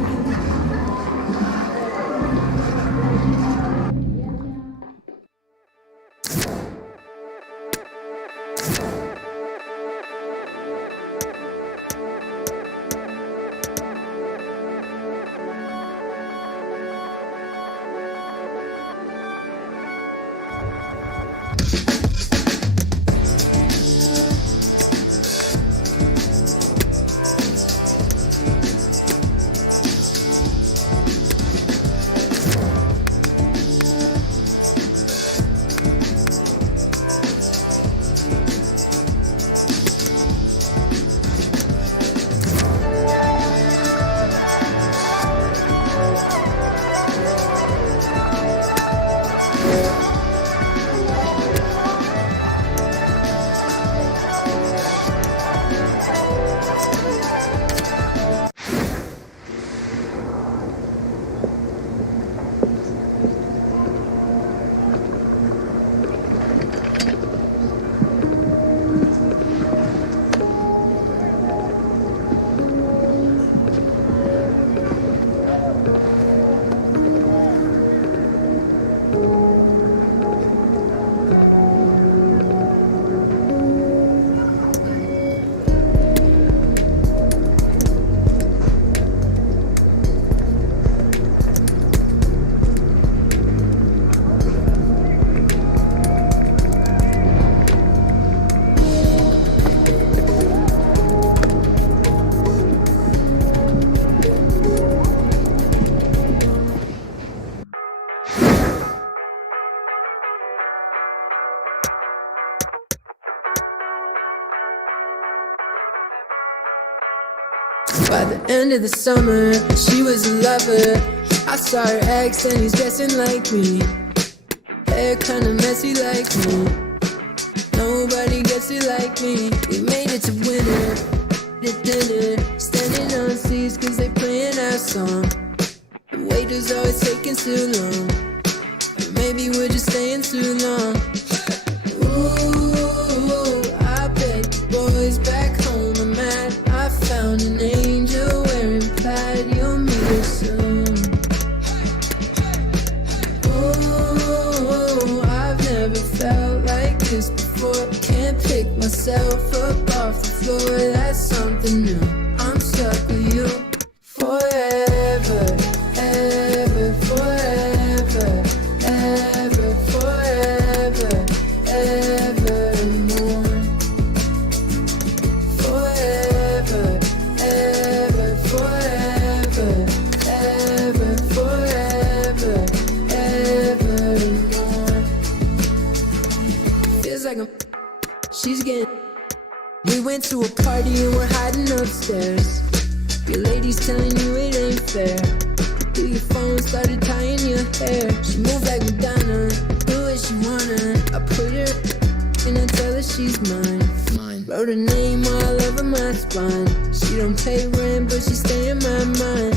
By the end of the summer, she was a lover. I saw her ex and he's dressing like me. Hair kinda messy like me. Nobody gets it like me. We made it to winter, to dinner, standing on seats cause they playing our song. The waiter's always taking too long. Or maybe we're just staying too long. Ooh, I bet the boys back home are mad. I found an angel wearing plaid. You'll meet her soon. Ooh, I've never felt like this before. Can't pick myself up off the floor. That's something new. I'm stuck with you forever, ever, forever, ever, forever, evermore. Forever, ever, forever, ever, forever, evermore. Feels like she's getting. We went to a party and we're hiding upstairs. Your lady's telling you it ain't fair. Through your phone, started tying your hair. She moved like Madonna, do what she wanna. I put her and I tell her she's mine. Wrote her name all over my spine. She don't pay rent, but she stay in my mind.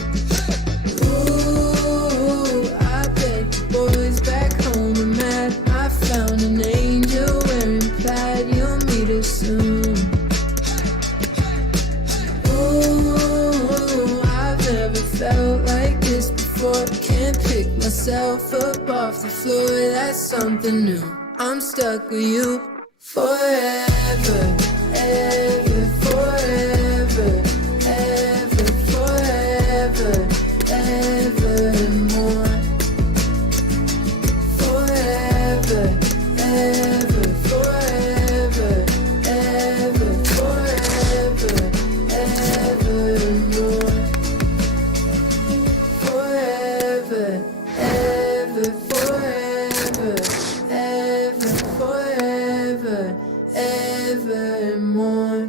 Ooh, I bet the boys back home are mad. I found an angel wearing plaid. You'll meet her soon. Ooh, I've never felt like this before. Can't pick myself up off the floor. That's something new. I'm stuck with you forever, ever, forever, ever, forever, evermore. Forever, ever, forever, ever, forever, evermore. Forever, ever, forever, ever, forever, evermore.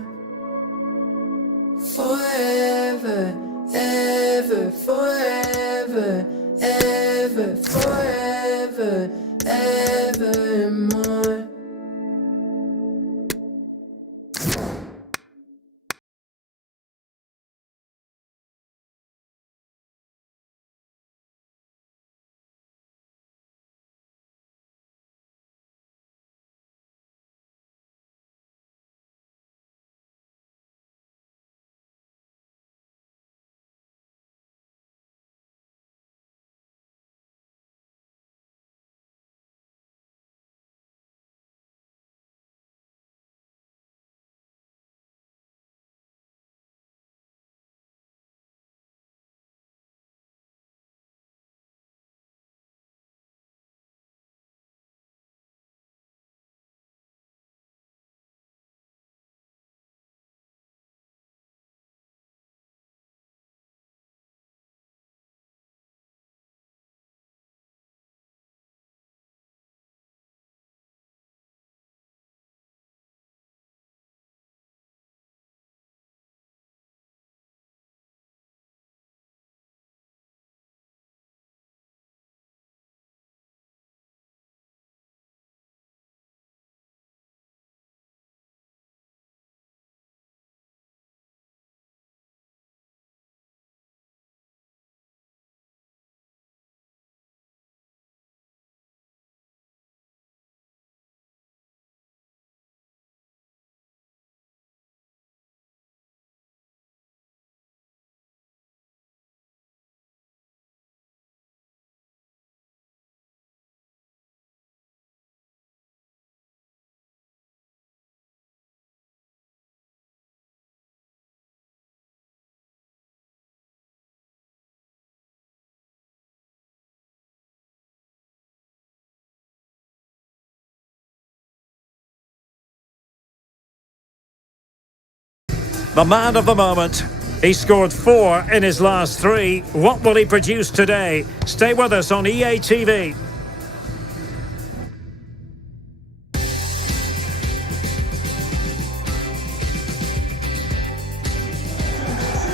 the man of the moment. He scored 4 in his last 3. What will he produce today? Stay with us on EA TV.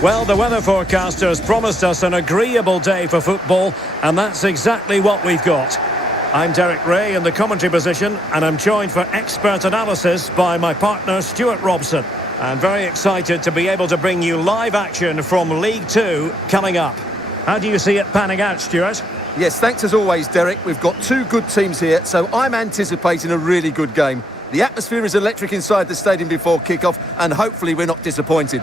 Well, the weather forecasters promised us an agreeable day for football, and that's exactly what we've got. I'm Derek Ray in the commentary position, and I'm joined for expert analysis by my partner Stuart Robson. I'm very excited to be able to bring you live action from League 2 coming up. How do you see it panning out, Stuart? Yes, thanks as always, Derek. We've got 2 good teams here, so I'm anticipating a really good game. The atmosphere is electric inside the stadium before kick-off, and hopefully we're not disappointed.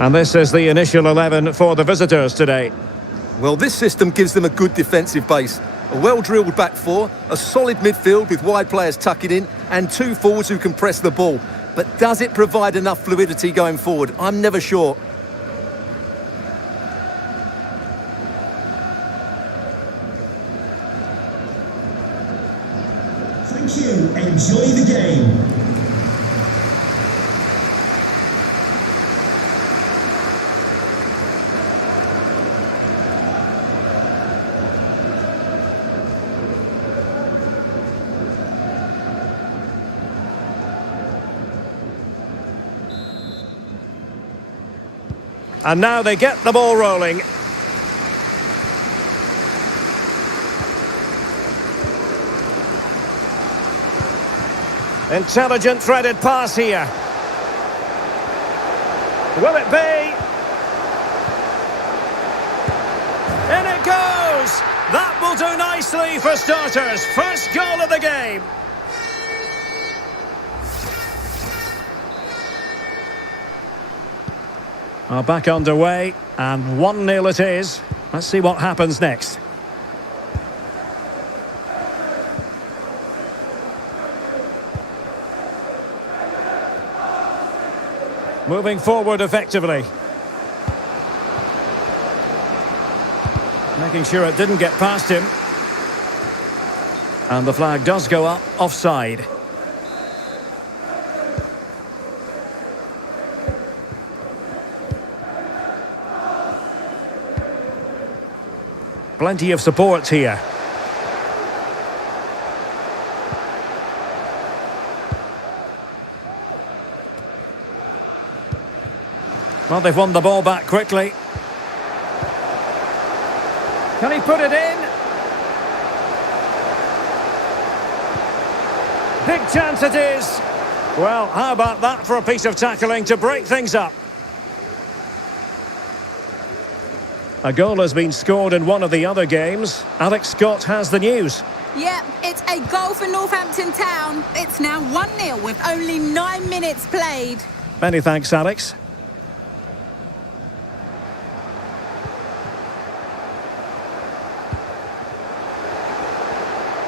And this is the initial 11 for the visitors today. Well, this system gives them a good defensive base. A well-drilled back 4, a solid midfield with wide players tucking in, and 2 forwards who can press the ball. But does it provide enough fluidity going forward? I'm never sure. Thank you. Enjoy the game. And now they get the ball rolling. Intelligent threaded pass here. Will it be? In it goes! That will do nicely for starters. First goal of the game. Are back underway, and 1-0 it is. Let's see what happens next. Moving forward effectively. Making sure it didn't get past him. And the flag does go up, offside. Plenty of support here. Well, they've won the ball back quickly. Can he put it in? Big chance it is. Well, how about that for a piece of tackling to break things up? A goal has been scored in one of the other games. Alex Scott has the news. Yep, it's a goal for Northampton Town. It's now 1-0 with only 9 minutes played. Many thanks, Alex.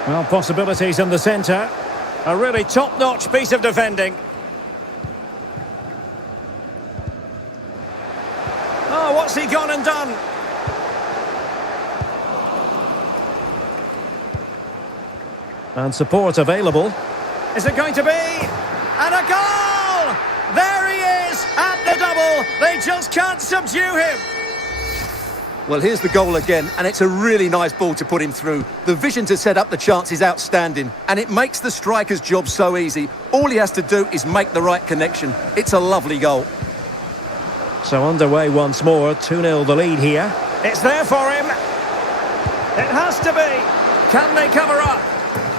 Well, possibilities in the centre. A really top-notch piece of defending. Oh, what's he gone and done? And support available. Is it going to be? And a goal! There he is at the double. They just can't subdue him. Well, here's the goal again, and it's a really nice ball to put him through. The vision to set up the chance is outstanding, and it makes the striker's job so easy. All he has to do is make the right connection. It's a lovely goal. So underway once more, 2-0 the lead here. It's there for him. It has to be. Can they cover up?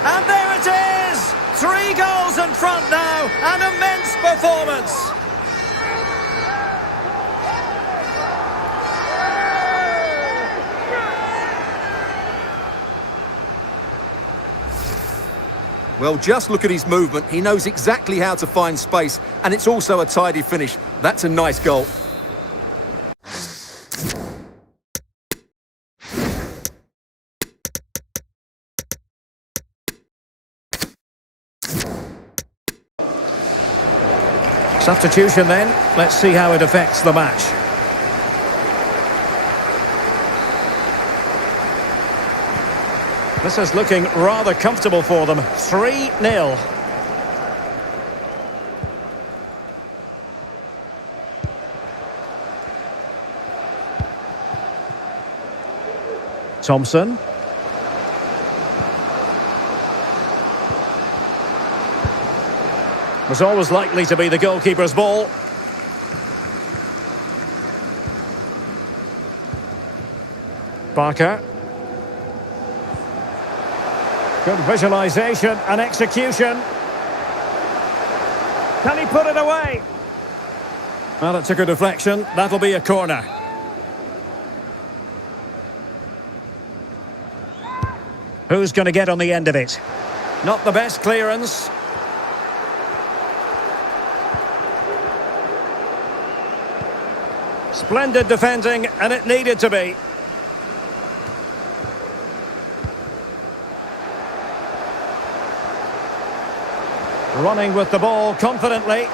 And there it is! 3 goals in front now. An immense performance. Well, just look at his movement. He knows exactly how to find space, and it's also a tidy finish. That's a nice goal. Substitution then. Let's see how it affects the match. This is looking rather comfortable for them. 3-0. Thompson. Was always likely to be the goalkeeper's ball. Barker. Good visualisation and execution. Can he put it away? Well, it took a deflection. That'll be a corner. Who's going to get on the end of it? Not the best clearance. Splendid defending, and it needed to be. Running with the ball confidently.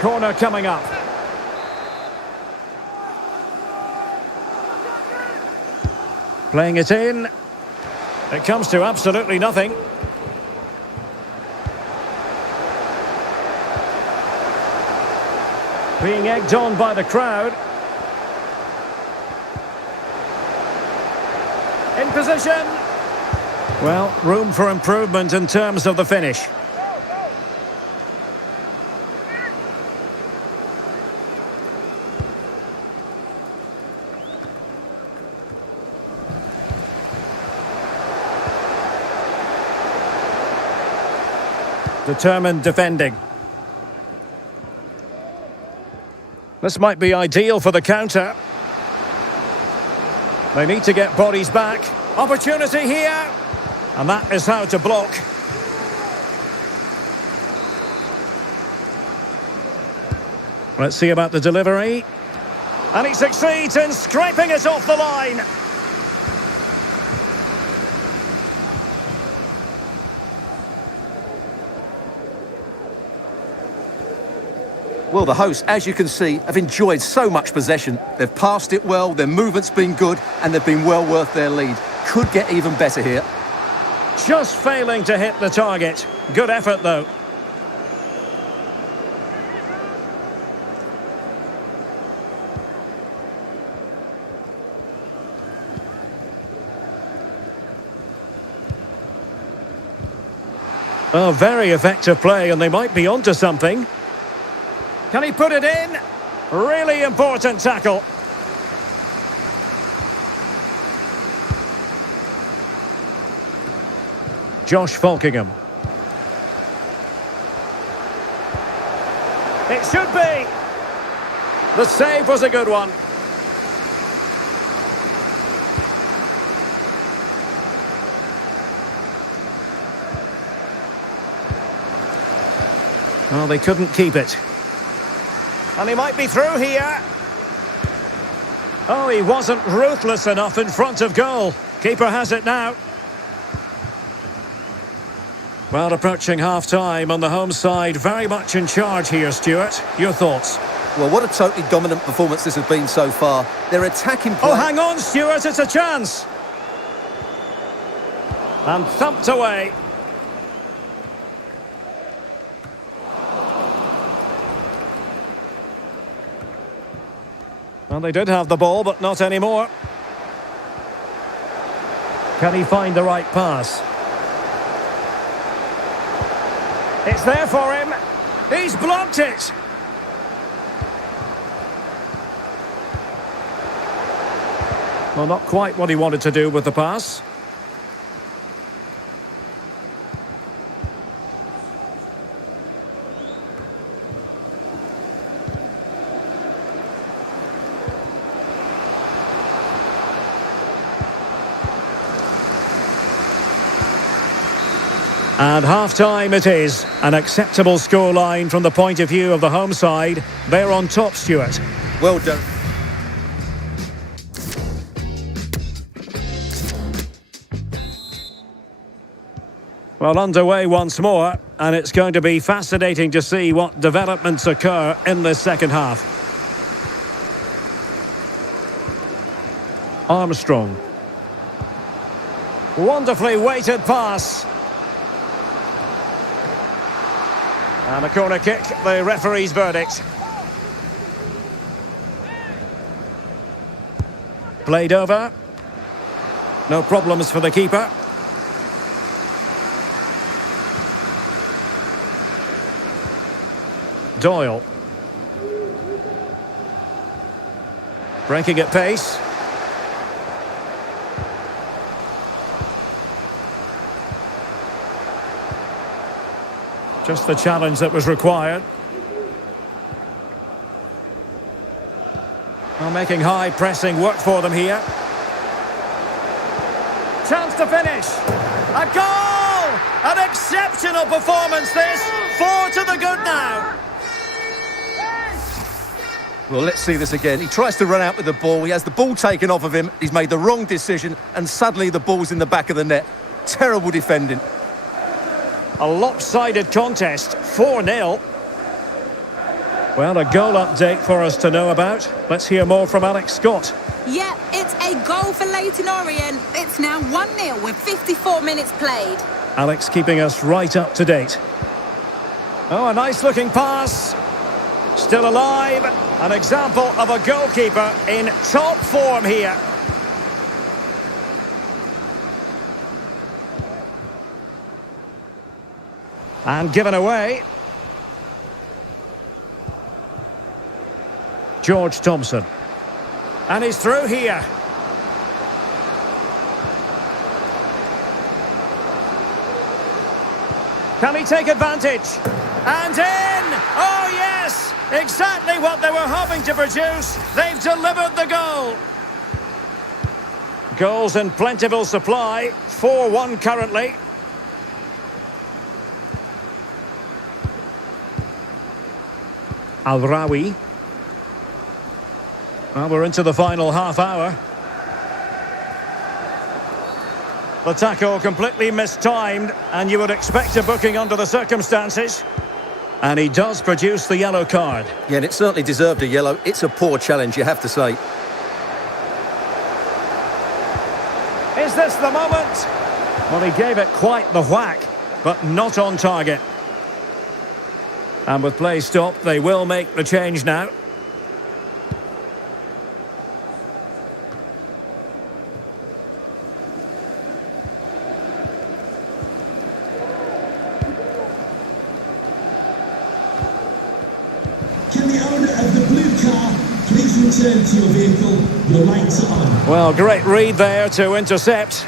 Corner coming up. Playing it in. It comes to absolutely nothing. Being egged on by the crowd. In position. Well, room for improvement in terms of the finish. Determined defending. This might be ideal for the counter. They need to get bodies back. Opportunity here. And that is how to block. Let's see about the delivery. And he succeeds in scraping it off the line. Well, the hosts, as you can see, have enjoyed so much possession. They've passed it well, their movement's been good, and they've been well worth their lead. Could get even better here. Just failing to hit the target. Good effort, though. Oh, very effective play, and they might be onto something. Can he put it in? Really important tackle. Josh Falkingham. It should be. The save was a good one. Well, they couldn't keep it. And he might be through here. Oh, he wasn't ruthless enough in front of goal. Keeper has it now. Well, approaching half-time on the home side, very much in charge here, Stuart. Your thoughts? Well, what a totally dominant performance this has been so far. They're attacking play. Oh, hang on, Stuart, it's a chance. And thumped away. Well, they did have the ball, but not anymore. Can he find the right pass? It's there for him. He's blocked it. Well, not quite what he wanted to do with the pass. And half-time it is. An acceptable scoreline from the point of view of the home side. They're on top, Stuart. Well done. Well, underway once more, and it's going to be fascinating to see what developments occur in this second half. Armstrong. Wonderfully weighted pass. And a corner kick, the referee's verdict. Played over. No problems for the keeper. Doyle. Breaking at pace. Just the challenge that was required. Well, making high pressing work for them here. Chance to finish. A goal! An exceptional performance this. 4 to the good now. Well, let's see this again. He tries to run out with the ball. He has the ball taken off of him. He's made the wrong decision, and suddenly the ball's in the back of the net. Terrible defending. A lopsided contest, 4-0. Well, a goal update for us to know about. Let's hear more from Alex Scott. Yeah, it's a goal for Leyton Orient. It's now 1-0 with 54 minutes played. Alex keeping us right up to date. Oh, a nice-looking pass. Still alive. An example of a goalkeeper in top form here. And given away. George Thompson. And he's through here. Can he take advantage? And in! Oh, yes! Exactly what they were hoping to produce. They've delivered the goal. Goals in plentiful supply. 4-1 currently. Al-Rawi. Well, we're into the final half hour. The tackle completely mistimed, and you would expect a booking under the circumstances. And he does produce the yellow card. Yeah, and it certainly deserved a yellow. It's a poor challenge, you have to say. Is this the moment? Well, he gave it quite the whack, but not on target. And with play stopped, they will make the change now. Can the owner of the blue car please return to your vehicle? Your lights are on. Well, great read there to intercept.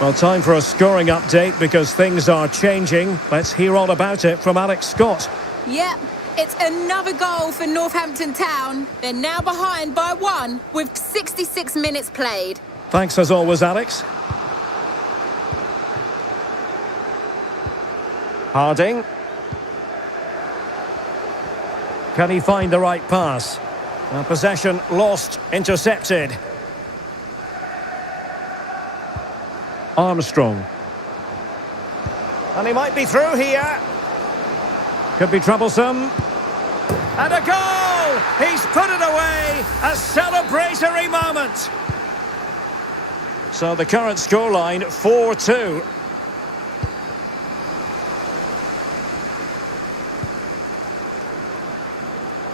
Well, time for a scoring update because things are changing. Let's hear all about it from Alex Scott. Yep, it's another goal for Northampton Town. They're now behind by 1 with 66 minutes played. Thanks as always, Alex. Harding. Can he find the right pass? Possession lost, intercepted. Armstrong. And he might be through here. Could be troublesome. And a goal! He's put it away! A celebratory moment! So the current scoreline, 4-2.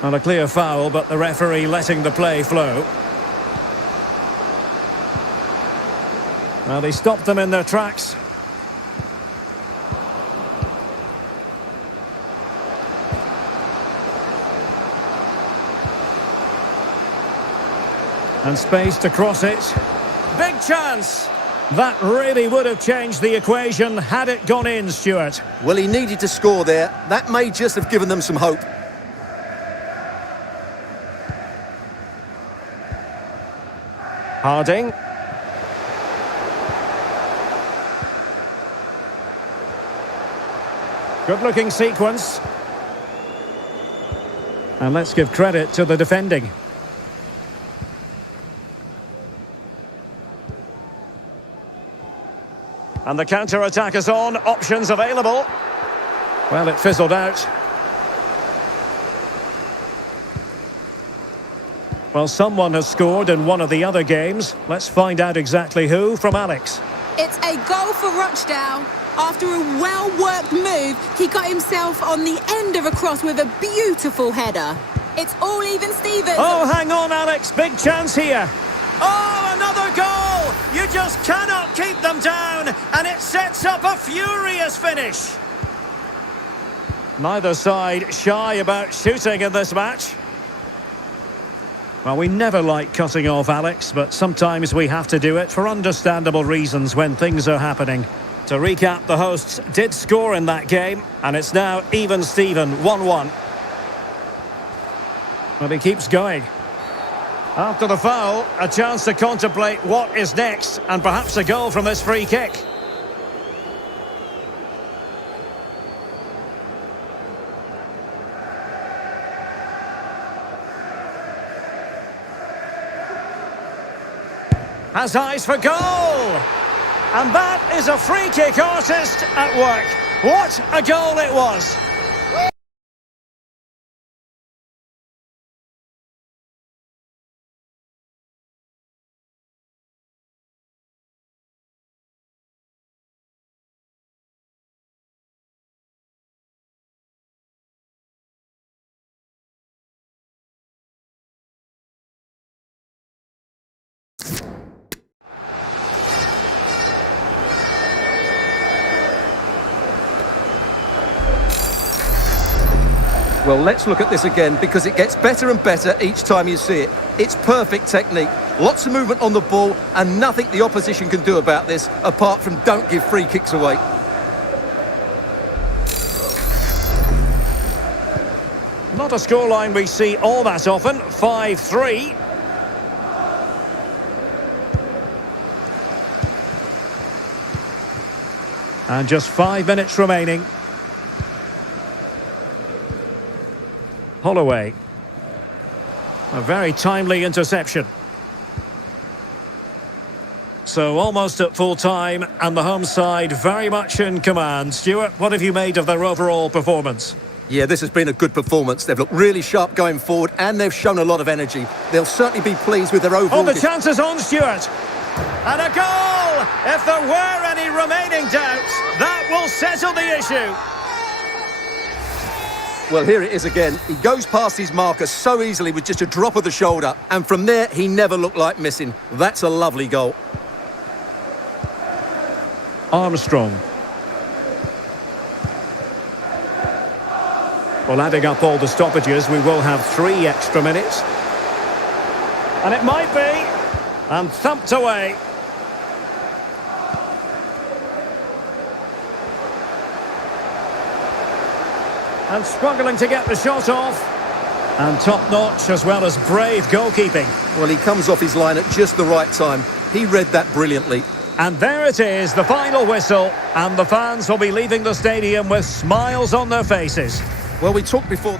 And a clear foul, but the referee letting the play flow. Well, they stopped them in their tracks. And space to cross it. Big chance! That really would have changed the equation had it gone in, Stuart. Well, he needed to score there. That may just have given them some hope. Good-looking sequence. And let's give credit to the defending. And the counter-attack is on. Options available. Well, it fizzled out. Well, someone has scored in one of the other games. Let's find out exactly who from Alex. It's a goal for Rochdale. After a well-worked move, he got himself on the end of a cross with a beautiful header. It's all even, Stevens. Oh, hang on, Alex. Big chance here. Oh, another goal! You just cannot keep them down, and it sets up a furious finish. Neither side shy about shooting in this match. Well, we never like cutting off Alex, but sometimes we have to do it for understandable reasons when things are happening. To recap, the hosts did score in that game, and it's now even Steven, 1-1. But he keeps going. After the foul, a chance to contemplate what is next, and perhaps a goal from this free kick. Has eyes for goal! And that is a free kick artist at work. What a goal it was! Well, let's look at this again because it gets better and better each time you see it. It's perfect technique, lots of movement on the ball, and nothing the opposition can do about this apart from don't give free kicks away. Not a scoreline we see all that often, 5-3. And just 5 minutes remaining. Holloway. A very timely interception. So almost at full time, and the home side very much in command. Stuart, what have you made of their overall performance? Yeah, this has been a good performance. They've looked really sharp going forward, and they've shown a lot of energy. They'll certainly be pleased with their overall... Oh, the chance is on, Stuart! And a goal! If there were any remaining doubts, that will settle the issue. Well, here it is again. He goes past his marker so easily with just a drop of the shoulder. And from there, he never looked like missing. That's a lovely goal. Armstrong. Well, adding up all the stoppages, we will have 3 extra minutes. And it might be. And thumped away. And struggling to get the shot off. And top-notch as well as brave goalkeeping. Well, he comes off his line at just the right time. He read that brilliantly. And there it is, the final whistle. And the fans will be leaving the stadium with smiles on their faces. Well, we talked before...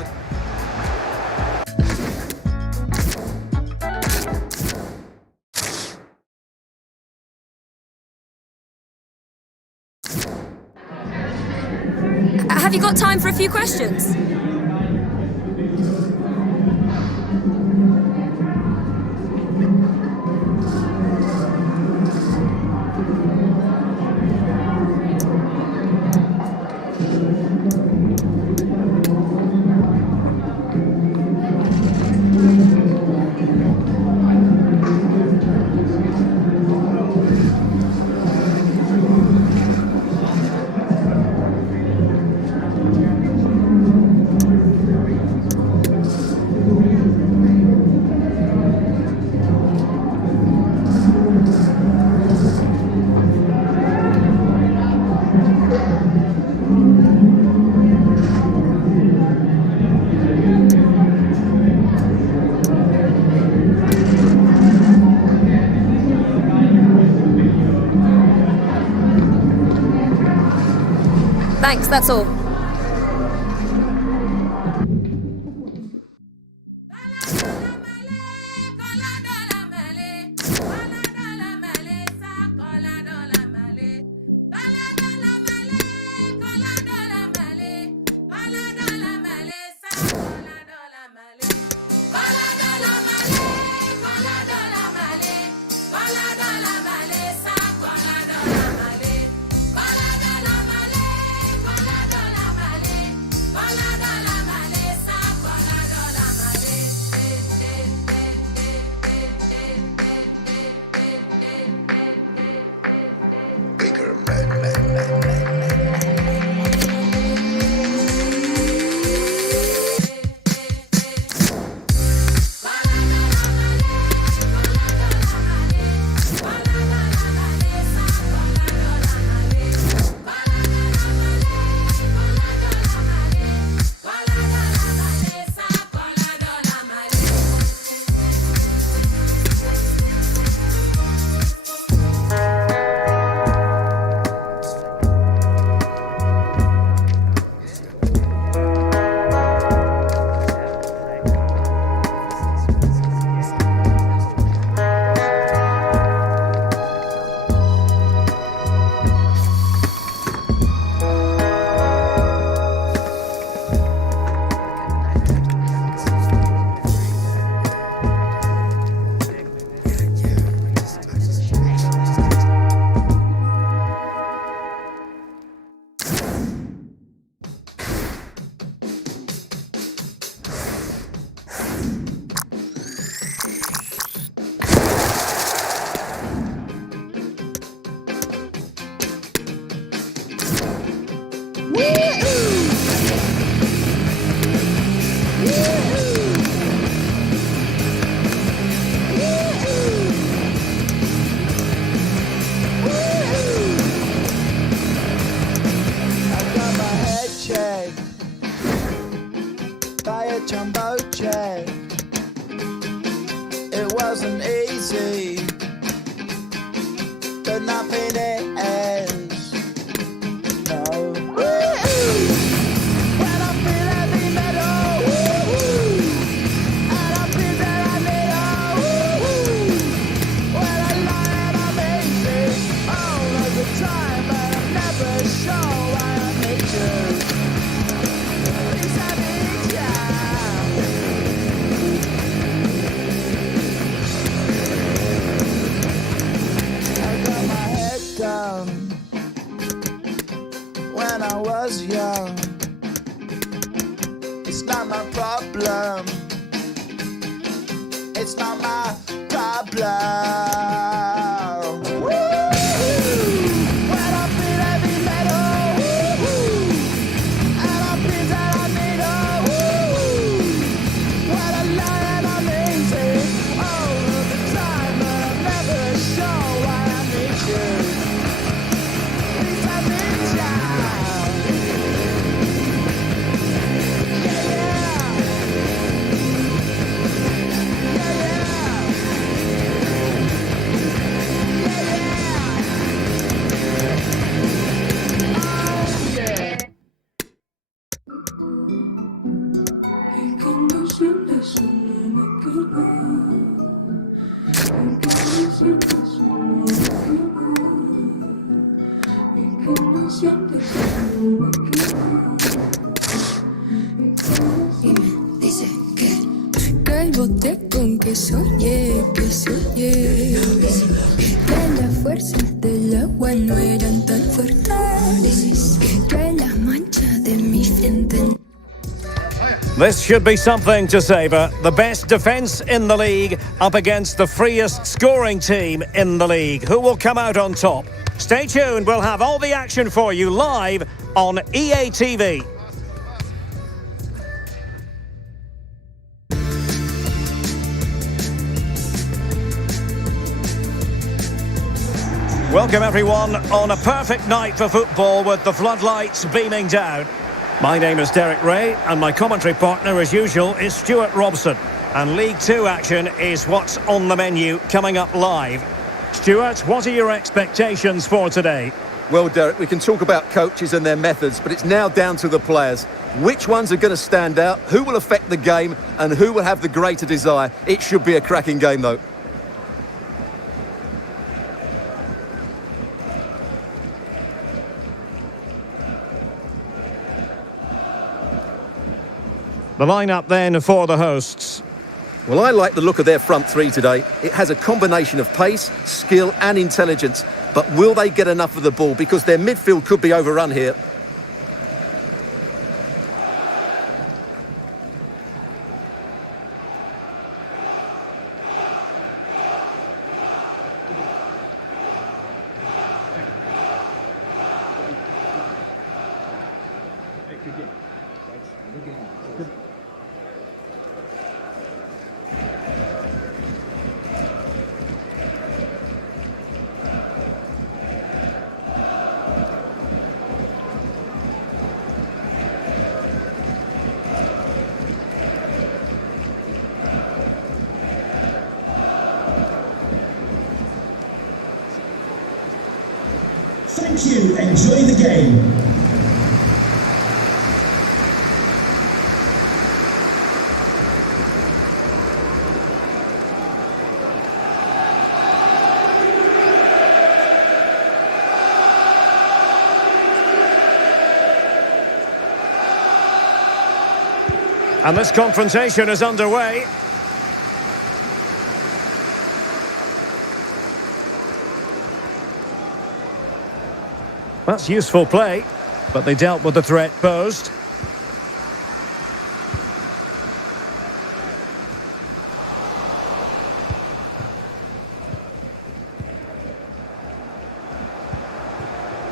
Have you got time for a few questions? Thanks, that's all. when I was young. It's not my problem. It's not my problem. When I feel heavy metal, and I feel that I need when I lie and I'm easy all of the time, but I'm never sure why I need you. Please, I need you. Dice que el bote con que soñé, que las fuerzas del agua no eran tan fuertes, que las manchas de mi frente. This should be something to savour. The best defence in the league up against the freest scoring team in the league. Who will come out on top? Stay tuned, we'll have all the action for you live on EA TV. Welcome everyone on a perfect night for football with the floodlights beaming down. My name is Derek Ray and my commentary partner as usual is Stuart Robson. And League 2 action is what's on the menu coming up live. Stuart, what are your expectations for today? Well, Derek, we can talk about coaches and their methods, but it's now down to the players. Which ones are going to stand out, who will affect the game, and who will have the greater desire? It should be a cracking game, though. The lineup then for the hosts. Well, I like the look of their front three today. It has a combination of pace, skill and intelligence. But will they get enough of the ball? Because their midfield could be overrun here. Thank you. Enjoy the game. And this confrontation is underway. That's useful play, but they dealt with the threat posed.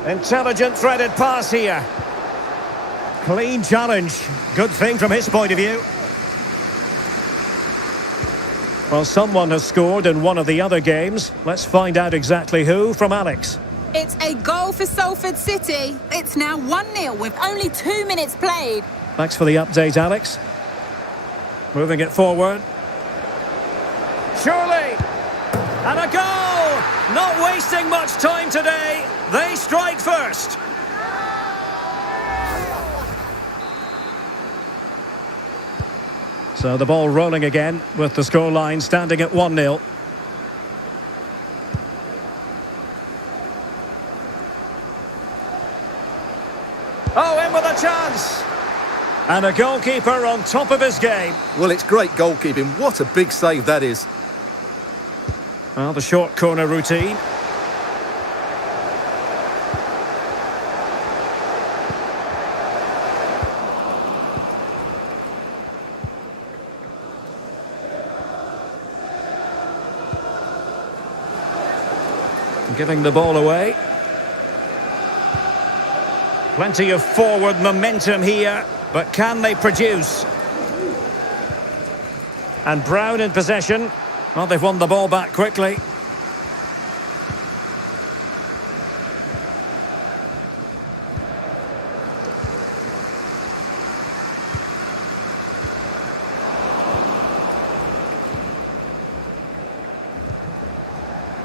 Intelligent threaded pass here. Clean challenge. Good thing from his point of view. Well, someone has scored in one of the other games. Let's find out exactly who from Alex. It's a goal for Salford City. It's now 1-0 with only 2 minutes played. Thanks for the update, Alex. Moving it forward. Surely! And a goal! Not wasting much time today. They strike first. So the ball rolling again with the scoreline standing at 1-0. Oh, in with a chance! And a goalkeeper on top of his game. Well, it's great goalkeeping. What a big save that is. Well, the short corner routine. Giving the ball away. Plenty of forward momentum here, but can they produce? And Brown in possession. Well, they've won the ball back quickly.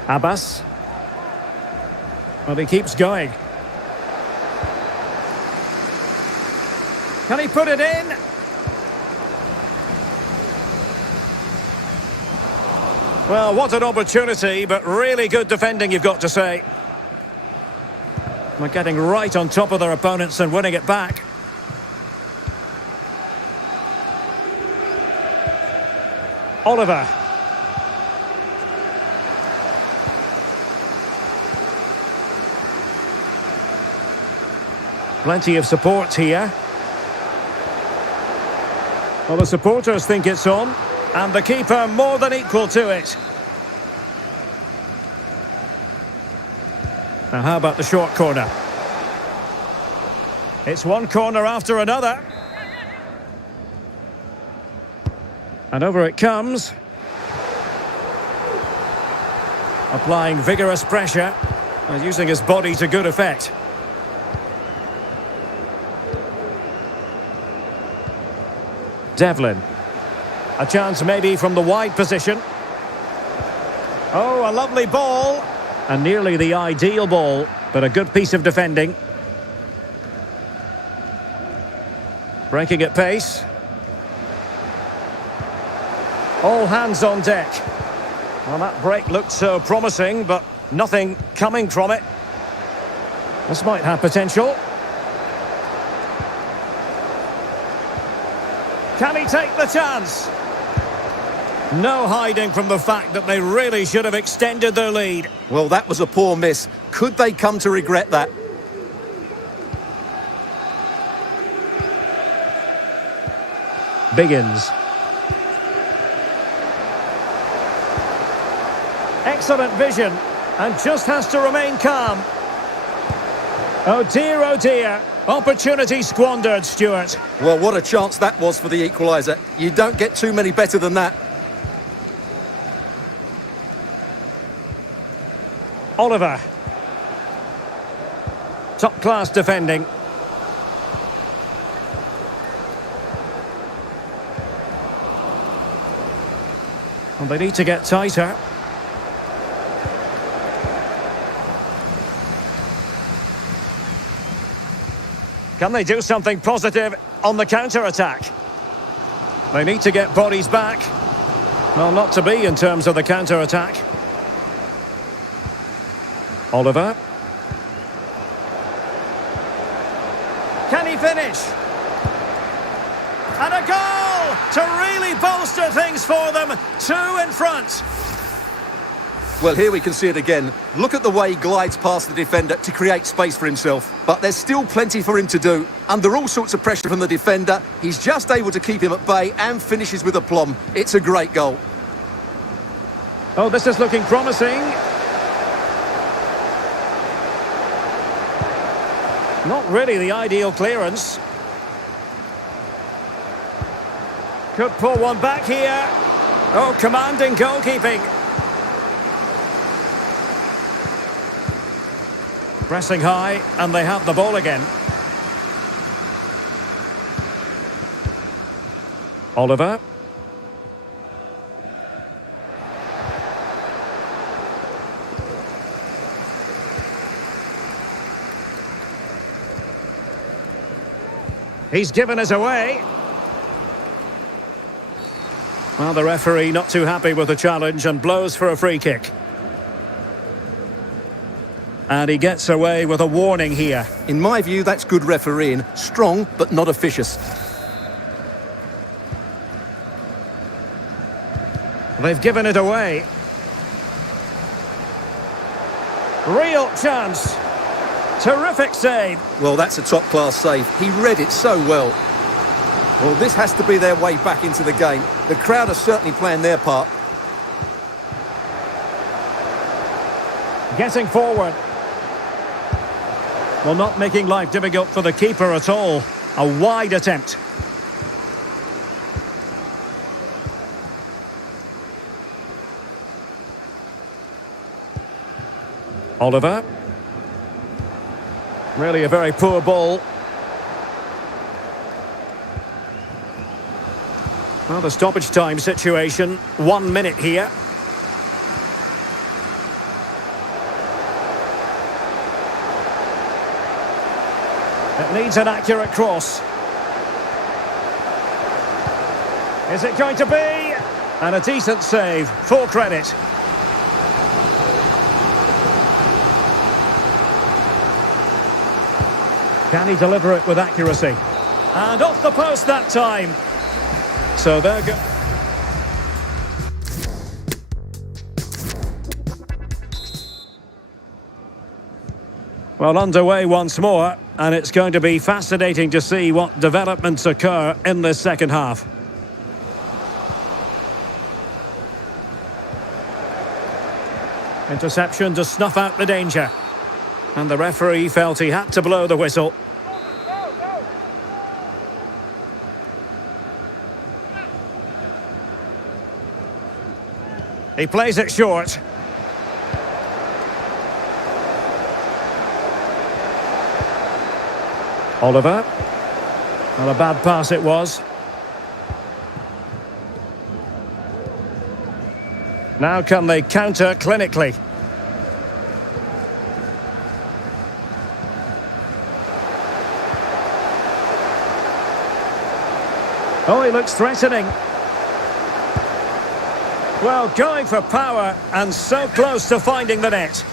Abbas. Well, he keeps going. Can he put it in? Well, what an opportunity, but really good defending, you've got to say. They're getting right on top of their opponents and winning it back. Oliver. Plenty of support here. Well, the supporters think it's on, and the keeper more than equal to it. Now, how about the short corner? It's one corner after another. And over it comes. Applying vigorous pressure and using his body to good effect. Devlin. A chance maybe from the wide position. Oh, a lovely ball. And nearly the ideal ball, but a good piece of defending. Breaking at pace. All hands on deck. Well, that break looked so promising, but nothing coming from it. This might have potential. Can he take the chance? No hiding from the fact that they really should have extended their lead. Well, that was a poor miss. Could they come to regret that? Biggins. Excellent vision, and just has to remain calm. Oh dear, opportunity squandered, Stuart. Well, what a chance that was for the equaliser. You don't get too many better than that. Oliver. Top-class defending. And they need to get tighter. Can they do something positive on the counter-attack? They need to get bodies back. Well, not to be in terms of the counter-attack. Oliver. Can he finish? And a goal to really bolster things for them. 2 in front. Well, here we can see it again. Look at the way he glides past the defender to create space for himself. But there's still plenty for him to do. Under all sorts of pressure from the defender, he's just able to keep him at bay and finishes with aplomb. It's a great goal. Oh, this is looking promising. Not really the ideal clearance. Could pull one back here. Oh, commanding goalkeeping. Pressing high, and they have the ball again. Oliver. He's given us away. Well, the referee not too happy with the challenge and blows for a free kick. And he gets away with a warning here. In my view, that's good refereeing. Strong, but not officious. They've given it away. Real chance. Terrific save. Well, that's a top-class save. He read it so well. Well, this has to be their way back into the game. The crowd are certainly playing their part. Getting forward. Well, not making life difficult for the keeper at all. A wide attempt. Oliver. Really a very poor ball. Well, the stoppage time situation. 1 minute here. It needs an accurate cross. Is it going to be? And a decent save. Full credit. Can he deliver it with accuracy? And off the post that time. So there go. Well, underway once more, and it's going to be fascinating to see what developments occur in this second half. Interception to snuff out the danger. And the referee felt he had to blow the whistle. He plays it short. Oliver. Not a bad pass it was. Now can they counter clinically? Oh, he looks threatening. Well, going for power and so close to finding the net.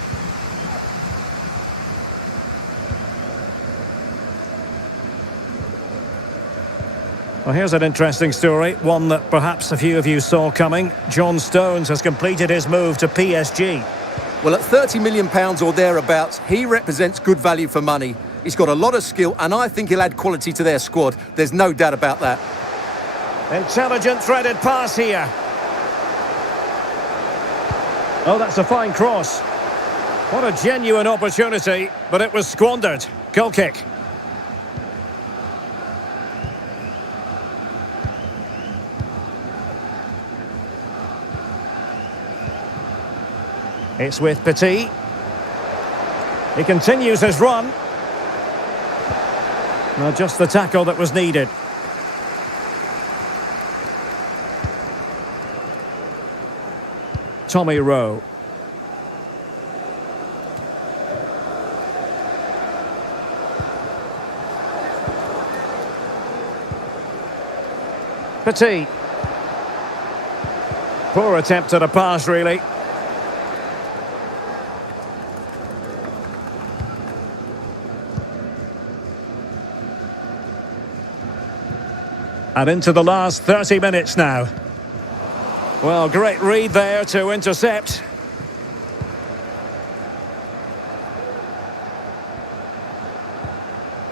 Well, here's an interesting story, one that perhaps a few of you saw coming. John Stones has completed his move to PSG. Well, at £30 million or thereabouts, he represents good value for money. He's got a lot of skill, and I think he'll add quality to their squad. There's no doubt about that. Intelligent threaded pass here. Oh, that's a fine cross. What a genuine opportunity, but it was squandered. Goal kick. It's with Petit. He continues his run. Well, just the tackle that was needed. Tommy Rowe. Petit. Poor attempt at a pass, really. And into the last 30 minutes now. Well, great read there to intercept.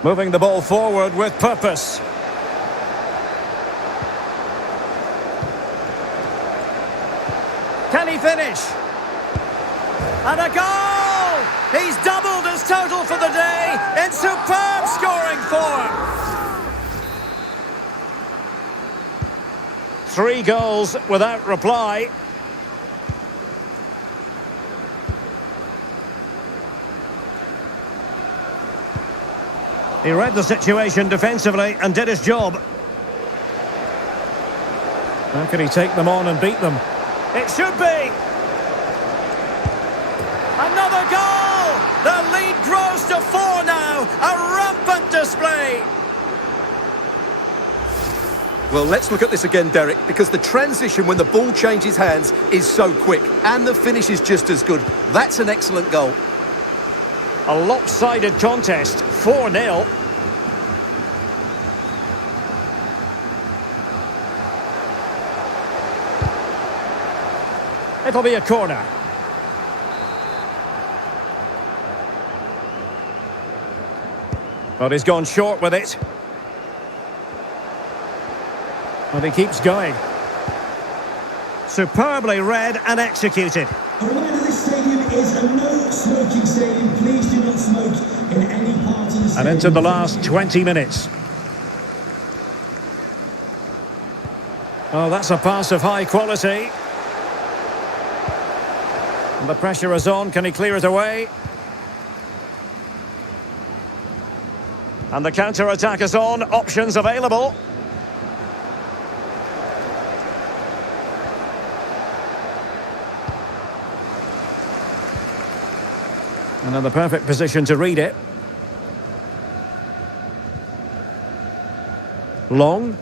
Moving the ball forward with purpose. Can he finish? And a goal! He's doubled his total for the day in superb scoring form. 3 goals without reply. He read the situation defensively and did his job. How can he take them on and beat them? It should be! Another goal! The lead grows to 4 now. A rampant display. Well, let's look at this again, Derek, because the transition when the ball changes hands is so quick, and the finish is just as good. That's an excellent goal. A lopsided contest, 4-0. It'll be a corner. But he's gone short with it. And he keeps going. Superbly read and executed. A reminder, this stadium is a no smoking stadium. Please do not smoke in any part of the stadium. And into the last 20 minutes. Oh, that's a pass of high quality. And the pressure is on. Can he clear it away? And the counter-attack is on. Options available. Another perfect position to read it. Long.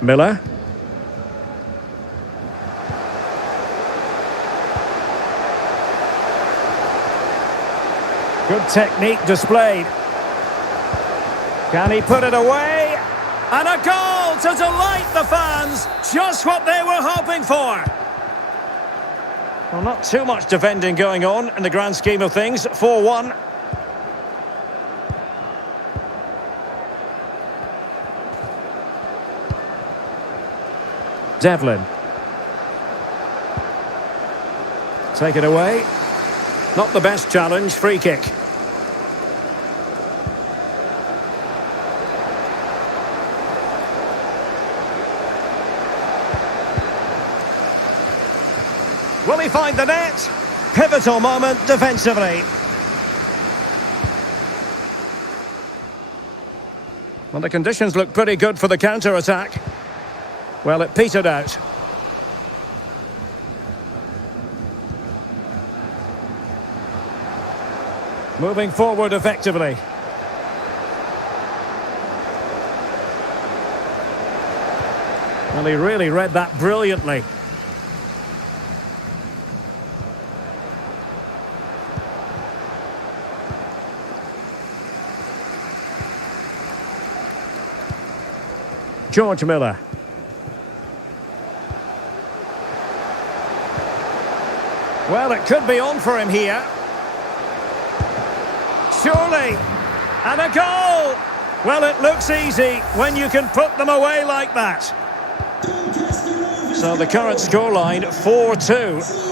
Miller. Good technique displayed. Can he put it away? And a goal to delight the fans. Just what they were hoping for. Well, not too much defending going on in the grand scheme of things. 4-1. Devlin. Take it away. Not the best challenge. Free kick. Will he find the net? Pivotal moment defensively. Well, the conditions look pretty good for the counter-attack. Well, it petered out. Moving forward effectively. Well, he really read that brilliantly. George Miller. Well, it could be on for him here. Surely. And a goal! Well, it looks easy when you can put them away like that. So the current scoreline, 4-2.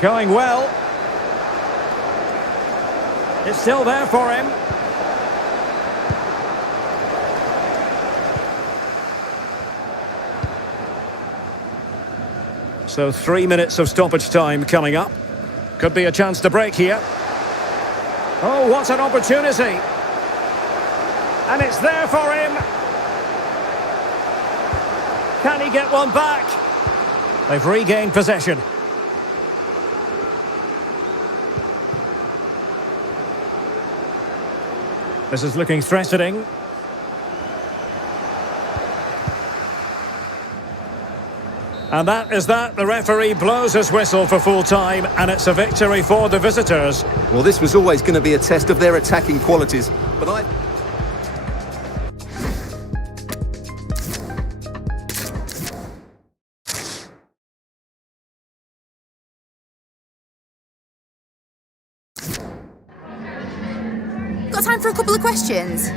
Going well. It's still there for him. So 3 minutes of stoppage time coming up. Could be a chance to break here. Oh, what an opportunity. And it's there for him. Can he get one back? They've regained possession. This is looking threatening. And that is that. The referee blows his whistle for full time, and it's a victory for the visitors. Well, this was always going to be a test of their attacking qualities, but Got time for a couple of questions?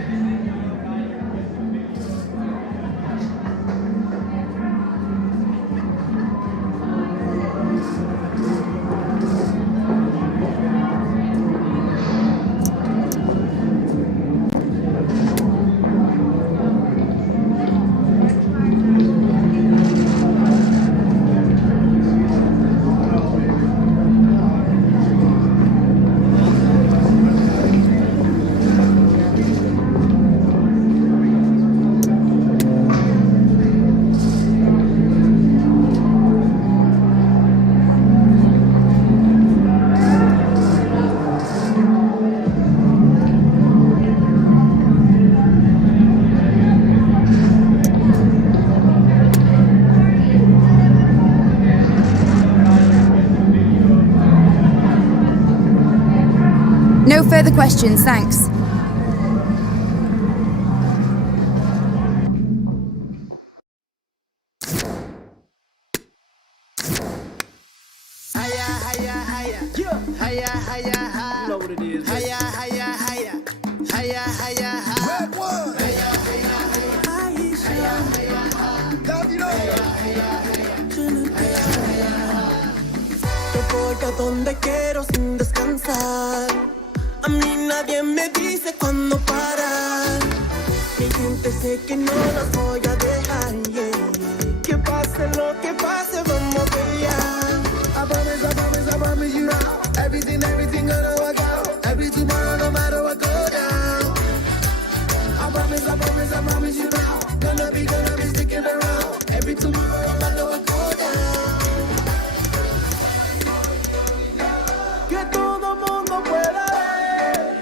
No further questions, thanks. Hiya, hiya, hiya. Hiya, hiya, hiya. Red one. Hiya, hiya, hiya. Hiya, Yo voy a donde quiero sin descansar. A mí nadie me dice cuándo parar. Mi gente sé que no las voy a dejar, yeah. Que pase lo que pase, vamos a pelear. I promise you now. Everything gonna work out. Every tomorrow, no matter what go down. I promise you now. Gonna be sticking around. Every tomorrow, no matter what go down. Que todo mundo pueda ver.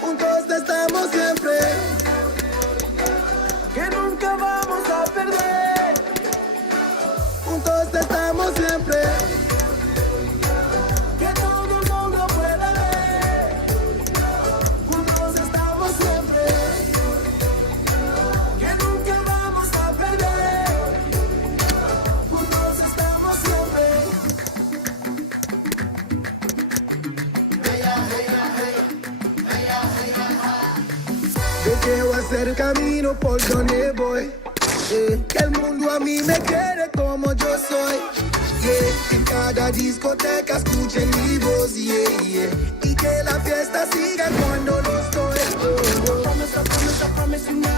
Juntos estamos siempre. Que nunca vamos a perder. Juntos estamos siempre. Que todo mundo pueda ver. Juntos estamos siempre. Que nunca vamos a perder. Juntos estamos siempre. Yo quiero hacer camino por donde voy. Que el mundo a mí me quiere como yo soy. En cada discoteca escuchen mi voz. Y que la fiesta siga cuando no estoy. I promise you now.